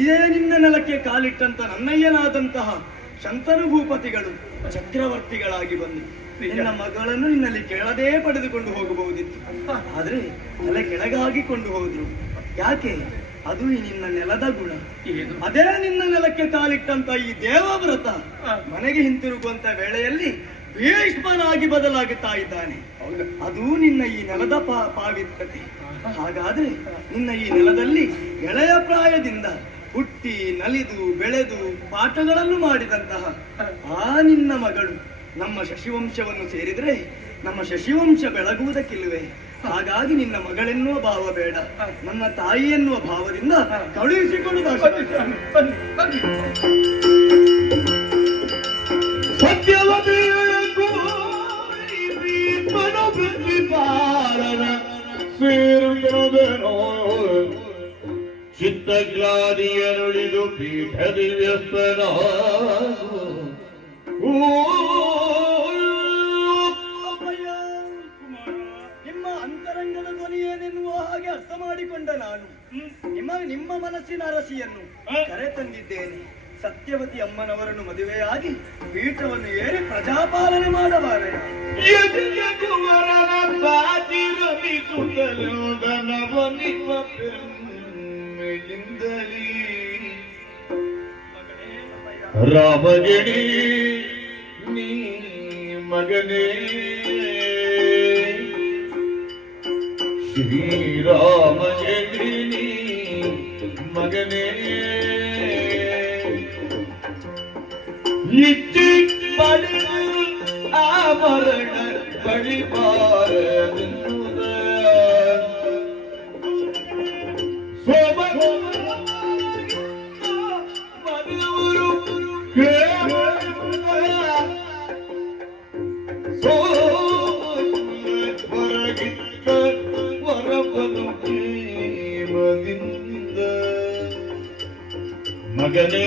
ಇದೇ ನಿನ್ನ ನೆಲಕ್ಕೆ ಕಾಲಿಟ್ಟಂತ ನನ್ನಯ್ಯನಾದಂತಹ ಶಂತನು ಭೂಪತಿಗಳು ಚಕ್ರವರ್ತಿಗಳಾಗಿ ಬಂದು ನಿನ್ನ ಮಗಳನ್ನು ನಿನ್ನಲ್ಲಿ ಕೆಳದೇ ಪಡೆದುಕೊಂಡು ಹೋಗಬಹುದಿತ್ತು. ಆದ್ರೆ ತಲೆ ಕೆಳಗಾಗಿಕೊಂಡು ಹೋದ್ರು. ಯಾಕೆ? ಅದು ಈ ನಿನ್ನ ನೆಲದ ಗುಣ. ಅದೇ ನಿನ್ನ ನೆಲಕ್ಕೆ ಕಾಲಿಟ್ಟಂತ ಈ ದೇವವ್ರತ ಮನೆಗೆ ಹಿಂತಿರುಗುವಂತ ವೇಳೆಯಲ್ಲಿ ಭೀಷ್ಮನಾಗಿ ಬದಲಾಗುತ್ತಾ ಇದ್ದಾನೆ. ಅದು ನಿನ್ನ ಈ ನೆಲದ ಪಾವಿತ್ರತೆ. ಹಾಗಾದ್ರೆ ನಿನ್ನ ಈ ನೆಲದಲ್ಲಿ ಎಳೆಯ ಪ್ರಾಯದಿಂದ ಹುಟ್ಟಿ ನಲಿದು ಬೆಳೆದು ಪಾಠಗಳನ್ನು ಮಾಡಿದಂತಹ ಆ ನಿನ್ನ ಮಗಳು ನಮ್ಮ ಶಶಿವಂಶವನ್ನು ಸೇರಿದ್ರೆ ನಮ್ಮ ಶಶಿವಂಶ ಬೆಳಗುವುದಕ್ಕಿಲ್ವೇ? ಹಾಗಾಗಿ ನಿನ್ನ ಮಗಳೆನ್ನುವ ಭಾವ ಬೇಡ, ನನ್ನ ತಾಯಿ ಎನ್ನುವ ಭಾವದಿಂದ ಕಳುಹಿಸಿಕೊಡುವ. ಚಿತ್ತಗ್ಲಾದಿಯನುಳಿದು ಪೀಠದಿ ವ್ಯಸ್ತನ ನಿಮ್ಮ ಅಂತರಂಗದ ಧ್ವನಿಯೇನೆನ್ನುವ ಹಾಗೆ ಅರ್ಥ ಮಾಡಿಕೊಂಡ ನಾನು ನಿಮ್ಮ ಮನಸ್ಸಿನ ಅರಸಿಯನ್ನು ಕರೆ ತಂದಿದ್ದೇನೆ. ಸತ್ಯವತಿ ಅಮ್ಮನವರನ್ನು ಮದುವೆಯಾಗಿ ಪೀಠವನ್ನು ಏರಿ ಪ್ರಜಾಪಾಲನೆ ಮಾಡಬಾರೆ. ರಾಮಗಿಣಿ ನೀ ಮಗನೇ, ಶ್ರೀರಾಮಗಿಣಿ ನೀ ಮಗನೇ, ಇಚ್ಚಿ ಪಡೆದು ಆಭರಣ ಬಳಿಬಾರದೆನ್ನುವುದ ಮನೆಯವರು ಹೊರಗಿದ್ದ ವರವನು ಪ್ರೇಮದಿಂದ ಮಗನೇ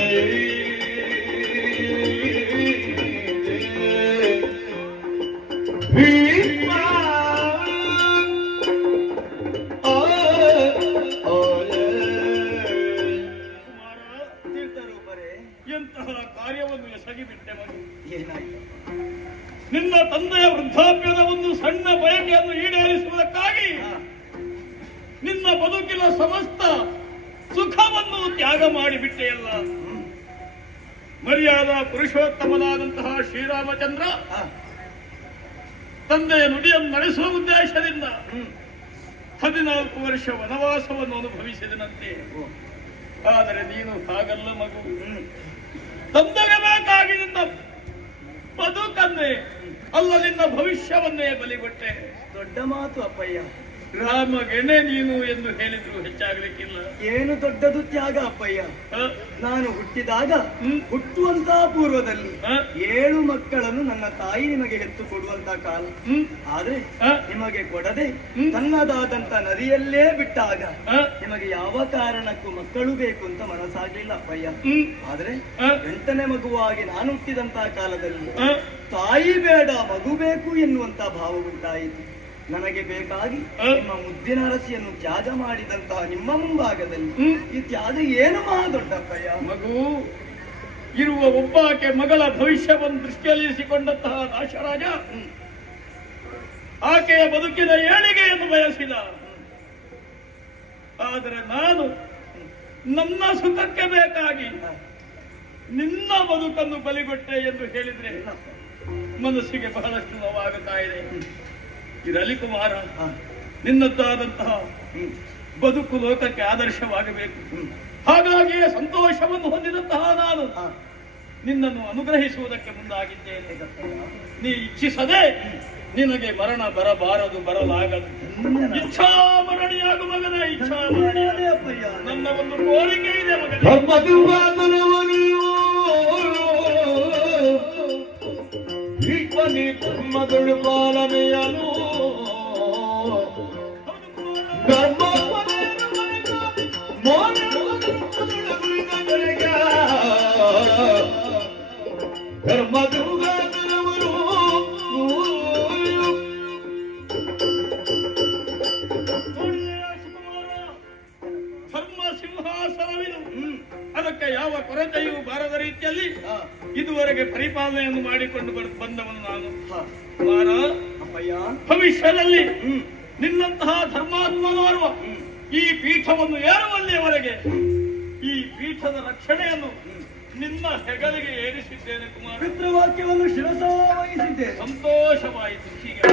ಎಂತಹ ಕಾರ್ಯವನ್ನು ಎಸಗಿಬಿಟ್ಟೆ ಮಗು. ಏನಾಯ್ತು? ನಿನ್ನ ತಂದೆಯ ವೃದ್ಧಾಪ್ಯದ ಒಂದು ಸಣ್ಣ ಬಯಕೆಯನ್ನು ಈಡೇರಿಸುವುದಕ್ಕಾಗಿ ನಿನ್ನ ಬದುಕಿನ ಸಮಸ್ತ ಸುಖವನ್ನು ತ್ಯಾಗ ಮಾಡಿಬಿಟ್ಟೆಯಲ್ಲ. ಮರ್ಯಾದಾ ಪುರುಷೋತ್ತಮನಾದಂತಹ ಶ್ರೀರಾಮಚಂದ್ರ ತಂದೆಯ ನುಡಿಯನ್ನು ನಡೆಸುವ ಉದ್ದೇಶದಿಂದ 14 ವರ್ಷ ವನವಾಸವನ್ನು ಅನುಭವಿಸಿದನಂತೆ. ಆದರೆ ನೀನು ಹಾಗಲ್ಲ ಮಗು. ತಂದೆಗೆ ಬೇಕಾಗಿ ನಿನ್ನ ಬದುಕನ್ನೇ ಅಲ್ಲ ನಿನ್ನ ಭವಿಷ್ಯವನ್ನೇ ಬಲಿಗೊಟ್ಟೆ. ದೊಡ್ಡ ಮಾತು ಅಪ್ಪಯ್ಯ. ರಾಮಗೆಣೆ ನೀನು ಎಂದು ಹೇಳಿದ್ರು ಹೆಚ್ಚಾಗಲಿಕ್ಕಿಲ್ಲ. ಏನು ದೊಡ್ಡದು ತ್ಯಾಗ ಅಪ್ಪಯ್ಯ. ನಾನು ಹುಟ್ಟಿದಾಗ ಹುಟ್ಟುವಂತಹ ಪೂರ್ವದಲ್ಲಿ 7 ಮಕ್ಕಳನ್ನು ನನ್ನ ತಾಯಿ ನಿಮಗೆ ಹೆತ್ತು ಕೊಡುವಂತ ಕಾಲ. ಆದ್ರೆ ನಿಮಗೆ ಕೊಡದೆ ತನ್ನದಾದಂತ ನದಿಯಲ್ಲೇ ಬಿಟ್ಟಾಗ ನಿಮಗೆ ಯಾವ ಕಾರಣಕ್ಕೂ ಮಕ್ಕಳು ಬೇಕು ಅಂತ ಮನಸ್ಸಾಗ್ಲಿಲ್ಲ ಅಪ್ಪಯ್ಯ. ಆದ್ರೆ 8ನೇ ಮಗುವಾಗಿ ನಾನು ಹುಟ್ಟಿದಂತಹ ಕಾಲದಲ್ಲಿ ತಾಯಿ ಬೇಡ ಮಗು ಬೇಕು ಎನ್ನುವಂತ ಭಾವ ಉಂಟಾಯಿತು. ನನಗೆ ಬೇಕಾಗಿ ನಿಮ್ಮ ಮುದ್ದಿನ ಅರಸಿಯನ್ನು ತ್ಯಾಗ ಮಾಡಿದಂತಹ ನಿಮ್ಮ ಮುಂಭಾಗದಲ್ಲಿ ಈ ತ್ಯಾಗ ಏನು ಮಹಾ ದೊಡ್ಡಪ್ಪಯ್ಯ. ಮಗು ಇರುವ ಒಬ್ಬಾಕೆ ಮಗಳ ಭವಿಷ್ಯವನ್ನು ದೃಷ್ಟಿಯಲ್ಲಿರಿಸಿಕೊಂಡಂತಹ ದಾಶರಾಜ ಆಕೆಯ ಬದುಕಿನ ಏಳಿಗೆಯನ್ನು ಬಯಸಿದ. ಆದರೆ ನಾನು ನನ್ನ ಸುಖಕ್ಕೆ ಬೇಕಾಗಿ ನಿನ್ನ ಬದುಕನ್ನು ಬಲಿಗೊಟ್ಟೆ ಎಂದು ಹೇಳಿದ್ರೆ ಮನಸ್ಸಿಗೆ ಬಹಳಷ್ಟು ನೋವಾಗುತ್ತಾ ಇದೆ. ಇರಲಿ ಕುಮಾರ, ನಿನ್ನದ್ದಾದಂತಹ ಬದುಕು ಲೋಕಕ್ಕೆ ಆದರ್ಶವಾಗಬೇಕು. ಹಾಗಾಗಿಯೇ ಸಂತೋಷವನ್ನು ಹೊಂದಿದಂತಹ ನಾನು ನಿನ್ನನ್ನು ಅನುಗ್ರಹಿಸುವುದಕ್ಕೆ ಮುಂದಾಗಿದ್ದೇನೆ. ನೀ ಇಚ್ಛಿಸದೆ ನಿನಗೆ ಮರಣ ಬರಬಾರದು, ಬರಲಾಗದು. ಇಚ್ಛಾಮರಣಿಯಾಗು ಮಗನ, ಇಚ್ಛಾಮರಣಿ. ನನ್ನ ಒಂದು ಕೋರಿಕೆ ಇದೆ ಮಗನ. ಧರ್ಮದೊಳು ಪಾಲನೆಯನು ಧರ್ಮ ಧರ್ಮದುರ್ಗಾದರವರು ಧರ್ಮ ಸಿಂಹಾಸನವಿದು ಅದಕ್ಕೆ ಯಾವ ಕೊರತೆಯೂ ಬಾರದ ರೀತಿಯಲ್ಲಿ ಇದುವರೆಗೆ ಪರಿಪಾಲನೆಯನ್ನು ಮಾಡಿಕೊಂಡು ಬಂದವನು ನಾನು. ಕುಮಾರ, ಭವಿಷ್ಯದಲ್ಲಿ ನಿನ್ನಂತಹ ಧರ್ಮಾತ್ಮನೋರ್ವ ಈ ಪೀಠವನ್ನು ಏರುವಲ್ಲಿಯವರೆಗೆ ಈ ಪೀಠದ ರಕ್ಷಣೆಯನ್ನು ನಿನ್ನ ಹೆಗಲಿಗೆ ಏರಿಸಿದ್ದೇನೆ ಕುಮಾರ. ಪಿತೃವಾಕ್ಯವನ್ನು ಶಿರಸಾವಹಿಸಿದ್ದೆ. ಸಂತೋಷವಾಯಿತು. ಹೀಗೆ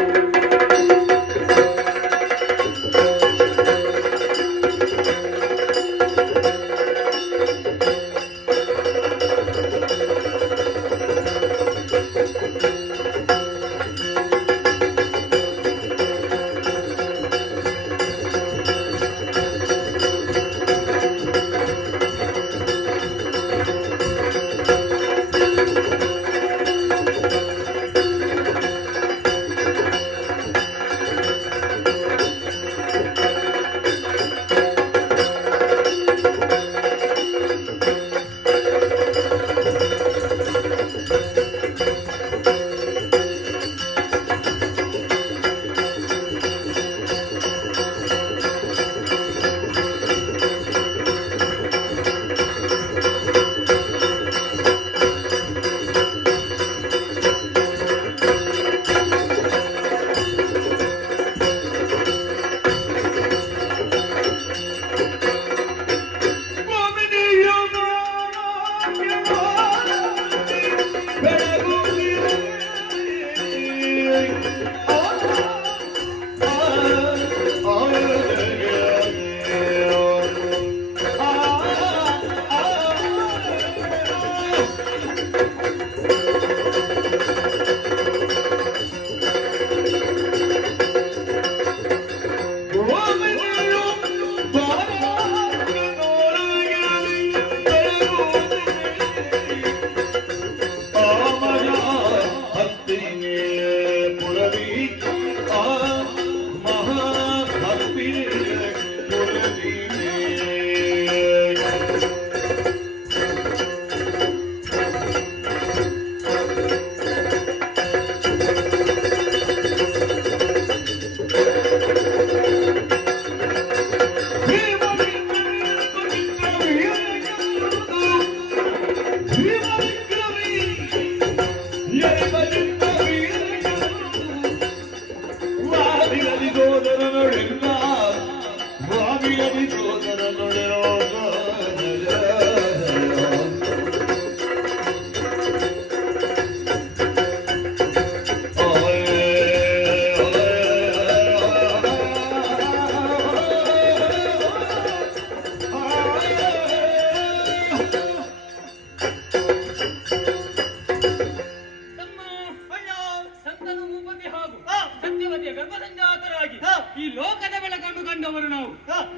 ಈ ಲೋಕದ ಬೆಳಕನ್ನು ಕಂಡವರು ನಾವು.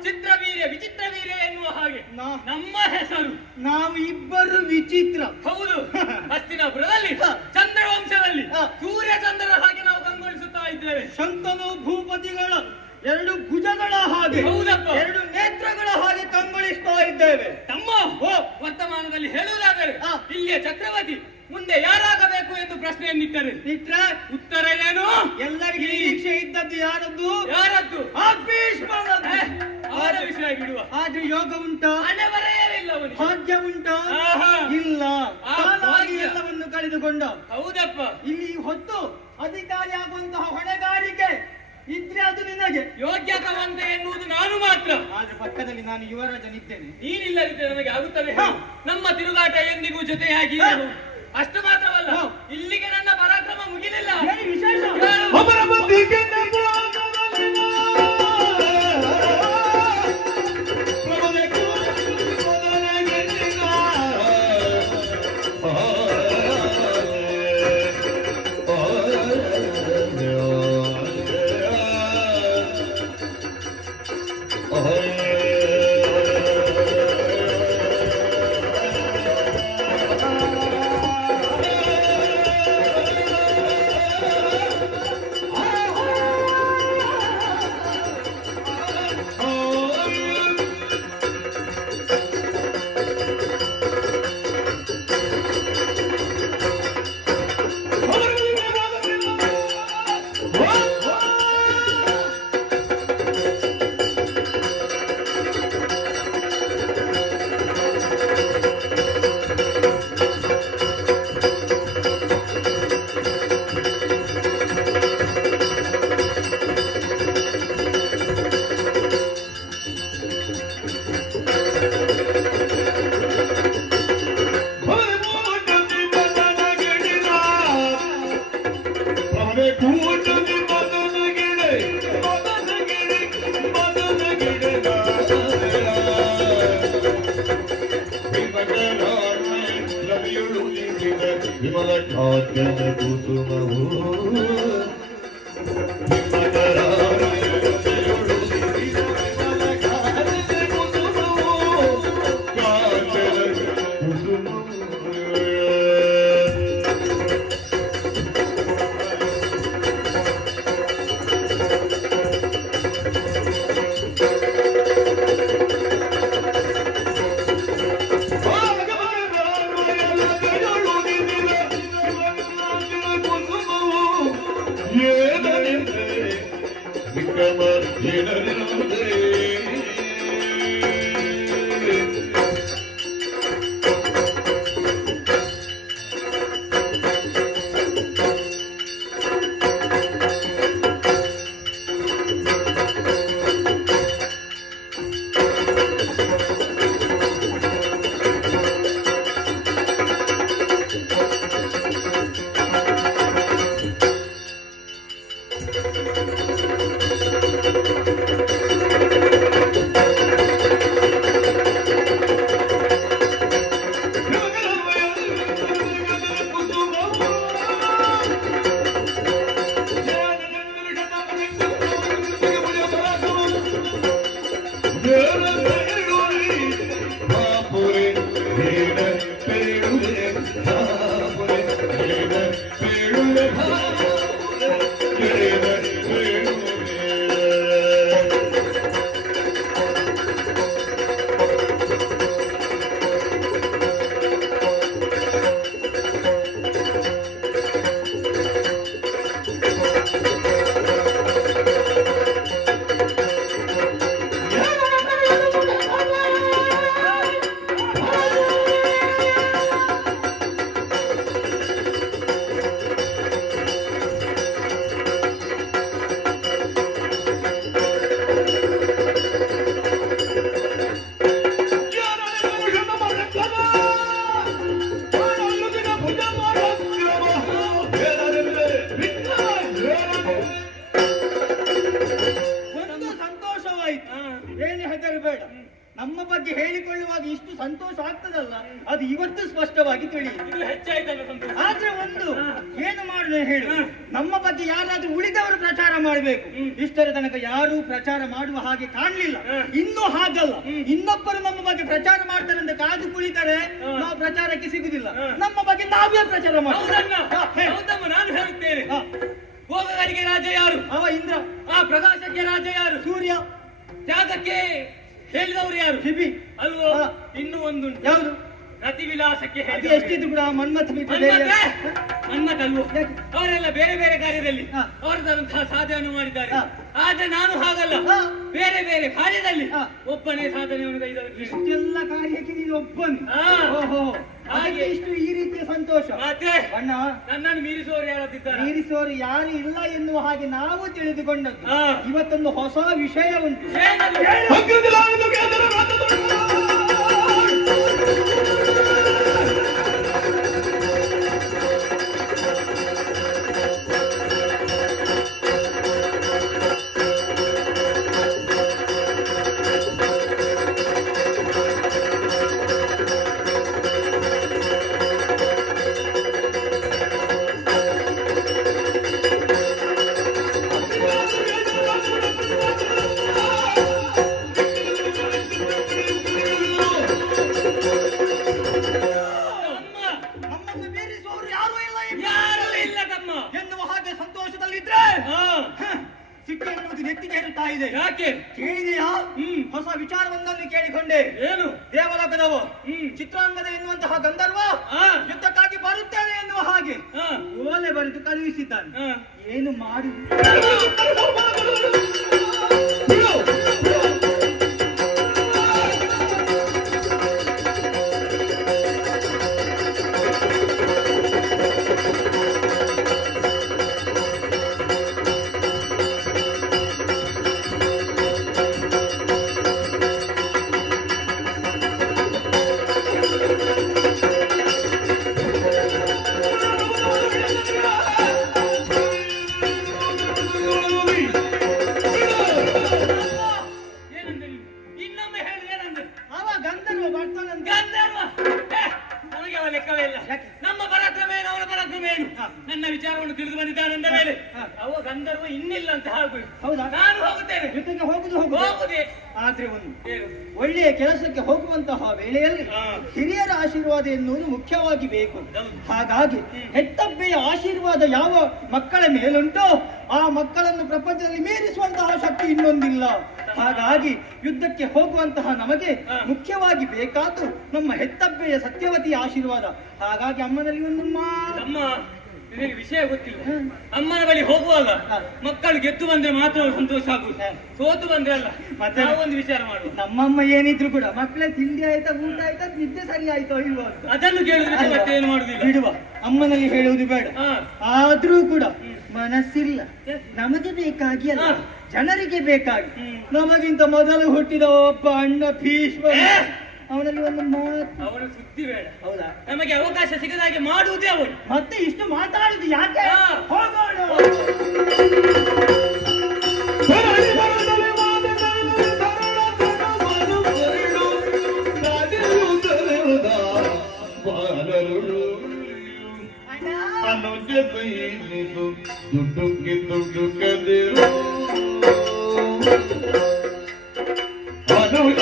ಚಿತ್ರವೀರ್ಯ ವಿಚಿತ್ರವೀರ್ಯ ಎನ್ನುವ ಹಾಗೆ ನಮ್ಮ ಹೆಸರು. ನಾವು ಇಬ್ಬರು ವಿಚಿತ್ರ. ಹೌದು. ಹಸ್ತಿನಾಪುರದಲ್ಲಿ ಚಂದ್ರವಂಶದಲ್ಲಿ ಸೂರ್ಯ ಚಂದ್ರರ ಹಾಗೆ ನಾವು ಕಂಗೊಳಿಸುತ್ತಾ ಇದ್ದೇವೆ. ಶಂತನು ಭೂಪತಿಗಳ ಎರಡು ಭುಜಗಳ ಹಾಗೆ, ಹೌದಪ್ಪ, ಎರಡು ನೇತ್ರಗಳ ಹಾಗೆ ಕಂಗೊಳಿಸ್ತಾ ಇದ್ದೇವೆ. ತಮ್ಮ ವರ್ತಮಾನದಲ್ಲಿ ಹೇಳುವುದಾದರೆ ಇಲ್ಲಿಯ ಚಕ್ರವರ್ತಿ ಮುಂದೆ ಯಾರಾಗಬೇಕು ಎಂದು ಪ್ರಶ್ನೆಯನ್ನಿಟ್ಟರೆ ಉತ್ತರ ಏನು? ಎಲ್ಲರಿಗೂ ನಿರೀಕ್ಷೆ ಇದ್ದದ್ದು ಯಾರದ್ದು? ಯಾರದ್ದು? ಅವರ ವಿಷಯ ಬಿಡುವ. ಆದ್ರೆ ಯೋಗ ಉಂಟಾ? ಹಣೆ ಬರೆಯಲಿಲ್ಲ. ಭಾಗ್ಯ ಉಂಟಾ? ಇಲ್ಲ. ಎಲ್ಲವನ್ನು ಕಳೆದುಕೊಂಡ. ಹೌದಪ್ಪ. ಇಲ್ಲಿ ಹೊತ್ತು ಅಧಿಕಾರಿ ಆಗುವಂತಹ ಹೊಣೆಗಾರಿಕೆ ಇದ್ರೆ ಅದು ನಿನಗೆ ಯೋಗ್ಯತವಂತ ಎನ್ನುವುದು ನಾನು ಮಾತ್ರ. ಆದ್ರೆ ಪಕ್ಕದಲ್ಲಿ ನಾನು ಯುವರಾಜನಿದ್ದೇನೆ. ನೀನಿಲ್ಲದಿದ್ದರೆ ನನಗೆ ಆಗುತ್ತದೆ. ನಮ್ಮ ತಿರುಗಾಟ ಎಂದಿಗೂ ಜೊತೆಯಾಗಿ. ಅಷ್ಟು ಮಾತ್ರವಲ್ಲ, ಇಲ್ಲಿಗೆ ನನ್ನ ಪರಾಕ್ರಮ ಮುಗಿಲಿಲ್ಲ. ವಿಶೇಷ ಅವರ ಬುದ್ಧಿಗೆ ವಿಮಲ ಕಾವ್ಯದ ಕುಸುಮವು ಒಂದು ಸಂತೋಷವಾಯಿತು. ಏನು ಹೆದರಬೇಡ. ನಮ್ಮ ಬಗ್ಗೆ ಹೇಳಿಕೊಳ್ಳುವಾಗ ಇಷ್ಟು ಸಂತೋಷ ಆಗ್ತದಲ್ಲ, ಅದು ಇವತ್ತು ಸ್ಪಷ್ಟವಾಗಿ ತಿಳಿಯಿತು. ಇದು ಹೆಚ್ಚಾಯ್ತಲ್ಲ ಸಂತೋಷ. ಆದ್ರೆ ಒಂದು ಏನು ಮಾಡುದು ಹೇಳು, ನಮ್ಮ ಬಗ್ಗೆ ಯಾರಾದ್ರೂ ಉಳಿದವರು ಪ್ರಚಾರ ಮಾಡಬೇಕು. ಇಷ್ಟರ ತನಕ ಯಾರೂ ಪ್ರಚಾರ ಮಾಡುವ ಹಾಗೆ ಕಾಣಲಿಲ್ಲ. ಇನ್ನೂ ಹಾಗಲ್ಲ, ಇನ್ನೊಬ್ಬರು ನಮ್ಮ ಬಗ್ಗೆ ಪ್ರಚಾರ ಮಾಡ್ತಾರೆ ಅಂತ ಕಾದು ಕುಳಿತರೆ ನಾವು ಪ್ರಚಾರಕ್ಕೆ ಸಿಗುದಿಲ್ಲ. ನಮ್ಮ ಬಗ್ಗೆ ನಾವೇ ಪ್ರಚಾರ ಹೌದಣ್ಣ, ಮಾಡ್ತೀವಿ. ಹೌದಮ್ಮ, ನಾನು ಹೇಳುತ್ತೇನೆ. ಭೋಗಗಳಿಗೆ ರಾಜ ಯಾರು? ಅವ ಇಂದ್ರ. ಆ ಪ್ರಕಾಶಕ್ಕೆ ರಾಜ ಯಾರು? ಸೂರ್ಯ. ತ್ಯಾಗಕ್ಕೆ ಹೇಳಿದವರು ಯಾರು? ಶಿಬಿ ಅಲ್ವೋ? ಹಾ. ಇನ್ನೂ ಒಂದು ಯಾವುದು? ರತಿ ವಿಲಾಸಕ್ಕೆ ಅದು ಹೇಳಿದವರು ಎಷ್ಟಿದ್ರು ಕೂಡ ಮನ್ಮಥ ಬಿಟ್ಟು ಮನ್ಮಥ? ಬೇರೆ- ಮನ್ಮಥ ಅಲ್ವೋ? ಯಾಕೆ? ಅವರೆಲ್ಲ ಬೇರೆ ಬೇರೆ ಕಾರ್ಯದಲ್ಲಿ ಹಾ. ಅವರದಂತಹ ಸಾಧನೆ ಮಾಡಿದ್ದಾರೆ. ಹಾ. ಆದ್ರೆ ನಾನು ಹಾಗಲ್ಲ, ಹಾ. ಬೇರೆ ಬೇರೆ ಕಾರ್ಯದಲ್ಲಿ ಹಾ. ಒಬ್ಬನೇ ಸಾಧನೆಯನ್ನು ಕೈದವರು. ಇಷ್ಟೆಲ್ಲ ಕಾರ್ಯಕ್ಕೆ ನೀನು ಒಬ್ಬನು. ಹಾ. ಓಹೋ, ಹಾಗೆ. ಹಾಗೆ ಇಷ್ಟು ಈ ರೀತಿಯ ಸಂತೋಷ. ಮತ್ತೆ ಅಣ್ಣ, ನನ್ನನ್ನು ಮೀರಿಸುವವರು ಯಾರಾದಿದ್ದಾರೆ? ಮೀರಿಸುವವರು ಯಾರು ಇಲ್ಲ ಎನ್ನುವ ಹಾಗೆ ನಾವು ತಿಳಿದುಕೊಂಡದ್ದು. ಹಾ. ಇವತ್ತೊಂದು ಹೊಸ ವಿಷಯ ಉಂಟು. ಏನದು? ನಮ್ಮನ್ನು ಮೀರಿಸುವವರು ಯಾರು ಇಲ್ಲ ಯಾರು ಇಲ್ಲ ತಮ್ಮ. ಎನ್ನುವ ಹಾಗೆ ಸಂತೋಷದಲ್ಲಿದ್ರೆ ಹಾ. ಸಿಟ್ಟು ಎನ್ನುವುದು ನೆತ್ತಿಗೆ ಏರುತ್ತಾ ಇದೆ. ಯಾಕೆ? ಕೇಳಿದೆಯಾ? ಹೊಸ ವಿಚಾರವೊಂದನ್ನು ಕೇಳಿಕೊಂಡೆ. ಏನು? ದೇವಲೋಕದವ ಚಿತ್ರಾಂಗದ ಎನ್ನುವಂತಹ ಗಂಧರ್ವ ಹಾ. ಯುದ್ಧಕ್ಕಾಗಿ ಬರುತ್ತೇನೆ ಎನ್ನುವ ಹಾಗೆ ಹಾ. ಓಲೆ ಬರೆದು ಕಳುಹಿಸಿದ್ದಾನೆ. ಹಾ. ಏನು ಮಾಡಿ ನನ್ನ ವಿಚಾರವನ್ನು ತಿಳಿದು ಬಂದಿದ್ದಾನಂದ ಮೇಲೆ ಅವ ಗಂಧರ್ವ ಇನ್ನಿಲ್ಲ ಅಂತ ಹಾಗೂ ಹೌದಾ? ನಾನು ಹೋಗುತ್ತೇನೆ. ಯುದ್ಧಕ್ಕೆ ಹೋಗುದು ಹೋಗುದೇ. ಆದ್ರೆ ಒಂದು ಏನು? ಒಳ್ಳೆಯ ಕೆಲಸಕ್ಕೆ ಹೋಗುವಂತಹ ವೇಳೆಯಲ್ಲಿ ಹಿರಿಯರ ಆಶೀರ್ವಾದ ಎನ್ನುವುದು ಮುಖ್ಯವಾಗಿ ಬೇಕು. ಹಾಗಾಗಿ ಹೆತ್ತಬ್ಬೆಯ ಆಶೀರ್ವಾದ ಯಾವ ಮಕ್ಕಳ ಮೇಲುಂಟೋ ಆ ಮಕ್ಕಳನ್ನು ಪ್ರಪಂಚದಲ್ಲಿ ಮೀರಿಸುವಂತಹ ಶಕ್ತಿ ಇನ್ನೊಂದಿಲ್ಲ. ಹಾಗಾಗಿ ಯುದ್ಧಕ್ಕೆ ಹೋಗುವಂತಹ ನಮಗೆ ಮುಖ್ಯವಾಗಿ ಬೇಕಾದ್ದು ನಮ್ಮ ಹೆತ್ತಬ್ಬೆಯ ಸತ್ಯವತಿಯ ಆಶೀರ್ವಾದ. ಹಾಗಾಗಿ ಅಮ್ಮನಲ್ಲಿ ಒಂದು ಅಮ್ಮ ನಿನಗೆ ವಿಷಯ ಗೊತ್ತಿಲ್ಲ. ಅಮ್ಮನ ಬಳಿ ಹೋಗುವಾಗ ಮಕ್ಕಳು ಗೆದ್ದು ಬಂದ್ರೆ ಮಾತ್ರ ಸಂತೋಷ ಆಗುದು, ಸೋತು ಬಂದ್ರೆ ಅಲ್ಲ. ಮತ್ತೆ ಒಂದು ವಿಚಾರ ಮಾಡುವ. ನಮ್ಮಮ್ಮ ಏನಿದ್ರು ಕೂಡ ಮಕ್ಕಳೇ ತಿಂಡಿ ಆಯ್ತಾ, ಊಟ ಆಯ್ತಾ, ನಿದ್ದೆ ಸರಿ ಆಯ್ತಾ ಇಲ್ವಾ ಅಂತ ಅದನ್ನು ಕೇಳಿದ್ರೆ ಮತ್ತೆ ಏನು ಮಾಡುದಿಲ್ಲ. ಬಿಡುವ, ಅಮ್ಮನಲ್ಲಿ ಹೇಳುವುದು ಬೇಡ. ಆದ್ರೂ ಕೂಡ ಮನಸ್ಸಿಲ್ಲ, ನಮಗೆ ಬೇಕಾಗಿ ಅಲ್ಲ, ಜನರಿಗೆ ಬೇಕಾಗಿ. ನಮಗಿಂತ ಮೊದಲು ಹುಟ್ಟಿದ ಒಬ್ಬ ಅಣ್ಣ ಭೀಷ್ಮ, ಅವನಲ್ಲಿ ಒಂದು ಮಾತು. ಅವನ ಸುದ್ದಿ ಬೇಡ. ಹೌದಾ? ನಮಗೆ ಅವಕಾಶ ಸಿಗದಾಗೆ ಮಾಡುವುದೇ ಅವನು. ಮತ್ತೆ ಇಷ್ಟು ಮಾತಾಡುದು ಯಾಕೆ? ಹೋಗೋಣ. ದುಡ್ಡು ಕದಿರು ಅನುಜ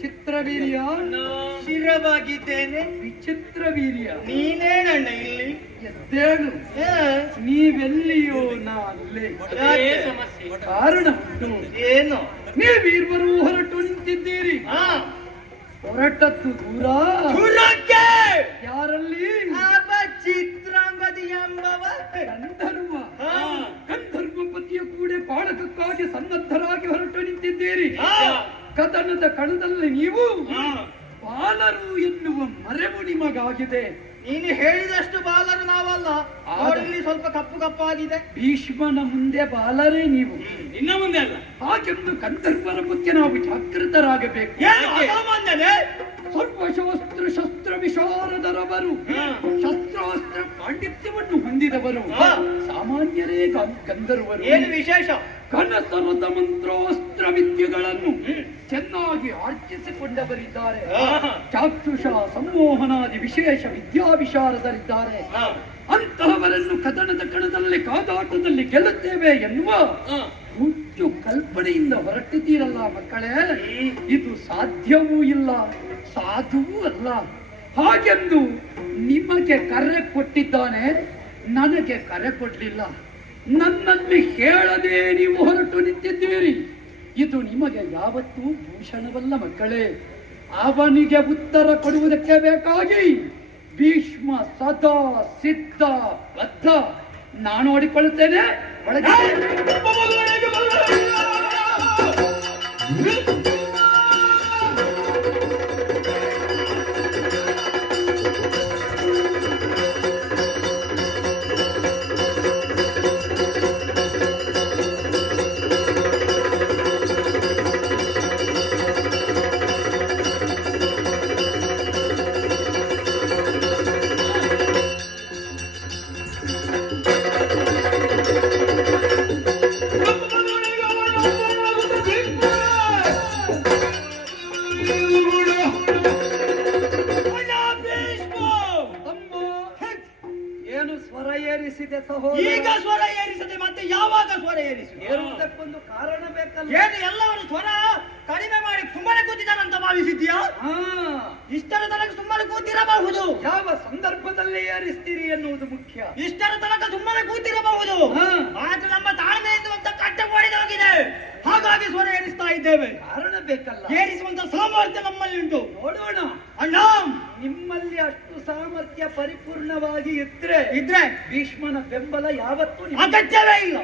ಚಿತ್ರವೀರ್ಯ ಶಿರವಾಗಿದ್ದೇನೆ. ವಿಚಿತ್ರ ವೀರ್ಯ ನೀನೇನಣ್ಣ ಇಲ್ಲಿ? ಎದ್ದೇಳು. ನೀವೆಲ್ಲಿಯೋ ನಾ ಅಲ್ಲೇ. ಸಮಸ್ಯೆ ಕಾರಣ ಉಂಟು. ಏನು? ನೀವೀರ್ವರು ಹೊರಟು ನಿಂತಿದ್ದೀರಿ. ಹೊರಟದ್ದು ದೂರ. ಯಾರಲ್ಲಿ? ಚಿತ್ರಾಂಗದಿ ಎಂಬವ ಗಂಧರ್ವ. ಗಂಧರ್ವ ಪತಿಯ ಕೂಡ ಬಾಳಕಕ್ಕಾಗಿ ಸನ್ನದ್ಧರಾಗಿ ಹೊರಟು ನಿಂತಿದ್ದೀರಿ. ಕದನದ ಕಣದಲ್ಲಿ ನೀವು ಬಾಲರು ಎನ್ನುವ ಮರೆವು ನಿಮಗಾಗಿದೆ. ನೀನು ಹೇಳಿದಷ್ಟು ಬಾಲರು ನಾವಲ್ಲ. ಇಲ್ಲಿ ಸ್ವಲ್ಪ ಕಪ್ಪು ಕಪ್ಪಾಗಿದೆ. ಭೀಷ್ಮನ ಮುಂದೆ ಬಾಲರೇ ನೀವು, ಇನ್ನ ಮುಂದೆ ಅಲ್ಲ. ಹಾಗೆಂದು ಗಂಧರ್ವರ ಬಗ್ಗೆ ನಾವು ಜಾಗೃತರಾಗಬೇಕು. ಏನು ಅಸಾಮಾನ್ಯನೇ? ಸರ್ವಶಸ್ತ್ರ ಶಸ್ತ್ರ ವಿಶಾರದರವರು, ಶಸ್ತ್ರಾಸ್ತ್ರ ಪಾಂಡಿತ್ಯವನ್ನು ಹೊಂದಿದವರು, ಸಾಮಾನ್ಯರೇ ಗಂಧರ್ವರು. ಏನು ವಿಶೇಷ? ಕನಸರದ ಮಂತ್ರಾಸ್ತ್ರ ವಿದ್ಯೆಗಳನ್ನು ಚೆನ್ನಾಗಿ ಆರ್ಜಿಸಿಕೊಂಡವರಿದ್ದಾರೆ. ಚಾಕ್ಷುಷ ಸಂಮೋಹನಾದಿ ವಿಶೇಷ ವಿದ್ಯಾವಿಶಾರದರಿದ್ದಾರೆ. ಅಂತಹವರನ್ನು ಕದನದ ಕಣದಲ್ಲಿ ಕಾದಾಟದಲ್ಲಿ ಗೆಲ್ಲುತ್ತೇವೆ ಎನ್ನುವ ಹುಚ್ಚು ಕಲ್ಪನೆಯಿಂದ ಹೊರಟಿದ್ದೀರಲ್ಲ ಮಕ್ಕಳೇ, ಇದು ಸಾಧ್ಯವೂ ಇಲ್ಲ, ಸಾಧುವೂ ಅಲ್ಲ. ಹಾಗೆಂದು ನಿಮಗೆ ಕರೆ ಕೊಟ್ಟಿದ್ದಾನೆ, ನನಗೆ ಕರೆ ಕೊಡ್ಲಿಲ್ಲ. ನನ್ನಲ್ಲಿ ಹೇಳದೆ ನೀವು ಹೊರಟು ನಿಂತಿದ್ದೀರಿ. ಇದು ನಿಮಗೆ ಯಾವತ್ತೂ ಭೂಷಣವಲ್ಲ ಮಕ್ಕಳೇ. ಅವನಿಗೆ ಉತ್ತರ ಕೊಡುವುದಕ್ಕೆ ಬೇಕಾಗಿ ಭೀಷ್ಮ ಸದಾ ಸಿದ್ಧ ಬದ್ಧ. ನಾನು ನೋಡಿಕೊಳ್ಳುತ್ತೇನೆ. ಒಳಗೆ ಈಗ ಸ್ವರ ಏರಿಸದೆ ಮತ್ತೆ ಯಾವಾಗ ಸ್ವರ ಏರಿಸುದು? ಏರುವುದಕ್ಕೊಂದು ಕಾರಣ ಬೇಕಲ್ಲ. ಏನು ಎಲ್ಲವರು ಸ್ವರ ಕಡಿಮೆ ಮಾಡಿ ಸುಮ್ಮನೆ ಕೂತಿದ್ದಾನಂತ ಭಾವಿಸಿದ್ಯಾ? ಇಷ್ಟರ ತನಕ ಸುಮ್ಮನೆ ಕೂತಿರಬಹುದು. ಯಾವ ಸಂದರ್ಭದಲ್ಲಿ ಏರಿಸ್ತೀರಿ ಎನ್ನುವುದು ಮುಖ್ಯ. ಇಷ್ಟರ ತನಕ ಸುಮ್ಮನೆ ಕೂತಿರಬಹುದು, ಆದ್ರೆ ನಮ್ಮ ತಾಳ್ಮೆ ಎನ್ನುವಂತ ಕಟ್ಟ ಮಾಡಿದಾಗಿದೆ. ಹಾಗಾಗಿ ಸ್ವರ ಏರಿಸ್ತಾ ಇದ್ದೇವೆ. ಕಾರಣ ಬೇಕಲ್ಲ. ಏರಿಸುವಂತ ಸಾಮರ್ಥ್ಯ ನಮ್ಮಲ್ಲಿ ಉಂಟು. ನೋಡೋಣ. ಅಣ್ಣ, ನಿಮ್ಮಲ್ಲಿ ಅಷ್ಟು ಸಾಮರ್ಥ್ಯ ಪರಿಪೂರ್ಣವಾಗಿ ಇದ್ರೆ ಭೀಷ್ಮನ ಬೆಂಬಲ ಯಾವತ್ತೂ ಅಗತ್ಯವೇ ಇಲ್ಲ.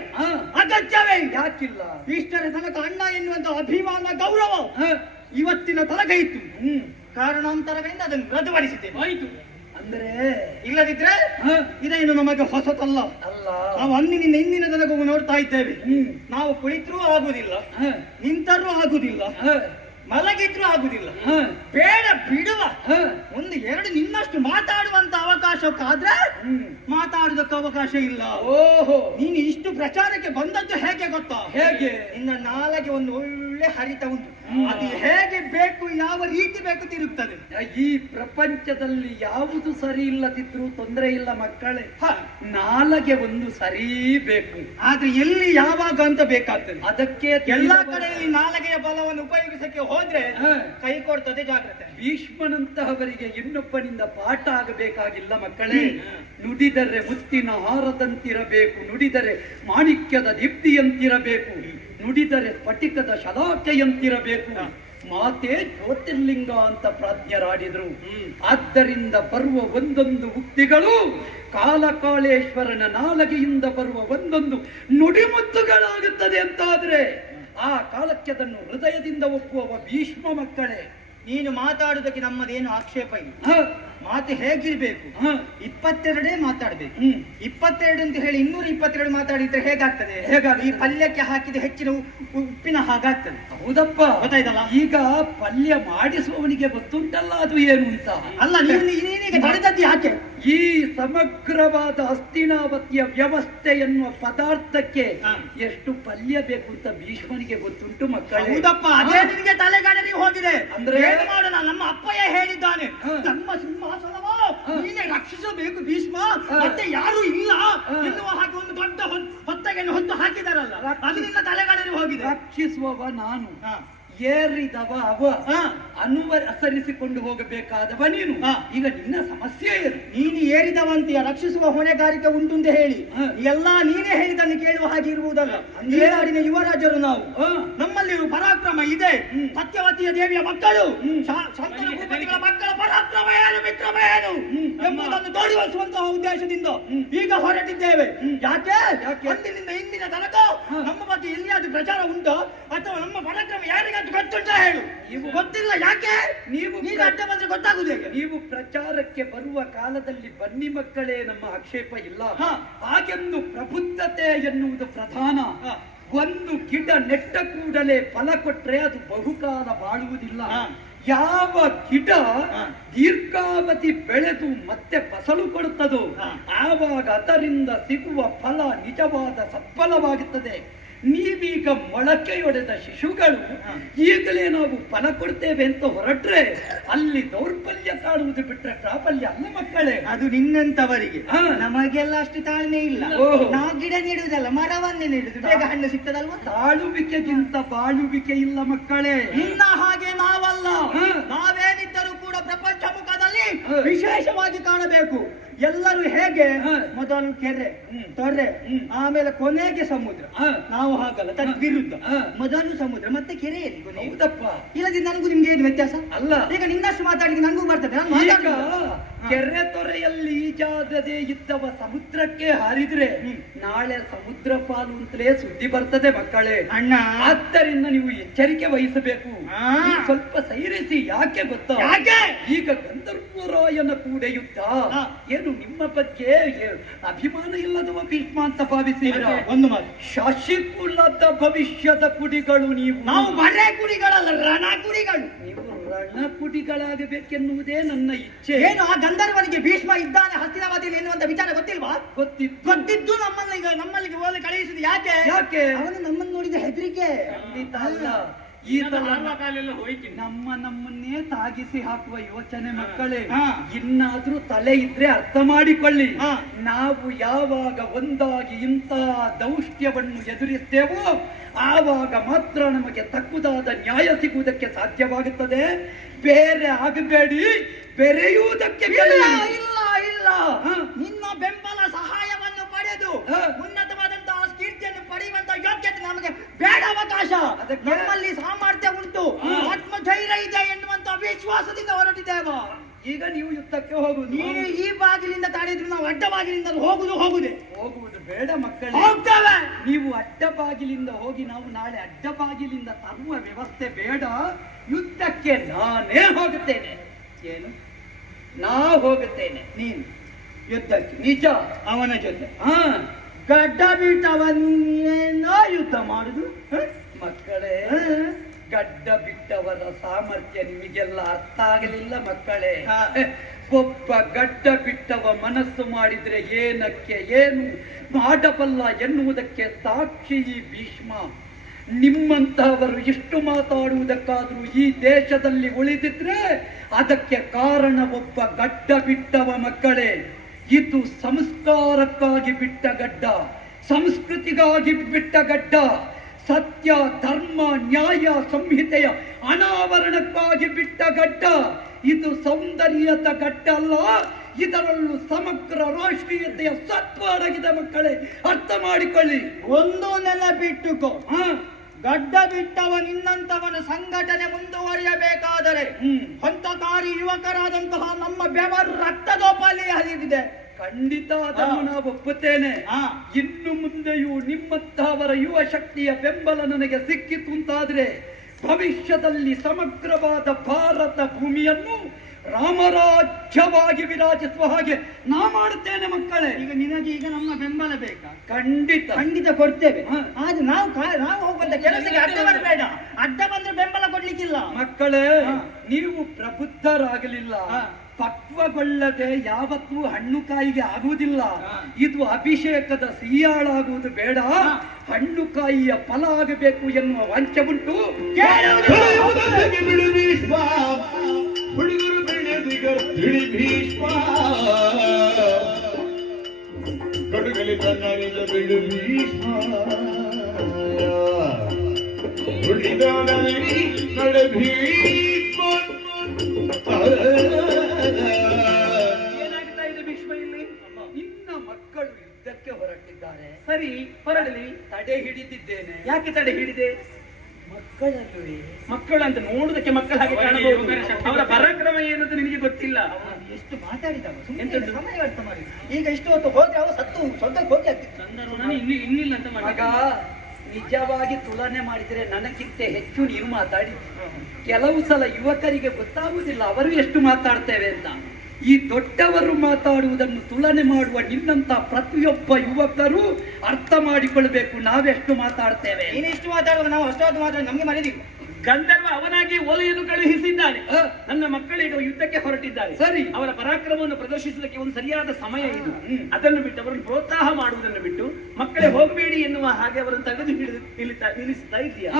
ಅಗತ್ಯವೇ ಇಲ್ಲ. ಯಾಕಿಲ್ಲ? ಇಷ್ಟರ ತನಕ ಅಣ್ಣ ಎನ್ನುವಂತ ಅಭಿಮಾನ ಗೌರವ ಇವತ್ತಿನ ತನಕ ಇತ್ತು. ಕಾರಣಾಂತರಗಳಿಂದ ಅದನ್ನು ರದ್ದುಪಡಿಸಿದ್ದೇವೆ. ಆಯ್ತು. ಅಂದ್ರೆ ಇಲ್ಲದಿದ್ರೆ ಇದೇನು ನಮಗೆ ಹೊಸತಲ್ಲ ಅಲ್ಲ. ನಾವು ಅಂದಿನಿಂದ ಇಂದಿನ ತನಕ ನೋಡ್ತಾ ಇದ್ದೇವೆ. ನಾವು ಕುಳಿತರೂ ಆಗುದಿಲ್ಲ, ನಿಂತರೂ ಆಗುದಿಲ್ಲ, ಮಲಗಿದ್ರೂ ಆಗುದಿಲ್ಲ. ಬೇಡ ಬಿಡುವ ಒಂದು ಎರಡು ನಿನ್ನಷ್ಟು ಮಾತಾಡುವಂತ ಅವಕಾಶಕ್ಕಾದ್ರೆ ಮಾತಾಡುವುದಕ್ಕೆ ಅವಕಾಶ ಇಲ್ಲ. ಓಹೋ, ನೀನು ಇಷ್ಟು ಪ್ರಚಾರಕ್ಕೆ ಬಂದದ್ದು ಹೇಗೆ ಗೊತ್ತಾ? ಹೇಗೆ? ನಿನ್ನ ನಾಲಗೆ ಒಂದು ಒಳ್ಳೆ ಹರಿತ ಉಂಟು. ಅದು ಹೇಗೆ ಬೇಕು, ಯಾವ ರೀತಿ ಬೇಕು ತಿರುಗ್ತದೆ. ಈ ಪ್ರಪಂಚದಲ್ಲಿ ಯಾವುದು ಸರಿ ಇಲ್ಲದಿದ್ರೂ ತೊಂದರೆ ಇಲ್ಲ ಮಕ್ಕಳೇ. ನಾಲಗೆ ಒಂದು ಸರಿ ಬೇಕು. ಆದ್ರೆ ಎಲ್ಲಿ ಯಾವಾಗ ಅಂತ ಬೇಕಾಗ್ತದೆ. ಅದಕ್ಕೆ ಎಲ್ಲಾ ಕಡೆಯಲ್ಲಿ ನಾಲಗೆಯ ಬಲವನ್ನು ಉಪಯೋಗಿಸಕ್ಕೆ ಹೋದ್ರೆ ಕೈ ಕೊಡ್ತದೆ. ಜಾಗ್ರತೆ. ಭೀಷ್ಮನಂತಹವರಿಗೆ ಇನ್ನೊಬ್ಬನಿಂದ ಪಾಠ ಆಗಬೇಕಾಗಿಲ್ಲ ಮಕ್ಕಳೇ. ನುಡಿದರೆ ಮುತ್ತಿನ ಹಾರದಂತಿರಬೇಕು, ನುಡಿದರೆ ಮಾಣಿಕ್ಯದ ದೀಪ್ತಿಯಂತಿರಬೇಕು, ನುಡಿದರೆ ಸ್ಫಟಿಕದ ಶಲಾಕೆಯಂತಿರಬೇಕು, ಮಾತೇ ಜ್ಯೋತಿರ್ಲಿಂಗ ಅಂತ ಪ್ರಾಜ್ಞರಾಡಿದ್ರು. ಆದ್ದರಿಂದ ಬರುವ ಒಂದೊಂದು ಉಕ್ತಿಗಳು ಕಾಲಕಾಳೇಶ್ವರನ ನಾಲಗೆಯಿಂದ ಬರುವ ಒಂದೊಂದು ನುಡಿಮುತ್ತುಗಳಾಗುತ್ತದೆ ಅಂತಾದ್ರೆ ಆ ಕಾಲಕ್ಕೆ ಅದನ್ನು ಹೃದಯದಿಂದ ಒಪ್ಪುವ ಭೀಷ್ಮ ಮಕ್ಕಳೇ. ನೀನು ಮಾತಾಡುವುದಕ್ಕೆ ನಮ್ಮದೇನು ಆಕ್ಷೇಪ ಇಲ್ಲ. ಮಾತು ಹೇಗಿರ್ಬೇಕು? 22 ಮಾತಾಡ್ಬೇಕು. 22 ಅಂತ ಹೇಳಿ 222 ಮಾತಾಡಿದ್ರೆ ಹೇಗಾಗ್ತದೆ? ಈ ಪಲ್ಯಕ್ಕೆ ಹಾಕಿದ ಹೆಚ್ಚಿನ ಉಪ್ಪಿನ ಹಾಗಾಗ್ತದೆ. ಹೌದಪ್ಪ, ಗೊತ್ತಾಯ್ತಲ್ಲ. ಈಗ ಪಲ್ಯ ಮಾಡಿಸುವವನಿಗೆ ಗೊತ್ತುಂಟಲ್ಲ ಅದು ಏನು ಅಂತ. ಅಲ್ಲ, ನೀನೀಗ ತಡೆದದ್ದು ಯಾಕೆ? ಈ ಸಮಗ್ರವಾದ ಹಸ್ತಿನಾವತಿಯ ವ್ಯವಸ್ಥೆ ಎನ್ನುವ ಪದಾರ್ಥಕ್ಕೆ ಎಷ್ಟು ಪಲ್ಯ ಬೇಕು ಅಂತ ಭೀಷ್ಮನಿಗೆ ಗೊತ್ತುಂಟು ಮಕ್ಕಳು. ಹೌದಪ್ಪ, ಅದೇ ನಿನಗೆ ತಲೆಗಾಡಲಿ ಹೋಗಿದೆ. ಅಂದ್ರೆ ಏನು ಮಾಡೋಣ? ನಮ್ಮ ಅಪ್ಪಯ್ಯ ಹೇಳಿದ್ದಾನೆ, ನಮ್ಮ ಸಿಂಹಾಸನವ ನೀನೇ ರಕ್ಷಿಸಬೇಕು ಭೀಷ್ಮ, ಮತ್ತೆ ಯಾರು ಇಲ್ಲ ಎನ್ನುವ ಹಾಗೆ ಒಂದು ದೊಡ್ಡ ಹೊತ್ತಗೆಯನ್ನು ಹೊತ್ತು ಹಾಕಿದಾರಲ್ಲ, ಅದು ನಿನ್ನ ತಲೆಗಾಡಲಿ ಹೋಗಿದೆ. ರಕ್ಷಿಸುವವ ನಾನು, ಏರಿದವ ಅವ, ಅನುಸರಿಸಿಕೊಂಡು ಹೋಗಬೇಕಾದವ ನೀನು. ಈಗ ನಿನ್ನ ಸಮಸ್ಯೆ ಏನು? ನೀನು ಏರಿದವಂತೀಯ, ರಕ್ಷಿಸುವ ಹೊಣೆಗಾರಿಕೆ ಉಂಟು ಅಂತ ಹೇಳಿ ಎಲ್ಲ ನೀನೇ ಹೇಳಿದನ್ನು ಕೇಳುವ ಹಾಗೆ ಇರುವುದಲ್ಲ. ಏನಾಡಿನ ಯುವರಾಜರು ನಾವು, ನಮ್ಮಲ್ಲಿ ನಿನ್ನಲ್ಲಿಯೂ ಪರಾಕ್ರಮ ಇದೆ. ಸತ್ಯವತಿಯ ದೇವಿಯ ಮಕ್ಕಳು ಶಂಕರ ಭೂಪತಿಗಳ ಮಕ್ಕಳ ಪರಾಕ್ರಮ ಏನು ವಿಕ್ರಮ ಏನು ಎಂಬುದನ್ನು ತೋರಿಸುವಂತಹ ಉದ್ದೇಶದಿಂದ ಈಗ ಹೊರಟಿದ್ದೇವೆ. ಯಾಕೆ ಅಂದಿನಿಂದ ಇಂದಿನ ತನಕ ನಮ್ಮ ಬಗ್ಗೆ ಎಲ್ಲಿಯಾದ್ರೂ ಪ್ರಚಾರ ಉಂಟೋ ಅಥವಾ ನಮ್ಮ ಪರಾಕ್ರಮ ಯಾರಿಗಾದ್ರೂ ಗೊತ್ತುಂಟ ಹೇಳು. ಗೊತ್ತಿಲ್ಲ. ಯಾಕೆ ನೀವು ಅಡ್ಡ ಬಂದ್ರೆ ಗೊತ್ತಾಗುದು ಹೇಗೆ? ನೀವು ಪ್ರಚಾರಕ್ಕೆ ಬರುವ ಕಾಲದಲ್ಲಿ ಬನ್ನಿ ಮಕ್ಕಳೇ, ನಮ್ಮ ಆಕ್ಷೇಪ ಇಲ್ಲ. ಹಾಗೆಂದು ಪ್ರಬುದ್ಧತೆ ಎನ್ನುವುದು ಪ್ರಧಾನ. ಒಂದು ಗಿಡ ನೆಟ್ಟ ಕೂಡಲೇ ಫಲ ಕೊಟ್ರೆ ಅದು ಬಹುಕಾಲ ಬಾಳುವುದಿಲ್ಲ. ಯಾವ ಗಿಡ ದೀರ್ಘಾವಧಿ ಬೆಳೆದು ಮತ್ತೆ ಫಸಲು ಕೊಡುತ್ತದೋ ಆವಾಗ ಅದರಿಂದ ಸಿಗುವ ಫಲ ನಿಜವಾದ ಸತ್ಫಲವಾಗುತ್ತದೆ. ನೀವೀಗ ಮೊಳಕೆಯೊಡೆದ ಶಿಶುಗಳು ಈಗಲೇ ನಾವು ಫಲ ಕೊಡ್ತೇವೆ ಅಂತ ಹೊರಟ್ರೆ ಅಲ್ಲಿ ದೌರ್ಬಲ್ಯ ಕಾಣುವುದು ಬಿಟ್ರೆ ಪ್ರಾಬಲ್ಯ ಅಲ್ಲ ಮಕ್ಕಳೇ. ಅದು ನಿನ್ನಂತವರಿಗೆ. ನಮಗೆಲ್ಲ ಅಷ್ಟು ತಾಳ್ಮೆ ಇಲ್ಲ. ನಾವು ಗಿಡ ನೀಡುವುದಲ್ಲ, ಮರವನ್ನೇ ನೀಡುದು. ಬೇಗ ಹಣ್ಣು ಸಿಗ್ತದಲ್ವಾ? ತಾಳುವಿಕೆಗಿಂತ ಬಾಳುವಿಕೆ ಇಲ್ಲ ಮಕ್ಕಳೇ. ನಿನ್ನ ಹಾಗೆ ನಾವಲ್ಲ. ನಾವೇನಿದ್ದರೂ ಕೂಡ ಪ್ರಪಂಚ ಮುಖದಲ್ಲಿ ವಿಶೇಷವಾಗಿ ಕಾಣಬೇಕು. ಎಲ್ಲರೂ ಹೇಗೆ ಮೊದಲು ಕೆರೆ ತೊರೆ ಆಮೇಲೆ ಕೊನೆಗೆ ಸಮುದ್ರ. ನಾವು ಹಾಗಲ್ಲ, ತದ್ವಿರುದ್ಧ. ಮೊದಲು ಸಮುದ್ರ ಮತ್ತೆ ಕೆರೆಯಲ್ಲಿ ಕೊನೆ. ಹೌದಪ್ಪ. ಇಲ್ಲದೆ ನನಗೂ ನಿಮ್ಗೆ ಏನು ವ್ಯತ್ಯಾಸ ಅಲ್ಲ. ಈಗ ನಿನ್ನಷ್ಟು ಮಾತಾಡಿದ್ರೆ ನನಗೂ ಬರ್ತದೆ. ಕೆರೆ ತೊರೆಯಲ್ಲಿ ಈಜಾದದೇ ಇದ್ದವ ಸಮುದ್ರಕ್ಕೆ ಹಾರಿದ್ರೆ ನಾಳೆ ಸಮುದ್ರ ಪಾಲು ಅಂತಲೇ ಸುದ್ದಿ ಬರ್ತದೆ ಮಕ್ಕಳೇ. ಅಣ್ಣ, ಆದ್ದರಿಂದ ನೀವು ಎಚ್ಚರಿಕೆ ವಹಿಸಬೇಕು. ಸ್ವಲ್ಪ ಸೈರಿಸಿ. ಯಾಕೆ ಗೊತ್ತಾ? ಈಗ ಗಂಧರ್ವರಾಯನ ಕೂಡ ಯುದ್ಧ. ಏನು ನಿಮ್ಮ ಬಗ್ಗೆ ಅಭಿಮಾನ ಇಲ್ಲದವ ಭೀಷ್ಮ ಅಂತ ಭಾವಿಸಿದ್ರ? ಒಂದು ಮಾತು, ಶಶಿಕುಲದ ಭವಿಷ್ಯದ ಕುಡಿಗಳು ನೀವು. ನಾವು ಬರೇ ಕುಡಿಗಳಲ್ಲ, ರಣ ಕುಡಿಗಳು. ನೀವು ರಣ ಕುಡಿಗಳಾಗಬೇಕೆನ್ನುವುದೇ ನನ್ನ ಇಚ್ಛೆ. ಏನು ಆ ಗಂಧರ್ವನಿಗೆ ಭೀಷ್ಮ ಇದ್ದಾನೆ ಹಸ್ತಿನಾವತಿಯಲ್ಲಿ ಎನ್ನುವಂತ ವಿಚಾರ ಗೊತ್ತಿಲ್ವಾ? ಗೊತ್ತಿದ್ದು ನಮ್ಮಲ್ಲಿಗೆ ಹೋಗಿ ಕಳುಹಿಸಿದ. ಯಾಕೆ? ಅವನು ನಮ್ಮನ್ನು ನೋಡಿದ ಹೆದರಿಕೆ. ಖಂಡಿತ ಅಲ್ಲ. ಈ ನಮ್ಮನ್ನೇ ತಾಗಿಸಿ ಹಾಕುವ ಯೋಚನೆ ಮಕ್ಕಳೇ. ಇನ್ನಾದ್ರೂ ತಲೆ ಇದ್ರೆ ಅರ್ಥ ಮಾಡಿಕೊಳ್ಳಿ. ನಾವು ಯಾವಾಗ ಒಂದಾಗಿ ಇಂತಹ ದೌಷ್ಟ್ಯವನ್ನು ಎದುರಿಸ್ತೇವೋ ಆವಾಗ ಮಾತ್ರ ನಮಗೆ ತಕ್ಕುದಾದ ನ್ಯಾಯ ಸಿಗುವುದಕ್ಕೆ ಸಾಧ್ಯವಾಗುತ್ತದೆ. ಬೇರೆ ಆಗಬೇಡಿ, ಬೆರೆಯುವುದಕ್ಕೆ ಇಲ್ಲ. ನಿನ್ನ ಬೆಂಬಲ ಸಹಾಯವನ್ನು ಪಡೆದು ಉನ್ನತವಾದಂತಹ ಕೀರ್ತಿಯನ್ನು ಪಡೆಯುವಂತ ಯೋಗ್ಯತೆ ನಮಗೆ ಬೇಡ. ಅವಕಾಶ ನಮ್ಮಲ್ಲಿ ಸಾಮರ್ಥ್ಯ ಉಂಟು, ಆತ್ಮಧೈರ್ಯ ಇದೆ ಎನ್ನುವಂತ ವಿಶ್ವಾಸದಿಂದ ಹೊರಟಿದ್ದೇವೆ. ಈಗ ನೀವು ಯುದ್ಧಕ್ಕೆ ಹೋಗುದು. ನೀನು ಈ ಬಾಗಿಲಿಂದ ತಾಡಿದ್ರು ನಾವು ಅಡ್ಡ ಬಾಗಿಲಿಂದ ಹೋಗುವುದು ಬೇಡ ಮಕ್ಕಳೇ. ಹೋಗ್ತೇವೆ. ನೀವು ಅಡ್ಡ ಬಾಗಿಲಿಂದ ಹೋಗಿ ನಾವು ನಾಳೆ ಅಡ್ಡ ಬಾಗಿಲಿಂದ ತರುವ ವ್ಯವಸ್ಥೆ ಬೇಡ. ಯುದ್ಧಕ್ಕೆ ನಾನೇ ಹೋಗುತ್ತೇನೆ. ಏನು? ನಾ ಹೋಗುತ್ತೇನೆ. ನೀನು ಯುದ್ಧಕ್ಕೆ ನಿಜ ಅವನ ಜೊತೆ ಗಡ್ಡ ಬಿಟ್ಟವನ್ನೇನೋ ಯುದ್ಧ ಮಾಡುದು. ಮಕ್ಕಳೇ, ಗಡ್ಡ ಬಿಟ್ಟವರ ಸಾಮರ್ಥ್ಯ ನಿಮಗೆಲ್ಲ ಅರ್ಥ ಆಗಲಿಲ್ಲ ಮಕ್ಕಳೇ. ಒಬ್ಬ ಗಡ್ಡ ಬಿಟ್ಟವ ಮನಸ್ಸು ಮಾಡಿದ್ರೆ ಏನಕ್ಕೆ ಏನು ಮಾಡಬಲ್ಲ ಎನ್ನುವುದಕ್ಕೆ ಸಾಕ್ಷಿ ಈ ಭೀಷ್ಮ. ನಿಮ್ಮಂತಹವರು ಇಷ್ಟು ಮಾತಾಡುವುದಕ್ಕಾದ್ರೂ ಈ ದೇಶದಲ್ಲಿ ಉಳಿದಿದ್ರೆ ಅದಕ್ಕೆ ಕಾರಣ ಒಬ್ಬ ಗಡ್ಡ ಬಿಟ್ಟವ ಮಕ್ಕಳೇ. ಇದು ಸಂಸ್ಕಾರಕ್ಕಾಗಿ ಬಿಟ್ಟ ಗಡ್ಡ, ಸಂಸ್ಕೃತಿಗಾಗಿ ಬಿಟ್ಟ ಗಡ್ಡ, ಸತ್ಯ ಧರ್ಮ ನ್ಯಾಯ ಸಂಹಿತೆಯ ಅನಾವರಣಕ್ಕಾಗಿ ಬಿಟ್ಟ ಗಡ್ಡ. ಇದು ಸೌಂದರ್ಯದ ಗಡ್ಡ ಅಲ್ಲ, ಇದರಲ್ಲೂ ಸಮಗ್ರ ರಾಷ್ಟ್ರೀಯತೆಯ ಸತ್ವ ಅಡಗಿದೆ ಮಕ್ಕಳೇ. ಅರ್ಥ ಮಾಡಿಕೊಳ್ಳಿ. ಒಂದು ನೆನಪಿಟ್ಟುಕೋ, ಗಡ್ಡ ಬಿಟ್ಟವ ನಿನ್ನಂತವನ ಸಂಘಟನೆ ಮುಂದುವರಿಯಬೇಕಾದರೆ ಹಂತಕಾರಿ ಯುವಕರಾದಂತಹ ನಮ್ಮ ಬೆವರು ರಕ್ತದೋಪಾಲಿ ಹರಿದಿದೆ. ಖಂಡಿತ ಅದನ್ನು ನಾವು ಒಪ್ಪುತ್ತೇನೆ. ಇನ್ನು ಮುಂದೆಯೂ ನಿಮ್ಮಂತಹವರ ಯುವ ಶಕ್ತಿಯ ಬೆಂಬಲ ನನಗೆ ಸಿಕ್ಕಿತು ಅಂತಾದ್ರೆ ಭವಿಷ್ಯದಲ್ಲಿ ಸಮಗ್ರವಾದ ಭಾರತ ಭೂಮಿಯನ್ನು ರಾಮರಾಜ್ಯವಾಗಿ ವಿರಾಜಿಸುವ ಹಾಗೆ ನಾ ಮಾಡುತ್ತೇನೆ ಮಕ್ಕಳೇ. ಈಗ ನಿನಗೆ ಈಗ ನಮ್ಮ ಬೆಂಬಲ ಬೇಕಾ? ಖಂಡಿತ ಕೊಡ್ತೇವೆ. ಆದ್ರೆ ನಾವು ಹೋಗುವಂತ ಕೆಲಸಕ್ಕೆ ಅಡ್ಡ ಬರಬೇಡ. ಅಡ್ಡ ಬಂದ್ರೆ ಬೆಂಬಲ ಕೊಡ್ಲಿಕ್ಕಿಲ್ಲ. ಮಕ್ಕಳೇ, ನೀವು ಪ್ರಬುದ್ಧರಾಗಲಿಲ್ಲ, ಪಕ್ವಗೊಳ್ಳದೆ ಯಾವತ್ತೂ ಹಣ್ಣು ಕಾಯಿಗೆ ಆಗುವುದಿಲ್ಲ. ಇದು ಅಭಿಷೇಕದ ಸಿಹಿಯಾಳಾಗುವುದು ಬೇಡ, ಹಣ್ಣು ಕಾಯಿಯ ಫಲ ಆಗಬೇಕು ಎನ್ನುವ ವಾಂಛೆ ಉಂಟು. ಹುಡುಗರು ಬೆಳೆದಿಗ ತಿಳಿ ಭೀಷ್ಮ ಕಡುಗಲಿ ಕಣ್ಣಾಗಿಲ್ಲ ಬಿಡು ಭೀಷ್ಮ ಹುಟ್ಟಿದವನಲ್ಲಿ ನಡೆ ಭೀಷ್ಮ. ಏನಾಗ್ತಾ ಇದೆ ಭೀಷ್ಮ ಇಲ್ಲಿ? ನಿನ್ನ ಮಕ್ಕಳು ಯುದ್ಧಕ್ಕೆ ಹೊರಟಿದ್ದಾರೆ. ಸರಿ, ಹೊರಡಲಿ. ತಡೆ ಹಿಡಿದಿದ್ದೇನೆ. ಯಾಕೆ ತಡೆ ಹಿಡಿದೆ? ಮಕ್ಕಳು ಮಕ್ಕಳು ಅಂತ ನೋಡುದಕ್ಕೆ ಮಕ್ಕಳ ಹಾಗೆ ಕಾಣಬಹುದು. ಅವರ ಪರಾಕ್ರಮ ಏನಂತ ನಿನಗೆ ಗೊತ್ತಿಲ್ಲ. ಎಷ್ಟು ಮಾತಾಡಿದವ ಎಂತದ್ದು? ಸಮಯ ವ್ಯರ್ಥ ಮಾಡಿ. ಈಗ ಇಷ್ಟು ಹೊತ್ತು ಹೋದ್ರೆ ಅವ ಸತ್ತು ಸ್ವರ್ಗಕ್ಕೆ ಹೋಗಿ ಆಗ್ತಿತ್ತು. ಇನ್ನಿಲ್ಲ ಅಂತ ಮಗ, ನಿಜವಾಗಿ ತುಲನೆ ಮಾಡಿದರೆ ನನಗಿಂತ ಹೆಚ್ಚು ನೀನು ಮಾತಾಡಿ. ಕೆಲವು ಸಲ ಯುವಕರಿಗೆ ಗೊತ್ತಾಗುವುದಿಲ್ಲ ಅವರು ಎಷ್ಟು ಮಾತಾಡ್ತೇವೆ ಅಂತ. ಈ ದೊಡ್ಡವರು ಮಾತಾಡುವುದನ್ನು ತುಲನೆ ಮಾಡುವ ನಿನ್ನಂತ ಪ್ರತಿಯೊಬ್ಬ ಯುವಕರು ಅರ್ಥ ಮಾಡಿಕೊಳ್ಬೇಕು ನಾವೆಷ್ಟು ಮಾತಾಡ್ತೇವೆ. ನೀನೆಷ್ಟು ಮಾತಾಡುವಾಗ ನಾವು ಅಷ್ಟೊತ್ತು ಮಾತ್ರ ನಮ್ಗೆ ಮರೆದಿಲ್ಲ. ಗಂಧರ್ವ ಅವನಾಗಿ ಓಲೆಯನ್ನು ಕಳುಹಿಸಿದ್ದಾನೆ. ನನ್ನ ಮಕ್ಕಳೀಗ ಯುದ್ಧಕ್ಕೆ ಹೊರಟಿದ್ದಾರೆ. ಸರಿ, ಅವರ ಪರಾಕ್ರಮವನ್ನು ಪ್ರದರ್ಶಿಸುವುದಕ್ಕೆ ಒಂದು ಸರಿಯಾದ ಸಮಯ ಇದು. ಅದನ್ನು ಬಿಟ್ಟು ಅವರನ್ನು ಪ್ರೋತ್ಸಾಹ ಮಾಡುವುದನ್ನು ಬಿಟ್ಟು ಮಕ್ಕಳೇ ಹೋಗಬೇಡಿ ಎನ್ನುವ ಹಾಗೆ ಅವರನ್ನು ತೆಗೆದು ನಿಲ್ಲಿಸ್ತಾ ಇದೆಯಾ?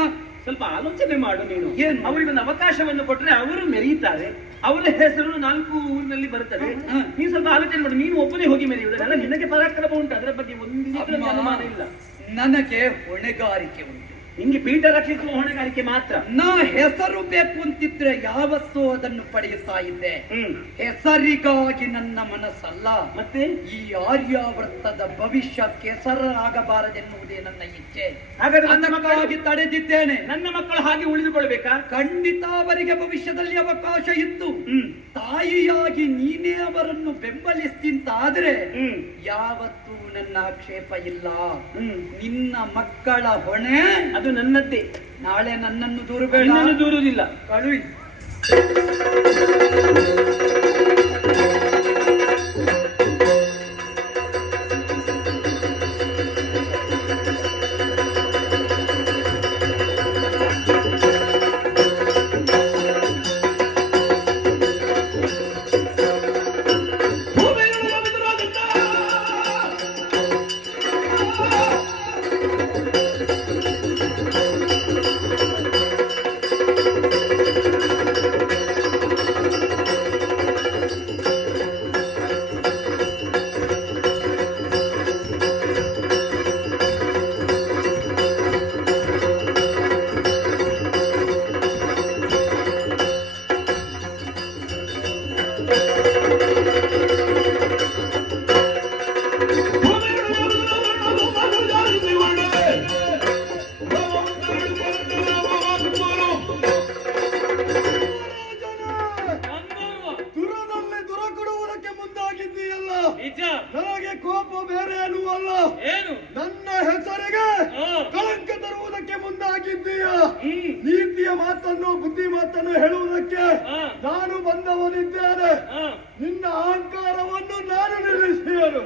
ಸ್ವಲ್ಪ ಆಲೋಚನೆ ಮಾಡು ನೀನು. ಏನು? ಅವರಿಗೊಂದು ಅವಕಾಶವನ್ನು ಕೊಟ್ಟರೆ ಅವರು ಮೆರೆಯುತ್ತಾರೆ, ಅವರ ಹೆಸರು 4 ಊರಿನಲ್ಲಿ ಬರುತ್ತದೆ. ನೀನು ಸ್ವಲ್ಪ ಆಲೋಚನೆ ಮಾಡು. ನೀನು ಒಬ್ಬನೇ ಹೋಗಿ ಮೆರೆಯುವುದಲ್ಲ, ನಿನಗೆ ಪರಾಕ್ರಮ ಉಂಟು, ಅದರ ಬಗ್ಗೆ ಒಂದು ಅನುಮಾನ ಇಲ್ಲ. ನನಗೆ ಹೊಣೆಗಾರಿಕೆ ಉಂಟು. ನಿಂಗೆ ಪೀಠ ರಕ್ಷಿಸುವ ಹೊಣೆಗಾರಿಕೆ ಮಾತ್ರ. ನಾ ಹೆಸರು ಬೇಕು ಅಂತಿದ್ರೆ ಯಾವತ್ತೂ ಅದನ್ನು ಪಡೆಯುತ್ತಾ ಇದ್ದೆ. ಹೆಸರಿಗಾಗಿ ನನ್ನ ಮನಸ್ಸಲ್ಲ. ಮತ್ತೆ ಈ ಆರ್ಯಾವರ್ತದ ಭವಿಷ್ಯ ಕೆಸರಾಗಬಾರದೆನ್ನುವುದೇ ನನ್ನ ಇಚ್ಛೆ. ಹಾಗಾದ್ರೆ ಅದಕ್ಕಾಗಿ ತಡೆದಿದ್ದೇನೆ. ನನ್ನ ಮಕ್ಕಳು ಹಾಗೆ ಉಳಿದುಕೊಳ್ಬೇಕಾ? ಖಂಡಿತ ಅವರಿಗೆ ಭವಿಷ್ಯದಲ್ಲಿ ಅವಕಾಶ ಇತ್ತು. ತಾಯಿಯಾಗಿ ನೀನೇ ಅವರನ್ನು ಬೆಂಬಲಿಸ್ತಿಂತಾದ್ರೆ ಯಾವತ್ತೂ ನನ್ನ ಆಕ್ಷೇಪ ಇಲ್ಲ. ನಿನ್ನ ಮಕ್ಕಳ ಹೊಣೆ ಅದು ನನ್ನದ್ದೇ. ನಾಳೆ ನನ್ನನ್ನು ದೂರಬೇಡ. ನನ್ನನ್ನು ದೂರುವುದಿಲ್ಲ. ಕಳುಹಿ. ನನಗೆ ಕೋಪ ಬೇರೆ ಅಲ್ಲ, ಏನು? ನನ್ನ ಹೆಸರಿಗೆ ಕಳಂಕ ತರುವುದಕ್ಕೆ ಮುಂದಾಗಿದ್ದೀಯ. ನೀತಿಯ ಮಾತನ್ನು ಬುದ್ಧಿ ಮಾತನ್ನು ಹೇಳುವುದಕ್ಕೆ ನಾನು ಬಂದವನಿದ್ದೇನೆ. ನಿನ್ನ ಅಹಂಕಾರವನ್ನು ನಾನು ನಿಲ್ಲಿಸಿಯನು.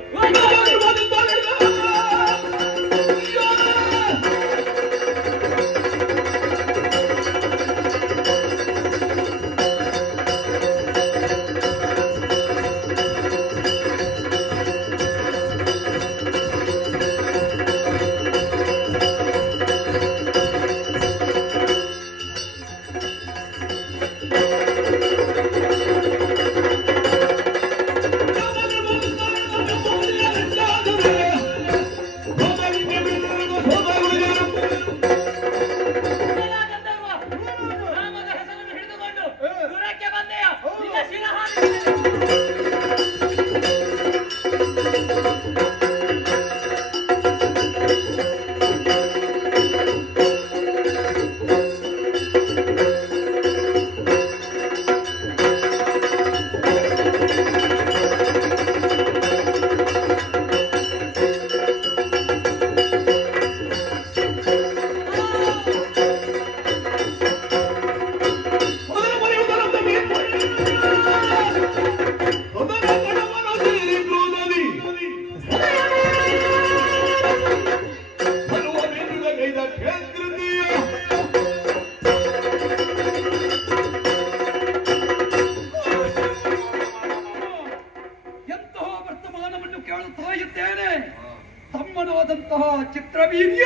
ತಮ್ಮನಾದಂತಹ ಚಿತ್ರವೀರ್ಯ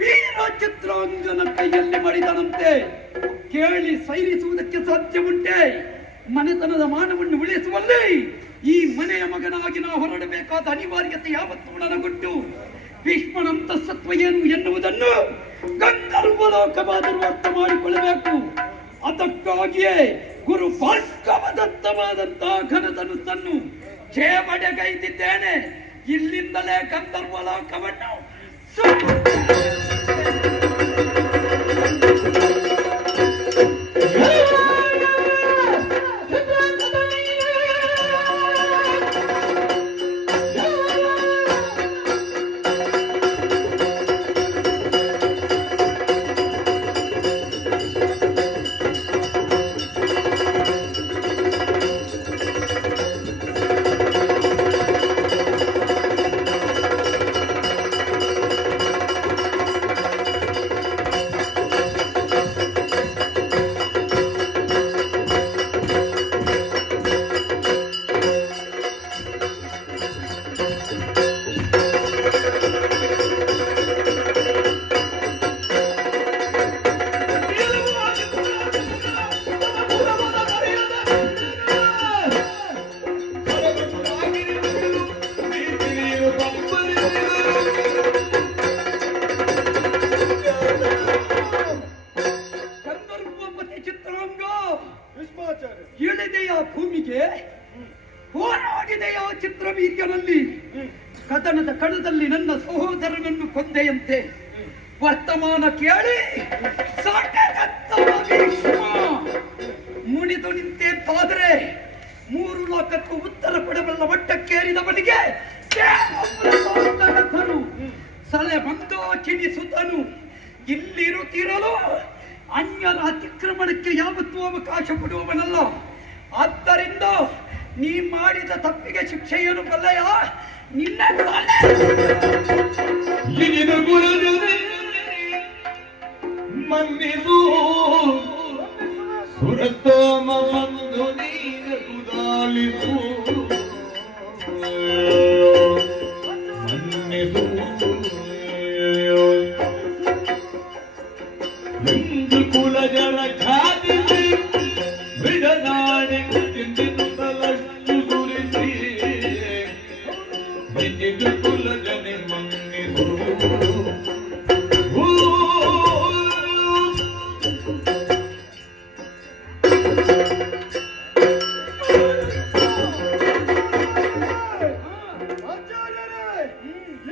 ವೀರ ಚಿತ್ರಾಂಗನ ಕೈಯಲ್ಲಿ ಮಡಿದನಂತೆ. ಕೇಳಿ ಸೈರಿಸುವುದಕ್ಕೆ ಸಾಧ್ಯ ಉಂಟೆ? ಮನೆತನದ ಮಾನವನ್ನು ಉಳಿಸುವಲ್ಲಿ ಈ ಮನೆಯ ಮಗನಾಗಿ ನಾವು ಹೊರಡಬೇಕಾದ ಅನಿವಾರ್ಯತೆ ಯಾವತ್ತೂ ನನಗುಂಟು. ಭೀಷ್ಮನಂತಸತ್ವ ಏನು ಎನ್ನುವುದನ್ನು ಗಂಧರ್ವಲೋಕವಾದರೂ ಅರ್ಥ ಮಾಡಿಕೊಳ್ಳಬೇಕು. ಅದಕ್ಕಾಗಿಯೇ ಗುರು ಭಾರ್ಗವದತ್ತವಾದಂತಹ ಘನಧನುಸ್ಸನ್ನು ಜೇವಡೆಗೈದಿದ್ದೇನೆ. ಇಲ್ಲಿಂದಲೇ ಗಂಧರ್ವಲೋಕವನ್ನು ಭೀಷ್ಮನನ್ನು ಕೊಂದೆಯಂತೆ. ವರ್ತಮಾನ ಕೇಳಿ ಸಾಟೆಗತ್ತವ ಭೀಷ್ಮ ಮುನಿದು ನಿಂತೆಂತಾದರೆ 3 ಲೋಕಕ್ಕೂ ಉತ್ತರ ಕೊಡಬಲ್ಲ ಮಟ್ಟಕ್ಕೇರಿದವನಿಗೆ ಸಲೆ ಮಂದೋಚಿನಿ ಸುತನು ಇಲ್ಲಿರುತ್ತಿರಲು ಅನ್ಯರ ಅತಿಕ್ರಮಣಕ್ಕೆ ಯಾವತ್ತೂ ಅವಕಾಶ ಕೊಡುವವನಲ್ಲ. ಆದ್ದರಿಂದ ನೀ ಮಾಡಿದ ತಪ್ಪಿಗೆ ಶಿಕ್ಷೆಯನ್ನು ಬಲ್ಲೆಯ ನಿನ್ನ ಮನ್ನಿಸು ಸುರತಮ ಬಂಧು ನೀನ ಕುದಾಲಿಸು ಮನ್ನಿಸು ಹಿಂದೂ ಕುಲ ಜನ ಖಾದಿಸಿ ಬಿಡನಾಡಿ ತಿಂದಿದ್ದಲಷ್ಟು ಸುರಿಸಿ ಹಿಂದೂ ಕುಲ ಜನ ಮನ್ನಿಸು.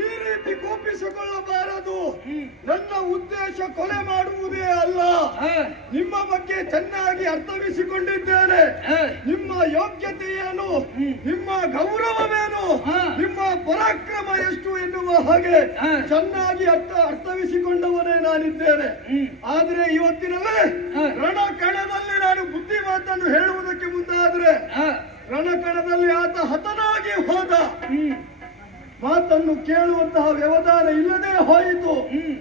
ಈ ರೀತಿ ಕೋಪಿಸಿಕೊಳ್ಳಬಾರದು. ನನ್ನ ಉದ್ದೇಶ ಕೊಲೆ ಮಾಡುವುದೇ ಅಲ್ಲ. ನಿಮ್ಮ ಬಗ್ಗೆ ಚೆನ್ನಾಗಿ ಅರ್ಥವಿಸಿಕೊಂಡಿದ್ದೇನೆ. ನಿಮ್ಮ ಯೋಗ್ಯತೆ ಏನು, ನಿಮ್ಮ ಗೌರವವೇನು, ನಿಮ್ಮ ಪರಾಕ್ರಮ ಎಷ್ಟು ಎನ್ನುವ ಹಾಗೆ ಚೆನ್ನಾಗಿ ಅರ್ಥವಿಸಿಕೊಂಡವನೇ ನಾನಿದ್ದೇನೆ. ಆದರೆ ಇವತ್ತಿನಲ್ಲಿ ರಣಕಣದಲ್ಲಿ ನಾನು ಬುದ್ಧಿ ಮಾತನ್ನು ಹೇಳುವುದಕ್ಕೆ ಮುಂದಾದರೆ ರಣಕಣದಲ್ಲಿ ಆತ ಹತನಾಗಿ ಹೋದ. ಮಾತನ್ನು ಕೇಳುವಂತಹ ವ್ಯವಧಾನ ಇಲ್ಲದೆ ಹೋಯಿತು.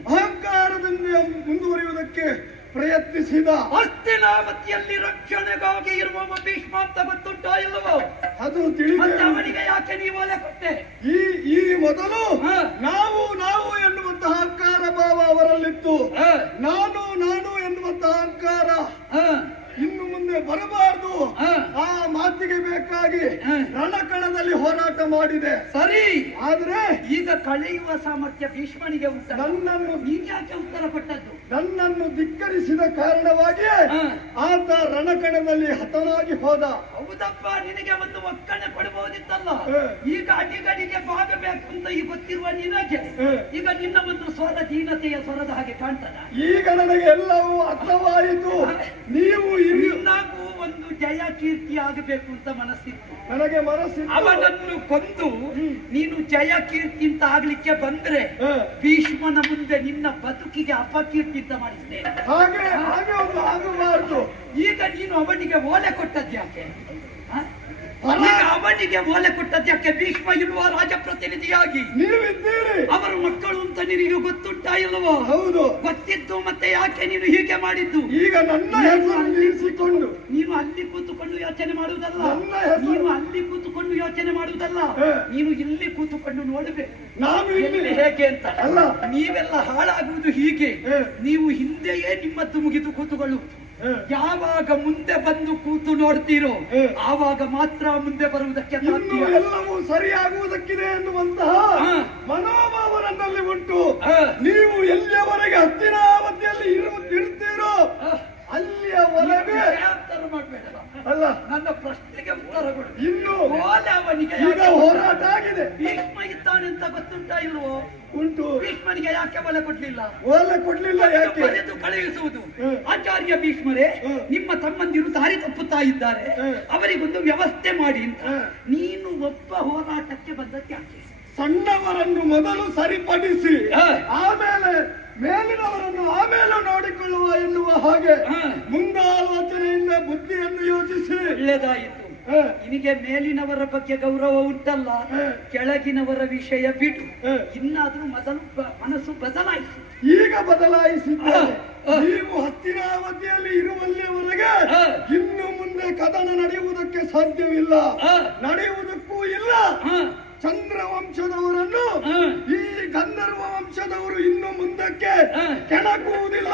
ಅಹಂಕಾರದಿಂದ ಮುಂದುವರಿಯುವುದಕ್ಕೆ ಪ್ರಯತ್ನಿಸಿದ. ಹಸ್ತಿನಾವತಿಯಲ್ಲಿ ರಕ್ಷಣೆಗಾಗಿ ಇರುವ ಭೀಷ್ಮ ಅಂತ ಗೊತ್ತುಂಟೋ ಇಲ್ಲವೋ? ಅದು ತಿಳಿದ ಅವನಿಗೆ ಯಾಕೆ ನೀವು ಒಲೆ ಕೊಟ್ಟೆ? ಈ ಮೊದಲು ನಾವು ಎನ್ನುವಂತಹ ಅಹಂಕಾರ ಭಾವ ಅವರಲ್ಲಿತ್ತು. ನಾನು ಎನ್ನುವಂತಹ ಅಹಂಕಾರ ಇನ್ನು ಮುಂದೆ ಬರಬಾರದು. ಆ ಮಾತಿಗೆ ಬೇಕಾಗಿ ರಣಕಣದಲ್ಲಿ ಹೋರಾಟ ಮಾಡಿದೆ. ಸರಿ, ಆದ್ರೆ ಈಗ ಕಳೆಯುವ ಸಾಮರ್ಥ್ಯ ಭೀಷ್ಮನಿಗೆ ಉಂಟು. ನನ್ನನ್ನು ನೀನ್ಯಾಕೆ ಉತ್ತರ ಕೊಟ್ಟದ್ದು? ನನ್ನನ್ನು ಧಿಕ್ಕರಿಸಿದ ಕಾರಣವಾಗಿ ಆತ ರಣಕಣದಲ್ಲಿ ಹತನಾಗಿ ಹೋದ. ಹೌದಪ್ಪ, ನಿನಗೆ ಒಂದು ಒಕ್ಕಣೆ ಕೊಡಬಹುದಿತ್ತಲ್ಲ. ಈಗ ಅಡಿಗಡಿಗೆ ಬಾಗಬೇಕು ಅಂತ ಈಗ ಗೊತ್ತಿರುವ ನಿನಗೆ ಈಗ ನಿನ್ನ ಒಂದು ಸ್ವರ ದೀನತೆಯ ಸ್ವರದ ಹಾಗೆ ಕಾಣ್ತದ. ಈಗ ನನಗೆ ಎಲ್ಲವೂ ಅರ್ಥವಾಯಿತು. ನೀವು ನಾವು ಒಂದು ಜಯ ಕೀರ್ತಿ ಆಗಬೇಕು ಅಂತ ಮನಸ್ಸಿತ್ತು ನನಗೆ. ಮನಸ್ಸಿತ್ತು ಅವನನ್ನು ಕೊಂದು ನೀನು ಜಯ ಕೀರ್ತಿ ಅಂತ ಆಗ್ಲಿಕ್ಕೆ ಬಂದ್ರೆ ಭೀಷ್ಮನ ಮುಂದೆ ನಿನ್ನ ಬದುಕಿಗೆ ಅಪಕೀರ್ತಿ ಅಂತ ಮಾಡಿಸ್ತೇನೆ. ಹಾಗೆ ಒಂದು ಆಗಬಾರದು. ಈಗ ನೀನು ಅವನಿಗೆ ಓಲೆ ಕೊಟ್ಟದ್ಯಾಕೆ? ಅವನಿಗೆ ಓಲೆ ಕೊಟ್ಟದ್ಯಾಕೆ? ಭೀಷ್ಮ ಇರುವ ರಾಜಪ್ರತಿನಿಧಿಯಾಗಿ ನೀವಿದ್ದೀರಿ. ಅವರ ಮಕ್ಕಳು ಅಂತ ನಿನಗೆ ಗೊತ್ತುಂಟಾ ಇಲ್ಲವೋ? ಹೌದು, ಗೊತ್ತಿದ್ದು ಮತ್ತೆ ಯಾಕೆ ನೀನು ಹೀಗೆ ಮಾಡಿದ್ದು? ಈಗ ನನ್ನ ಹೆಸರು ನಿಲ್ಲಿಸಿಕೊಂಡು ನೀನು ಅಲ್ಲಿ ಕೂತುಕೊಂಡು ಯೋಚನೆ ಮಾಡುವುದಲ್ಲ. ನೀನು ಅಲ್ಲಿ ಕೂತುಕೊಂಡು ಯೋಚನೆ ಮಾಡುವುದಲ್ಲ. ನೀನು ಇಲ್ಲಿ ಕೂತುಕೊಂಡು ನೋಡಬೇಕು ನಾನು ಇಲ್ಲಿ ಹೇಗೆ ಅಂತ. ಅಲ್ಲ, ನೀವೆಲ್ಲ ಹಾಳಾಗುವುದು ಹೀಗೆ. ನೀವು ಹಿಂದೆಯೇ ನಿಮ್ಮದ್ದು ಮುಗಿದು ಕೂತುಕೊಳ್ಳುವುದು. ಯಾವಾಗ ಮುಂದೆ ಬಂದು ಕೂತು ನೋಡ್ತೀರೋ ಆವಾಗ ಮಾತ್ರ ಮುಂದೆ ಬರುವುದಕ್ಕೆ ಸಾಧ್ಯ. ಎಲ್ಲವೂ ಸರಿಯಾಗುವುದಕ್ಕಿದೆ ಎನ್ನುವಂತಹ ಮನೋಭಾವ ನನ್ನಲ್ಲಿ ಉಂಟು. ನೀವು ಎಲ್ಲಿಯವರೆಗೆ ಹಸ್ತಿನಾವತಿಯಲ್ಲಿ ಇರುತ್ತೀರೋ ಅಲ್ಲಿಯವರೆಗೆ ಮಾಡಬೇಡ. ಅಲ್ಲ, ನನ್ನ ಪ್ರಶ್ನೆಗೆ ಉತ್ತರ ಕೊಡು. ಇನ್ನು ಅವನಿಗೆ ಈಗ ಹೋರಾಟ ಆಗಿದೆ. ಭೀಷ್ಮ ಇದ್ದಾನೆ ಅಂತ ಗೊತ್ತುಂಟಾ ಇಲ್ವೋ? ಉಂಟು. ಭೀಷ್ಮನಿಗೆ ಯಾಕೆ ಒಲೆ ಕೊಡ್ಲಿಲ್ಲ? ಓಲೆ ಕೊಡ್ಲಿಲ್ಲ ಯಾಕೆ? ಬರೆದು ಕಳುಹಿಸುವುದು. ಆಚಾರ್ಯ ಭೀಷ್ಮರೇ, ನಿಮ್ಮ ತಮ್ಮಂದಿರು ದಾರಿ ತಪ್ಪುತ್ತಾ ಇದ್ದಾರೆ, ಅವರಿಗೊಂದು ವ್ಯವಸ್ಥೆ ಮಾಡಿ ಅಂತ. ನೀನು ಒಬ್ಬ ಹೋರಾಟಕ್ಕೆ ಬಂದದ್ದು ಯಾಕೆ? ಸಣ್ಣವರನ್ನು ಮೊದಲು ಸರಿಪಡಿಸಿ ಆಮೇಲೆ ಮೇಲಿನವರನ್ನು ಆಮೇಲೆ ನೋಡಿಕೊಳ್ಳುವ ಎನ್ನುವ ಹಾಗೆ ಮುಂದಾಲೋಚನೆಯಿಂದ ಬುದ್ಧಿಯನ್ನು ಯೋಚಿಸಿ. ಒಳ್ಳೆದಾಯಿತು. ನಿನಗೆ ಮೇಲಿನವರ ಬಗ್ಗೆ ಗೌರವ ಉಂಟಲ್ಲ, ಕೆಳಗಿನವರ ವಿಷಯ ಬಿಡು. ಇನ್ನಾದ್ರೂ ಮೊದಲು ಮನಸ್ಸು ಬದಲಾಯಿಸಿ. ಈಗ ಬದಲಾಯಿಸಿದ್ದಾರೆ. ನೀವು ಹಸ್ತಿನಾವತಿಯಲ್ಲಿ ಇರುವಲ್ಲಿಯವರೆಗೆ ಇನ್ನು ಮುಂದೆ ಕದನ ನಡೆಯುವುದಕ್ಕೆ ಸಾಧ್ಯವಿಲ್ಲ, ನಡೆಯುವುದಕ್ಕೂ ಇಲ್ಲ. ಚಂದ್ರವಂಶದವರನ್ನು ಈ ಗಂಧರ್ವ ವಂಶದವರು ಇನ್ನು ಮುಂದಕ್ಕೆ ಕೆಣಕುವುದಿಲ್ಲ.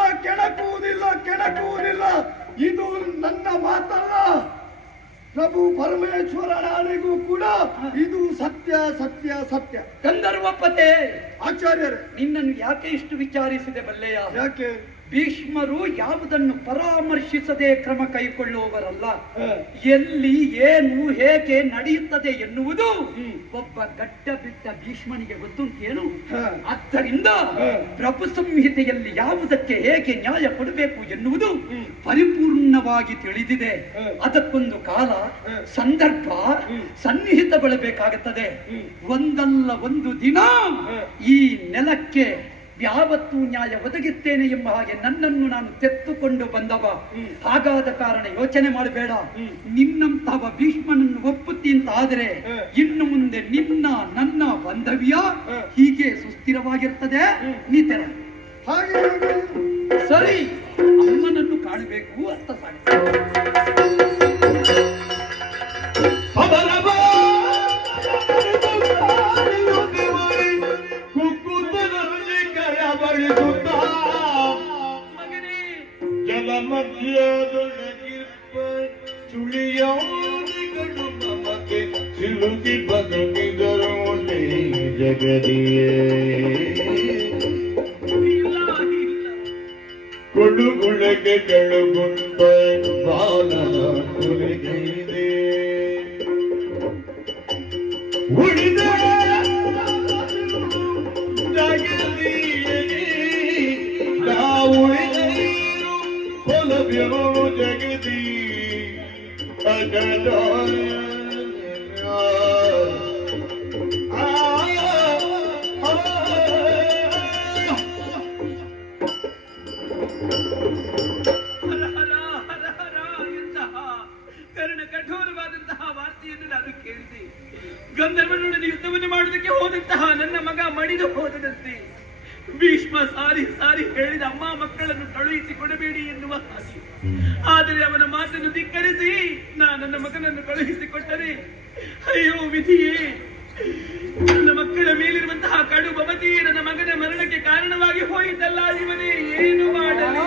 ಇದು ನನ್ನ ಮಾತಲ್ಲ, ಪ್ರಭು ಪರಮೇಶ್ವರನಿಗೂ ಕೂಡ ಇದು ಸತ್ಯ. ಗಂಧರ್ವಪತೆ ಆಚಾರ್ಯರೇ, ನಿನ್ನನ್ನು ಯಾಕೆ ಇಷ್ಟು ವಿಚಾರಿಸಿದೆ ಬಲ್ಲೆಯ? ಯಾಕೆ? ಭೀಷ್ಮರು ಯಾವುದನ್ನು ಪರಾಮರ್ಶಿಸದೆ ಕ್ರಮ ಕೈಗೊಳ್ಳುವವರಲ್ಲ. ಎಲ್ಲಿ ಏನು ಹೇಗೆ ನಡೆಯುತ್ತದೆ ಎನ್ನುವುದು ಒಬ್ಬ ಗಡ್ಡ ಬಿಟ್ಟ ಭೀಷ್ಮನಿಗೆ ಗೊತ್ತುಂಟೇನು? ಆದ್ದರಿಂದ ಪ್ರಭು ಸಂಹಿತೆಯಲ್ಲಿ ಯಾವುದಕ್ಕೆ ಹೇಗೆ ನ್ಯಾಯ ಕೊಡಬೇಕು ಎನ್ನುವುದು ಪರಿಪೂರ್ಣವಾಗಿ ತಿಳಿದಿದೆ. ಅದಕ್ಕೊಂದು ಕಾಲ, ಸಂದರ್ಭ, ಸನ್ನಿಹಿತ ಬಳಬೇಕಾಗುತ್ತದೆ. ಒಂದಲ್ಲ ಒಂದು ದಿನ ಈ ನೆಲಕ್ಕೆ ಯಾವತ್ತೂ ನ್ಯಾಯ ಒದಗಿಸ್ತೇನೆ ಎಂಬ ಹಾಗೆ ನನ್ನನ್ನು ನಾನು ತೆತ್ತುಕೊಂಡು ಬಂದವ. ಹಾಗಾದ ಕಾರಣ ಯೋಚನೆ ಮಾಡಬೇಡ. ನಿನ್ನಂತಹ ಭೀಷ್ಮನನ್ನು ಒಪ್ಪುತ್ತೀಂತಾದರೆ ಇನ್ನು ಮುಂದೆ ನಿನ್ನ ನನ್ನ ಬಾಂಧವ್ಯ ಹೀಗೆ ಸುಸ್ಥಿರವಾಗಿರ್ತದೆ. ನೀತೆರ ಹಾಗೆ ಸರಿ, ಅಮ್ಮನನ್ನು ಕಾಣಬೇಕು ಅಂತ ಜಲಮಧ್ಯದೊಳಗಿರ್ಪ ಚುಳಿಯಾದಿಗಳು ನಮಗೆ ಸಿಲುಕಿ ಬದುಕಿದರು ಜಗದಿಯೇ ಕೊಡುಗುಳಗೆ ಕೆಳಗುಂಟ ಬಾಲ ತುಳಿಗೈದೆ ಉಳಿದ ಜಗದಿಯೇ ಉಳಿದೈರು ಕೊಲವ್ಯೋ ಜಗದಿ ಅಗದಾಯ ಕಠೋರವಾದಂತಹ ವಾರ್ತೆಯನ್ನು ನಾನು ಕೇಳಿದೆ. ಗಂಧರ್ವನೊಡನೆ ಯುದ್ಧವನ್ನು ಮಾಡುವುದಕ್ಕೆ ಹೋದಂತಹ ನನ್ನ ಮಗ ಮಡಿದು ಹೋದದಂತೆ ಭೀಷ್ಮ ಸಾರಿ ಸಾರಿ ಹೇಳಿದ ಅಮ್ಮ ಮಕ್ಕಳನ್ನು ಕಳುಹಿಸಿ ಕೊಡಬೇಡಿ ಎನ್ನುವ ಹಾಗೆ. ಆದರೆ ಅವನ ಮಾತನ್ನು ಧಿಕ್ಕರಿಸಿ ನನ್ನ ಮಗನನ್ನು ಕಳುಹಿಸಿಕೊಟ್ಟರೆ ಅಯ್ಯೋ ವಿಧಿಯೇ, ನನ್ನ ಮಕ್ಕಳ ಮೇಲಿರುವಂತಹ ಕಡು ಬಮತಿ ನನ್ನ ಮಗನ ಮರಣಕ್ಕೆ ಕಾರಣವಾಗಿ ಹೋಯಿತಲ್ಲ. ಇವನೇ ಏನು ಮಾಡಲಿ?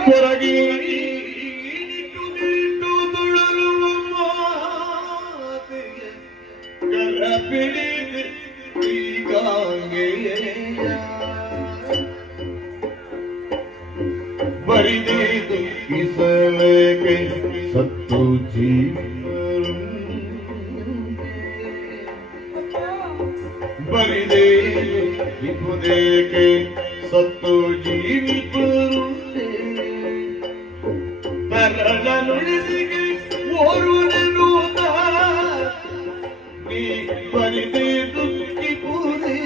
ಬರಿದೇದು ಕಿಸಲೇಕೆ ಸತ್ತು ಜೀವರು ಬರಿದೇದು ಇಪ್ಪುದೇಕೆ ಸತ್ತು ಜೀವಿಪರು ತರಳನುಳಿಸಿಗೆ ಓರುವನೆನೂತ ನೀ ಬರಿದೇದು ಕಿಪುದೇ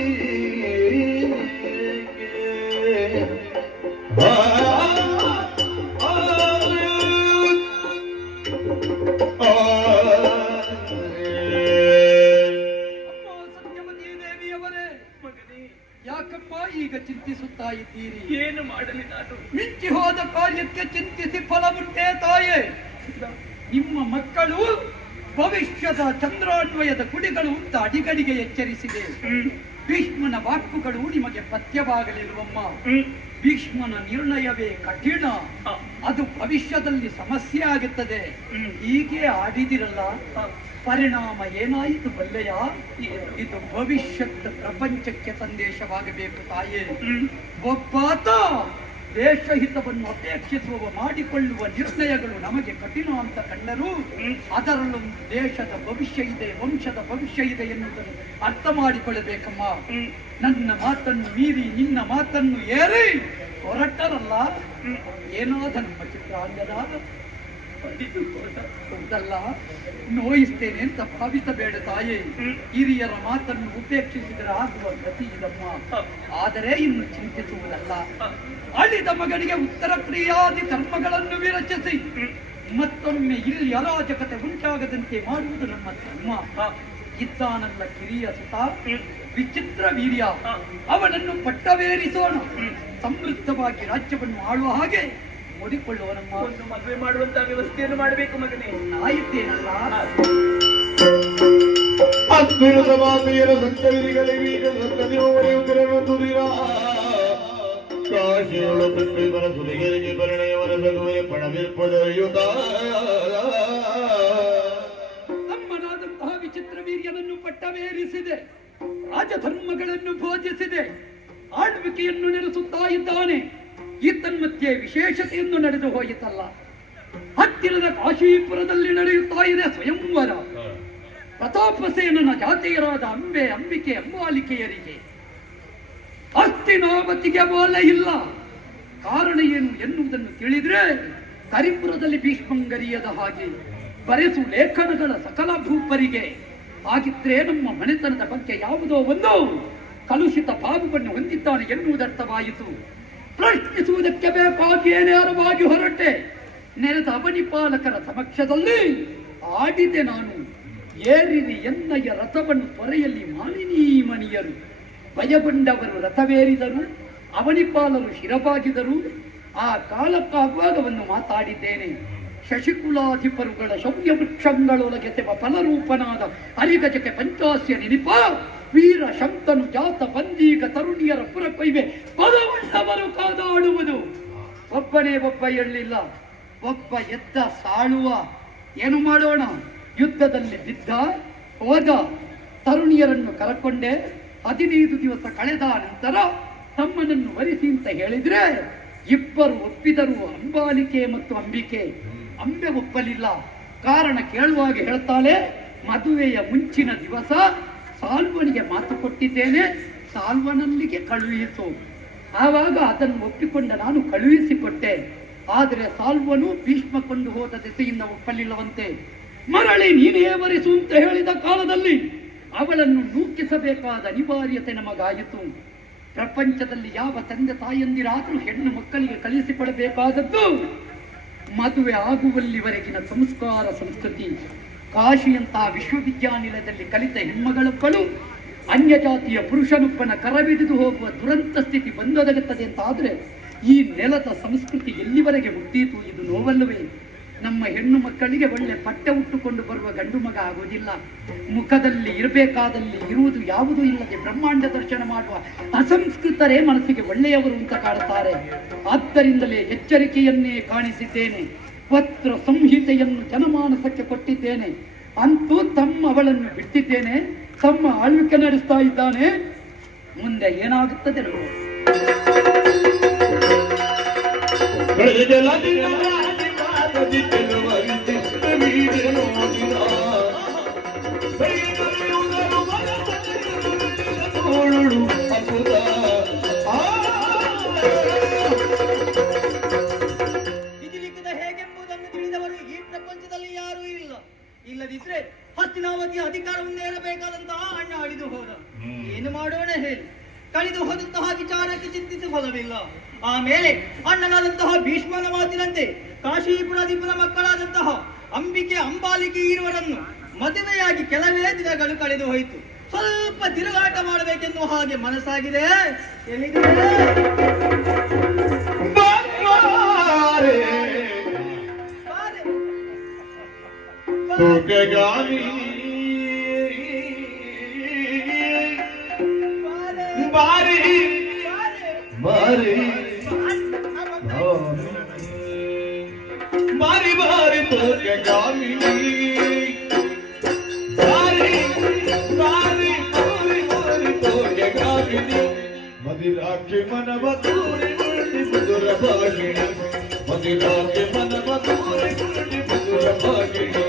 ಯಾಕಪ್ಪ ಈಗ ಚಿಂತಿಸುತ್ತಾ ಇದ್ದೀರಿ? ಏನು ಮಾಡಲಿ ನಾನು? ಮಿಂಚಿ ಹೋದ ಕಾರ್ಯಕ್ಕೆ ಚಿಂತಿಸಿ ಫಲವುಂಟೇ ತಾಯೇ? ನಿಮ್ಮ ಮಕ್ಕಳು ಭವಿಷ್ಯದ ಚಂದ್ರಾನ್ವಯದ ಕುಡಿಗಳು ಅಂತ ಅಡಿಗಡಿಗೆ ಎಚ್ಚರಿಸಿದೆ. ಭೀಷ್ಮನ ವಾಕ್ಕುಗಳು ನಿಮಗೆ ಪಥ್ಯವಾಗಲಿರುವಮ್ಮ. ಭೀಷ್ಮನ ನಿರ್ಣಯವೇ ಕಠಿಣ, ಅದು ಭವಿಷ್ಯದಲ್ಲಿ ಸಮಸ್ಯೆ ಆಗುತ್ತದೆ. ಹೀಗೆ ಆಡಿದಿರಲ್ಲ, ಪರಿಣಾಮ ಏನಾಯಿತು ಬಲ್ಲೆಯ? ಇದು ಭವಿಷ್ಯದ ಪ್ರಪಂಚಕ್ಕೆ ಸಂದೇಶವಾಗಬೇಕು ತಾಯೇ. ಒಬ್ಬಾತ ದೇಶಹಿತವನ್ನು ಅಪೇಕ್ಷಿಸುವ ಮಾಡಿಕೊಳ್ಳುವ ನಿರ್ಣಯಗಳು ನಮಗೆ ಕಠಿಣ ಅಂತ ಕಂಡರೂ ಅದರಲ್ಲೂ ದೇಶದ ಭವಿಷ್ಯ ಇದೆ, ವಂಶದ ಭವಿಷ್ಯ ಇದೆ ಎನ್ನುವುದನ್ನು ಅರ್ಥ ಮಾಡಿಕೊಳ್ಳಬೇಕಮ್ಮ. ನನ್ನ ಮಾತನ್ನು ಮೀರಿ ನಿನ್ನ ಮಾತನ್ನು ಏರಿ ಹೊರಟರಲ್ಲ, ಏನಾದ ನಮ್ಮ ಚಿತ್ರಾಂಗದ ಹೌದಲ್ಲ, ನೋಯಿಸ್ತೇನೆ ಅಂತ ಭಾವಿಸಬೇಡ ತಾಯೇ. ಹಿರಿಯರ ಮಾತನ್ನು ಉಪೇಕ್ಷಿಸಿದರೆ ಆಗುವ ಗತಿ ಇದಮ್ಮ. ಆದರೆ ಇನ್ನು ಚಿಂತಿಸುವುದಲ್ಲ, ಅಳಿದ ಮಗನಿಗೆ ಉತ್ತರ ಕ್ರಿಯಾದಿ ಕರ್ಮಗಳನ್ನು ವಿರಚಿಸಿ ಮತ್ತೊಮ್ಮೆ ಇಲ್ಲಿ ಅರಾಜಕತೆ ಉಂಟಾಗದಂತೆ ಮಾಡುವುದು ನಮ್ಮ ಧರ್ಮ. ಇದ್ದಾನಲ್ಲ ಕಿರಿಯ ಸುತ ವಿಚಿತ್ರ ವೀರ್ಯ, ಅವನನ್ನು ಪಟ್ಟವೇರಿಸೋಣ. ಸಮೃದ್ಧವಾಗಿ ರಾಜ್ಯವನ್ನು ಆಳುವ ಹಾಗೆ ನೋಡಿಕೊಳ್ಳುವನಮ್ಮ. ಒಂದು ಮದುವೆ ಮಾಡುವಂತಹ ವ್ಯವಸ್ಥೆಯನ್ನು ಮಾಡಬೇಕು ಮಗನೇ. ಆಯಿತೇನಲ್ಲ? ಅದ್ಭುತ ಮಾತೆಯರ ಸಂಚರಿಗಳಿವೀಗ ಸತ್ತದಿರುವುದರ ಕಾಶಿಯೊಳ ಪೃಥ್ವಿಪರ ಸುಲಿಗರಿಗೆ ಪರಿಣಯವರ ಸಗುವೆ ಪಣವಿರ್ಪದಯುತ ತಮ್ಮನಾದಂತಹ ವಿಚಿತ್ರ ವೀರ್ಯನನ್ನು ಪಟ್ಟವೇರಿಸಿದೆ, ರಾಜಧರ್ಮಗಳನ್ನು ಬೋಧಿಸಿದೆ, ಆಳ್ವಿಕೆಯನ್ನು ನಡೆಸುತ್ತಾ ಇದ್ದಾನೆ. ಈತನ್ಮಧ್ಯೆ ವಿಶೇಷತೆಯನ್ನು ನಡೆದು ಹೋಯಿತಲ್ಲ. ಹತ್ತಿರದ ಕಾಶೀಪುರದಲ್ಲಿ ನಡೆಯುತ್ತಾ ಇದೆ ಸ್ವಯಂವರ. ಪ್ರತಾಪಸೇನನ ಜಾತಿಯರಾದ ಅಂಬೆ, ಅಂಬಿಕೆ, ಅಂಬಾಲಿಕೆಯರಿಗೆ ಹಸ್ತಿನಾವತಿಗೆ ಬೋಲ ಇಲ್ಲ. ಕಾರಣ ಏನು ಎನ್ನುವುದನ್ನು ತಿಳಿದ್ರೆ ಕರಿಪುರದಲ್ಲಿ ಭೀಷ್ಮಂಗರಿಯದ ಹಾಗೆ ಬರೆಸು ಲೇಖನಗಳ ಸಕಲ ಭೂಪರಿಗೆ. ಹಾಗಿದ್ರೆ ನಮ್ಮ ಮನೆತನದ ಬಗ್ಗೆ ಯಾವುದೋ ಒಂದು ಕಲುಷಿತ ಭಾವವನ್ನು ಹೊಂದಿದ್ದಾನೆ ಎನ್ನುವುದರ್ಥವಾಯಿತು. ಪ್ರಶ್ನಿಸುವುದಕ್ಕೆ ಬೇಕಾಗಿಯೇ ನೇರವಾಗಿ ಹೊರಟೆ. ನೆರೆದ ಅವನಿಪಾಲಕರ ಸಮಕ್ಷದಲ್ಲಿ ಆಡಿದೆ ನಾನು. ಏರಿರಿ ಎನ್ನಯ್ಯ ರಥವನ್ನು ತೊರೆಯಲ್ಲಿ ಮಾಲಿನೀ ಮಣಿಯರು. ಭಯಗೊಂಡವರು ರಥವೇರಿದರು, ಅವನಿಪಾಲರು ಶಿರಬಾಗಿದರು. ಆ ಕಾಲಕ್ಕಾಗುವಾಗವನ್ನು ಮಾತಾಡಿದ್ದೇನೆ. ಶಶಿಕುಲಾಧಿಪರುಗಳ ಶೌರ್ಯ ವೃಕ್ಷಗಳೊಳಗೆ ತೆವ ಫಲರೂಪನಾದ ಹರಿಗಜಕ್ಕೆ ಪಂಚಾಸ್ಯ ನಿನಿಪ ವೀರ ಶಬ್ದನು ಜಾತ ಬಂದೀಗ ತರುಣಿಯರ ಪುರಕೊಯ್ವೆ ಪದವುಳ್ಳವರು ಕಾದಾಡುವುದು. ಒಬ್ಬನೇ ಒಬ್ಬ ಎಳ್ಳಿಲ್ಲ, ಒಬ್ಬ ಎದ್ದ ಸಾಳುವ. ಏನು ಮಾಡೋಣ? ಯುದ್ಧದಲ್ಲಿ ಬಿದ್ದ ಹೋದ ತರುಣಿಯರನ್ನು ಕರಕೊಂಡೆ. 15 ದಿವಸ ಕಳೆದ ನಂತರ ತಮ್ಮನನ್ನು ವರಿಸಿ ಅಂತ ಹೇಳಿದ್ರೆ ಇಬ್ಬರು ಒಪ್ಪಿದರು, ಅಂಬಾಲಿಕೆ ಮತ್ತು ಅಂಬಿಕೆ. ಅಂಬೆ ಒಪ್ಪಲಿಲ್ಲ. ಕಾರಣ ಕೇಳುವಾಗ ಹೇಳ್ತಾಳೆ, ಮದುವೆಯ ಮುಂಚಿನ ದಿವಸ ಸಾಲ್ವನಿಗೆ ಮಾತು ಕೊಟ್ಟಿದ್ದೇನೆ, ಸಾಲ್ವನಲ್ಲಿಗೆ ಕಳುಹಿಸು. ಆವಾಗ ಅದನ್ನು ಒಪ್ಪಿಕೊಂಡ ನಾನು ಕಳುಹಿಸಿಕೊಟ್ಟೆ. ಆದರೆ ಸಾಲ್ವನು ಭೀಷ್ಮ ಕೊಂಡು ಹೋದ ದೆಸೆಯಿಂದ ಒಪ್ಪಲಿಲ್ಲವಂತೆ. ಮರಳಿ ನೀನೇ ವರಿಸು ಅಂತ ಹೇಳಿದ ಕಾಲದಲ್ಲಿ ಅವಳನ್ನು ನೂಕಿಸಬೇಕಾದ ಅನಿವಾರ್ಯತೆ ನಮಗಾಯಿತು. ಪ್ರಪಂಚದಲ್ಲಿ ಯಾವ ತಂದೆ ತಾಯಂದಿರಾದರೂ ಹೆಣ್ಣು ಮಕ್ಕಳಿಗೆ ಕಳಿಸಿಕೊಡಬೇಕಾದದ್ದು ಮದುವೆ ಆಗುವಲ್ಲಿವರೆಗಿನ ಸಂಸ್ಕಾರ ಸಂಸ್ಕೃತಿ. ಕಾಶಿಯಂತಹ ವಿಶ್ವವಿದ್ಯಾನಿಲಯದಲ್ಲಿ ಕಲಿತ ಹೆಣ್ಮಗಳೊಬ್ಬಳು ಅನ್ಯ ಜಾತಿಯ ಪುರುಷನೊಬ್ಬನ ಕರಬಿಡಿದು ಹೋಗುವ ದುರಂತ ಸ್ಥಿತಿ ಬಂದೊದಗುತ್ತದೆ ಅಂತ ಆದರೆ ಈ ನೆಲದ ಸಂಸ್ಕೃತಿ ಎಲ್ಲಿವರೆಗೆ ಹುಟ್ಟೀತು? ಇದು ನೋವಲ್ಲವೇ? ನಮ್ಮ ಹೆಣ್ಣು ಮಕ್ಕಳಿಗೆ ಒಳ್ಳೆ ಪಟ್ಟೆ ಉಟ್ಟುಕೊಂಡು ಬರುವ ಗಂಡು ಮಗ ಆಗುವುದಿಲ್ಲ. ಮುಖದಲ್ಲಿ ಇರಬೇಕಾದಲ್ಲಿ ಇರುವುದು ಯಾವುದೂ ಇಲ್ಲದೆ ಬ್ರಹ್ಮಾಂಡ ದರ್ಶನ ಮಾಡುವ ಅಸಂಸ್ಕೃತರೇ ಮನಸ್ಸಿಗೆ ಒಳ್ಳೆಯವರು ಅಂತ ಕಾಡುತ್ತಾರೆ. ಆದ್ದರಿಂದಲೇ ಎಚ್ಚರಿಕೆಯನ್ನೇ ಕಾಣಿಸಿದ್ದೇನೆ. ಪತ್ರ ಸಂಹಿತೆಯನ್ನು ಜನಮಾನಸಕ್ಕೆ ಕೊಟ್ಟಿದ್ದೇನೆ. ಅಂತೂ ಅವಳನ್ನು ಬಿಟ್ಟಿದ್ದೇನೆ. ತಮ್ಮ ಆಳ್ವಿಕೆ ನಡೆಸ್ತಾ ಇದ್ದಾನೆ. ಮುಂದೆ ಏನಾಗುತ್ತದೆ ನೋಡು. ಹೇಗೆಂಬುದನ್ನು ತಿಳಿದವರು ಈ ಪ್ರಪಂಚದಲ್ಲಿ ಯಾರೂ ಇಲ್ಲ. ಇಲ್ಲದಿದ್ರೆ ಹಸ್ತಿನಾವತಿಯ ಅಧಿಕಾರವನ್ನು ಏರಬೇಕಾದಂತಹ ಅಣ್ಣ ಅಳಿದು ಹೋದ. ಏನು ಮಾಡೋಣ ಹೇಳಿ? ಕಳೆದು ಹೋದಂತಹ ವಿಚಾರಕ್ಕೆ ಚಿಂತಿಸಿ ಫಲವಿಲ್ಲ. ಆಮೇಲೆ ಅಣ್ಣನಾದಂತಹ ಭೀಷ್ಮನ ಮಾತಿನಂತೆ ಕಾಶೀಪುರಾಧಿಪನ ಮಕ್ಕಳಾದಂತಹ ಅಂಬಿಕೆ, ಅಂಬಾಲಿಕೆ ಇರುವರನ್ನು ಮದುವೆಯಾಗಿ ಕೆಲವೇ ದಿನಗಳು ಕಳೆದು ಹೋಯಿತು. ಸ್ವಲ್ಪ ತಿರುಗಾಟ ಮಾಡಬೇಕೆನ್ನುವ ಹಾಗೆ ಮನಸ್ಸಾಗಿದೆ. ಎಲ್ಲಿದೆ? ಬಾರಿ ಬಾರಿ ಬಾರಿ ಬಾರಿ ತೋಕೆ ಗಾಮಿನಿ ಬಾರಿ ಬಾರಿ ಬಾರಿ ಬಾರಿ ತೋಕೆ ಗಾಮಿನಿ ಮದಿರಾಕ್ಕೆ ಮನವ ತೋರಿ ಮುಳ್ಳಿ ಮಧುರ ಭಾಗಿಣಿ ಮದಿರಾಕ್ಕೆ ಮನವ ತೋರಿ ಮುಳ್ಳಿ ಮಧುರ ಭಾಗಿಣಿ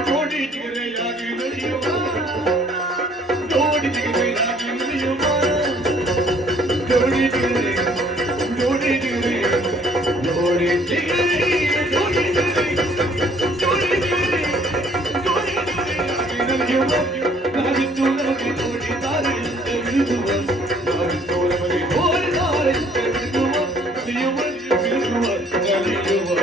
ಜೋಡಿ ಜಿಗರೆಯಾಗಿ ನಡೆಯುವ ಜೋಡಿ ಜಿಗರೆಯಾಗಿ ನಡೆಯುವ ಜೋಡಿ ಜಿಗರೆ ಜೋಡಿ ಜಿಗರೆ ಜೋಡಿ ಜಿಗರೆ ಜೋಡಿ ಜಿಗರೆ ಜೋಡಿ ಜಿಗರೆ ಜೋಡಿ ಜಿಗರೆಯಾಗಿ ನಡೆಯುವ ನಾವಿದ್ದು ನಮಗೆ ಜೋಡಿದ್ದಾರೆ ಅಂತ ಬಿಡುವ ನಾವಿದ್ದು ನಮಗೆ ಜೋಡಿದ್ದಾರೆ ಅಂತ ಬಿಡುವ ನಡೆಯುವ ಬಿಡುವ ನಡೆಯುವ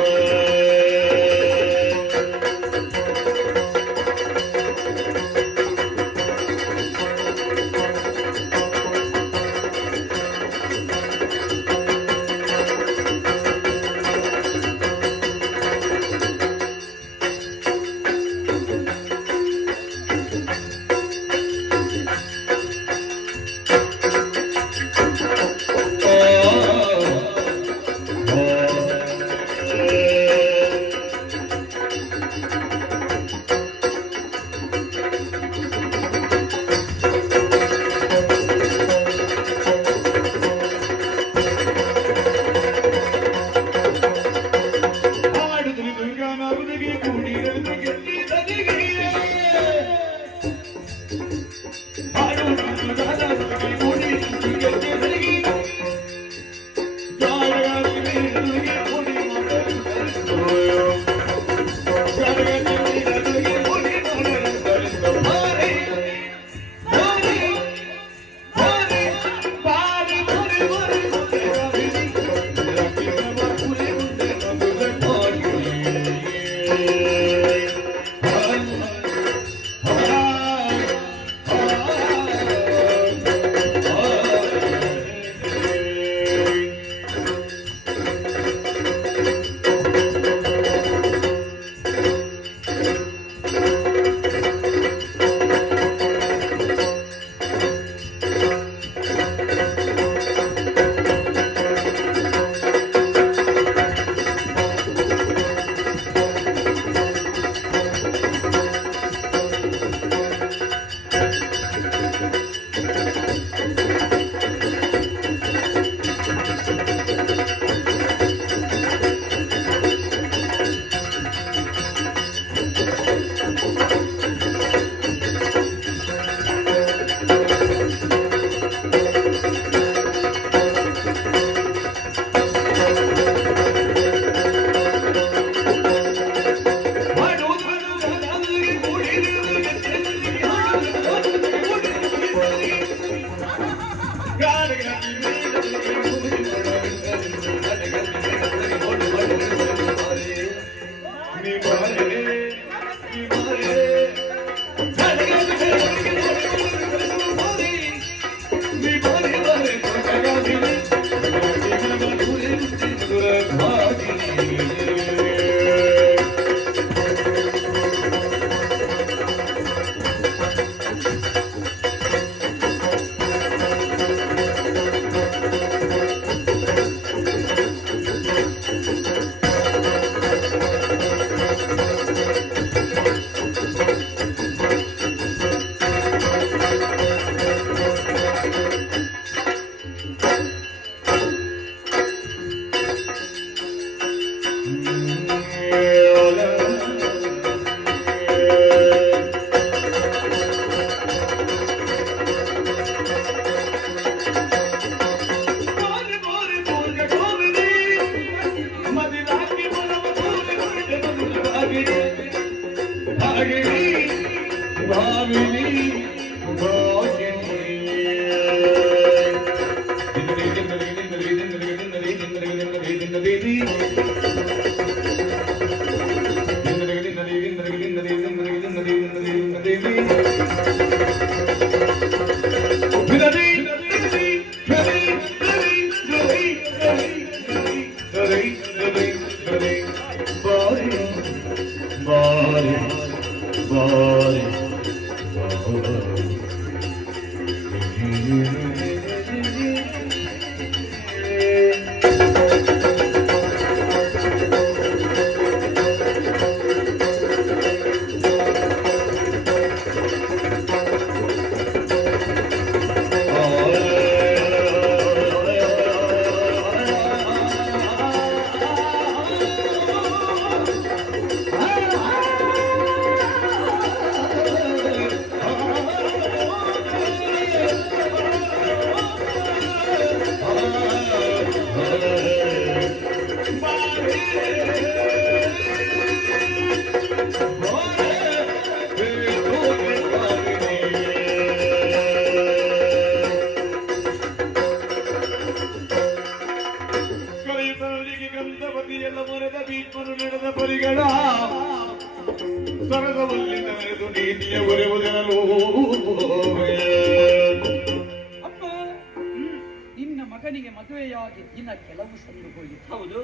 ಕೆಲವು ಸಂದು ಹೋಯಿತು. ಹೌದು.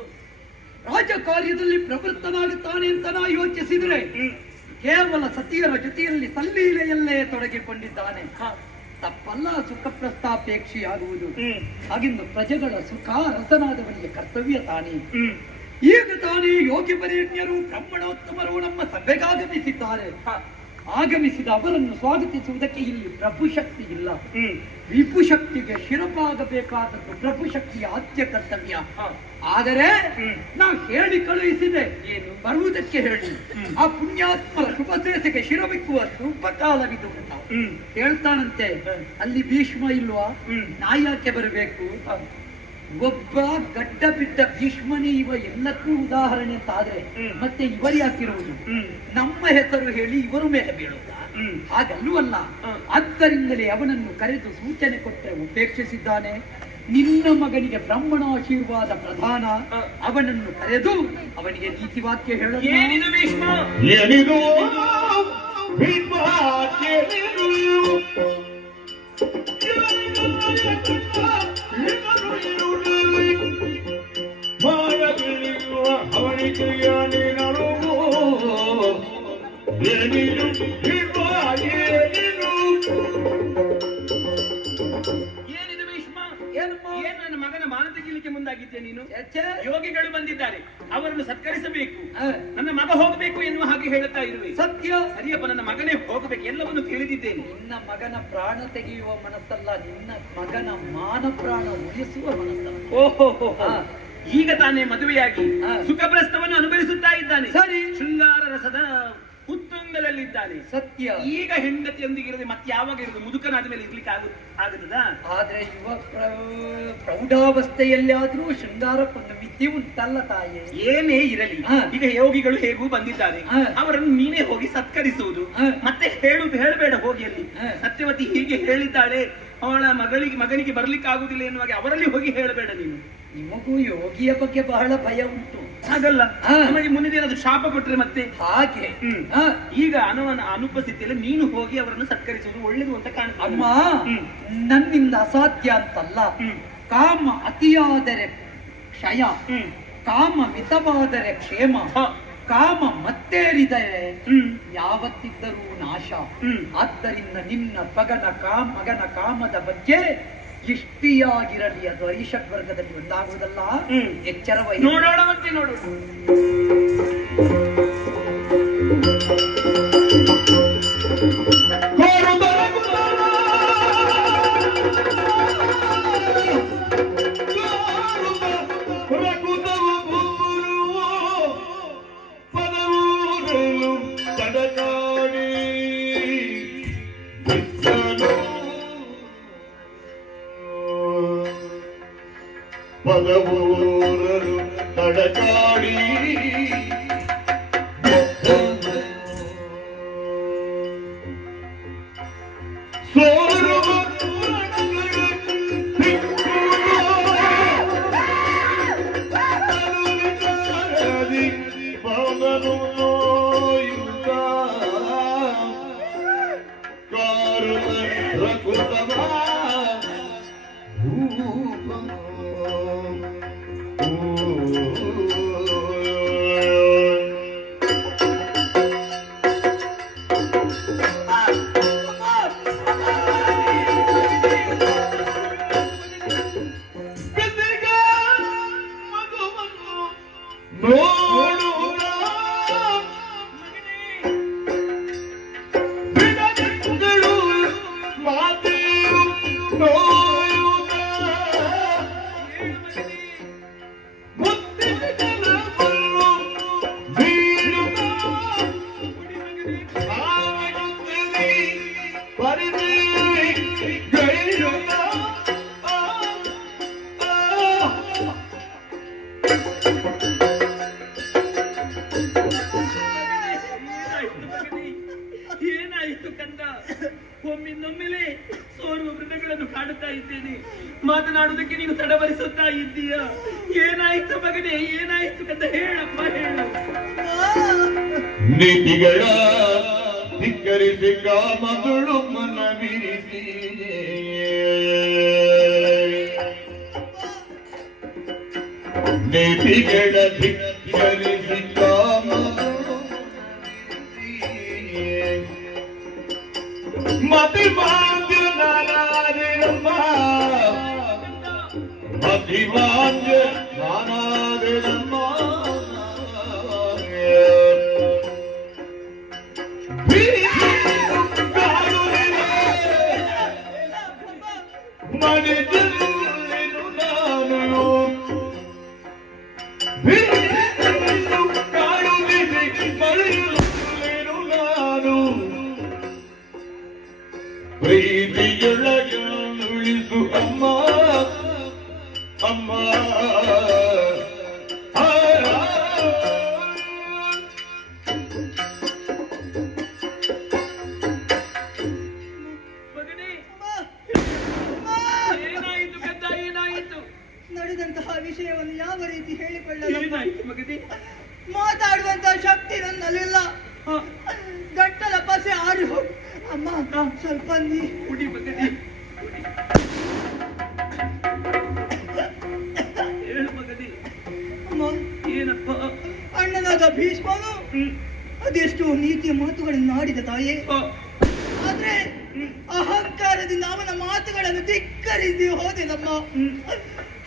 ರಾಜಕಾರ್ಯದಲ್ಲಿ ಪ್ರವೃತ್ತನಾಗುತ್ತಾನೆ ಅಂತ ನಾ ಯೋಚಿಸಿದ್ರೆ ಕೇವಲ ಸತಿಯರ ಜೊತೆಯಲ್ಲಿ ಸಲ್ಲೀಲೆಯಲ್ಲೇ ತೊಡಗಿಕೊಂಡಿದ್ದಾನೆ. ತಪ್ಪಲ್ಲ ಸುಖ ಪ್ರಸ್ಥಾಪೇಕ್ಷಿಯಾಗುವುದು. ಹಾಗೆಂದು ಪ್ರಜೆಗಳ ಸುಖ ರಸನಾದವನಿಗೆ ಕರ್ತವ್ಯ ತಾನೇ. ಈಗ ತಾನೇ ಯೋಗಿ ವರೇಣ್ಯರು ಬ್ರಹ್ಮಣೋತ್ತಮರು ನಮ್ಮ ಸಭೆಗಾಗಮಿಸಿದ್ದಾರೆ. ಆಗಮಿಸಿದ ಅವರನ್ನು ಸ್ವಾಗತಿಸುವುದಕ್ಕೆ ಇಲ್ಲಿ ಪ್ರಭು ಶಕ್ತಿ ಇಲ್ಲ. ವಿಭು ಶಕ್ತಿಗೆ ಶಿರಪಾಗಬೇಕಾದದ್ದು ಪ್ರಭು ಶಕ್ತಿಯ ಆದ್ಯ ಕರ್ತವ್ಯ. ಆದರೆ ನಾವು ಹೇಳಿ ಕಳುಹಿಸಿದೆ, ಏನು ಬರುವುದಕ್ಕೆ ಹೇಳಿ ಆ ಪುಣ್ಯಾತ್ಮರ ಶುಭ ಸೇಸೆಗೆ ಶಿರಬಿಕ್ಕುವ ಶುಭ ಕಾಲವಿದು ಅಂತ ಹೇಳ್ತಾನಂತೆ. ಅಲ್ಲಿ ಭೀಷ್ಮ ಇಲ್ವಾ? ನಾ ಯಾಕೆ ಬರಬೇಕು? ಒಬ್ಬ ಗಡ್ಡ ಬಿದ್ದ ಭೀಷ್ಮನೇ ಇವ ಎಲ್ಲಕ್ಕೂ ಉದಾಹರಣೆ ಅಂತಾದ್ರೆ ಮತ್ತೆ ಇವರು ಯಾಕಿರುವುದು? ನಮ್ಮ ಹೆಸರು ಹೇಳಿ ಇವರು ಮೇಲೆ ಬೀಳುವುದ? ಹಾಗಲ್ಲೂ ಆದ್ದರಿಂದಲೇ ಅವನನ್ನು ಕರೆದು ಸೂಚನೆ ಕೊಟ್ಟರೆ ಉಪೇಕ್ಷಿಸಿದ್ದಾನೆ. ನಿನ್ನ ಮಗನಿಗೆ ಬ್ರಹ್ಮಣಾಶೀರ್ವಾದ ಪ್ರಧಾನ. ಅವನನ್ನು ಕರೆದು ಅವನಿಗೆ ನೀತಿವಾಕ್ಯ ಹೇಳಲು ಏನಿದು ಭೀಷ್ಮ? ಏನಿದು ಭೀಷ್ಮ? ಏನಿದು ಭೀಷ್ಮ? ಏನು ನನ್ನ ಮಗನ ಮಾನ ತೆಗಿಲಿಕ್ಕೆ ಮುಂದಾಗಿದ್ದೆ ನೀನು? ಯೋಗಿಗಳು ಬಂದಿದ್ದಾರೆ, ಅವರನ್ನು ಸತ್ಕರಿಸಬೇಕು, ನನ್ನ ಮಗ ಹೋಗಬೇಕು ಎನ್ನುವ ಹಾಗೆ ಹೇಳುತ್ತಾ ಇರುವೆ. ಸತ್ಯ. ಸರಿಯಪ್ಪ, ನನ್ನ ಮಗನೇ ಹೋಗಬೇಕು, ಎಲ್ಲವನ್ನು ತಿಳಿದಿದ್ದೇನೆ. ನಿನ್ನ ಮಗನ ಪ್ರಾಣ ತೆಗೆಯುವ ಮನಸ್ಸಲ್ಲ, ನಿನ್ನ ಮಗನ ಮಾನ ಪ್ರಾಣ ಉಳಿಸುವ ಮನಸ್ಸಲ್ಲ. ಓಹೋ, ಈಗ ತಾನೇ ಮದುವೆಯಾಗಿ ಸುಖಪ್ರಸ್ಥವನ್ನು ಅನುಭವಿಸುತ್ತಾ ಇದ್ದಾನೆ. ಸರಿ. ಶೃಂಗಾರ ರಸದ ಉತ್ತುಂಗದಲ್ಲಿದ್ದಾನೆ. ಸತ್ಯ. ಈಗ ಹೆಂಡತಿಯೊಂದಿಗೆ ಇರದೆ ಮತ್ತೆ ಯಾವಾಗ ಇರುವುದು? ಮುದುಕನಾದ ಮೇಲೆ ಇರ್ಲಿಕ್ಕೆ ಆಗುತ್ತದಾ? ಆದ್ರೆ ಯುವ ಪ್ರೌಢಾವಸ್ಥೆಯಲ್ಲಿ ಆದ್ರೂ ಶೃಂಗಾರಕ್ಕೊಂದು ಮಿತಿ ಉಂಟಲ್ಲ ತಾಯಿ. ಏನೇ ಇರಲಿ, ಈಗ ಯೋಗಿಗಳು ಹೇಗೂ ಬಂದಿದ್ದಾರೆ, ಅವರನ್ನು ನೀನೇ ಹೋಗಿ ಸತ್ಕರಿಸುವುದು. ಮತ್ತೆ ಹೇಳಬೇಡ ಹೋಗಿ ಅಲ್ಲಿ ಸತ್ಯವತಿ ಹೀಗೆ ಹೇಳಿದ್ದಾಳೆ, ಅವಳ ಮಗನಿಗೆ ಬರ್ಲಿಕ್ಕೆ ಆಗುದಿಲ್ಲ ಎನ್ನುವಾಗ ಅವರಲ್ಲಿ ಹೋಗಿ ಹೇಳಬೇಡ ನೀನು. ನಿಮಗೂ ಯೋಗಿಯ ಬಗ್ಗೆ ಬಹಳ ಭಯ ಉಂಟು. ಹಾಗಲ್ಲ, ನಮಗೆ ಮುಂದಿನ ಏನಾದ್ರು ಶಾಪ ಕೊಟ್ರೆ ಮತ್ತೆ ಹಾಗೆ. ಈಗ ಅನುಪಸ್ಥಿತಿಯಲ್ಲಿ ನೀನು ಹೋಗಿ ಅವರನ್ನು ಸತ್ಕರಿಸುವುದು ಒಳ್ಳೇದು ಅಂತ ಕಾಣ್ತದೆ. ಅಮ್ಮ, ನನ್ನಿಂದ ಅಸಾಧ್ಯ ಅಂತಲ್ಲ. ಕಾಮ ಅತಿಯಾದರೆ ಕ್ಷಯ, ಕಾಮ ಮಿತವಾದರೆ ಕ್ಷೇಮ, ಕಾಮ ಮತ್ತೇರಿದರೆ ಯಾವತ್ತಿದ್ದರೂ ನಾಶ. ಆದ್ದರಿಂದ ನಿನ್ನ ಮಗನ ಕಾಮದ ಬಗ್ಗೆ ಇಷ್ಟಿಯಾಗಿರಲಿ, ಅದು ಐಷಟ್ ವರ್ಗದಲ್ಲಿ ಒಂದಾಗುವುದಲ್ಲ. ಎಚ್ಚರ ವಹಿಸಿ. ನೋಡೋಣವಂತೆ ನೋಡು. ಪದವೂರರು ತಡಕಾಡಿ ಸೋರುವ ಪದನು ಯುಗ ಕಾರು ಪ್ರಕೃತವ ಏನಾಯಿತು ಕಂದ? ಒಮ್ಮಿಂದೊಮ್ಮೆಲೆ ಸೋರುವ ಮೃಗಗಳನ್ನು ಕಾಡುತ್ತಾ ಇದ್ದೇನೆ. ಮಾತನಾಡುವುದಕ್ಕೆ ನೀನು ತಡವರಿಸುತ್ತಾ ಇದ್ದೀಯ. ಏನಾಯ್ತು ಮಗನೇ, ಏನಾಯ್ತು ಕಂದ? ಹೇಳಪ್ಪ, ಹೇಳು. ನೀತಿಗಳ ಧಿಕ್ಕರಿಸಿ ಕಾಮಗಳು ಮನ ಬಿರಿಸಿ ನೀತಿಗಳ ಧಿಕ್ಕರಿಸಿ ಕಾಮ ಮತಿವಾಂಗ ನಾನಾದಿರಮ್ಮ ಮತಿವಾಂಗ ನಾನಾದಿರಮ್ಮ ಮಡಿದಲ್ಲೆನು ನಾನು ಕಾಡುವುದಿದೆ ಮಳೆಯಲ್ಲೆನು ನಾನು ಪ್ರೀತಿಯೊಳಗೆ ಉಳಿಸು ಅಮ್ಮ ಅಮ್ಮ ಮಗನೇ, ಏನಾಯಿತು ಗದ್ದ, ಏನಾಯಿತು? ನಡೆದಂತಹ ವಿಷಯವನ್ನು ಯಾವ ರೀತಿ ಹೇಳಿಕೊಳ್ಳಲು ಏನಾಯಿತು ಮಗನೇ? ಮಾತಾಡುವಂತಹ ಶಕ್ತಿ ನನ್ನಲ್ಲಿಲ್ಲ. ಗಂಟಲ ಪಸೆ ಆಡಿ ಹೋಗಿ ಅಮ್ಮ ಸ್ವಲ್ಪ ನೀ ಕುಡಿ ಮಗನೇ, ಕುಡಿ. ಹೇಳು ಮಗನೇ, ಅಮ್ಮ ಏನಪ್ಪ? ಅಣ್ಣನಾದ ಭೀಷ್ಮನು ಅದೆಷ್ಟು ನೀತಿಯ ಮಾತುಗಳನ್ನು ಆಡಿದ ತಾಯೇ. ಆದ್ರೆ ಅಹಂಕಾರದಿಂದ ಅವನ ಮಾತುಗಳನ್ನು ಧಿಕ್ಕರಿಸಿ ಹೋದೆನಮ್ಮ.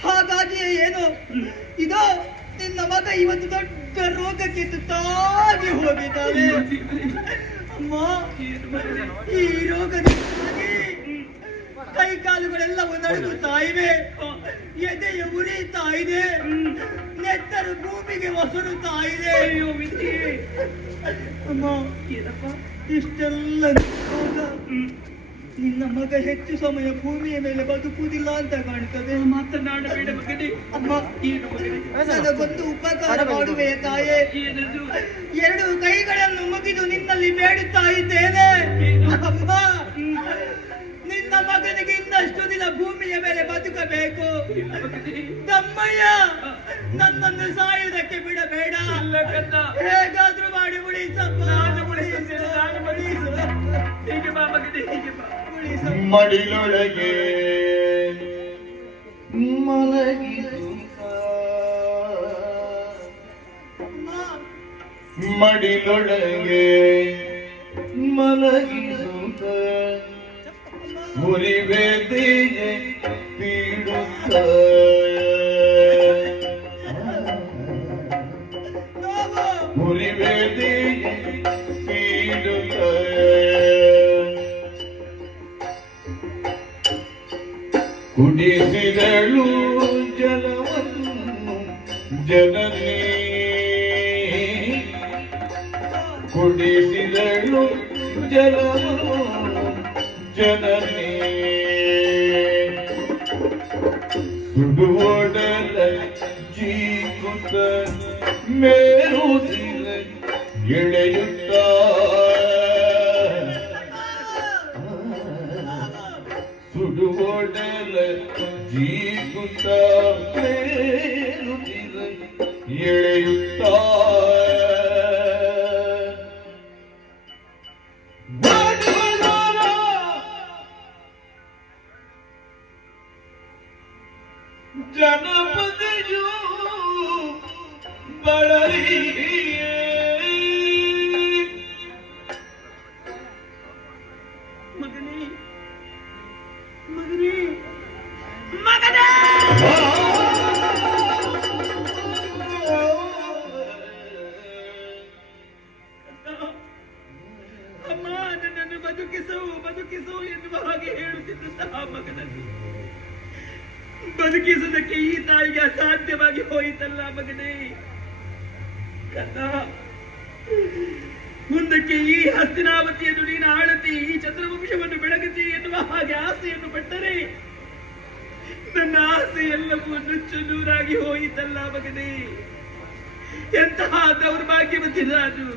ಹಾಗಾಗಿಯೇ ಏನು ಇದೋ ನಿನ್ನ ಮಗ ಇವತ್ತು ದೊಡ್ಡ ರೋಗಕ್ಕೆ ತುತ್ತಾಗಿ ಹೋಗಿದ್ದಾನೆ. ಅಮ್ಮ ಈ ರೋಗದಿಂದಾಗಿ ಕೈ ಕಾಲುಗಳೆಲ್ಲವೂ ನಡುಗುತ್ತಾ ಇವೆ, ಎದೆಯ ಉರಿಯುತ್ತಾ ಇದೆ, ನೆತ್ತರು ಭೂಮಿಗೆ ಒಸರುತ್ತಾ ಇದೆ. ಅಯ್ಯೋ ವಿಧಿ. ಅಮ್ಮ ಏನಪ್ಪ? ಇಷ್ಟೆಲ್ಲ ರೋಗ, ನಿನ್ನ ಮಗ ಹೆಚ್ಚು ಸಮಯ ಭೂಮಿಯ ಮೇಲೆ ಬದುಕುವುದಿಲ್ಲ ಅಂತ ಕಾಣ್ತದೆ. ಮಾತನಾಡಬೇಡ ಮಗನೇ. ಅಮ್ಮ ಏನು ಮಗನೇ? ನನಗೊಂದು ಉಪಕಾರ ಮಾಡುವೆ ತಾಯೇ. ಏನದು? ಎರಡು ಕೈಗಳನ್ನು ಮುಗಿದು ನಿನ್ನಲ್ಲಿ ಬೇಡುತ್ತಾ ಇದ್ದೇನೆ. ಅಮ್ಮ ನಿನ್ನ ಮಗನಿಗೆ ಇನ್ನಷ್ಟು ದಿನ ಭೂಮಿಯ ಮೇಲೆ ಬದುಕಬೇಕು. ತಮ್ಮಯ್ಯ ನನ್ನನ್ನು ಸಾಯುವುದಕ್ಕೆ ಬಿಡಬೇಡ. ಹೇಗಾದ್ರೂ ಮಾಡಿ ಉಳಿಸಪ್ಪ. ಉಳಿಸು. ಹೀಗೆ ಬಾ ಮಗನೇ, ಹೀಗೆ ಬಾ. ಮಡಿಲೊಳಗೆ ಮಲಗಿಸುತ್ತ ಮಡಿಲೊಳಗೆ ಮಲಗಿಸುತ್ತ ಮುರಿಬೇದಿಗೆ ತೀಡುತ್ತ ಮುರಿಬೇದಿಗೆ ತೀಡುತ್ತ ಕುಡಿಸಿದಳು ಜಲವನ್ನು ಜನನಿ ಕುಡಿಸಿದಳು ಜಲವನ್ನು ಜನನಿ ಸುಡುವೊಡಲ ಜೀಕುತ್ತ ಮೇರುದಿಲ್ಲ ಎಳೆಯುತ್ತ ಸುಡುವೊಡಲ ಜೀಕುತ್ತ ಮೇರುದಿಲ್ಲ ಎಳೆಯುತ್ತ ಜನಪದೆಯು ಬಳಲಿಯೇ ಮಗನೇ, ಮಗನೇ, ಮಗನೇ! ಅಮ್ಮ ನನ್ನನ್ನು ಬದುಕಿಸು, ಬದುಕಿಸು ಎನ್ನುವ ಹಾಗೆ ಹೇಳುತ್ತಿದ್ದಂತಹ ಮಗನನ್ನು ಬದುಕಿಸುವುದಕ್ಕೆ ಈ ತಾಯಿಗೆ ಅಸಾಧ್ಯವಾಗಿ ಹೋಯಿತಲ್ಲ ಮಗನೇ. ಕರ್ಣ, ಮುಂದಕ್ಕೆ ಈ ಹಸ್ತಿನಾವತಿಯನ್ನು ನೀನು ಆಳತಿ, ಈ ಚಂದ್ರವಂಶವನ್ನು ಬೆಳಗತಿ ಎನ್ನುವ ಹಾಗೆ ಆಸೆಯನ್ನು ಪಟ್ಟರೆ ನನ್ನ ಆಸೆ ಎಲ್ಲವೂ ನುಚ್ಚು ನೂರಾಗಿ ಹೋಯಿತಲ್ಲ ಮಗನೇ. ಎಂತಹ ದೌರ್ಭಾಗ್ಯವತಿ ನಾನು.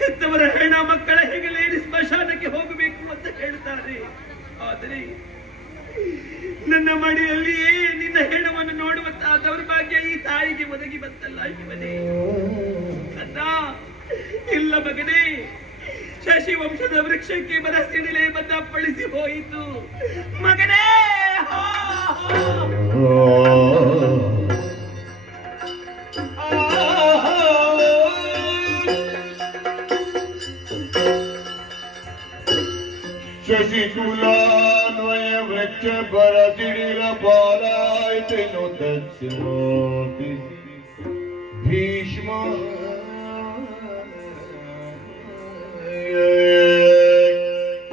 ಹೆತ್ತವರ ಹೆಣ ಮಕ್ಕಳ ಹೆಗಲೇರಿ ಸ್ಮಶಾನಕ್ಕೆ ಹೋಗಬೇಕು ಅಂತ ಹೇಳ್ತಾರೆ. ಆದರೆ ನನ್ನ ಮಡಿಯಲ್ಲಿಯೇ ನಿನ್ನ ಹೆಣವನ್ನು ನೋಡುವಂತಹ ದೌರ್ಭಾಗ್ಯ ಈ ತಾಯಿಗೆ ಒದಗಿ ಬಂತಲ್ಲ ಶಿವನೇ. ಅಣ್ಣ, ಇಲ್ಲ ಮಗನೇ, ಶಶಿ ವಂಶದ ವೃಕ್ಷಕ್ಕೆ ಮನಸ್ಸಿಡಲೇ ಬಂದ ಅಪ್ಪಳಿಸಿ ಹೋಯಿತು ಮಗನೇ. ಶಶಿಕುಲಾನ್ವಯ ವೃಕ್ಷ ಬರಸಿಡಿಲ ಪಾಲಾಯ್ತೆನು ತತ್ಸಮೋತಿ ಭೀಷ್ಮ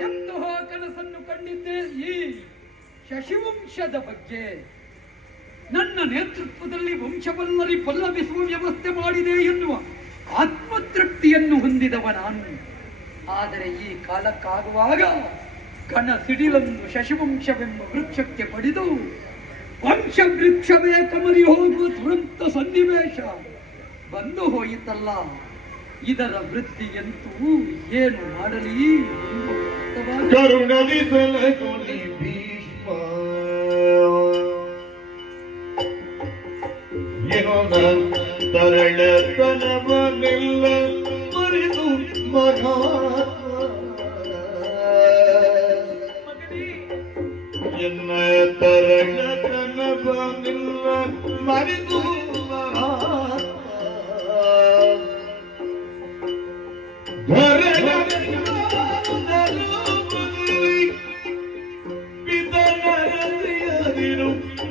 ಎಂತಹ ಕನಸನ್ನು ಕಂಡಿದ್ದೆ ಈ ಶಶಿವಂಶದ ಬಗ್ಗೆ. ನನ್ನ ನೇತೃತ್ವದಲ್ಲಿ ವಂಶವಲ್ಲರಿ ಪಲ್ಲವಿಸುವ ವ್ಯವಸ್ಥೆ ಮಾಡಿದೆ ಎನ್ನುವ ಆತ್ಮತೃಪ್ತಿಯನ್ನು ಹೊಂದಿದವ ನಾನು. ಆದರೆ ಈ ಕಾಲಕ್ಕಾಗುವಾಗ ಘನ ಸಿಡಿಲನ್ನು ಶಶಿವಂಶವೆಂಬ ವೃಕ್ಷಕ್ಕೆ ಪಡೆದು ವಂಶ ವೃಕ್ಷವೇ ಕಮರಿ ಹೋಗುವ ದುರಂತ ಸನ್ನಿವೇಶ ಬಂದು ಹೋಯಿತಲ್ಲ. ಇದರ ವೃತ್ತಿಯಂತೂ ಏನು ಮಾಡಲಿ? ಕರುಣದಿ ಸಲಗುನಿ ಭೀಷ್ಮ ತರಳತನವನ್ನೆಲ್ಲ ಮರೆತು ಎನ್ನ ತರಳತನವನ್ನೆಲ್ಲ ಮರೆತು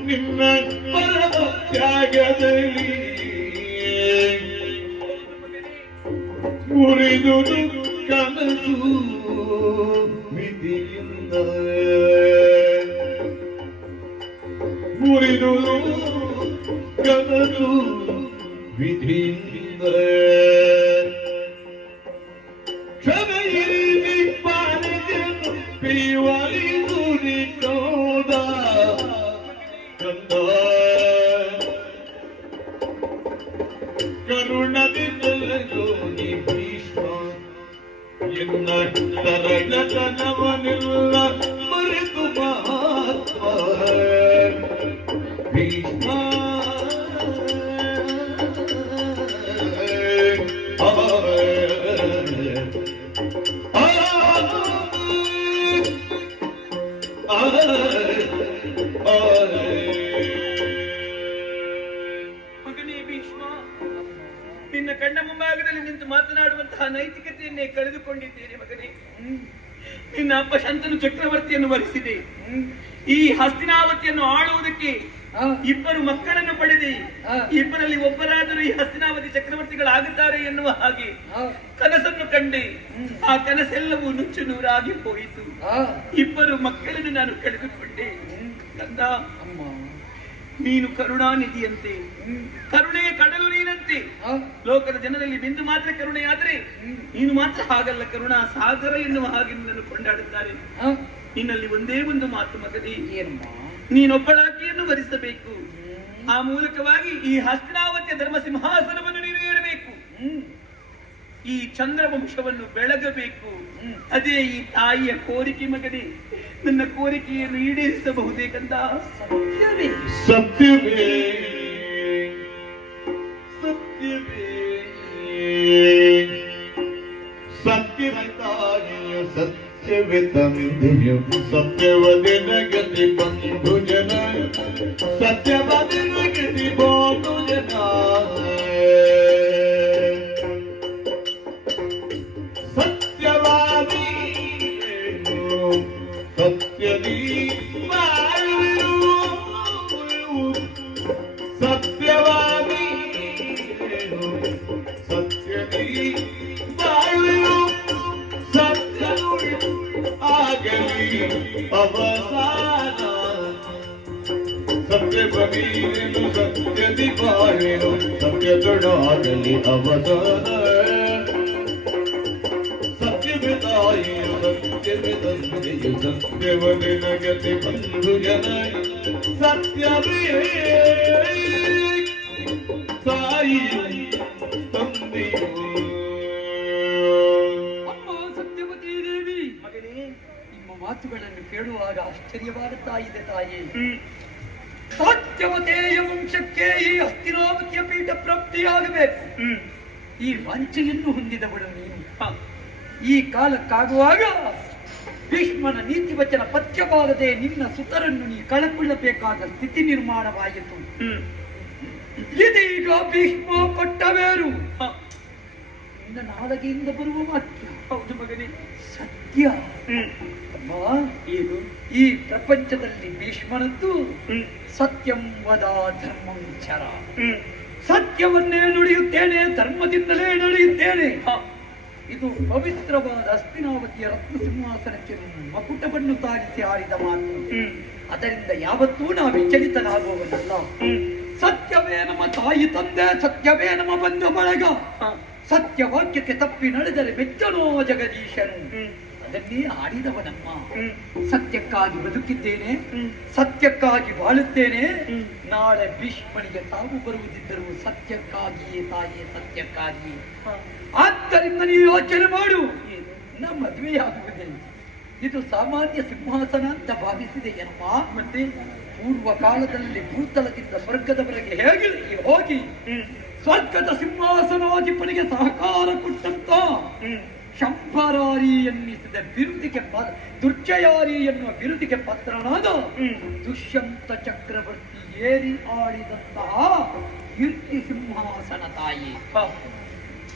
ನಿನ್ನ ಪರಮ ತ್ಯಾಗದಲ್ಲಿ ಮುರಿದುದು ಕನಸು ವಿಧಿಯಿಂದ ಮುರಿದುದು ಕನಸು ವಿಧಿಯಿಂದ ಕ್ಷಮೆಯಿರಿ ಪಾಲಿದೆನು ಪಿವರಿದು ನಿಕೋದ ಕರುಣದಿ ತಲಗೋನಿ ಭೀಷ್ಮ ಎನ್ನ ತರಳತನವನೆಲ್ಲ ಮರೆತು ಮಹಾತ್ಮ ಭೀಷ್ಮ ನಿನ್ನ ಕಣ್ಣ ಮುಂಭಾಗದಲ್ಲಿ ನಿಂತು ಮಾತನಾಡುವಂತಹ ನೈತಿಕತೆಯನ್ನೇ ಕಳೆದುಕೊಂಡಿದ್ದೇನೆ ಮಗನೇ. ನಿನ್ನ ಅಪ್ಪ ಶಂತನು ಚಕ್ರವರ್ತಿಯನ್ನು ವರಿಸಿದೆ. ಈ ಹಸ್ತಿನಾವತಿಯನ್ನು ಆಳುವುದಕ್ಕೆ ಇಬ್ಬರು ಮಕ್ಕಳನ್ನು ಪಡೆದಿ ಇಬ್ಬರಲ್ಲಿ ಒಬ್ಬರಾದರೂ ಈ ಹಸ್ತಿನಾವತಿ ಚಕ್ರವರ್ತಿಗಳಾಗುತ್ತಾರೆ ಎನ್ನುವ ಹಾಗೆ ಕನಸನ್ನು ಕಂಡೆ. ಆ ಕನಸೆಲ್ಲವೂ ನುಚ್ಚು ನೂರಾಗಿ ಹೋಯಿತು. ಇಬ್ಬರು ಮಕ್ಕಳನ್ನು ನಾನು ಕಳೆದುಕೊಂಡೆ. ಕಂದ, ನೀನು ಕರುಣಾನಿಧಿಯಂತೆ, ಕರುಣೆಯ ಕಡಲು ನೀನಂತೆ. ಲೋಕದ ಜನರಲ್ಲಿ ಬಿಂದು ಮಾತ್ರ ಕರುಣೆಯಾದರೆ ನೀನು ಮಾತ್ರ ಹಾಗಲ್ಲ, ಕರುಣಾ ಸಾಗರ ಎನ್ನುವ ಹಾಗೆ ನಿನ್ನನ್ನು ಕೊಂಡಾಡುತ್ತಾರೆ. ನಿನ್ನಲ್ಲಿ ಒಂದೇ ಒಂದು ಮಾತು ಮಗನೇ, ನೀನೊಬ್ಬಳಾಕೆಯನ್ನು ವರಿಸಬೇಕು. ಆ ಮೂಲಕವಾಗಿ ಈ ಹಸ್ತಿನಾವತಿಯ ಧರ್ಮ ಸಿಂಹಾಸನವನ್ನು ನೀನು ಏರಬೇಕು. ಈ ಚಂದ್ರವಂಶವನ್ನು ಬೆಳಗಬೇಕು. ಅದೇ ಈ ತಾಯಿಯ ಕೋರಿಕೆ ಮಗನೇ. ನನ್ನ ಕೋರಿಕೆಯನ್ನು ಈಡೇರಿಸಬಹುದೇ ಕಂದ? ಸತ್ಯವೇ ಸತ್ಯವೇ ಸತ್ಯವೇ ತಾಯಿಯು ಸತ್ಯವೇ ತಂದೆಯು ಸತ್ಯವದಿನ ಗತಿ ಬಂಧು ಜನ ಸತ್ಯವದಿನ ಗತಿ ಬಂಧು ಜನ ಸತ್ಯವಾದಿ ಸತ್ಯದಿ ಸತ್ಯವಾದಿ ಸತ್ಯದಿ ಸತ್ಯನು ಆಗಲಿ ಅವಸಾನ ಸತ್ಯ ಬರೀನು ಸತ್ಯದಿ ಬಾಳೆನು ಸತ್ಯದೊಡಾಗಲಿ ಅವಸಾನ ಸತ್ಯವಿದಾಯಿಯು ಸತ್ಯವಿದಂತೆಯು ಸತ್ಯವದಿನ ಗತಿ ಬಂಧು ಜನ ಸತ್ಯವೇ ತಾಯಿಯು ತಂದೆಯು. ಅಮ್ಮ ಸತ್ಯವತಿ ದೇವಿ, ಮಗನೇ, ನಿಮ್ಮ ಮಾತುಗಳನ್ನು ಕೇಳುವಾಗ ಆಶ್ಚರ್ಯವಾಗುತ್ತಾ ಇದೆ ತಾಯಿ. ಸತ್ಯವತೆಯ ವಂಶಕ್ಕೆ ಈ ಹಸ್ತಿನಾವತಿಯ ಪೀಠ ಪ್ರಾಪ್ತಿಯಾಗಬೇಕು. ಈ ವಂಚೆಯನ್ನು ಹೊಂದಿದವಳು ನೀನು. ಈ ಕಾಲಕ್ಕಾಗುವಾಗ ಭೀಷ್ಮನ ನೀತಿ ವಚನ ಪಥ್ಯವಾಗದೆ ನಿನ್ನ ಸುತರನ್ನು ನೀ ಕಳಕೊಳ್ಳಬೇಕಾದ ಸ್ಥಿತಿ ನಿರ್ಮಾಣವಾಯಿತು. ಇದೀಗ ಭೀಷ್ಮ ಪಟ್ಟವೇರು ನಿನ್ನ ನಾಲಗೆಯಿಂದ ಬರುವ ವಾಕ್ಯ. ಹೌದು ಮಗನೇ, ಸತ್ಯ. ಅಮ್ಮ, ಏನು ಈ ಪ್ರಪಂಚದಲ್ಲಿ ಭೀಷ್ಮನದ್ದು ಸತ್ಯಂ ವದ ಧರ್ಮಂ ಚರ, ಸತ್ಯವನ್ನೇ ನುಡಿಯುತ್ತೇನೆ, ಧರ್ಮದಿಂದಲೇ ನಡೆಯುತ್ತೇನೆ. ಇದು ಪವಿತ್ರವಾದ ಹಸ್ತಿನಾವತಿಯ ರತ್ನ ಸಿಂಹಾಸನಕ್ಕೆ ಮಕುಟವನ್ನು ತಾಗಿಸಿ ಆಡಿದ ಮಾತು. ಅದರಿಂದ ಯಾವತ್ತೂ ನಾವು ವಿಚಲಿತನಾಗುವುದಲ್ಲ. ಸತ್ಯವೇ ನಮ್ಮ ತಾಯಿ ತಂದೆ, ಸತ್ಯವೇ ನಮ್ಮ ಬಂಧು ಬಳಗ. ಸತ್ಯ ವಾಕ್ಯಕ್ಕೆ ತಪ್ಪಿ ನಡೆದರೆ ಬೆಚ್ಚನೋ ಜಗದೀಶನು. ಅದನ್ನೇ ಆಡಿದವನಮ್ಮ. ಸತ್ಯಕ್ಕಾಗಿ ಬದುಕಿದ್ದೇನೆ, ಸತ್ಯಕ್ಕಾಗಿ ಬಾಳುತ್ತೇನೆ. ನಾಳೆ ಭೀಷ್ಮನಿಗೆ ಸಾವು ಬರುವುದಿದ್ದರೂ ಸತ್ಯಕ್ಕಾಗಿಯೇ ತಾಯಿಯೇ, ಸತ್ಯಕ್ಕಾಗಿಯೇ. ಆದ್ದರಿಂದ ನೀವು ಯೋಚನೆ ಮಾಡು, ನಮ್ಮ ಮದುವೆಯಾಗುವುದೇ ಇದು ಸಾಮಾನ್ಯ ಸಿಂಹಾಸನ ಅಂತ ಭಾವಿಸಿದೆಯಮ್ಮ. ಮತ್ತೆ ಪೂರ್ವ ಕಾಲದಲ್ಲಿ ಭೂತಲದಿಂದ ಸ್ವರ್ಗದವರೆಗೆ ಹೇಗೆ ಹೋಗಿ ಸ್ವರ್ಗದ ಸಿಂಹಾಸನಾಧಿಪನಿಗೆ ಸಹಕಾರ ಕೊಟ್ಟಂತ ಶಂಭರಾರಿ ಎನ್ನಿಸಿದ ಬಿರುದಿಗೆ ದುರ್ಜಯಾರಿ ಎನ್ನುವ ಬಿರುದಿಗೆ ಪಾತ್ರನಾದ ದುಷ್ಯಂತ ಚಕ್ರವರ್ತಿ ಏರಿ ಆಳಿದಂತಹ ಕೀರ್ತಿ ಸಿಂಹಾಸನ ತಾಯಿ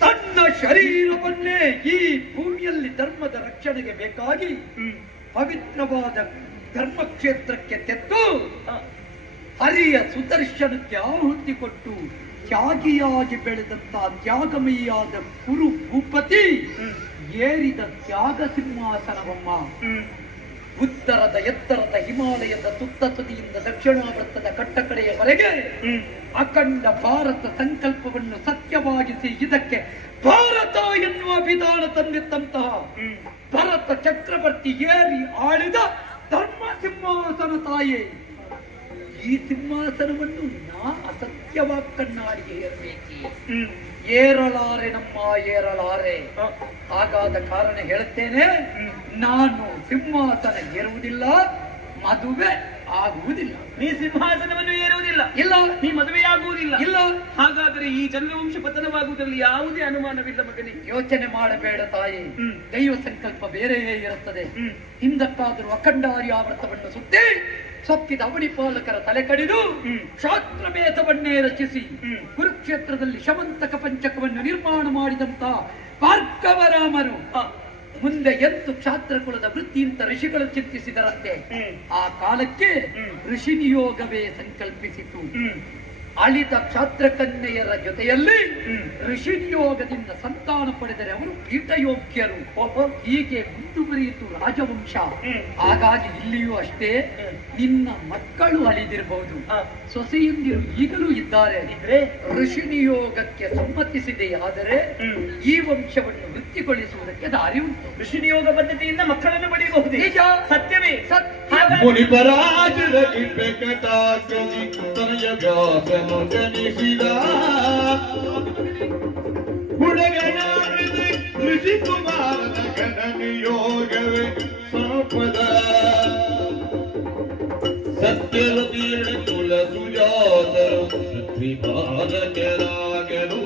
ತನ್ನ ಶರೀರವನ್ನೇ ಈ ಭೂಮಿಯಲ್ಲಿ ಧರ್ಮದ ರಕ್ಷಣೆಗೆ ಬೇಕಾಗಿ ಪವಿತ್ರವಾದ ಧರ್ಮಕ್ಷೇತ್ರಕ್ಕೆ ತೆತ್ತು ಹರಿಯ ಸುದರ್ಶನಕ್ಕೆ ಆಹುತಿ ಕೊಟ್ಟು ತ್ಯಾಗಿಯಾಗಿ ಬೆಳೆದಂತಹ ತ್ಯಾಗಮಯಿಯಾದ ಕುರು ಭೂಪತಿ ಏರಿದ ತ್ಯಾಗ ಸಿಂಹಾಸನವಮ್ಮ. ಉತ್ತರದ ಎತ್ತರದ ಹಿಮಾಲಯದ ತುತ್ತ ತುದಿಯಿಂದ ದಕ್ಷಿಣಾವೃತ್ತದ ಕಟ್ಟಕಡೆಯವರೆಗೆ ಅಖಂಡ ಭಾರತ ಸಂಕಲ್ಪವನ್ನು ಸತ್ಯವಾಗಿಸಿ ಇದಕ್ಕೆ ಭಾರತ ಎನ್ನುವ ವಿಧಾನ ತಂದಿದ್ದಂತಹ ಭರತ ಚಕ್ರವರ್ತಿ ಏರಿ ಆಳಿದ ಧರ್ಮ ಸಿಂಹಾಸನ ತಾಯಿ. ಈ ಸಿಂಹಾಸನವನ್ನು ನಾ ಅಸತ್ಯವಾಕ್ಕನ್ನಾಡಿಗೆ ಏರಬೇಕಿ. ಏರಲಾರೆ ನಮ್ಮ ಏರಲಾರೆ. ಹಾಗಾದ ಕಾರಣ ಹೇಳುತ್ತೇನೆ, ನಾನು ಸಿಂಹಾಸನ ಏರುವುದಿಲ್ಲ, ಮದುವೆ ಆಗುವುದಿಲ್ಲ. ನೀ ಸಿಂಹಾಸನವನ್ನು ಏರುವುದಿಲ್ಲ, ಇಲ್ಲ. ನೀ ಮದುವೆಯಾಗುವುದಿಲ್ಲ, ಇಲ್ಲ. ಹಾಗಾದರೆ ಈ ಚಂದ್ರವಂಶ ಪತನವಾಗುವುದರಲ್ಲಿ ಯಾವುದೇ ಅನುಮಾನವಿಲ್ಲ ಮಗನೇ. ಯೋಚನೆ ಮಾಡಬೇಡ ತಾಯಿ, ದೈವ ಸಂಕಲ್ಪ ಬೇರೆಯೇ ಇರುತ್ತದೆ. ಹಿಂದಕ್ಕಾದರೂ ಅಖಂಡಾರ್ಯಾವೃತವನ್ನು ಸುತ್ತಿ ಸೊಕ್ಕಿದ ಅವಣಿಪಾಲಕರ ತಲೆ ಕಡಿದು ಕ್ಷಾತ್ರಭೇದವನ್ನೇ ರಚಿಸಿ ಕುರುಕ್ಷೇತ್ರದಲ್ಲಿ ಶಮಂತಕ ಪಂಚಕವನ್ನು ನಿರ್ಮಾಣ ಮಾಡಿದಂತ ಭಾರ್ಗವರಾಮರು ಮುಂದೆ ಎಂದು ಕ್ಷಾತ್ರ ಕುಲದ ವೃತ್ತಿ ಅಂತ ಋಷಿಗಳು ಚಿಂತಿಸಿದರಂತೆ. ಆ ಕಾಲಕ್ಕೆ ಋಷಿ ನಿಯೋಗವೇ ಸಂಕಲ್ಪಿಸಿತು. ಅಳಿದ ಕ್ಷಾತ್ರ ಕನ್ಯೆಯರ ಜೊತೆಯಲ್ಲಿ ಋಷಿ ನಿಯೋಗದಿಂದ ಸಂತಾನ ಪಡೆದರೆ ಅವರು ಪೀಠಯೋಗ್ಯರು. ಹೀಗೆ ಮುಂದುವರಿಯಿತು ರಾಜವಂಶ. ಹಾಗಾಗಿ ಇಲ್ಲಿಯೂ ಅಷ್ಟೇ, ನಿನ್ನ ಮಕ್ಕಳು ಅಳಿದಿರಬಹುದು, ಸೊಸೆಯಂದಿರು ಈಗಲೂ ಇದ್ದಾರೆ. ಋಷಿ ನಿಯೋಗಕ್ಕೆ ಸಮ್ಮತಿಸಿದೆ, ಆದರೆ ಈ ವಂಶವನ್ನು ವೃತ್ತಿಗೊಳಿಸುವುದಕ್ಕೆ ದಾರಿ ಉಂಟು. ಋಷಿ ನಿಯೋಗ ಪದ್ಧತಿಯಿಂದ ಮಕ್ಕಳನ್ನು ಪಡೆಯಬಹುದು. ನಿಜ, ಸತ್ಯವೇ. ಮುನಿಪರಾಜರ ಕಟಾಕಿ ತನಯ ವ್ಯಾಸನು ಜನಿಸಿದ ಹುಡುಗನಾಡಿದ ಋಷಿ ಕುಮಾರನ ಗಣ ನಿಯೋಗವೇ ಸಂಪದ ಸತ್ಯವತೀರ್ಣ ಕುಲ ಸುಜಾತರು ಪೃಥ್ವಿ ಬಾಲಕರಾಗಲು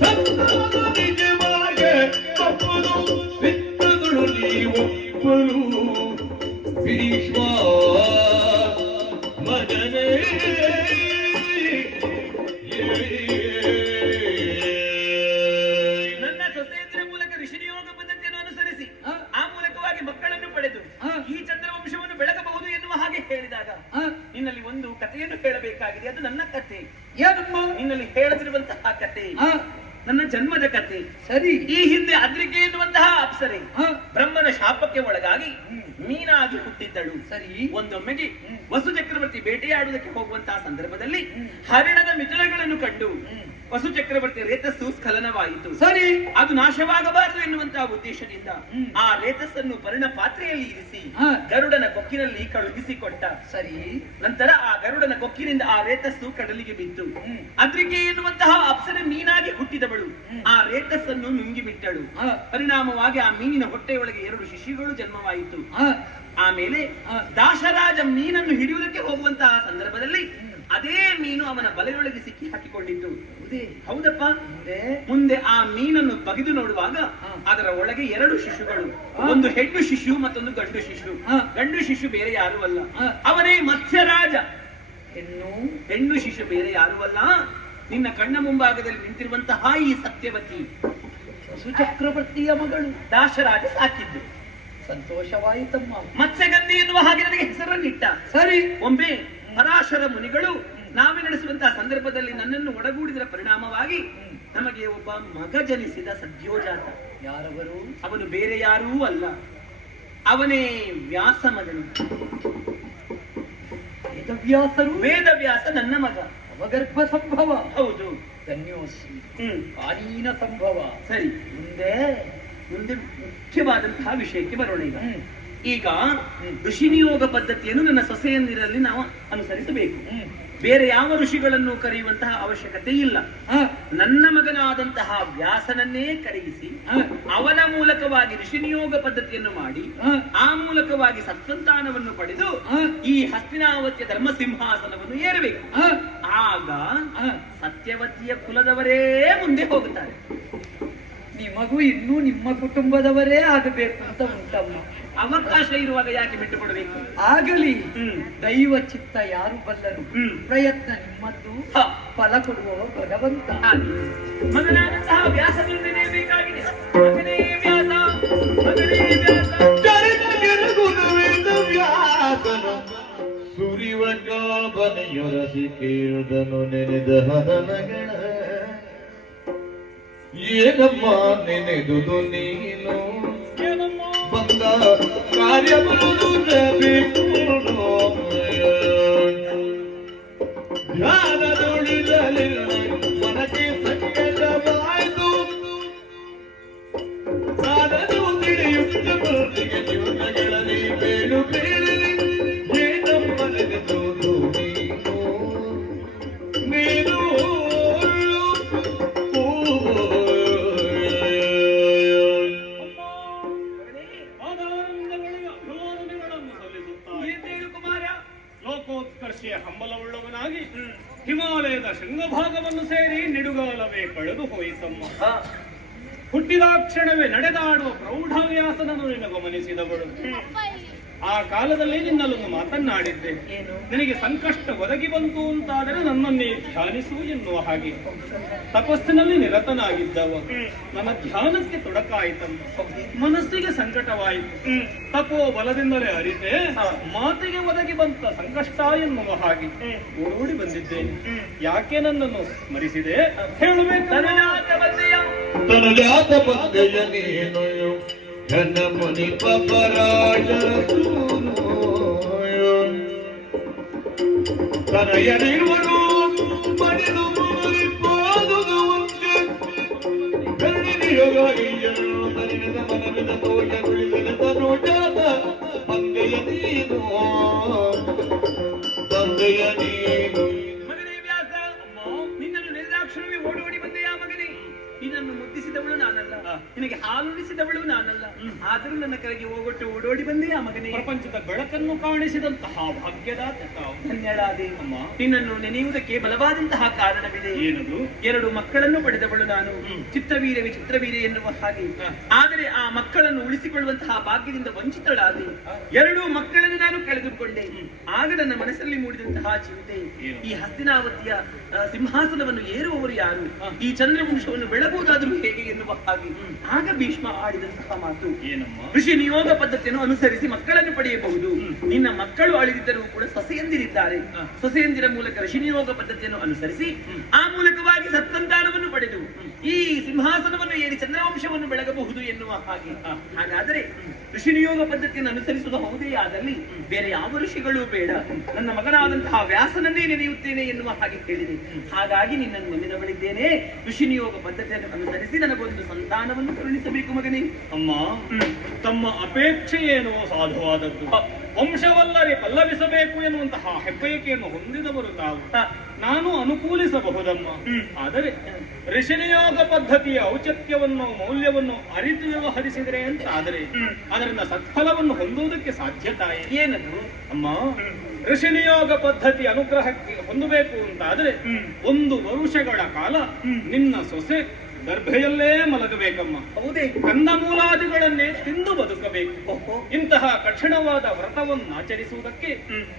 ಸತ್ಯದ ನಿಜವಾಗಿ ತಪ್ಪದು ವಿತ್ತಗಳು ನೀವು ಭೀಷ್ಮ ಮಗನೇ ನನ್ನ ಸೊಸೆಯಂದಿರ ಮೂಲಕ ಋಷಿ ನಿಯೋಗ ಪದ್ಧತಿಯನ್ನು ಅನುಸರಿಸಿ ಆ ಮೂಲಕವಾಗಿ ಮಕ್ಕಳನ್ನು ಪಡೆದು ಈ ಚಂದ್ರವಂಶವನ್ನು ಬೆಳಗಬಹುದು ಎನ್ನುವ ಹಾಗೆ ಹೇಳಿದಾಗ ನಿನ್ನಲ್ಲಿ ಒಂದು ಕಥೆಯನ್ನು ಹೇಳಬೇಕಾಗಿದೆ. ಅದು ನನ್ನ ಕಥೆ. ಏನಮ್ಮ ನಿನ್ನಲ್ಲಿ ಹೇಳದಿರುವಂತಹ ಕಥೆ ನನ್ನ ಜನ್ಮದ ಕಥೆ. ಸರಿ. ಈ ಹಿಂದೆ ಅದ್ರಿಕೆ ಎನ್ನುವಂತಹ ಅಪ್ಸರೆ ಬ್ರಹ್ಮನ ಶಾಪಕ್ಕೆ ಒಳಗಾಗಿ ಮೀನಾಗಿ ಹುಟ್ಟಿದ್ದಳು. ಸರಿ. ಒಂದೊಮ್ಮೆಗೆ ವಸು ಚಕ್ರವರ್ತಿ ಬೇಟೆಯಾಡುವುದಕ್ಕೆ ಹೋಗುವಂತಹ ಸಂದರ್ಭದಲ್ಲಿ ಹರಿಣದ ಮಿಥುನಗಳನ್ನು ಕಂಡು ವಸು ಚಕ್ರವರ್ತಿ ರೇತಸ್ಸು ಸ್ಖಲನವಾಯಿತು. ಸರಿ. ಅದು ನಾಶವಾಗಬಾರದು ಎನ್ನುವಂತಹ ಉದ್ದೇಶದಿಂದ ಆ ರೇತಸ್ಸನ್ನು ಪರ್ಣ ಪಾತ್ರೆಯಲ್ಲಿ ಇರಿಸಿ ಗರುಡನ ಕೊಕ್ಕಿನಲ್ಲಿ ಕಳುಹಿಸಿಕೊಟ್ಟ. ಸರಿ. ನಂತರ ಆ ಗರುಡನ ಕೊಕ್ಕಿನಿಂದ ಆ ರೇತಸ್ಸು ಕಡಲಿಗೆ ಬಿದ್ದು ಅದ್ರಿಕೆ ಎನ್ನುವಂತಹ ಅಪ್ಸರೆ ಮೀನಾಗಿ ಹುಟ್ಟಿದವಳು ಆ ರೇತಸ್ಸನ್ನು ನುಂಗಿಬಿಟ್ಟಳು. ಪರಿಣಾಮವಾಗಿ ಆ ಮೀನಿನ ಹೊಟ್ಟೆಯೊಳಗೆ 2 ಶಿಶುಗಳು ಜನ್ಮವಾಯಿತು. ಆಮೇಲೆ ದಾಶರಾಜ ಮೀನನ್ನು ಹಿಡಿಯುವುದಕ್ಕೆ ಹೋಗುವಂತಹ ಸಂದರ್ಭದಲ್ಲಿ ಅದೇ ಮೀನು ಅವನ ಬಲೆಯೊಳಗೆ ಸಿಕ್ಕಿ ಹಾಕಿಕೊಂಡಿದ್ದು. ಹೌದೇ? ಹೌದಪ್ಪ. ಮುಂದೆ ಮುಂದೆ ಆ ಮೀನನ್ನು ಬಗೆದು ನೋಡುವಾಗ ಅದರ ಒಳಗೆ 2 ಶಿಶುಗಳು, ಒಂದು ಹೆಣ್ಣು ಶಿಶು ಮತ್ತೊಂದು ಗಂಡು ಶಿಶು. ಗಂಡು ಶಿಶು ಬೇರೆ ಯಾರು ಅಲ್ಲ, ಅವನೇ ಮತ್ಸ್ಯರಾಜ. ಹೆಣ್ಣು ಶಿಶು ಬೇರೆ ಯಾರು ಅಲ್ಲ, ನಿನ್ನ ಕಣ್ಣ ಮುಂಭಾಗದಲ್ಲಿ ನಿಂತಿರುವಂತಹ ಈ ಸತ್ಯವತಿ ಸುಚಕ್ರವರ್ತಿಯ ಮಗಳು ದಾಶರಾಜ ಸಾಕಿದ್ದು. ಸಂತೋಷವಾಯಿತಮ್ಮ. ಮತ್ಸ್ಯಗಂಧಿ ಎನ್ನುವ ಹಾಗೆ ನನಗೆ ಹೆಸರನ್ನಿಟ್ಟ. ಸರಿ. ಒಮ್ಮೆ ಪರಾಶರ ಮುನಿಗಳು ನಾವೇ ನಡೆಸುವಂತಹ ಸಂದರ್ಭದಲ್ಲಿ ನನ್ನನ್ನು ಒಡಗೂಡಿದರ ಪರಿಣಾಮವಾಗಿ ನಮಗೆ ಒಬ್ಬ ಮಗ ಜನಿಸಿದ ಸದ್ಯೋಜಾತ. ಯಾರವರು? ಅವನು ಬೇರೆ ಯಾರೂ ಅಲ್ಲ, ಅವನೇ ವ್ಯಾಸ ಮಗನು. ವೇದವ್ಯಾಸರು? ವೇದವ್ಯಾಸ ನನ್ನ ಮಗ. ಅವಗರ್ಭ ಸಂಭವ. ಹೌದು. ಧನ್ಯೋಸ್ಮಿ. ಕಾಲೀನ ಸಂಭವ. ಸರಿ, ಮುಂದೆ ಮುಖ್ಯವಾದಂತಹ ವಿಷಯಕ್ಕೆ ಬರೋಣ. ಈಗ ಋಷಿ ನಿಯೋಗ ಪದ್ಧತಿಯನ್ನು ನನ್ನ ಸೊಸೆಯಂದಿರಲ್ಲಿ ನಾವು ಅನುಸರಿಸಬೇಕು. ಬೇರೆ ಯಾವ ಋಷಿಗಳನ್ನು ಕರೆಯುವಂತಹ ಅವಶ್ಯಕತೆ ಇಲ್ಲ. ನನ್ನ ಮಗನಾದಂತಹ ವ್ಯಾಸನನ್ನೇ ಕರೆಯಿಸಿ ಅವನ ಮೂಲಕವಾಗಿ ಋಷಿ ನಿಯೋಗ ಪದ್ಧತಿಯನ್ನು ಮಾಡಿ ಆ ಮೂಲಕವಾಗಿ ಸತ್ಸಂತಾನವನ್ನು ಪಡೆದು ಈ ಹಸ್ತಿನಾವತಿಯ ಧರ್ಮ ಸಿಂಹಾಸನವನ್ನು ಏರಬೇಕು. ಆಗ ಸತ್ಯವತಿಯ ಕುಲದವರೇ ಮುಂದೆ ಹೋಗುತ್ತಾರೆ. ನಿಮಗೂ ಇನ್ನೂ ನಿಮ್ಮ ಕುಟುಂಬದವರೇ ಆಗಬೇಕು ಅಂತ ಉಂಟಮ್ಮ. ಅವಕಾಶ ಇರುವಾಗ ಯಾಕೆ ಬಿಟ್ಟು ಕೊಡಬೇಕು? ಆಗಲಿ. ದೈವ ಚಿತ್ತ ಯಾರು ಬಲ್ಲರು. ಪ್ರಯತ್ನ ನಿಮ್ಮದ್ದು, ಫಲ ಕೊಡುವ ಭಗವಂತ. ಮಗನಾದಂತಹ ವ್ಯಾಸನಿಂದಲೇ ಬೇಕಾಗಿದೆ. ಮಗನೇ ವ್ಯಾಸ, ಮಗನೇ ವ್ಯಾಸ. ಸುರಿವ ಕಾಬನೆಯೊರಸಿ ಕೇಳುದನು ನೆನೆದ ಹನನಗಳ ಏನಮ್ಮ ನೆನೆದುದು ನೀನು ಬಂದ ಕಾರ್ಯ ಬೇಕು ಧ್ಯಾನದೊಳಿರಲಿಲ್ಲ ಮನಕ್ಕೆ ಸಂಕಟವಾಯಿತು ಸಾಧನು ತಿಳಿಯುತ್ತ ಬರುತ್ತಿಗೆ ಜೀವನಗಳಲ್ಲಿ ಬೇಡು ಬೇಡಲಿ ಏನಮ್ಮ ನೆನೆದುದು ನೀನು ಲೋಕೋತ್ಕರ್ಷೆಯ ಹಂಬಲವುಳ್ಳವನಾಗಿ ಹಿಮಾಲಯದ ಶೃಂಗಭಾಗವನ್ನು ಸೇರಿ ನಿಡುಗಾಲವೇ ಕಳೆದು ಹೋಯಿತಮ್ಮ. ಹುಟ್ಟಿದ ಕ್ಷಣವೇ ನಡೆದಾಡುವ ಪ್ರೌಢವ್ಯಾಸನನ್ನು ನಿನ್ನ ಗಮನಿಸಿದವಳು. ಆ ಕಾಲದಲ್ಲಿ ನಿನ್ನಲ್ಲೊಂದು ಮಾತನ್ನಾಡಿದ್ದೆ. ನಿನಗೆ ಸಂಕಷ್ಟ ಒದಗಿ ಬಂತು ಅಂತಾದರೆ ನನ್ನನ್ನೇ ಧ್ಯಾನಿಸು ಎನ್ನುವ ಹಾಗೆ. ತಪಸ್ಸಿನಲ್ಲಿ ನಿರತನಾಗಿದ್ದವ ನನ್ನ ಧ್ಯಾನಕ್ಕೆ ತೊಡಕಾಯಿತಮ್ಮ. ಮನಸ್ಸಿಗೆ ಸಂಕಟವಾಯಿತು. ತಪೋ ಬಲದಿಂದಲೇ ಅರಿತೆ ಮಾತಿಗೆ ಒದಗಿ ಬಂತ ಸಂಕಷ್ಟ ಎನ್ನುವ ಹಾಗೆ ಓಡೋಡಿ ಬಂದಿದ್ದೇನೆ. ಯಾಕೆ ನನ್ನನ್ನು ಸ್ಮರಿಸಿದೆ ಹೇಳಬೇಕು? ತನಜಾತ ಬಂದೆಯ ನೀನು ಘನ ಮುನಿ ಪರಾಶರ ತನಯನಿರುವರು ಮನೆದು ಮುರಿಪೋದುದು ಒಂದೇ ಕರುಣಿನಿಯೋಗಾಗಿಯರು ತನಿನದ ಮನವಿದ ತೋಷಗುಳಿದ ತನುಜಾತ ಬಂದೆಯ ನೀನು ಬಂದೆಯ ನೀನು. ಮಗನೇ ವ್ಯಾಸ, ನಿನ್ನನ್ನು ನಿರ್ದಾಕ್ಷಣವೇ ಓಡೋಡಿ ಬಂದೆಯಾ ಮಗನೇ? ನಿನ್ನನ್ನು ಮುದ್ದಿಸಿದವಳು ನಾನಲ್ಲ, ನಿನಗೆ ಹಾಲುಣಿಸಿದವಳು ನಾನಲ್ಲ, ಆದರೂ ನನ್ನ ಕರೆಗೆ ಹೋಗೊಟ್ಟು ಓಡೋಡಿ ಬಂದೆಯಾ ಮಗನೇ? ಪ್ರಪಂಚದ ಬೆಳಕನ್ನು ಕಾಣಿಸಿದಂತಹ ಭಾಗ್ಯದ ಧನ್ಯಳಾದೆ ಅಮ್ಮ. ನಿನ್ನನ್ನು ನೆನೆಯುವುದಕ್ಕೆ ಬಲವಾದಂತಹ ಕಾರಣವಿದೆ. ಏನದು? 2 ಮಕ್ಕಳನ್ನು ಪಡೆದವಳು ನಾನು, ಚಿತ್ರವೀರ ವಿಚಿತ್ರವೀರ ಎನ್ನುವ ಹಾಗೆ. ಆದರೆ ಆ ಮಕ್ಕಳನ್ನು ಉಳಿಸಿಕೊಳ್ಳುವಂತಹ ಭಾಗ್ಯದಿಂದ ವಂಚಿತಳಾದೆ. 2 ಮಕ್ಕಳನ್ನು ನಾನು ಕಳೆದುಕೊಂಡೆ. ಆಗ ನನ್ನ ಮನಸ್ಸಲ್ಲಿ ಮೂಡಿದಂತಹ ಚಿಂತೆ, ಈ ಹಸ್ತಿನಾವತಿಯ ಸಿಂಹಾಸನವನ್ನು ಏರುವವರು ಯಾರು, ಈ ಚಂದ್ರವಂಶವನ್ನು ಬೆಳಗುವುದಾದರೂ ಹೇಗೆ ಎನ್ನುವ ಹಾಗೆ. ಆಗ ಭೀಷ್ಮ ಆಡಿದಂತಹ ಮಾತು, ಋಷಿ ನಿಯೋಗ ಪದ್ಧತಿಯನ್ನು ಅನುಸರಿಸಿ ಮಕ್ಕಳನ್ನು ಪಡೆಯಬಹುದು. ನಿನ್ನ ಮಕ್ಕಳು ಅಳಿದಿದ್ದರೂ ಕೂಡ ಸೊಸೆಯಂದಿರಿದ್ದಾರೆ. ಸೊಸೆಯಂದಿರ ಮೂಲಕ ಋಷಿ ನಿಯೋಗ ಪದ್ಧತಿಯನ್ನು ಅನುಸರಿಸಿ ಆ ಮೂಲಕವಾಗಿ ಸತ್ಸಂತಾನವನ್ನು ಪಡೆದು ಈ ಸಿಂಹಾಸನವನ್ನು ಏರಿ ಚಂದ್ರವಂಶವನ್ನು ಬೆಳಗಬಹುದು ಎನ್ನುವ ಹಾಗೆ. ಹಾಗಾದರೆ ಋಷಿ ನಿಯೋಗ ಪದ್ಧತಿಯನ್ನು ಅನುಸರಿಸುವುದು ಹೌದೇ ಆದಲ್ಲಿ ಬೇರೆ ಯಾವ ಋಷಿಗಳೂ ಬೇಡ, ನನ್ನ ಮಗನಾದಂತಹ ವ್ಯಾಸನನ್ನೇ ನೆನೆಯುತ್ತೇನೆ ಎನ್ನುವ ಹಾಗೆ ಹೇಳಿದೆ. ಹಾಗಾಗಿ ನಿನ್ನನ್ನು ನೆನೆದವಳಿದ್ದೇನೆ. ಋಷಿ ನಿಯೋಗ ಪದ್ಧತಿಯನ್ನು ಅನುಸರಿಸಿ ನನಗೊಂದು ಸಂತಾನವನ್ನು ಕರುಣಿಸಬೇಕು ಮಗನೇ. ಅಮ್ಮ, ತಮ್ಮ ಅಪೇಕ್ಷೆ ಏನೋ ಸಾಧುವಾದದ್ದು. ವಂಶವಲ್ಲದೆ ಪಲ್ಲವಿಸಬೇಕು ಎನ್ನುವಂತಹ ಹೆಬ್ಬಯಕೆಯನ್ನು ಹೊಂದಿದವರು ತಾವು. ನಾನು ಅನುಕೂಲಿಸಬಹುದಮ್ಮ. ಆದರೆ ಋಷಿನಿಯೋಗ ಪದ್ಧತಿಯ ಔಚಿತ್ಯವನ್ನು ಮೌಲ್ಯವನ್ನು ಅರಿತು ವ್ಯವಹರಿಸಿದರೆ ಅಂತ ಆದರೆ ಅದರಿಂದ ಸತ್ಫಲವನ್ನು ಹೊಂದುವುದಕ್ಕೆ ಸಾಧ್ಯತಾಯೇ? ಏನದು ಅಮ್ಮ, ಋಷಿನಿಯೋಗ ಪದ್ಧತಿ ಅನುಗ್ರಹಕ್ಕೆ ಹೊಂದಬೇಕು ಅಂತ ಆದ್ರೆ 1 ವರುಷಗಳ ಕಾಲ ನಿನ್ನ ಸೊಸೆ ಗರ್ಭೆಯಲ್ಲೇ ಮಲಗಬೇಕಮ್ಮ. ಹೌದೇ? ಕಂದಮೂಲಾದಿಗಳನ್ನೇ ತಿಂದು ಬದುಕಬೇಕು. ಇಂತಹ ಕಠಿಣವಾದ ವ್ರತವನ್ನು ಆಚರಿಸುವುದಕ್ಕೆ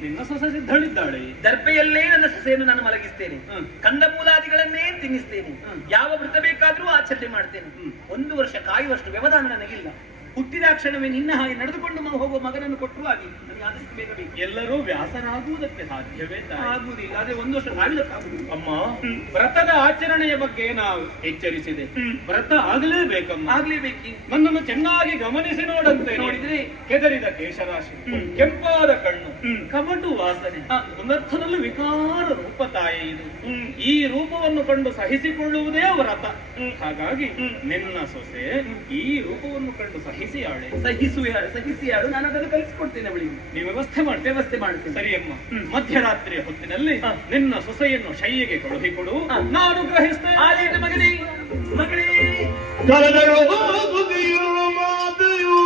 ನಿನ್ನ ಸೊಸೆ ಸಿದ್ಧಳಿದ್ದಾಳೆ. ದರ್ಬೆಯಲ್ಲೇ ನನ್ನ ಸೊಸೆಯನ್ನು ನಾನು ಮಲಗಿಸ್ತೇನೆ, ಕಂದಮೂಲಾದಿಗಳನ್ನೇ ತಿನ್ನಿಸ್ತೇನೆ, ಯಾವ ವ್ರತ ಬೇಕಾದ್ರೂ ಆಚರಣೆ ಮಾಡ್ತೇನೆ. 1 ವರ್ಷ ಕಾಯುವಷ್ಟು ವ್ಯವಧಾನ ನನಗಿಲ್ಲ. ಹುಟ್ಟಿದ ಕ್ಷಣವೇ ನಿನ್ನ ಹಾಗೆ ನಡೆದುಕೊಂಡು ಹೋಗುವ ಮಗನನ್ನು ಕೊಟ್ಟರು ಆಗಿ ನನಗೆ ಆದಷ್ಟು ಬೇಗ ಬೇಕು. ಎಲ್ಲರೂ ವ್ಯಾಸರಾಗುವುದಕ್ಕೆ ಸಾಧ್ಯವೇ? ಆಗುವುದಿಲ್ಲ. ಆದ್ರೆ 1 ವರ್ಷ ಕಾಯುವುದಕ್ಕಾಗುವುದಿಲ್ಲ. ಅಮ್ಮ, ವ್ರತದ ಆಚರಣೆಯ ಬಗ್ಗೆ ನಾವು ಎಚ್ಚರಿಸಿದೆ. ವ್ರತ ಆಗಲೇಬೇಕಮ್ಮ, ಆಗ್ಲೇಬೇಕು. ನನ್ನನ್ನು ಚೆನ್ನಾಗಿ ಗಮನಿಸಿ ನೋಡಂತೆ ನೋಡಿದ್ರೆ ಕೆದರಿದ ಕೇಶರಾಶಿ, ಕೆಂಪಾದ ಕಣ್ಣು, ಕಮಟು ವಾಸನೆ, ಒಂದರ್ಥದಲ್ಲಿ ವಿಕಾರ ರೂಪ ತಾಯಿ ಇದು. ಈ ರೂಪವನ್ನು ಕಂಡು ಸಹಿಸಿಕೊಳ್ಳುವುದೇ ವ್ರತ. ಹಾಗಾಗಿ ನಿನ್ನ ಸೊಸೆ ಈ ರೂಪವನ್ನು ಕಂಡು ಸಹಿಸಿಯಾಳು. ನಾನು ಅದನ್ನು ಕಲಿಸಿಕೊಡ್ತೇನೆ ಅವಳಿಗೆ. ನೀವು ವ್ಯವಸ್ಥೆ ಮಾಡ್ತೇನೆ. ಸರಿಯಮ್ಮ. ಮಧ್ಯರಾತ್ರಿಯ ಹೊತ್ತಿನಲ್ಲಿ ನಿನ್ನ ಸೊಸೆಯನ್ನು ಶಯ್ಯೆಗೆ ಕಳುಹಿಕೊಡು, ನಾನು ಗ್ರಹಿಸ್ತೇನೆ. ಆದೇನು ಮಗನೇ, ಮಗಳೇ. ಕಳೆದಳು ಬುದ್ಧಿಯು ಮಾತೆಯು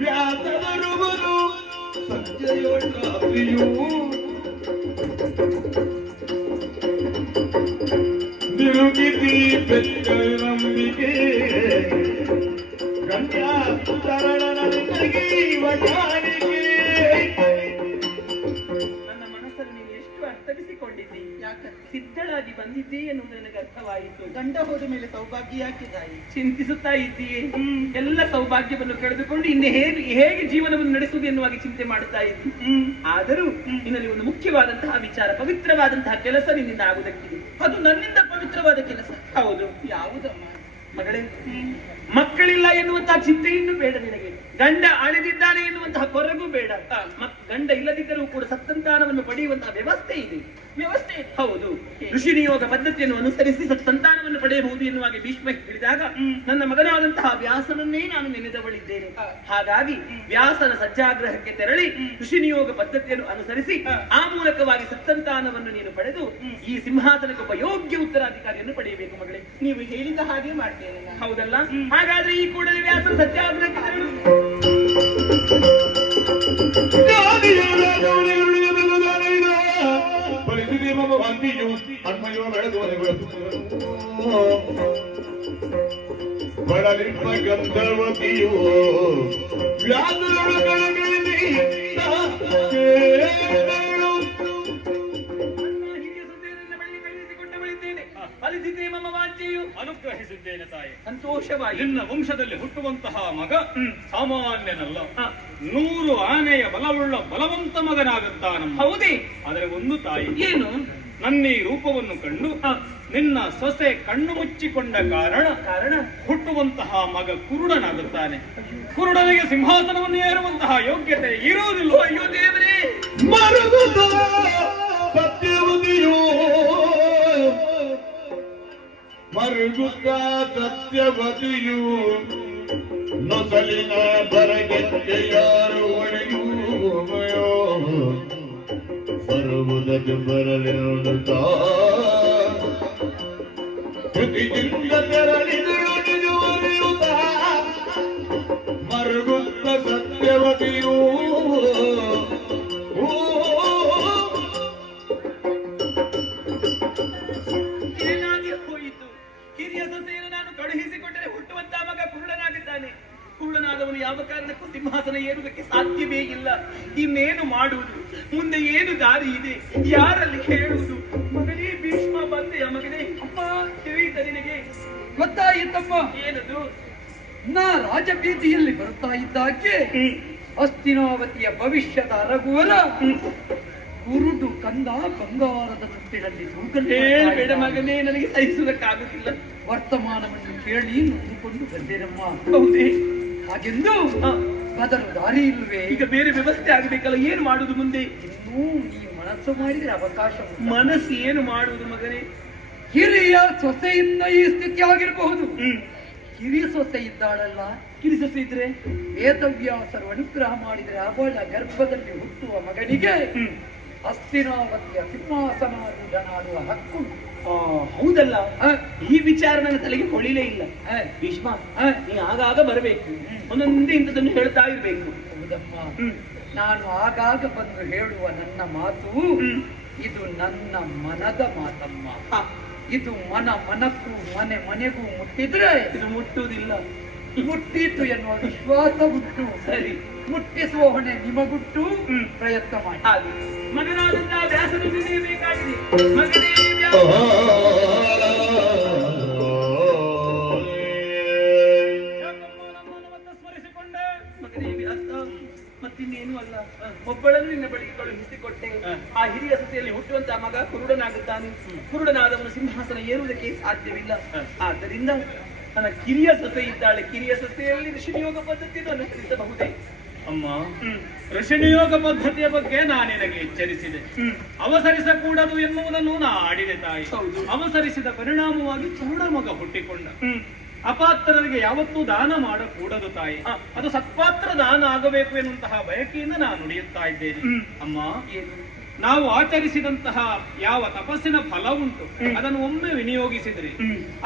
ವ್ಯಾಸರುವರು ಸಂಜೆಯೊಳಾತ್ರಿಯು ನಿರುಗಿತಿ ಬೆಚ್ಚ ನಂಬಿಕೆ ಗಣ್ಯ ಶರಣನಿಗೆ ವಟಾಣಿಕೆ. ನನ್ನ ಮನಸ್ಸನ್ನು ನೀನು ಎಷ್ಟು ಅರ್ಥವಿಸಿಕೊಂಡಿದ್ದಿ. ಸಿದ್ಧಳಾಗಿ ಬಂದಿದ್ದಿ ಎನ್ನುವುದು ನನಗೆ ಅರ್ಥವಾಯಿತು. ಗಂಡ ಹೋದ ಮೇಲೆ ಸೌಭಾಗ್ಯ ಯಾಕೆ ತಾಯಿ ಚಿಂತಿಸುತ್ತಾ ಇದ್ದೀಯೇ? ಎಲ್ಲ ಸೌಭಾಗ್ಯವನ್ನು ಕಳೆದುಕೊಂಡು ಇನ್ನು ಹೇಗೆ ಜೀವನವನ್ನು ನಡೆಸುವುದು ಎನ್ನುವಾಗಿ ಚಿಂತೆ ಮಾಡುತ್ತಾ ಇದ್ದಿ. ಆದರೂ ನಿನ್ನಲ್ಲಿ ಒಂದು ಮುಖ್ಯವಾದಂತಹ ವಿಚಾರ, ಪವಿತ್ರವಾದಂತಹ ಕೆಲಸ ನಿನ್ನಿಂದ ಆಗುವುದಕ್ಕಿದೆ. ಅದು ನನ್ನಿಂದ ಪವಿತ್ರವಾದ ಕೆಲಸ. ಹೌದು. ಯಾವುದಮ್ಮ ಮಗಳೇ? ಮಕ್ಕಳಿಲ್ಲ ಎನ್ನುವಂತಹ ಚಿಂತೆಯನ್ನು ಬೇಡ ನಿನಗೆ. ಗಂಡ ಅಳೆದಿದ್ದಾನೆ ಎನ್ನುವಂತಹ ಕೊರಗೂ ಬೇಡ. ಗಂಡ ಇಲ್ಲದಿದ್ದರೂ ಕೂಡ ಸತ್ಸಂತಾನವನ್ನು ಪಡೆಯುವಂತಹ ವ್ಯವಸ್ಥೆ ಇದೆ. ಹೌದು. ಋಷಿ ನಿಯೋಗ ಪದ್ಧತಿಯನ್ನು ಅನುಸರಿಸಿ ಸತ್ಸಂತಾನವನ್ನು ಪಡೆಯಬಹುದು ಎನ್ನುವಾಗ ಭೀಷ್ಮ ಹೇಳಿದಾಗ ನನ್ನ ಮಗನಾದಂತಹ ವ್ಯಾಸನನ್ನೇ ನಾನು ನೆನೆದವಳಿದ್ದೇನೆ. ಹಾಗಾಗಿ ವ್ಯಾಸನ ಸಜ್ಜಾಗ್ರಹಕ್ಕೆ ತೆರಳಿ ಋಷಿ ನಿಯೋಗ ಪದ್ಧತಿಯನ್ನು ಅನುಸರಿಸಿ ಆ ಮೂಲಕವಾಗಿ ಸತ್ಸಂತಾನವನ್ನು ನೀನು ಪಡೆದು ಈ ಸಿಂಹಾಸನಕ್ಕೆ ಒಬ್ಬ ಯೋಗ್ಯ ಉತ್ತರಾಧಿಕಾರಿಯನ್ನು ಪಡೆಯಬೇಕು ಮಗಳೇ. ನೀವು ಹೇಳಿದ ಹಾಗೆ ಮಾಡ್ತೇನೆ. ಹೌದಲ್ಲ? ಹಾಗಾದ್ರೆ ಈ ಕೂಡಲೇ ವ್ಯಾಸನ ಸತ್ಯಾಗ್ರಹಕ್ಕೆ ತೆರಳು. ಪರಿಸ್ಥಿತಿ ಮಮ ವಾಂತಿಯು ಅನ್ಮಯೋ ಬಡಲಿಪ್ಪ ಗಂಧವತಿಯು ವ್ಯಾಸರೊಳಗಳಿ ಅನುಗ್ರಹಿಸಿದ್ದೇನೆ ತಾಯಿ. ಸಂತೋಷವಾಗಿ. ನಿನ್ನ ವಂಶದಲ್ಲಿ ಹುಟ್ಟುವಂತಹ ಮಗ ಸಾಮಾನ್ಯನಲ್ಲ. 100 ಆನೆಯ ಬಲವುಳ್ಳ ಬಲವಂತ ಮಗನಾಗುತ್ತಾನಮ್ಮ. ಹೌದೇ? ಆದರೆ ಒಂದು ತಾಯಿ, ಏನು? ನನ್ನ ಈ ರೂಪವನ್ನು ಕಂಡು ನಿನ್ನ ಸೊಸೆ ಕಣ್ಣು ಮುಚ್ಚಿಕೊಂಡ ಕಾರಣ ಹುಟ್ಟುವಂತಹ ಮಗ ಕುರುಡನಾಗುತ್ತಾನೆ. ಕುರುಡನಿಗೆ ಸಿಂಹಾಸನವನ್ನು ಏರುವಂತಹ ಯೋಗ್ಯತೆ ಇರುವುದಿಲ್ಲ. ಅಯ್ಯೋ ದೇವರೇ! ಮರುಗುತ್ತ ಸತ್ಯವತಿಯು ಮರುಗುತ್ತ ಸತ್ಯವತಿಯು ನೊಸಲಿನ ಬರಗೆತ್ತೆ ಯಾರು ಒಡೆಯುವಯೋ ಬರುವುದಕ್ಕೆ ಬರಲಿರುತ್ತಾ ಕೃತಿಯಿಂದ ತೆರಳಿದಳು ನಿಜವರಿಯುತ್ತ ಮರುಗುತ್ತ ಸತ್ಯವತಿಯು ಏನಾಗಿ ಹೋಯಿತು? ಹಿರಿಯ ಸೊಸೆಯನ್ನು ನಾನು ಕಳುಹಿಸಿಕೊಟ್ಟರೆ ಹುಟ್ಟುವಂತಹ ಮಗ ಕುರುಡನಾಗಿದ್ದಾನೆ. ಕುರುಡನಾದವನು ಯಾವ ಕಾರಣಕ್ಕೂ ಸಿಂಹಾಸನ ಏರುವುದಕ್ಕೆ ಸಾಧ್ಯವೇ ಇಲ್ಲ. ಇನ್ನೇನು ಮಾಡುವುದು? ಮುಂದೆ ಏನು ದಾರಿ ಇದೆ? ಯಾರಲ್ಲಿ ಹೇಳುವುದು? ಮಗನೇ ಭೀಷ್ಮ, ಬಂದೆಯ ಮಗನೇ? ಅಪ್ಪ ತಿಳಿಯಿತ ನಿನಗೆ? ಗೊತ್ತಾಯಿತಮ್ಮ. ಏನದು? ನಾ ರಾಜಬೀದಿಯಲ್ಲಿ ಬರುತ್ತಾ ಇದ್ದಾಗೆ ಹಸ್ತಿನಾವತಿಯ ಭವಿಷ್ಯದ ರಘುವರ ಕುರುಡು ಕಂದ ಬಂಗಾರದ ತುಟ್ಟಿನಲ್ಲಿ ಬೇಡ ಮಗನೇ, ನನಗೆ ಸಹಿಸುವುದಕ್ಕಾಗುತ್ತಿಲ್ಲ. ವರ್ತಮಾನವನ್ನು ಕೇಳಿ ನೊಂದುಕೊಂಡು ಬಂದೇನಮ್ಮ. ಹೌದೇ? ಹಾಗೆಂದು ಬದಲು ದಾರಿ ಇಲ್ವೇ? ಈಗ ಬೇರೆ ವ್ಯವಸ್ಥೆ ಆಗಬೇಕಲ್ಲ, ಏನು ಮಾಡುವುದು ಮುಂದೆ? ಇನ್ನೂ ನೀವು ಮನಸ್ಸು ಮಾಡಿದ್ರೆ ಅವಕಾಶ ಉಂಟು. ಮನಸ್ಸು ಏನು ಮಾಡುವುದು ಮಗನೇ? ಹಿರಿಯ ಸೊಸೆಯಿಂದ ಈ ಸ್ಥಿತಿ ಆಗಿರಬಹುದು. ಹಿರಿಯ ಸೊಸೆ ಇದ್ದಾಳಲ್ಲ, ಕಿರಿ ಸೊಸೆ ಇದ್ರೆ ವೇದವ್ಯಾಸರು ಅನುಗ್ರಹ ಮಾಡಿದರೆ ಅವಳ ಗರ್ಭದಲ್ಲಿ ಹುಟ್ಟುವ ಮಗನಿಗೆ ಹಸ್ತಿನಾವತಿಯ ಸಿಂಹಾಸನಾರೂಢನಾಡುವ ಹಕ್ಕುಂಟು. ಹೌದಲ್ಲ, ಈ ವಿಚಾರ ನನ್ನ ತಲೆಗೆ ಹೊಳಿಲೇ ಇಲ್ಲ. ಭೀಷ್ಮ, ನೀ ಆಗಾಗ ಬರಬೇಕು, ಒಂದೊಂದೇ ಇಂಥದನ್ನು ಹೇಳ್ತಾ ಇರ್ಬೇಕು. ಹೌದಮ್ಮ, ನಾನು ಆಗಾಗ ಬಂದು ಹೇಳುವ ನನ್ನ ಮಾತು ಇದು ನನ್ನ ಮನದ ಮಾತಮ್ಮ. ಇದು ಮನಕ್ಕೂ ಮನೆ ಮನೆಗೂ ಮುಟ್ಟಿದ್ರೆ ಇದು ಮುಟ್ಟುವುದಿಲ್ಲ. ಮುಟ್ಟಿತು ಎನ್ನುವ ವಿಶ್ವಾಸ ಉಂಟು. ಸರಿ, ಮುಟ್ಟಿಸುವ ಹೊಣೆ ನಿಮಗುಟ್ಟು. ಪ್ರಯತ್ನ ಮಾಡಿ. ಹಾಗೆ ಮಗನಾದಂತಹ ವ್ಯಾಸನನ್ನು ಬೇಕಾಗಿದೆ. ಮಗನೇ ವ್ಯಾಸ, ಸ್ಮರಿಸಿಕೊಂಡೆ. ಮಗನೇ ವ್ಯಾಸ, ಮತ್ತಿನ್ನೇನು ಅಲ್ಲ, ಒಬ್ಬಳನ್ನು ನಿನ್ನ ಬಳಿಗೆ ಕಳುಹಿಸಿಕೊಟ್ಟೆ. ಆ ಹಿರಿಯ ಸೊಸೆಯಲ್ಲಿ ಹುಟ್ಟುವಂತಹ ಮಗ ಕುರುಡನಾಗುತ್ತಾನೆ. ಕುರುಡನಾದವನು ಸಿಂಹಾಸನ ಏರುವುದಕ್ಕೆ ಸಾಧ್ಯವಿಲ್ಲ. ಆದ್ದರಿಂದ ನನ್ನ ಕಿರಿಯ ಸೊಸೆ ಇದ್ದಾಳೆ. ಕಿರಿಯ ಸೊಸೆಯಲ್ಲಿ ಋಷಿನಿಯೋಗ ಪದ್ಧತಿಯನ್ನು ಅನುಸರಿಸಬಹುದೇ? ಅಮ್ಮ, ಋಷಿನಿಯೋಗ ಪದ್ಧತಿಯ ಬಗ್ಗೆ ನಾನಿನಗೆ ಎಚ್ಚರಿಸಿದೆ. ಅವಸರಿಸಕೂಡದು ಎನ್ನುವುದನ್ನು ನಾ ಆಡಿದೆ ತಾಯಿ. ಅವಸರಿಸಿದ ಪರಿಣಾಮವಾಗಿ ಚೂಡ ಮಗ ಹುಟ್ಟಿಕೊಂಡ. ಅಪಾತ್ರರಿಗೆ ಯಾವತ್ತೂ ದಾನ ಮಾಡಕೂಡದು ತಾಯಿ. ಅದು ಸತ್ಪಾತ್ರ ದಾನ ಆಗಬೇಕು ಎನ್ನುವಂತಹ ಬಯಕೆಯಿಂದ ನಾನು ನುಡಿಯುತ್ತಾ ಇದ್ದೇನೆ. ಅಮ್ಮ, ನಾವು ಆಚರಿಸಿದಂತಹ ಯಾವ ತಪಸ್ಸಿನ ಫಲ ಉಂಟು ಅದನ್ನು ಒಮ್ಮೆ ವಿನಿಯೋಗಿಸಿದ್ರೆ,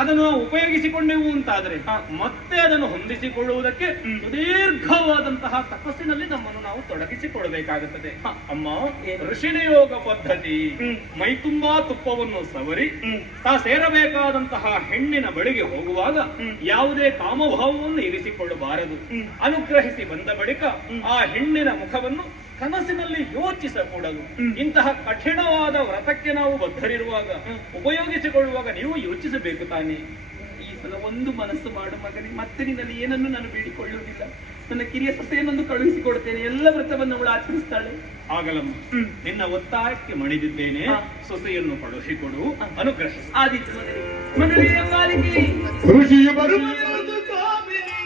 ಅದನ್ನು ನಾವು ಉಪಯೋಗಿಸಿಕೊಂಡೆವು ಅಂತಾದ್ರೆ ಮತ್ತೆ ಅದನ್ನು ಹೊಂದಿಸಿಕೊಳ್ಳುವುದಕ್ಕೆ ಸುದೀರ್ಘವಾದಂತಹ ತಪಸ್ಸಿನಲ್ಲಿ ನಮ್ಮನ್ನು ನಾವು ತೊಡಗಿಸಿಕೊಳ್ಬೇಕಾಗುತ್ತದೆ. ಅಮ್ಮ, ಋಷಿನಿಯೋಗ ಪದ್ಧತಿ ಮೈ ತುಂಬಾ ತುಪ್ಪವನ್ನು ಸವರಿ ತಾ ಸೇರಬೇಕಾದಂತಹ ಹೆಣ್ಣಿನ ಬಳಿಗೆ ಹೋಗುವಾಗ ಯಾವುದೇ ಕಾಮಭಾವವನ್ನು ಇರಿಸಿಕೊಳ್ಳಬಾರದು. ಅನುಗ್ರಹಿಸಿ ಬಂದ ಬಳಿಕ ಆ ಹೆಣ್ಣಿನ ಮುಖವನ್ನು ಕನಸಿನಲ್ಲಿ ಯೋಚಿಸಕೂಡದು. ಇಂತಹ ಕಠಿಣವಾದ ವ್ರತಕ್ಕೆ ನಾವು ಬದ್ಧರಿರುವಾಗ, ಉಪಯೋಗಿಸಿಕೊಳ್ಳುವಾಗ ನೀವು ಯೋಚಿಸಬೇಕು ತಾನೇ. ಈ ಸಲ ಒಂದು ಮನಸ್ಸು ಮಾಡು ಮಗನೇ, ಮತ್ತೆ ನಿನ್ನಲ್ಲಿ ಏನನ್ನು ನಾನು ಬೇಡಿಕೊಳ್ಳುವುದಿಲ್ಲ. ನನ್ನ ಕಿರಿಯ ಸೊಸೆಯನ್ನೊಂದು ಕಳುಹಿಸಿಕೊಡ್ತೇನೆ, ಎಲ್ಲ ವ್ರತವನ್ನು ಅವಳು ಆಚರಿಸ್ತಾಳೆ. ಆಗಲಮ್ಮ, ನಿನ್ನ ಒತ್ತಾಯಕ್ಕೆ ಮಣಿದಿದ್ದೇನೆ. ಸೊಸೆಯನ್ನು ಕಳುಹಿಸಿಕೊಡು, ಅನುಗ್ರಹಿಸು. ಆದಿತ್ಯ ಮಗನೇ ಎಂಬಾಲಿಕೆ ಋಷಿಯ ಬರುವುದು ಕಾಮಿನಿ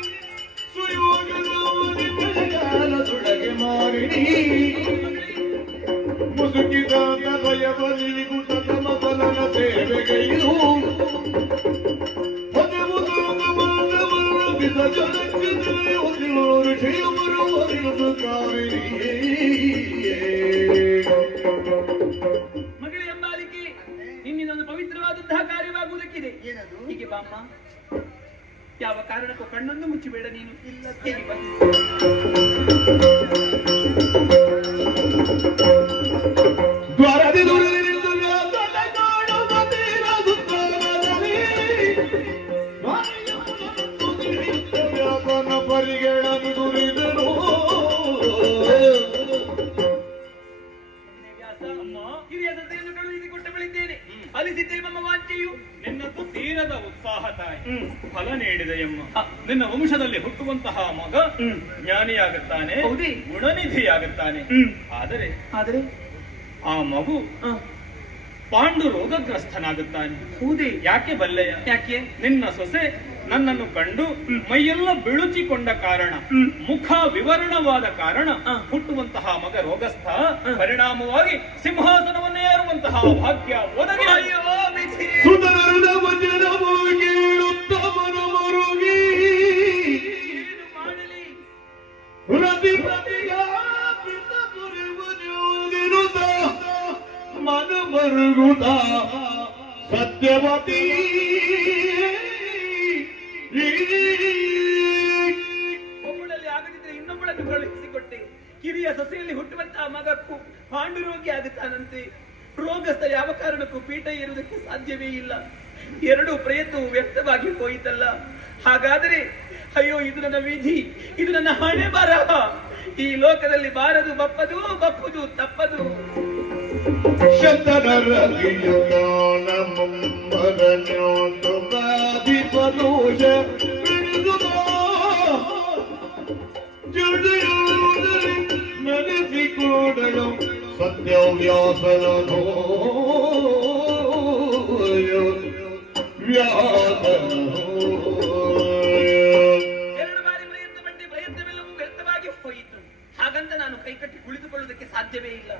ಸುಯೋಗದೊಳಗೆ ಮಾರಿಣಿ ಮುಸುಕಿದ ಭಯವಲಿ ಗುಟಕ ಮಗನ ಸೇವೆಗೈದು ಋಷಿಯ ಬರುವುದು ಕಾಮಿನಿ. ಮಗಳೇ ಎಂಬಾಲಿಕೆ, ನಿನ್ನಿಂದೊಂದು ಪವಿತ್ರವಾದಂತಹ ಕಾರ್ಯವಾಗುವುದಕ್ಕಿದೆ. ಹೀಗೆ ಬಾಮ್ಮ, ಯಾವ ಕಾರಣಕ್ಕೂ ಕಣ್ಣೊಂದು ಮುಚ್ಚಿಬೇಡ ನೀನು. ಇಲ್ಲ, ಹೇಗೆ ಬಾ. ದ್ವಾರದಿ ಪರಿಗಣನು ದುರಿದನು. ಹಿರಿಯ ಸೊಸೆಯನ್ನು ಕಳುಹಿಸಿಕೊಟ್ಟ ಬಳಿದ್ದೇನೆ. ಫಲಿಸಿದ್ದೆ ನಮ್ಮ ವಾಂಚೆಯು. ನಿನ್ನದು ತೀರದ ಉತ್ಸಾಹ ತಾಯಿ, ಫಲ ನೀಡಿದೆ ಎಮ್ಮ. ನಿನ್ನ ವಂಶದಲ್ಲಿ ಹುಟ್ಟುವಂತಹ ಮಗ ಜ್ಞಾನಿಯಾಗುತ್ತಾನೆ, ಗುಣನಿಧಿಯಾಗುತ್ತಾನೆ. ಆದರೆ ಆ ಮಗು ಪಾಂಡು ರೋಗಗ್ರಸ್ತನಾಗುತ್ತಾನೆ. ಹೌದೇ? ಯಾಕೆ ಬಲ್ಲೆಯ? ಯಾಕೆ? ನಿನ್ನ ಸೊಸೆ ನನ್ನನ್ನು ಕಂಡು ಮೈಯೆಲ್ಲ ಬಿಳುಚಿಕೊಂಡ ಕಾರಣ, ಮುಖ ವಿವರಣವಾದ ಕಾರಣ ಹುಟ್ಟುವಂತಹ ಮಗ ರೋಗಸ್ಥ. ಪರಿಣಾಮವಾಗಿ ಸಿಂಹಾಸನವನ್ನೇ ಏರುವಂತಹ ಭಾಗ್ಯ ಒದಗಿ ಸುಂದರದ ವಚನವು ಕೇಳುತ್ತವನು ಮರುಗಿ ಪ್ರತಿ ಮನ ಮರುಗುದ ಸತ್ಯವತಿ ಒಬ್ಬಳಲ್ಲಿ ಆಗದಿದ್ರೆ ಇನ್ನೊಬ್ಬಳನ್ನು ಕಳುಹಿಸಿಕೊಟ್ಟೆ. ಕಿರಿಯ ಸೊಸೆಯಲ್ಲಿ ಹುಟ್ಟುವಂತಹ ಮಗಕ್ಕೂ ಪಾಂಡುರೋಗಿ ಆಗುತ್ತಾನಂತೆ. ರೋಗಸ್ಥ ಯಾವ ಕಾರಣಕ್ಕೂ ಪೀಠ ಏರುವುದಕ್ಕೆ ಸಾಧ್ಯವೇ ಇಲ್ಲ. ಎರಡೂ ಪ್ರಯತ್ನವು ವ್ಯಕ್ತವಾಗಿ ಹೋಯಿತಲ್ಲ. ಹಾಗಾದರೆ ಅಯ್ಯೋ, ಇದು ನನ್ನ ವಿಧಿ, ಇದು ನನ್ನ ಹಣೆ ಬರಹ. ಈ ಲೋಕದಲ್ಲಿ ಬಾರದು ಬಪ್ಪದು, ಬಪ್ಪುದು ತಪ್ಪದು. ನಡೆಸಿಕೊಡಲು ಸತ್ಯವ್ಯಾಸನೋ ಎರಡು ಬಾರಿ ಪ್ರಯತ್ನ ಪಟ್ಟೆ, ಪ್ರಯತ್ನವೆಲ್ಲವೂ ವ್ಯರ್ಥವಾಗಿ ಹೋಯಿತು. ಹಾಗಂತ ನಾನು ಕೈಕಟ್ಟಿ ಕುಳಿತುಕೊಳ್ಳುವುದಕ್ಕೆ ಸಾಧ್ಯವೇ ಇಲ್ಲ.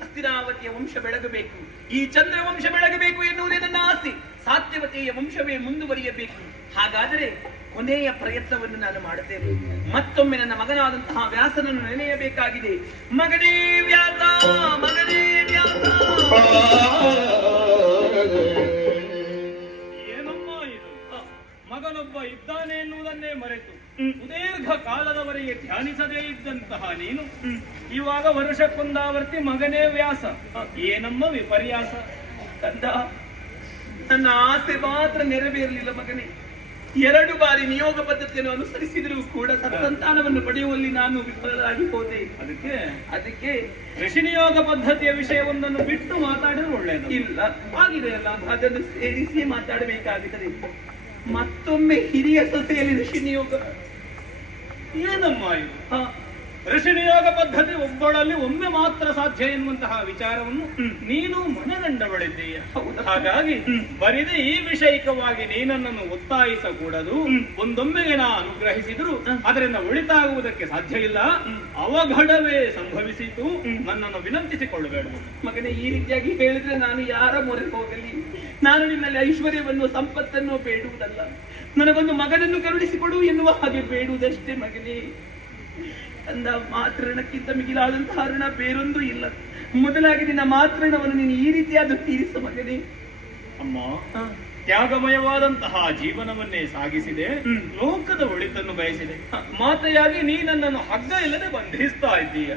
ಹಸ್ತಿನಾವತಿಯ ವಂಶ ಬೆಳಗಬೇಕು, ಈ ಚಂದ್ರ ವಂಶ ಬೆಳಗಬೇಕು ಎನ್ನುವುದೇ ನನ್ನ ಆಸೆ. ಸಾತ್ಯವತೆಯ ವಂಶವೇ ಮುಂದುವರಿಯಬೇಕು. ಹಾಗಾದರೆ ಕೊನೆಯ ಪ್ರಯತ್ನವನ್ನು ನಾನು ಮಾಡುತ್ತೇನೆ. ಮತ್ತೊಮ್ಮೆ ನನ್ನ ಮಗನಾದಂತಹ ವ್ಯಾಸನನ್ನು ನೆನೆಯಬೇಕಾಗಿದೆ. ಮಗನೇ ವ್ಯಾಸ, ಮಗನೇ ವ್ಯಾಸ. ಏನಮ್ಮ ಇದು? ಮಗನೊಬ್ಬ ಇದ್ದಾನೆ ಎನ್ನುವುದನ್ನೇ ಮರೆತು ಸುದೀರ್ಘ ಕಾಲದವರೆಗೆ ಧ್ಯಾನಿಸದೇ ಇದ್ದಂತಹ ನೀನು ಇವಾಗ ವರ್ಷಕ್ಕೊಂದಾವರ್ತಿ ಮಗನೇ ವ್ಯಾಸ. ಏನಮ್ಮ ವಿಪರ್ಯಾಸ? ಕಂದ, ನನ್ನ ಆಸೆ ಮಾತ್ರ ನೆರವೇರಲಿಲ್ಲ ಮಗನೇ. 2 ಬಾರಿ ನಿಯೋಗ ಪದ್ಧತಿಯನ್ನು ಅನುಸರಿಸಿದರೂ ಕೂಡ ಸಂತಾನವನ್ನು ಪಡೆಯುವಲ್ಲಿ ನಾನು ವಿಫಲರಾಗಿ ಹೋದೆ. ಅದಕ್ಕೆ ಋಷಿ ನಿಯೋಗ ಪದ್ಧತಿಯ ವಿಷಯವೊಂದನ್ನು ಬಿಟ್ಟು ಮಾತಾಡಿದ್ರೆ ಒಳ್ಳೆಯದು. ಇಲ್ಲ ಆಗಿದೆ ಅಲ್ಲ, ಅದನ್ನು ಸೇರಿಸಿ ಮಾತಾಡಬೇಕಾಗುತ್ತದೆ. ಮತ್ತೊಮ್ಮೆ ಹಿರಿಯ ಸೊಸೆಯಲ್ಲಿ ಋಷಿ ನಿಯೋಗ. ಏನಮ್ಮ ಇದು? ಋಷಿ ನಿಯೋಗ ಪದ್ಧತಿ ಒಬ್ಬಳಲ್ಲಿ ಒಮ್ಮೆ ಮಾತ್ರ ಸಾಧ್ಯ ಎನ್ನುವಂತಹ ವಿಚಾರವನ್ನು ನೀನು ಮನಗಂಡಬಳಿದ್ದೀಯ. ಹಾಗಾಗಿ ಬರಿದೆ ಈ ವಿಷಯಿಕವಾಗಿ ನೀನನ್ನು ಒತ್ತಾಯಿಸಕೂಡದು. ಒಂದೊಮ್ಮೆಗೆ ನಾ ಅನುಗ್ರಹಿಸಿದ್ರು ಅದರಿಂದ ಉಳಿತಾಗುವುದಕ್ಕೆ ಸಾಧ್ಯ ಇಲ್ಲ. ಅವಘಡವೇ ಸಂಭವಿಸಿತು. ನನ್ನನ್ನು ವಿನಂತಿಸಿಕೊಳ್ಳಬೇಡ ಮಗನೇ. ಈ ರೀತಿಯಾಗಿ ಹೇಳಿದ್ರೆ ನಾನು ಯಾರ ಮೊರೆ ಹೋಗಲಿ? ನಾನು ನಿನ್ನಲ್ಲಿ ಐಶ್ವರ್ಯವನ್ನು ಸಂಪತ್ತನ್ನು ಬೇಡುವುದಲ್ಲ, ನನಗೊಂದು ಮಗನನ್ನು ಕರುಣಿಸಿಕೊಡು ಎನ್ನುವ ಹಾಗೆ ಬೇಡುವುದಷ್ಟೇ ಮಗನೇ. ಅಂದ ಮಾತೃಣಕ್ಕಿಂತ ಮಿಗಿಲಾದಂತಹ ಋಣ ಬೇರೊಂದು ಇಲ್ಲ. ಮೊದಲಾಗಿ ನಿನ್ನ ಮಾತೃಣವನ್ನು ನೀನು ಈ ರೀತಿಯಾದ ತೀರಿಸ ಮಗನೇ. ಅಮ್ಮ, ತ್ಯಾಗಮಯವಾದಂತಹ ಜೀವನವನ್ನೇ ಸಾಗಿಸಿದೆ, ಲೋಕದ ಒಳಿತನ್ನು ಬಯಸಿದೆ. ಮಾತೆಯಾಗಿ ನೀ ನನ್ನನ್ನು ಹಗ್ಗ ಇಲ್ಲದೆ ಬಂಧಿಸ್ತಾ ಇದ್ದೀಯ.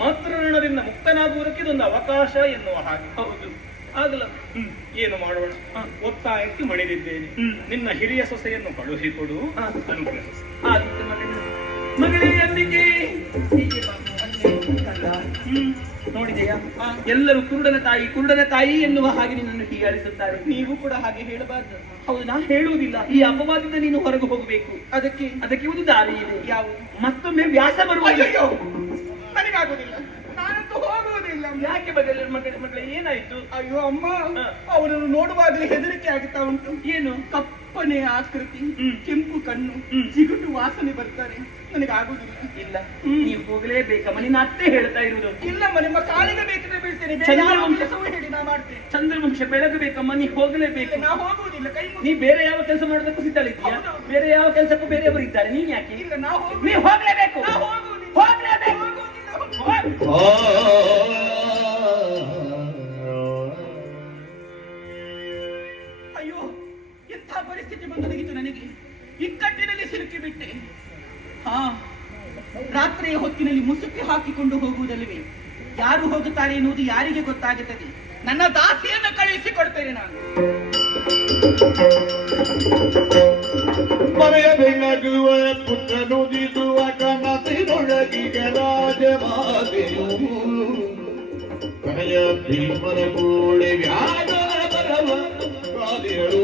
ಮಾತೃಋಣದಿಂದ ಮುಕ್ತನಾಗುವುದಕ್ಕೆ ಇದೊಂದು ಅವಕಾಶ ಎನ್ನುವ ಹಾಗೆ. ಹೌದು, ಆಗಲ್ಲ. ಏನು ಮಾಡೋಣ? ಒತ್ತಾಯಕ್ಕೆ ಮಣಿದಿದ್ದೇನೆ. ನಿನ್ನ ಹಿರಿಯ ಸೊಸೆಯನ್ನು ಕಳುಹಿಕೊಡು, ಅನುಗ್ರಹಿಸು. ಆದಿತ್ಯ ಮಗನೇ. ಮಗಳೇ ಅಂಬಿಕೆ, ನೋಡಿದೆಯಾ? ಎಲ್ಲರೂ ಕುರುಡನ ತಾಯಿ ಎನ್ನುವ ಹಾಗೆ ನಿನ್ನನ್ನು ಹೀಯಾಳಿಸುತ್ತಾರೆ. ನೀವು ಕೂಡ ಹಾಗೆ ಹೇಳಬಾರದು. ಹೌದು, ನಾ ಹೇಳುವುದಿಲ್ಲ. ಈ ಅಪವಾದದಿಂದ ನೀನು ಹೊರಗೆ ಹೋಗಬೇಕು. ಅದಕ್ಕೆ ಒಂದು ದಾರಿ ಇದೆ. ಯಾವುದು? ಮತ್ತೊಮ್ಮೆ ವ್ಯಾಸ ಬರುವ. ನನಗಾಗುವುದಿಲ್ಲ, ನಾನಂತೂ ಹೋಗುವುದಿಲ್ಲ. ಯಾಕೆ ಮಗಳೇ ಏನಾಯ್ತು? ಅಯ್ಯೋ ಅಮ್ಮ, ಅವರನ್ನು ನೋಡುವಾಗಲೇ ಹೆದರಿಕೆ ಆಗುತ್ತಾ ಉಂಟು. ಏನು? ಕಪ್ಪನೆ ಆಕೃತಿ, ಕೆಂಪು ಕಣ್ಣು, ಜಿಗುಟು ವಾಸನೆ ಬರ್ತಾರೆ. ನನಗಾಗುವುದಿಲ್ಲ. ಇಲ್ಲ, ನೀವು ಹೋಗಲೇಬೇಕಮ್ಮ. ನಿನ್ನ ಅತ್ತೆ ಹೇಳ್ತಾ ಇರುವುದು. ಇಲ್ಲಮ್ಮ, ನಿಮ್ಮ ಕಾಲಿಗೆ ಬೇಕಿದ್ರೆ ಬೀಳ್ತೇನೆ. ಹೇಳಿ ನಾ ಮಾಡ್ತೇನೆ. ಚಂದ್ರವಂಶ ಬೆಳಗಬೇಕಮ್ಮ, ನೀ ಹೋಗಲೇಬೇಕು. ನಾ ಹೋಗುವುದಿಲ್ಲ. ನೀ ಬೇರೆ ಯಾವ ಕೆಲಸ ಮಾಡೋದಕ್ಕೂ ಸಿದ್ಧಳಿದ್ದೀಯಾ? ಬೇರೆ ಯಾವ ಕೆಲಸಕ್ಕೂ ಬೇರೆಯವರು ಇದ್ದಾರೆ, ನೀನ್ ಯಾಕೆ? ಇಲ್ಲ, ನಾ ನೀ ಹೋಗ್ಲೇಬೇಕು. ಹೋಗ್ಲೇಬೇಕು. ಅಯ್ಯೋ, ಎಂಥ ಪರಿಸ್ಥಿತಿ ಬಂದೊದಗಿತು ನನಗೆ. ಇಕ್ಕಟ್ಟಿನಲ್ಲಿ ಸಿಲುಕಿ ಬಿಟ್ಟೆ. ರಾತ್ರಿಯ ಹೊತ್ತಿನಲ್ಲಿ ಮುಸುಕಿ ಹಾಕಿಕೊಂಡು ಹೋಗುವುದಲ್ಲವೇ? ಯಾರು ಹೋಗುತ್ತಾರೆ ಎನ್ನುವುದು ಯಾರಿಗೆ ಗೊತ್ತಾಗುತ್ತದೆ? ನನ್ನ ದಾಸಿಯನ್ನು ಕಳುಹಿಸಿಕೊಡ್ತೇನೆ ನಾನು. ಮನೆಯ ಬೆಳಗುವ ಪುತ್ರನುದಿಸುವ ಕನಸಿನೊಳಗಿಗ ರಾಜಮಾತೆಯು ಕನೆಯ ಭೀಮನ ಕೂಡಿ ವ್ಯಾಜನ ಬರವ ಕಾದಿಗಳು.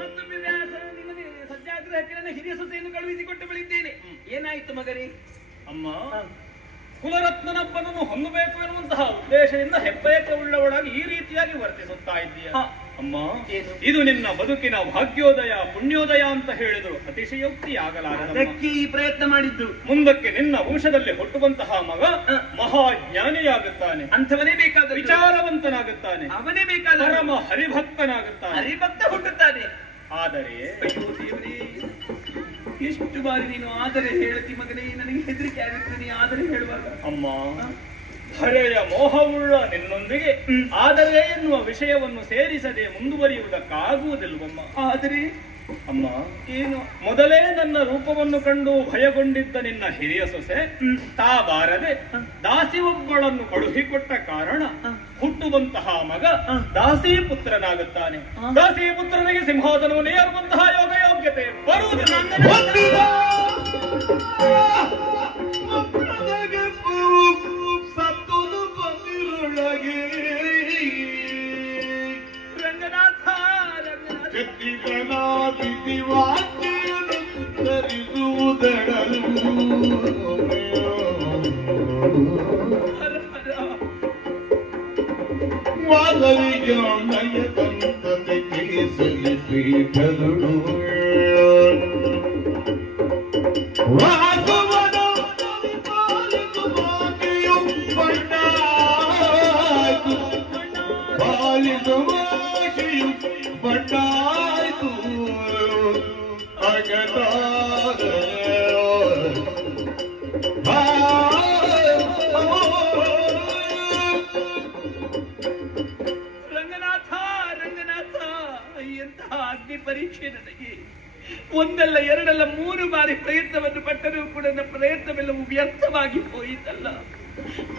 ಮತ್ತೊಮ್ಮೆ ವ್ಯಾಸ ನಿಮಗೆ ಸತ್ಯಾಗ್ರಹಕ್ಕೆ ನನ್ನ ಹಿರಿಯ ಸೊಸೆಯನ್ನು ಕಳುಹಿಸಿಕೊಟ್ಟು ಬಳಿದ್ದೇನೆ. ಏನಾಯಿತು ಮಗನೇ? ಅಮ್ಮ, ಕುಲರತ್ನನೊಬ್ಬನನ್ನು ಹೊಂದಬೇಕು ಎನ್ನುವಂತಹ ಉದ್ದೇಶದಿಂದ ಹೆಬ್ಬಯಕ್ಕೆ ಉಳ್ಳವಳಾಗಿ ಈ ರೀತಿಯಾಗಿ ವರ್ತಿಸುತ್ತಾ ಇದ್ದೀಯ. ಅಮ್ಮ, ಇದು ನಿನ್ನ ಬದುಕಿನ ಭಾಗ್ಯೋದಯ, ಪುಣ್ಯೋದಯ ಅಂತ ಹೇಳಿದ್ರು ಅತಿಶಯೋಕ್ತಿ ಆಗಲಾರದು. ಅದಕ್ಕೆ ಈ ಪ್ರಯತ್ನ ಮಾಡಿದ್ದು. ಮುಂದಕ್ಕೆ ನಿನ್ನ ವಂಶದಲ್ಲಿ ಹುಟ್ಟುವಂತಹ ಮಗ ಮಹಾಜ್ಞಾನಿಯಾಗುತ್ತಾನೆ, ಅಂಥವನೇ ಬೇಕಾದ ವಿಚಾರವಂತನಾಗುತ್ತಾನೆ, ಅವನೇ ಬೇಕಾದ ಪರಮ ಹರಿಭಕ್ತನಾಗುತ್ತಾನೆ, ಹರಿಭಕ್ತ ಹುಟ್ಟುತ್ತಾನೆ. ಆದರೆ ಎಷ್ಟು ಬಾರಿ ನೀನು ಆದರೆ ಹೇಳ್ತಿ ಮಗನೇ, ನನಗೆ ಹೆದರಿಕೆ ಆಗುತ್ತೆ. ನೀ ಆದರೆ ಹೇಳುವಾಗ ಅಮ್ಮ, ಹರೆಯ ಮೋಹವುಳ್ಳ ನಿನ್ನೊಂದಿಗೆ ಆದರೆ ಎನ್ನುವ ವಿಷಯವನ್ನು ಸೇರಿಸದೆ ಮುಂದುವರಿಯುವುದಕ್ಕಾಗುವುದಿಲ್ಲವಮ್ಮ. ಆದರೆ ಅಮ್ಮ, ಏನು ಮೊದಲೇ ನನ್ನ ರೂಪವನ್ನು ಕಂಡು ಭಯಗೊಂಡಿದ್ದ ನಿನ್ನ ಹಿರಿಯ ಸೊಸೆ ತಾ ಬಾರದೆ ದಾಸಿ ಒಬ್ಬಳನ್ನು ಕಳುಹಿಕೊಟ್ಟ ಕಾರಣ ಹುಟ್ಟುವಂತಹ ಮಗ ದಾಸಿ ಪುತ್ರನಾಗುತ್ತಾನೆ. ದಾಸಿ ಪುತ್ರನಿಗೆ ಸಿಂಹಾಸನವನ್ನು ಏರುವಂತಹ ಯೋಗ ಯೋಗ್ಯತೆ ಬರುವುದಿಲ್ಲ. ರಂಗನಾಥ ವಾದವಿಜಯ ಕಂತತೆ ಕೇಸಲಿ ಪೀಠಗಳು ವಾದವನ ಪಾಲಿತು ಬಾಕಿಯು ಬಣ್ಣ ಪಾಲಿಸುವ ರಂಗನಾಥ ರಂಗನಾಥ, ಎಂತಹ ಅಗ್ನಿ ಪರೀಕ್ಷೆ ನನಗೆ! ಒಂದಲ್ಲ ಎರಡಲ್ಲ 3 ಬಾರಿ ಪ್ರಯತ್ನವನ್ನು ಪಟ್ಟರೂ ಕೂಡ ನನ್ನ ಪ್ರಯತ್ನವೆಲ್ಲವೂ ವ್ಯರ್ಥವಾಗಿ ಹೋಯಿತಲ್ಲ.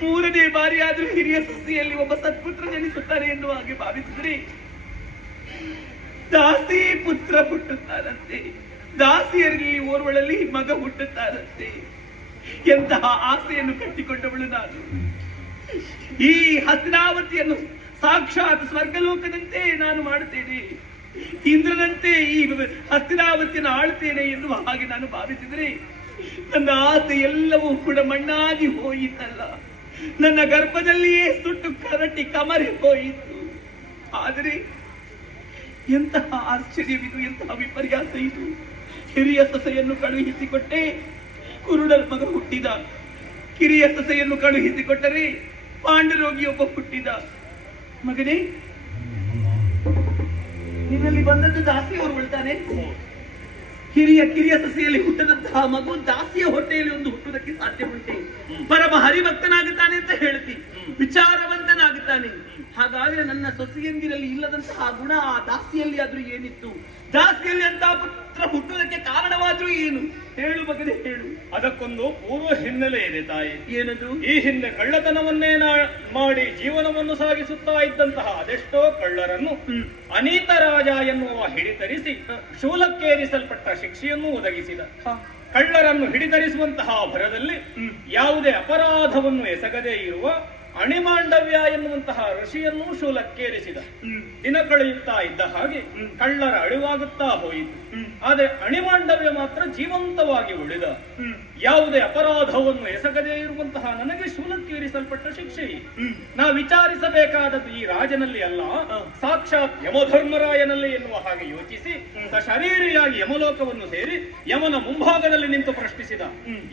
3ನೇ ಬಾರಿ ಆದರೂ ಹಿರಿಯ ಸೊಸೆಯಲ್ಲಿ ಒಬ್ಬ ಸತ್ಪುತ್ರ ಜನಿಸುತ್ತಾರೆ ಎನ್ನುವ ಹಾಗೆ ಭಾವಿಸಿದ್ರಿ. ದಾಸಿ ಪುತ್ರ ಹುಟ್ಟುತ್ತಾರಂತೆ, ದಾಸಿಯರಲ್ಲಿ ಓರ್ವಳಲ್ಲಿ ಮಗ ಹುಟ್ಟುತ್ತಾರಂತೆ. ಎಂತಹ ಆಸೆಯನ್ನು ಕಟ್ಟಿಕೊಂಡವಳು ನಾನು! ಈ ಹಸ್ತಿನಾವತಿಯನ್ನು ಸಾಕ್ಷಾತ್ ಸ್ವರ್ಗಲೋಕದಂತೆ ನಾನು ಮಾಡುತ್ತೇನೆ, ಇಂದ್ರನಂತೆ ಈ ಹಸ್ತಿನಾವತಿಯನ್ನು ಆಳ್ತೇನೆ ಎನ್ನುವ ಹಾಗೆ ನಾನು ಭಾವಿಸಿದರೆ ನನ್ನ ಆಸೆ ಎಲ್ಲವೂ ಕೂಡ ಮಣ್ಣಾಗಿ ಹೋಯಿತಲ್ಲ. ನನ್ನ ಗರ್ಭದಲ್ಲಿಯೇ ಸುಟ್ಟು ಕರಟಿ ಕಮರಿ ಹೋಯಿತು. ಆದರೆ ಎಂತಹ ಆಶ್ಚರ್ಯವಿದು, ಎಂತಹ ವಿಪರ್ಯಾಸ ಇದು! ಹಿರಿಯ ಸೊಸೆಯನ್ನು ಕಳುಹಿಸಿಕೊಟ್ಟೆ, ಕುರುಡರ ಮಗ ಹುಟ್ಟಿದ. ಕಿರಿಯ ಸೊಸೆಯನ್ನು ಕಳುಹಿಸಿಕೊಟ್ಟರೆ ಪಾಂಡುರೋಗಿಯೊಬ್ಬ ಹುಟ್ಟಿದ. ಮಗನೇ, ನಿನ್ನಲ್ಲಿ ಬಂದದ್ದು ದಾಸಿಯವರು ಉಳ್ತಾನೆ. ಕಿರಿಯ ಸೊಸೆಯಲ್ಲಿ ಹುಟ್ಟದಂತಹ ಮಗು ದಾಸಿಯ ಹೊಟ್ಟೆಯಲ್ಲಿ ಒಂದು ಹುಟ್ಟುವುದಕ್ಕೆ ಸಾಧ್ಯ ಉಂಟೆ? ಪರಮ ಹರಿಭಕ್ತನಾಗುತ್ತಾನೆ ಅಂತ ಹೇಳ್ತಿ, ವಿಚಾರವಂತನಾಗುತ್ತಾನೆ. ಹಾಗಾದ್ರೆ ನನ್ನ ಸೊಸೆಯಂದಿರಲ್ಲಿ ಇಲ್ಲದಂತಹ ಗುಣ ಆ ದಾಸಿಯಲ್ಲಿ ಆದ್ರೂ ಏನಿತ್ತು? ದಾಸಿಯಲ್ಲಿ ಅಂತ ಪುತ್ರ ಹುಟ್ಟುವುದಕ್ಕೆ ಕಾರಣವಾದ್ರೂ ಏನು? ಹೇಳು ಮಗನೇ, ಹೇಳು. ಅದಕ್ಕೊಂದು ಪೂರ್ವ ಹಿನ್ನೆಲೆ ಇದೆ ತಾಯಿ. ಏನದು? ಈ ಹಿಂದೆ ಕಳ್ಳತನವನ್ನೇ ಮಾಡಿ ಜೀವನವನ್ನು ಸಾಗಿಸುತ್ತಾ ಇದ್ದಂತಹ ಅದೆಷ್ಟೋ ಕಳ್ಳರನ್ನು ಅನೀತ ರಾಜ ಎನ್ನುವ ಹಿಡಿತರಿಸಿ ಶೂಲಕ್ಕೇರಿಸಲ್ಪಟ್ಟ ಶಿಕ್ಷೆಯನ್ನು ಒದಗಿಸಿದ. ಕಳ್ಳರನ್ನು ಹಿಡಿತರಿಸುವಂತಹ ಭರದಲ್ಲಿ ಯಾವುದೇ ಅಪರಾಧವನ್ನು ಎಸಗದೇ ಇರುವ ಅಣಿಮಾಂಡವ್ಯ ಎನ್ನುವಂತಹ ಋಷಿಯನ್ನು ಶೂಲಕ್ಕೇರಿಸಿದ. ದಿನ ಕಳೆಯುತ್ತಾ ಇದ್ದ ಹಾಗೆ ಕಳ್ಳರ ಅಳಿವಾಗುತ್ತಾ ಹೋಯಿತು. ಆದರೆ ಅಣಿಮಾಂಡವ್ಯ ಮಾತ್ರ ಜೀವಂತವಾಗಿ ಉಳಿದ. ಯಾವುದೇ ಅಪರಾಧವನ್ನು ಎಸಗದೇ ಇರುವಂತಹ ನನಗೆ ಶೂಲಕ್ಕೇರಿಸಲ್ಪಟ್ಟ ಶಿಕ್ಷೆ. ನಾ ವಿಚಾರಿಸಬೇಕಾದದ್ದು ಈ ರಾಜನಲ್ಲಿ ಅಲ್ಲ, ಸಾಕ್ಷಾತ್ ಯಮಧರ್ಮರಾಯನಲ್ಲಿ ಎನ್ನುವ ಹಾಗೆ ಯೋಚಿಸಿ ಸಶರೀರಿಯಾಗಿ ಯಮಲೋಕವನ್ನು ಸೇರಿ ಯಮನ ಮುಂಭಾಗದಲ್ಲಿ ನಿಂತು ಪ್ರಶ್ನಿಸಿದ.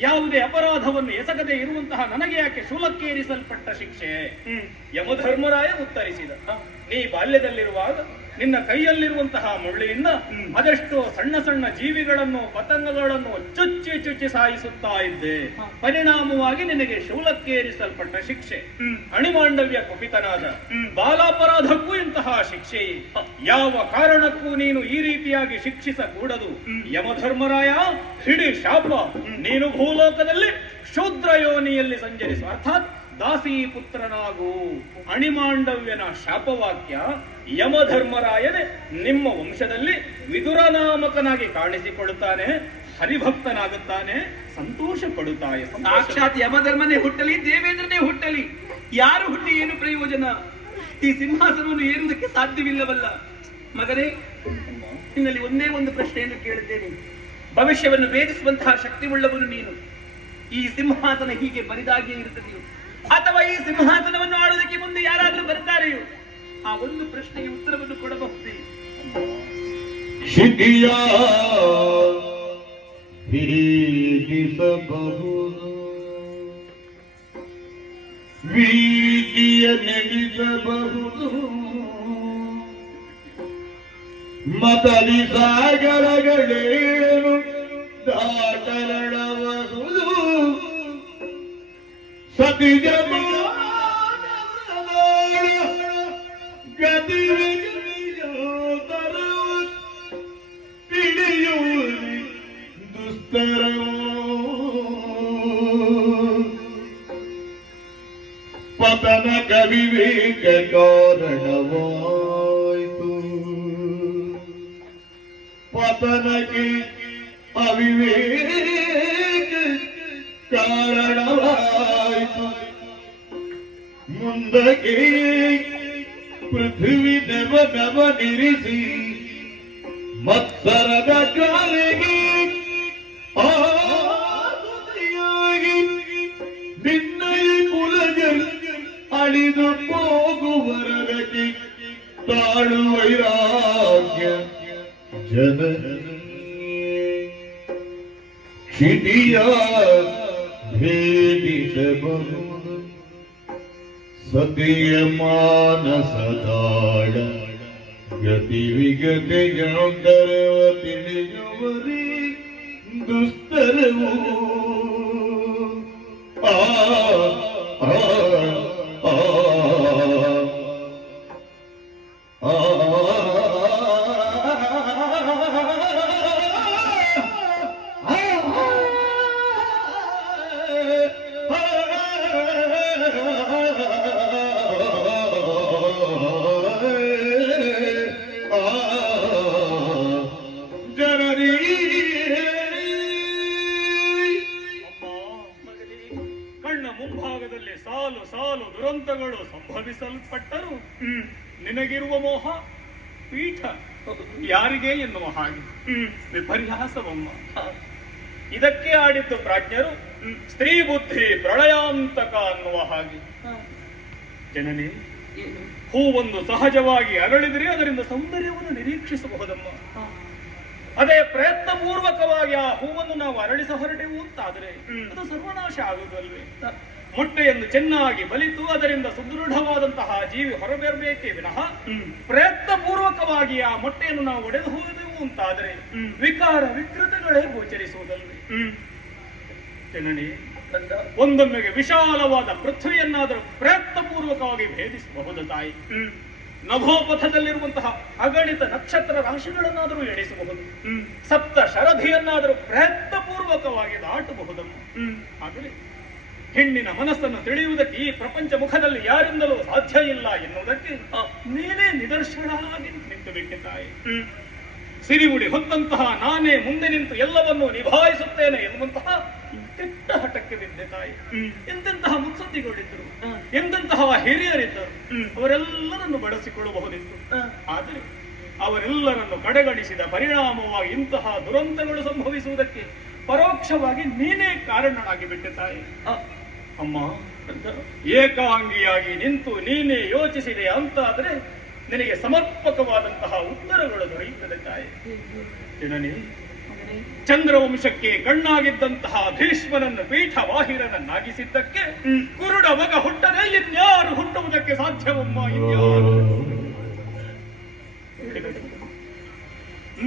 ಯಾವುದೇ ಅಪರಾಧವನ್ನು ಎಸಗದೇ ಇರುವಂತಹ ನನಗೆ ಯಾಕೆ ಶೂಲಕ್ಕೇರಿಸಲ್ಪಟ್ಟ ಶಿಕ್ಷೆ? ಯಮಧರ್ಮರಾಯ ಉತ್ತರಿಸಿದ, ನೀ ಬಾಲ್ಯದಲ್ಲಿರುವಾಗ ನಿನ್ನ ಕೈಯಲ್ಲಿರುವಂತಹ ಮುಳ್ಳಿನಿಂದ ಅದೆಷ್ಟೋ ಸಣ್ಣ ಸಣ್ಣ ಜೀವಿಗಳನ್ನು ಪತಂಗಗಳನ್ನು ಚುಚ್ಚಿ ಚುಚ್ಚಿ ಸಾಯಿಸುತ್ತಾ ಇದ್ದೆ. ಪರಿಣಾಮವಾಗಿ ನಿನಗೆ ಶೂಲಕ್ಕೇರಿಸಲ್ಪಟ್ಟ ಶಿಕ್ಷೆ. ಅಣಿಮಾಂಡವ್ಯ ಕುಪಿತನಾದ. ಬಾಲಾಪರಾಧಕ್ಕೂ ಇಂತಹ ಶಿಕ್ಷೆ. ಯಾವ ಕಾರಣಕ್ಕೂ ನೀನು ಈ ರೀತಿಯಾಗಿ ಶಿಕ್ಷಿಸಕೂಡದು. ಯಮಧರ್ಮರಾಯ ಹಿಡಿ ಶಾಪ. ನೀನು ಭೂಲೋಕದಲ್ಲಿ ಶೂದ್ರ ಯೋನಿಯಲ್ಲಿ ಸಂಚರಿಸು, ಅರ್ಥಾತ್ ದಾಸಿ ಪುತ್ರನಾಗು. ಅಣಿಮಾಂಡವ್ಯನ ಶಾಪವಾಕ್ಯ. ಯಮಧರ್ಮರಾಯನೇ ನಿಮ್ಮ ವಂಶದಲ್ಲಿ ವಿದುರನಾಮಕನಾಗಿ ಕಾಣಿಸಿಕೊಳ್ಳುತ್ತಾನೆ, ಹರಿಭಕ್ತನಾಗುತ್ತಾನೆ, ಸಂತೋಷ ಪಡುತ್ತಾನೆ. ಸಾಕ್ಷಾತ್ ಯಮಧರ್ಮನೇ ಹುಟ್ಟಲಿ, ದೇವೇಂದ್ರನೇ ಹುಟ್ಟಲಿ, ಯಾರು ಹುಟ್ಟಿ ಏನು ಪ್ರಯೋಜನ? ಈ ಸಿಂಹಾಸನವನ್ನು ಏರುವುದಕ್ಕೆ ಸಾಧ್ಯವಿಲ್ಲವಲ್ಲ. ಮಗನೇ, ನಿನ್ನಲ್ಲಿ ಒಂದೇ ಒಂದು ಪ್ರಶ್ನೆಯನ್ನು ಕೇಳುತ್ತೇನೆ. ಭವಿಷ್ಯವನ್ನು ಭೇದಿಸುವಂತಹ ಶಕ್ತಿ ಉಳ್ಳವನು ನೀನು. ಈ ಸಿಂಹಾಸನ ಹೀಗೆ ಬರಿದಾಗಿಯೇ ಇರುತ್ತದೆಯೋ ಅಥವಾ ಈ ಸಿಂಹಾಸನವನ್ನು ಆಳುವುದಕ್ಕೆ ಮುಂದೆ ಯಾರಾದರೂ ಬರ್ತಾರೆಯೋ? ಆ ಒಂದು ಪ್ರಶ್ನೆಗೆ ಉತ್ತರವನ್ನು ಕೊಡಬಹುದೇ? ಶಿಖಿಯ ಭೇದಿಸಬಹುದು, ವೀದಿಯ ನಡೆಸಬಹುದು, ಮತಲಿ ಸಾಗರಗಳೇನು ದಾಟಲಡಬಹುದು. ಸತಿಜ ತಿಳಿಯುವುದು ದುಸ್ತರವೋ. ಪತನ ಕವಿವೇಕ ಕಾರಣವಾಯಿತು, ಪತನಕ್ಕೆ ಅವಿವೇಕ ಕಾರಣವಾಯಿತು. ಮುಂದಕ್ಕೆ ಪೃಥ್ವಿ ನವನಿರಿಸಿ ಮತ್ಸರದ ಕಾಲಿಗೆ ಆಹುತಿಯಾಗಿ ನಿನ್ನೈ ಕುಲಜರು ಅಳಿದು ಹೋಗುವರದಕ್ಕೆ ತಾಳು ವೈರಾಗ್ಯ ಜನನಿ. ಕ್ಷಿತಿಯ ಭೇದಿಸಬಹುದು, ಸತಿಯ ಮಾನಸದಾಳ ಗತಿ ವಿಗತಿಗಳ ತಿಳಿಯುವರಿ. ಕಣ್ಣ ಮುಂಭಾಗದಲ್ಲಿ ಸಾಲು ಸಾಲು ದುರಂತಗಳು ಸಂಭವಿಸಲ್ಪಟ್ಟರು ನಿನಗಿರುವ ಮೋಹ ಪೀಠ ಯಾರಿಗೆ ಎನ್ನುವ ಹಾಗೆ ವಿಪರ್ಯಾಸವಮ್ಮ. ಇದಕ್ಕೆ ಆಡಿದ್ದು ಪ್ರಾಜ್ಞರು ಸ್ತ್ರೀ ಬುದ್ಧಿ ಪ್ರಳಯಾಂತಕ ಅನ್ನುವ ಹಾಗೆ. ಜನನಿ, ಹೂವೊಂದು ಸಹಜವಾಗಿ ಅರಳಿದರೆ ಅದರಿಂದ ಸೌಂದರ್ಯವನ್ನು ನಿರೀಕ್ಷಿಸಬಹುದಮ್ಮ. ಅದೇ ಪ್ರಯತ್ನ ಪೂರ್ವಕವಾಗಿ ಆ ಹೂವನ್ನು ನಾವು ಅರಳಿಸ ಹೊರಟೆವು ಅಂತಾದರೆ ಅದು ಸರ್ವನಾಶ ಆಗುವುದಲ್ವೇ? ಮೊಟ್ಟೆಯನ್ನು ಚೆನ್ನಾಗಿ ಬಲಿತು ಅದರಿಂದ ಸುದೃಢವಾದಂತಹ ಜೀವಿ ಹೊರಬರಬೇಕೇ ವಿನಃ ಪ್ರಯತ್ನ ಪೂರ್ವಕವಾಗಿ ಆ ಮೊಟ್ಟೆಯನ್ನು ನಾವು ಒಡೆದು ಹೋದೆವು ಅಂತಾದರೆ ವಿಕಾರ ವಿಕೃತಗಳೇ ಗೋಚರಿಸುವುದಲ್ವೇ? ಜನನಿ, ಒಂದೊಮ್ಮೆಗೆ ವಿಶಾಲವಾದ ಪೃಥ್ವಿಯನ್ನಾದರೂ ಪ್ರಯತ್ನ ಪೂರ್ವಕವಾಗಿ ಭೇದಿಸಬಹುದು ತಾಯಿ. ನಭೋಪಥದಲ್ಲಿರುವಂತಹ ಅಗಣಿತ ನಕ್ಷತ್ರ ರಾಶಿಗಳನ್ನಾದರೂ ಎಣಿಸಬಹುದು. ಸಪ್ತ ಶರಧಿಯನ್ನಾದರೂ ಪ್ರಯತ್ನ ಪೂರ್ವಕವಾಗಿ ದಾಟಬಹುದಮ್ಮ. ಆದರೆ ಹೆಣ್ಣಿನ ಮನಸ್ಸನ್ನು ತಿಳಿಯುವುದಕ್ಕೆ ಈ ಪ್ರಪಂಚ ಮುಖದಲ್ಲಿ ಯಾರಿಂದಲೂ ಸಾಧ್ಯ ಇಲ್ಲ ಎನ್ನುವುದಕ್ಕೆ ನೀನೇ ನಿದರ್ಶನವಾಗಿ ನಿಂತು ಬಿಟ್ಟಿದ್ದಾಯಿ. ಸಿರಿಮುಡಿ ಹೊತ್ತಂತಹ ನಾನೇ ಮುಂದೆ ನಿಂತು ಎಲ್ಲವನ್ನೂ ನಿಭಾಯಿಸುತ್ತೇನೆ ಎನ್ನುವಂತಹ ಕೆಟ್ಟ ಹಠಕ್ಕೆ ಬಿದ್ದೆ ತಾಯಿ. ಎಂತೆಂತಹ ಮುತ್ಸದ್ದಿಗಳಿದ್ದರು, ಎಂತೆಂತಹ ಹಿರಿಯರಿದ್ದರು, ಅವರೆಲ್ಲರನ್ನು ಬಳಸಿಕೊಳ್ಳಬಹುದಿತ್ತು. ಆದರೆ ಅವರೆಲ್ಲರನ್ನು ಕಡೆಗಣಿಸಿದ ಪರಿಣಾಮವಾಗಿ ಇಂತಹ ದುರಂತಗಳು ಸಂಭವಿಸುವುದಕ್ಕೆ ಪರೋಕ್ಷವಾಗಿ ನೀನೇ ಕಾರಣನಾಗಿ ಬಿಟ್ಟೆ ತಾಯಿ. ಅಮ್ಮ, ಏಕಾಂಗಿಯಾಗಿ ನಿಂತು ನೀನೇ ಯೋಚಿಸಿದೆ ಅಂತ ಆದ್ರೆ ನಿನಗೆ ಸಮರ್ಪಕವಾದಂತಹ ಉತ್ತರಗಳು ದೊರೆಯುತ್ತದೆ ತಾಯಿ. ಜನನಿ, ಚಂದ್ರವಂಶಕ್ಕೆ ಕಣ್ಣಾಗಿದ್ದಂತಹ ಭೀಷ್ಮನನ್ನು ಪೀಠವಾಹಿರನನ್ನಾಗಿಸಿದ್ದಕ್ಕೆ ಕುರುಡ ಮಗ ಹುಟ್ಟದೆ ಇನ್ಯಾರು ಹುಟ್ಟುವುದಕ್ಕೆ ಸಾಧ್ಯವಮ್ಮ? ಇನ್ಯಾರು?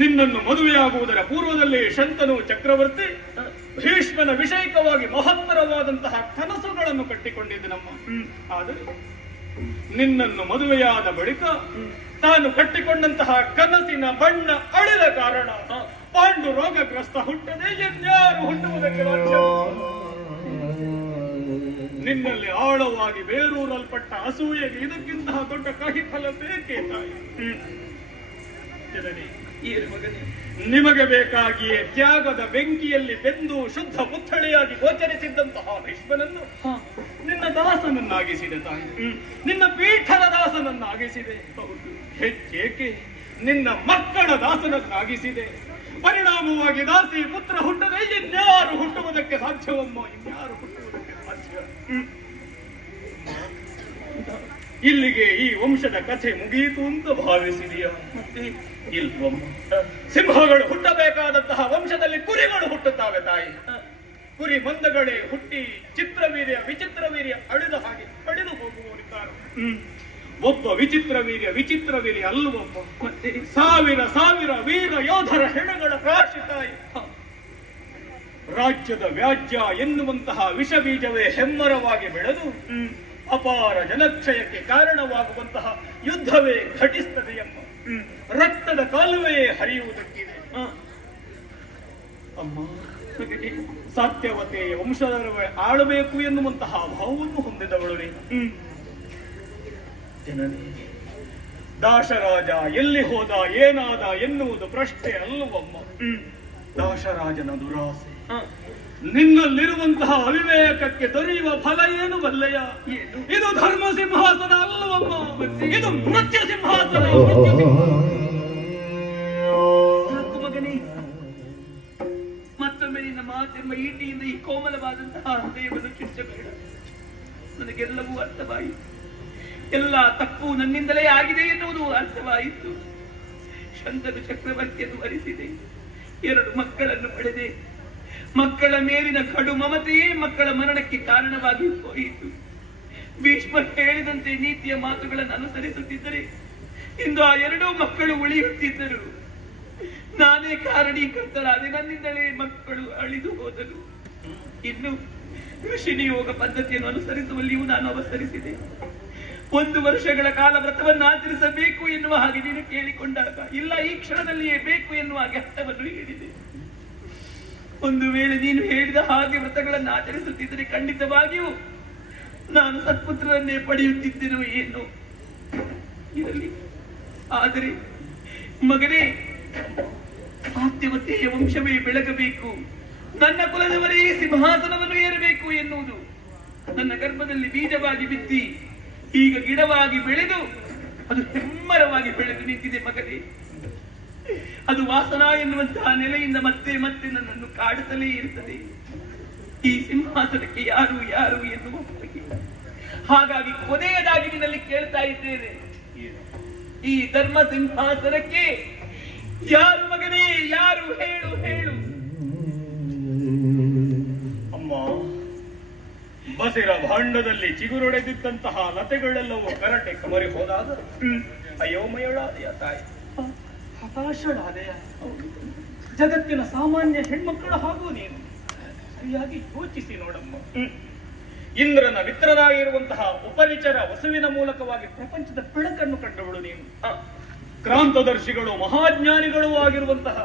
ನಿನ್ನನ್ನು ಮದುವೆಯಾಗುವುದರ ಪೂರ್ವದಲ್ಲಿ ಶಂತನು ಚಕ್ರವರ್ತಿ ಭೀಷ್ಮನ ವಿಷಯಕವಾಗಿ ಮಹತ್ತರವಾದಂತಹ ಕನಸುಗಳನ್ನು ಕಟ್ಟಿಕೊಂಡಿದ್ದನಮ್ಮ. ಆದರೆ ನಿನ್ನನ್ನು ಮದುವೆಯಾದ ಬಳಿಕ ತಾನು ಕಟ್ಟಿಕೊಂಡಂತಹ ಕನಸಿನ ಬಣ್ಣ ಅಳಿದ ಕಾರಣ ಪಾಂಡು ರೋಗಗ್ರಸ್ತ ಹುಟ್ಟದೆ ಇನ್ಯಾರು ಹುಟ್ಟುವುದಕ್ಕೆ ಸಾಧ್ಯ? ನಿನ್ನಲ್ಲಿ ಆಳವಾಗಿ ಬೇರೂರಲ್ಪಟ್ಟ ಅಸೂಯೆಗೆ ಇದಕ್ಕಿಂತಹ ದೊಡ್ಡ ಕಹಿಫಲ ಬೇಕೇ ತಾಯಿ? ನಿಮಗೆ ಬೇಕಾಗಿಯೇ ತ್ಯಾಗದ ಬೆಂಕಿಯಲ್ಲಿ ಬೆಂದು ಶುದ್ಧ ಪುತ್ಥಳಿಯಾಗಿ ಗೋಚರಿಸಿದ್ದಂತಹ ಭೀಷ್ಮನನ್ನು ನಿನ್ನ ದಾಸನನ್ನಾಗಿಸಿದೆ ತಾಯಿ. ನಿನ್ನ ಪೀಠದ ದಾಸನನ್ನಾಗಿಸಿದೆ. ಹೆಚ್ಚೇಕೆ ನಿನ್ನ ಮಕ್ಕಳ ದಾಸನನ್ನಾಗಿಸಿದೆ. ಪರಿಣಾಮವಾಗಿ ದಾಸಿ ಪುತ್ರ ಹುಟ್ಟದೆ ಇನ್ಯಾರು ಹುಟ್ಟುವುದಕ್ಕೆ ಸಾಧ್ಯವಮ್ಮ? ಇನ್ಯಾರು ಹುಟ್ಟುವುದಕ್ಕೆ ಸಾಧ್ಯ? ಇಲ್ಲಿಗೆ ಈ ವಂಶದ ಕಥೆ ಮುಗಿಯಿತು ಅಂತ ಭಾವಿಸಿದೆಯಾ? ಮತ್ತೆ ಇಲ್ವಮ್ಮ. ಸಿಂಹಗಳು ಹುಟ್ಟಬೇಕಾದಂತಹ ವಂಶದಲ್ಲಿ ಕುರಿಗಳು ಹುಟ್ಟುತ್ತವೆ ತಾಯಿ. ಕುರಿ ಮಂದಗಳೇ ಹುಟ್ಟಿ ಚಿತ್ರವೀರ್ಯ ವಿಚಿತ್ರವೀರ್ಯ ಅಳಿದ ಹಾಗೆ ಅಳಿದು ಹೋಗುವವರಿದ್ದಾರೆ. ಒಬ್ಬ ವಿಚಿತ್ರವೀರ್ಯ ಅಲ್ಲವೊಬ್ಬ. ಮತ್ತೆ ಸಾವಿರ ವೀರ ಯೋಧರ ಹೆಣಗಳ ರಾಶಿ ತಾಯಿ. ರಾಜ್ಯದ ವ್ಯಾಜ್ಯ ಎನ್ನುವಂತಹ ವಿಷಬೀಜವೇ ಹೆಮ್ಮರವಾಗಿ ಬೆಳೆದು ಅಪಾರ ಜನಕ್ಷಯಕ್ಕೆ ಕಾರಣವಾಗುವಂತಹ ಯುದ್ಧವೇ ಘಟಿಸುತ್ತದೆಯಮ್ಮ. ರಕ್ತದ ಕಾಲುವೆಯೇ ಹರಿಯುವುದಕ್ಕಿದೆ. ಅಮ್ಮ, ಸತ್ಯವತೆಯ ವಂಶದವರ ಆಳಬೇಕು ಎನ್ನುವಂತಹ ಭಾವವನ್ನು ಹೊಂದಿದವಳುವೆ. ಜನನಿ, ದಾಶರಾಜ ಎಲ್ಲಿ ಹೋದ ಏನಾದ ಎನ್ನುವುದು ಪ್ರಶ್ನೆ ಅಲ್ಲವಮ್ಮ. ದಾಶರಾಜನ ದುರಾಸೆ ನಿನ್ನಲ್ಲಿರುವಂತಹ ಅವಿವೇಕಕ್ಕೆ ದೊರೆಯುವ ಫಲ ಏನು ಬಲ್ಲೆಯ? ಇದು ಧರ್ಮ ಸಿಂಹಾಸನ ಅಲ್ಲವಮ್ಮ, ಇದು ಮೃತ್ಯು ಸಿಂಹಾಸನ. ಸಾಕು ಮಗನೇ, ಮತ್ತೊಮ್ಮೆ ನಿನ್ನ ಮಾತೆಂಬ ಈಟಿಯಿಂದ ಈ ಕೋಮಲವಾದಂತಹ ಹೃದಯವನ್ನು ಚುಚ್ಚಬೇಡ. ನನಗೆಲ್ಲವೂ ಅರ್ಥವಾಯಿತು. ಎಲ್ಲ ತಪ್ಪು ನನ್ನಿಂದಲೇ ಆಗಿದೆ ಎನ್ನುವುದು ಅರ್ಥವಾಯಿತು. ಶಂತನು ಚಕ್ರವರ್ತಿಯನ್ನು ವರಿಸಿದೆ, 2 ಮಕ್ಕಳನ್ನು ಪಡೆದೆ. ಮಕ್ಕಳ ಮೇಲಿನ ಕಡು ಮಮತೆಯೇ ಮಕ್ಕಳ ಮರಣಕ್ಕೆ ಕಾರಣವಾಗಿ ಹೋಯಿತು. ಭೀಷ್ಮ ಹೇಳಿದಂತೆ ನೀತಿಯ ಮಾತುಗಳನ್ನು ಅನುಸರಿಸುತ್ತಿದ್ದರೆ ಇಂದು ಆ 2 ಮಕ್ಕಳು ಉಳಿಯುತ್ತಿದ್ದರು. ನಾನೇ ಕಾರಣೀಕರ್ತರಾದೆ. ನನ್ನಿಂದಲೇ ಮಕ್ಕಳು ಅಳಿದು ಹೋದರು. ಇನ್ನು ಋಷಿ ನಿಯೋಗ ಪದ್ಧತಿಯನ್ನು ಅನುಸರಿಸುವಲ್ಲಿಯೂ ನಾನು ಅವಸರಿಸಿದೆ. 1 ವರ್ಷಗಳ ಕಾಲ ವ್ರತವನ್ನು ಆಚರಿಸಬೇಕು ಎನ್ನುವ ಹಾಗೆ ನೀನು ಕೇಳಿಕೊಂಡಾಗ ಇಲ್ಲ, ಈ ಕ್ಷಣದಲ್ಲಿಯೇ ಬೇಕು ಎನ್ನುವ ಹಾಗೆ ಹಠವನ್ನು ಹೇಳಿದೆ. ಒಂದು ವೇಳೆ ನೀನು ಹೇಳಿದ ಹಾಗೆ ವ್ರತಗಳನ್ನು ಆಚರಿಸುತ್ತಿದ್ದರೆ ಖಂಡಿತವಾಗಿಯೂ ನಾನು ಸತ್ಪುತ್ರರನ್ನೇ ಪಡೆಯುತ್ತಿದ್ದೆನೋ ಏನು ಇರಲಿ. ಆದರೆ ಮಗನೇ, ಸಾತ್ಯವತೆಯ ವಂಶವೇ ಬೆಳಗಬೇಕು, ನನ್ನ ಕುಲದವರೇ ಸಿಂಹಾಸನವನ್ನು ಏರಬೇಕು ಎನ್ನುವುದು ನನ್ನ ಗರ್ಭದಲ್ಲಿ ಬೀಜವಾಗಿ ಬಿತ್ತಿ ಈಗ ಗಿಡವಾಗಿ ಬೆಳೆದು ಅದು ಹೆಮ್ಮರವಾಗಿ ಬೆಳೆದು ನಿಂತಿದೆ ಮಗನೇ. ಅದು ವಾಸನ ಎನ್ನುವಂತಹ ನೆಲೆಯಿಂದ ಮತ್ತೆ ಮತ್ತೆ ನನ್ನನ್ನು ಕಾಡುತ್ತಲೇ ಇರುತ್ತದೆ. ಈ ಸಿಂಹಾಸನಕ್ಕೆ ಯಾರು ಯಾರು ಎನ್ನುವ ಬಗ್ಗೆ. ಹಾಗಾಗಿ ಕೊನೆಯದಾಗಿ ನಿನ್ನಲ್ಲಿ ಕೇಳ್ತಾ ಇದ್ದೇನೆ, ಈ ಧರ್ಮ ಸಿಂಹಾಸನಕ್ಕೆ ಯಾರು ಮಗನೇ, ಯಾರು ಹೇಳು ಹೇಳು. ಅಮ್ಮ, ಬಸಿರ ಭಾಂಡದಲ್ಲಿ ಚಿಗುರೊಡೆದಿದ್ದಂತಹ ಲತೆಗಳೆಲ್ಲವೂ ಕರಟೆ ಕಮರಿ ಹೋದಾಗ ಅಯೋಮಯಳಾದೆಯ ತಾಯಿ, ಹತಾಶಳಾದೆಯ. ಜಗತ್ತಿನ ಸಾಮಾನ್ಯ ಹೆಣ್ಮಕ್ಕಳು ಹಾಗೂ ನೀನು ಸರಿಯಾಗಿ ಯೋಚಿಸಿ ನೋಡಮ್ಮ. ಇಂದ್ರನ ಮಿತ್ರನಾಗಿರುವಂತಹ ಉಪರಿಚರ ವಸುವಿನ ಮೂಲಕವಾಗಿ ಪ್ರಪಂಚದ ಬೆಳಕನ್ನು ಕಂಡವಳು ನೀನು. ಕ್ರಾಂತದರ್ಶಿಗಳು ಮಹಾಜ್ಞಾನಿಗಳು ಆಗಿರುವಂತಹ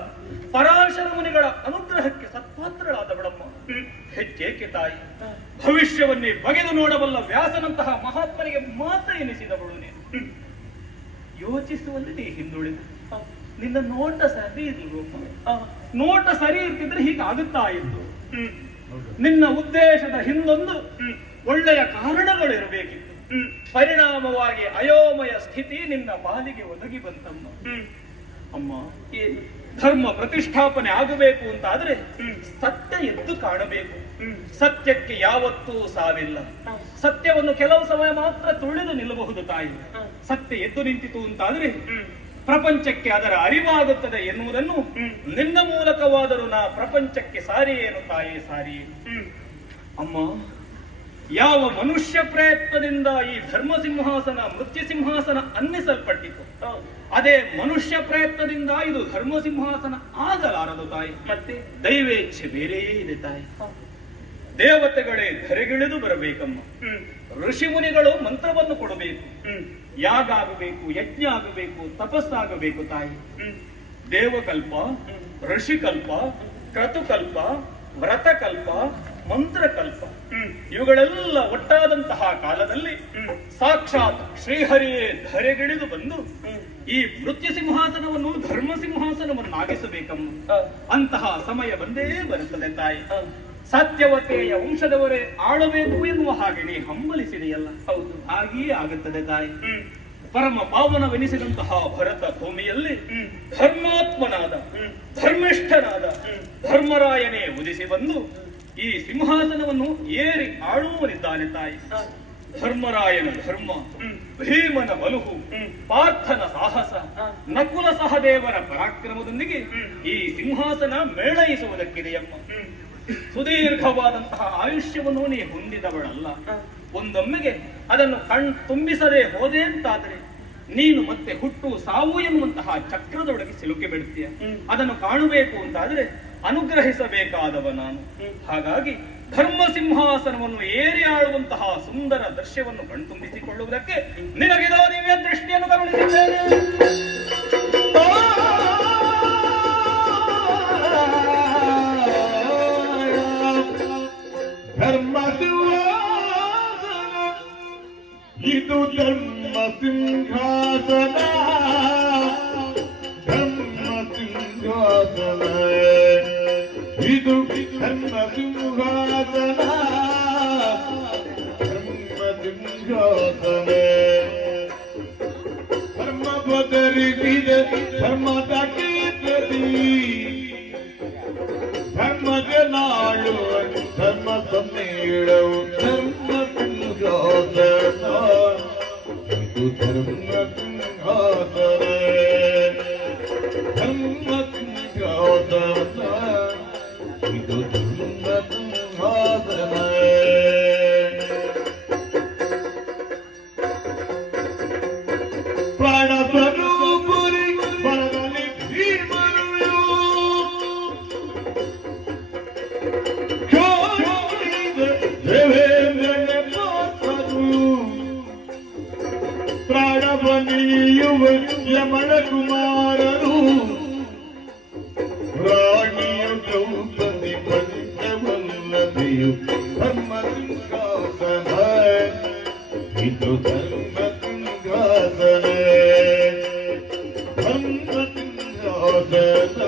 ಪರಾಶರ ಮುನಿಗಳ ಅನುಗ್ರಹಕ್ಕೆ ಸತ್ಪಾತ್ರಳಾದವಳಮ್ಮ. ಹೆಚ್ಚೇಕೆ ತಾಯಿ, ಭವಿಷ್ಯವನ್ನೇ ಬಗೆದು ನೋಡಬಲ್ಲ ವ್ಯಾಸನಂತಹ ಮಹಾತ್ಮನಿಗೆ ಮಾತ್ರ ಎನಿಸಿದವಳು ನೀನು. ಯೋಚಿಸುವಲ್ಲಿ ನೀ ಹಿಂದುಳಿದು ನಿನ್ನ ನೋಟ ಸರಿ ಇರಲಿಲ್ಲ. ನೋಟ ಸರಿ ಇರ್ತಿದ್ರೆ ಹೀಗಾಗುತ್ತಾ ಇತ್ತು. ನಿನ್ನ ಉದ್ದೇಶದ ಹಿಂದೊಂದು ಒಳ್ಳೆಯ ಕಾರಣಗಳಿರಬೇಕಿತ್ತು. ಪರಿಣಾಮವಾಗಿ ಅಯೋಮಯ ಸ್ಥಿತಿ ನಿನ್ನ ಪಾಲಿಗೆ ಒದಗಿ ಬಂತಮ್ಮ. ಅಮ್ಮ, ಧರ್ಮ ಪ್ರತಿಷ್ಠಾಪನೆ ಆಗಬೇಕು ಅಂತಾದ್ರೆ ಸತ್ಯ ಎದ್ದು ಕಾಣಬೇಕು. ಸತ್ಯಕ್ಕೆ ಯಾವತ್ತೂ ಸಾವಿಲ್ಲ. ಸತ್ಯವನ್ನು ಕೆಲವು ಸಮಯ ಮಾತ್ರ ತುಳಿದು ನಿಲ್ಲಬಹುದು ತಾಯಿ. ಸತ್ಯ ಎದ್ದು ನಿಂತಿತು ಅಂತಾದ್ರೆ ಪ್ರಪಂಚಕ್ಕೆ ಅದರ ಅರಿವಾಗುತ್ತದೆ ಎನ್ನುವುದನ್ನು ನಿನ್ನ ಮೂಲಕವಾದರೂ ನಾ ಪ್ರಪಂಚಕ್ಕೆ ಸಾರಿಯೇನು ತಾಯಿ, ಸಾರಿಯೇ. ಅಮ್ಮ, ಯಾವ ಮನುಷ್ಯ ಪ್ರಯತ್ನದಿಂದ ಈ ಧರ್ಮ ಸಿಂಹಾಸನ ಮೃತ್ಯು ಸಿಂಹಾಸನ ಅನ್ನಿಸಲ್ಪಟ್ಟಿತು, ಅದೇ ಮನುಷ್ಯ ಪ್ರಯತ್ನದಿಂದ ಇದು ಧರ್ಮ ಸಿಂಹಾಸನ ಆಗಲಾರದು ತಾಯಿ. ಮತ್ತೆ ದೈವೇಚ್ಛೆ ಬೇರೆಯೇ ಇದೆ ತಾಯಿ. ದೇವತೆಗಳೇ ಧರೆಗಿಳಿದು ಬರಬೇಕಮ್ಮ. ಋಷಿ ಮುನಿಗಳು ಮಂತ್ರವನ್ನು ಕೊಡಬೇಕು. ಯಾಗ ಆಗಬೇಕು, ಯಜ್ಞ ಆಗಬೇಕು, ತಪಸ್ಸಾಗಬೇಕು ತಾಯಿ. ದೇವಕಲ್ಪ, ಋಷಿಕಲ್ಪ, ಕ್ರತುಕಲ್ಪ, ವ್ರತಕಲ್ಪ, ಮಂತ್ರಕಲ್ಪ ಇವುಗಳೆಲ್ಲ ಒಟ್ಟಾದಂತಹ ಕಾಲದಲ್ಲಿ ಸಾಕ್ಷಾತ್ ಶ್ರೀಹರಿಯೇ ಧರೆಗಿಳಿದು ಬಂದು ಈ ಮೃತ್ಯು ಸಿಂಹಾಸನವನ್ನು ಧರ್ಮ ಸಿಂಹಾಸನವನ್ನಾಗಿಸಬೇಕಮ್ಮ. ಅಂತಹ ಸಮಯ ಬಂದೇ ಬರುತ್ತದೆ ತಾಯಿ. ಸತ್ಯವತೆಯ ವಂಶದವರೇ ಆಳಬೇಕು ಎನ್ನುವ ಹಾಗೆ ನೀ ಹಂಬಲಿಸಿದೆಯಲ್ಲ, ಹೌದು, ಹಾಗೆಯೇ ಆಗುತ್ತದೆ ತಾಯಿ. ಪರಮ ಪಾವನವೆನಿಸಿದಂತಹ ಭರತ ಭೂಮಿಯಲ್ಲಿ ಧರ್ಮಾತ್ಮನಾದ ಧರ್ಮಿಷ್ಠನಾದ ಧರ್ಮರಾಯನೇ ಉದಿಸಿ ಬಂದು ಈ ಸಿಂಹಾಸನವನ್ನು ಏರಿ ಆಳುವನಿದ್ದಾನೆ ತಾಯಿ. ಧರ್ಮರಾಯನ ಧರ್ಮ, ಭೀಮನ ಬಲುಹು, ಪಾರ್ಥನ ಸಾಹಸ, ನಕುಲ ಸಹದೇವರ ಪರಾಕ್ರಮದೊಂದಿಗೆ ಈ ಸಿಂಹಾಸನ ಮೇಳೈಸುವುದಕ್ಕಿದೆಯಮ್ಮ. ಸುದೀರ್ಘವಾದಂತಹ ಆಯುಷ್ಯವನ್ನು ನೀ ಹೊಂದಿದವಳಲ್ಲ. ಒಂದೊಮ್ಮೆಗೆ ಅದನ್ನು ತುಂಬಿಸದೆ ಹೋದೆ ಅಂತಾದ್ರೆ ನೀನು ಮತ್ತೆ ಹುಟ್ಟು ಸಾವು ಎನ್ನುವಂತಹ ಚಕ್ರದೊಳಗೆ ಸಿಲುಕಿ ಬಿಡ್ತೀಯ. ಅದನ್ನು ಕಾಣಬೇಕು ಅಂತಾದ್ರೆ ಅನುಗ್ರಹಿಸಬೇಕಾದವ ನಾನು. ಹಾಗಾಗಿ ಧರ್ಮ ಸಿಂಹಾಸನವನ್ನು ಏರಿ ಆಳುವಂತಹ ಸುಂದರ ದೃಶ್ಯವನ್ನು ಕಣ್ತುಂಬಿಸಿಕೊಳ್ಳುವುದಕ್ಕೆ ನಿನಗಿದ ದಿವ್ಯ ದೃಷ್ಟಿಯನ್ನು ಕರುಣಿಸಿದ್ದೇನೆ. ಧರ್ಮ ಸಿಂಹಾಸನ ಇದು ಧರ್ಮ ಸಿಂಹಾಸನ, ಧರ್ಮ ಸಿಂಹಾಸನ ಇದು ಧರ್ಮ ಸಿಂಹಾಸನ, ಧರ್ಮ ಸಿಂಹಾಸನ. ಧರ್ಮ ಬದಲಿಸಿದ ಧರ್ಮದ ಕೀರ್ತಿ, ಧರ್ಮದ ನಾಳು ಧರ್ಮ ಸಮ್ಮೇಳವು ಧರ್ಮ ಸಿಂಹಾಸನ ಇದು ಧರ್ಮ ಸಿಂಹಾಸನ, ಧರ್ಮ ಸಿಂಹಾಸನ ಇದು ಧರ್ಮ ಸಿಂಹಾಸನ. ಪ್ರಾಣ ಸ್ವರೂಪುರಿ ಬರದಲ್ಲಿ ಭೀಮನು ಕುಮಾರರು ರಾಣಿಯ ದ್ರೌಪದಿ ಪಂಚವಲ್ಲದೆಯು ಧರ್ಮ ಸಿಂಹಾಸನ ಇದು ಧರ್ಮ ಸಿಂಹಾಸನ ಧರ್ಮ ಸಿಂಹಾಸನ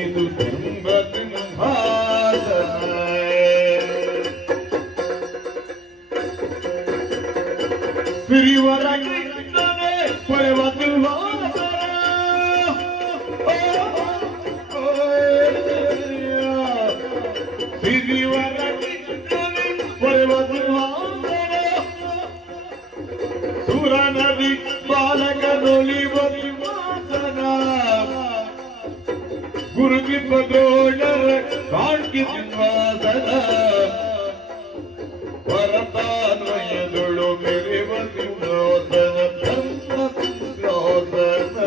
ಇದು ಧರ್ಮ ಸಿಂಹಾಸನ ಸಿರಿವರಾಗಿ ಪರವ ಸುರ ನದಿ ಬಾಲಕ ನೊಲಿವರಿ ವಾಸನ ಗುರುಗಿ ದ್ರೋಣರ ಕಾಣ್ಕಿ ಸಿಂಹಾಸನ ಭರತಾನ್ವಯದೊಳು ಮೆರೆವ ಸಿಂಹಾಸನ ಧರ್ಮ ಸಿಂಹಾಸನ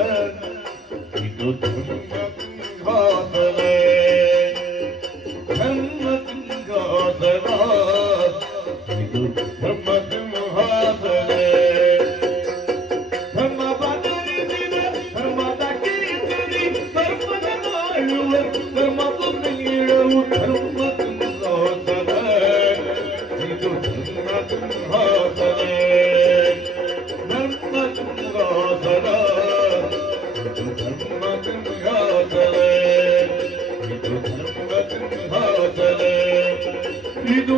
ಇದು ಧರ್ಮ ಸಿಂಹಾಸನ ಧರ್ಮ ಸಿಂಹಾಸನ ಇದು ಧರ್ಮ ಸಿಂಹಾಸನ ಧರ್ಮ ಬದಲಿಸಿದ ಧರ್ಮದ ಕೀರ್ತನೆ ಧರ್ಮದ ನಾಳುವ ಧರ್ಮದ ನೀಡವು ಧರ್ಮ ಸಿಂಹಾಸನ ಇದು ಧರ್ಮ ಸಿಂಹಾಸನ ಧರ್ಮ ಸಿಂಹಾಸನ ಇದು ಧರ್ಮ ಸಿಂಹಾಸನ ಇದು ಧರ್ಮ ಸಿಂಹಾಸನ ಇದು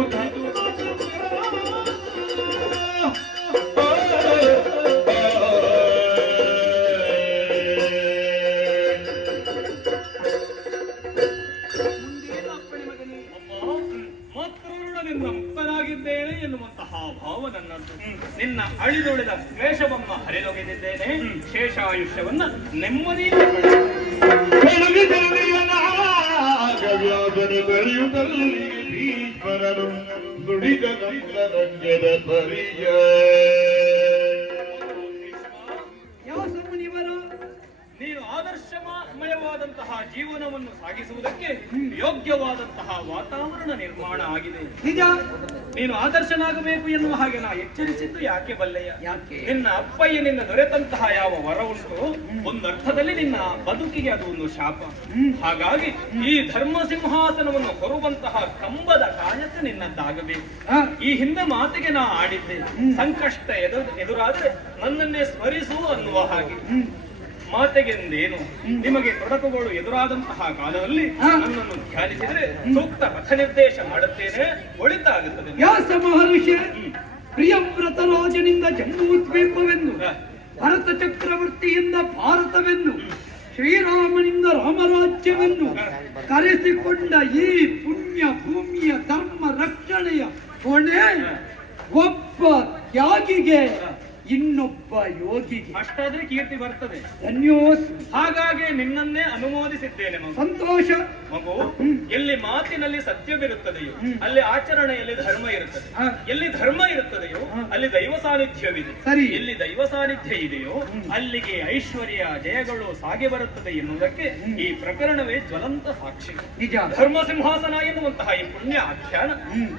ಮಾತೃಋಣದಿಂದ ಮುಕ್ತನಾಗಿದ್ದೇನೆ ಎನ್ನುವಂತಹ ಭಾವ ನನ್ನದು. ನಿನ್ನ ಅಳಿದೊಳಿದ ಕ್ಲೇಶವನ್ನ ಹರಿದೊಗೆದಿದ್ದೇನೆ. ಶೇಷಾಯುಷ್ಯವನ್ನ ನೆಮ್ಮದಿಯಿಂದ ವ್ಯಾಸನು ದೊರೆಯುತ್ತಲ್ಲಿ ಭೀಷ್ಮರನು ನುಡಿದ ರಂಗದ ಪರಿಯ ನೀನು ಆದರ್ಶಮಯವಾದಂತಹ ಜೀವನವನ್ನು ಸಾಗಿಸುವುದಕ್ಕೆ ಯೋಗ್ಯವಾದಂತಹ ವಾತಾವರಣ ನಿರ್ಮಾಣ ಆಗಿದೆ. ನಿಜ. ನೀನು ಆದರ್ಶನಾಗಬೇಕು ಎನ್ನುವ ಹಾಗೆ ನಾ ಎಚ್ಚರಿಸಿದ್ದು ಯಾಕೆ ಬಲ್ಲೆಯ? ಯಾಕೆ? ನಿನ್ನ ಅಪ್ಪಯ್ಯನಿಂದ ದೊರೆತಂತಹ ಯಾವ ವರ ಉಂಟು ಒಂದರ್ಥದಲ್ಲಿ ನಿನ್ನ ಬದುಕಿಗೆ ಅದು ಒಂದು ಶಾಪ. ಹಾಗಾಗಿ ಈ ಧರ್ಮ ಸಿಂಹಾಸನವನ್ನು ಹೊರುವಂತಹ ಕಂಬದ ಕಾಯಕ ನಿನ್ನದ್ದಾಗಬೇಕು. ಈ ಹಿಂದೆ ಮಾತಿಗೆ ನಾ ಆಡಿದ್ದೆ, ಸಂಕಷ್ಟ ಎದುರಾದ್ರೆ ನನ್ನನ್ನೇ ಸ್ಮರಿಸು ಅನ್ನುವ ಹಾಗೆ. ಮಾತೆಗೆಂದೇನು ನಿಮಗೆ ತೊಡಕುಗಳು ಎದುರಾದಂತಹ ಕಾಲದಲ್ಲಿ ನನ್ನನ್ನು ಧ್ಯಾನಿಸಿದರೆ ಸೂಕ್ತ ಪಥ ನಿರ್ದೇಶ ಮಾಡುತ್ತೇನೆ, ಒಳಿತಾಗುತ್ತದೆ. ವ್ಯಾಸ ಮಹರ್ಷಿ ಪ್ರಿಯವ್ರತ ರಾಜನಿಂದ ಜಂಬೂದ್ವೀಪವೆಂದು, ಭರತ ಚಕ್ರವರ್ತಿಯಿಂದ ಭಾರತವೆನ್ನು, ಶ್ರೀರಾಮನಿಂದ ರಾಮರಾಜ್ಯವನ್ನು ಕರೆಸಿಕೊಂಡ ಈ ಪುಣ್ಯ ಭೂಮಿಯ ಧರ್ಮ ರಕ್ಷಣೆಯ ಹೊಣೆ ಒಬ್ಬ ತ್ಯಾಗಿಗೆ ಇನ್ನೊಬ್ಬ ಯೋಗಿಗೆ. ಅಷ್ಟಾದ್ರೆ ಕೀರ್ತಿ ಬರ್ತದೆ. ಧನ್ಯೋಸ್. ಹಾಗಾಗಿ ನಿನ್ನನ್ನೇ ಅನುಮೋದಿಸಿದ್ದೇನೆ ಮಗು. ಸಂತೋಷ ಮಗು. ಎಲ್ಲಿ ಮಾತಿನಲ್ಲಿ ಸತ್ಯವಿರುತ್ತದೆಯೋ ಅಲ್ಲಿ ಆಚರಣೆಯಲ್ಲಿ ಧರ್ಮ ಇರುತ್ತದೆ. ಎಲ್ಲಿ ಧರ್ಮ ಇರುತ್ತದೆಯೋ ಅಲ್ಲಿ ದೈವ ಸಾನ್ನಿಧ್ಯವಿದೆ. ಸರಿ. ಎಲ್ಲಿ ದೈವ ಸಾನ್ನಿಧ್ಯ ಇದೆಯೋ ಅಲ್ಲಿಗೆ ಐಶ್ವರ್ಯ ಜಯಗಳು ಸಾಗಿ ಬರುತ್ತದೆ ಎನ್ನುವುದಕ್ಕೆ ಈ ಪ್ರಕರಣವೇ ಜ್ವಲಂತ ಸಾಕ್ಷಿ. ನಿಜ. ಧರ್ಮ ಸಿಂಹಾಸನ ಎನ್ನುವಂತಹ ಈ ಪುಣ್ಯ ಆಖ್ಯಾನ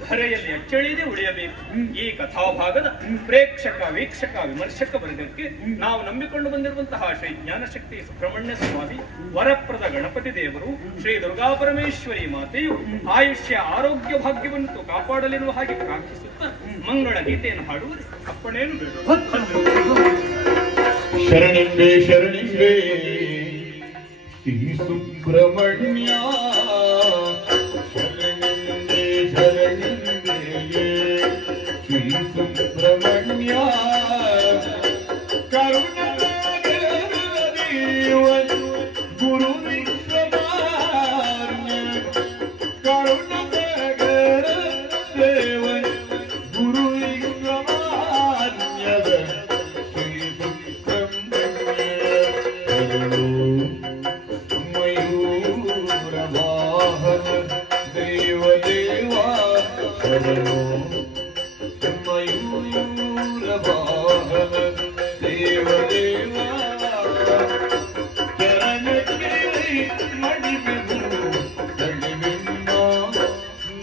ಧರೆಯಲ್ಲಿ ಅಚ್ಚಳಿಯದೆ ಉಳಿಯಬೇಕು. ಈ ಕಥಾಭಾಗದ ಪ್ರೇಕ್ಷಕ ವೀಕ್ಷಕ ವಿಮರ್ಶಕ ವರ್ಗಕ್ಕೆ ನಾವು ನಂಬಿಕೊಂಡು ಬಂದಿರುವಂತಹ ಶ್ರೀ ಜ್ಞಾನಶಕ್ತಿ ಸುಬ್ರಹ್ಮಣ್ಯ ಸ್ವಾಮಿ, ವರಪ್ರದ ಗಣಪತಿ ದೇವರು, ಶ್ರೀ ದುರ್ಗಾ ಪರಮೇಶ್ವರಿ ಮಾತೆಯು ಆಯುಷ್ಯ ಆರೋಗ್ಯ ಭಾಗ್ಯವನ್ನು ಕಾಪಾಡಲಿರುವ ಹಾಗೆ ಪ್ರಾರ್ಥಿಸುತ್ತಾ ಮಂಗಳ ಗೀತೆಯನ್ನು ಹಾಡುವುದು ಅಪ್ಪಣೆಯನ್ನು ಬೇಡ. ಶರಣಿಂಬೆ ಶರಣಿಂಬೆ ಶ್ರೀ ಸುಬ್ರಹ್ಮಣ್ಯ ಶರಣಿಂಬೆ ಶರಣಿಂಬೆ ಶ್ರೀ ಸುಬ್ರಹ್ಮಣ್ಯ ಗುರು ವಿಶ್ವಮಾನ್ಯ ಕರುಣಾಗರ ದೇವನ್ ಗುರು ವಿಶ್ವಮಾನ್ಯದ ಶ್ರೀ ಸುಬ್ರಹ್ಮಣ್ಯ ಮಯೂರ ವಾಹನ ದೇವ ದೇವ ಶರಣೋ ಮಯೂರ ವಾಹನ ದೇವ ದೇವ ಚರಣಕ್ಕೆ ಮಡಿಮೆವು ತಳಿವೆನ್ನ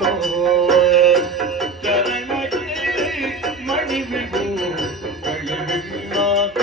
ನೋವ ಚರಣಕ್ಕೆ ಮಡಿಮೆವು ತಳಿವೆನ್ನ ನೋವ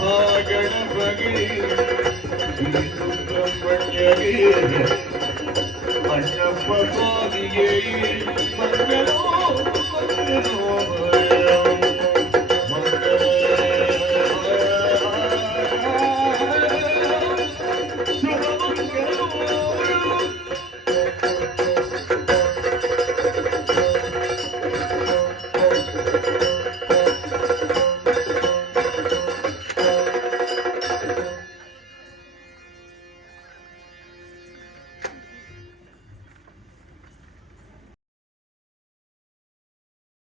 ಮಹಾಗಣಪತಿ ಸುಬ್ರಹ್ಮಣ್ಯಗೆ ಅಣ್ಣಪ್ಪ ಸ್ವಾಮಿಗೆ ಮಂಗಳೋ ಮಂಗಳೋ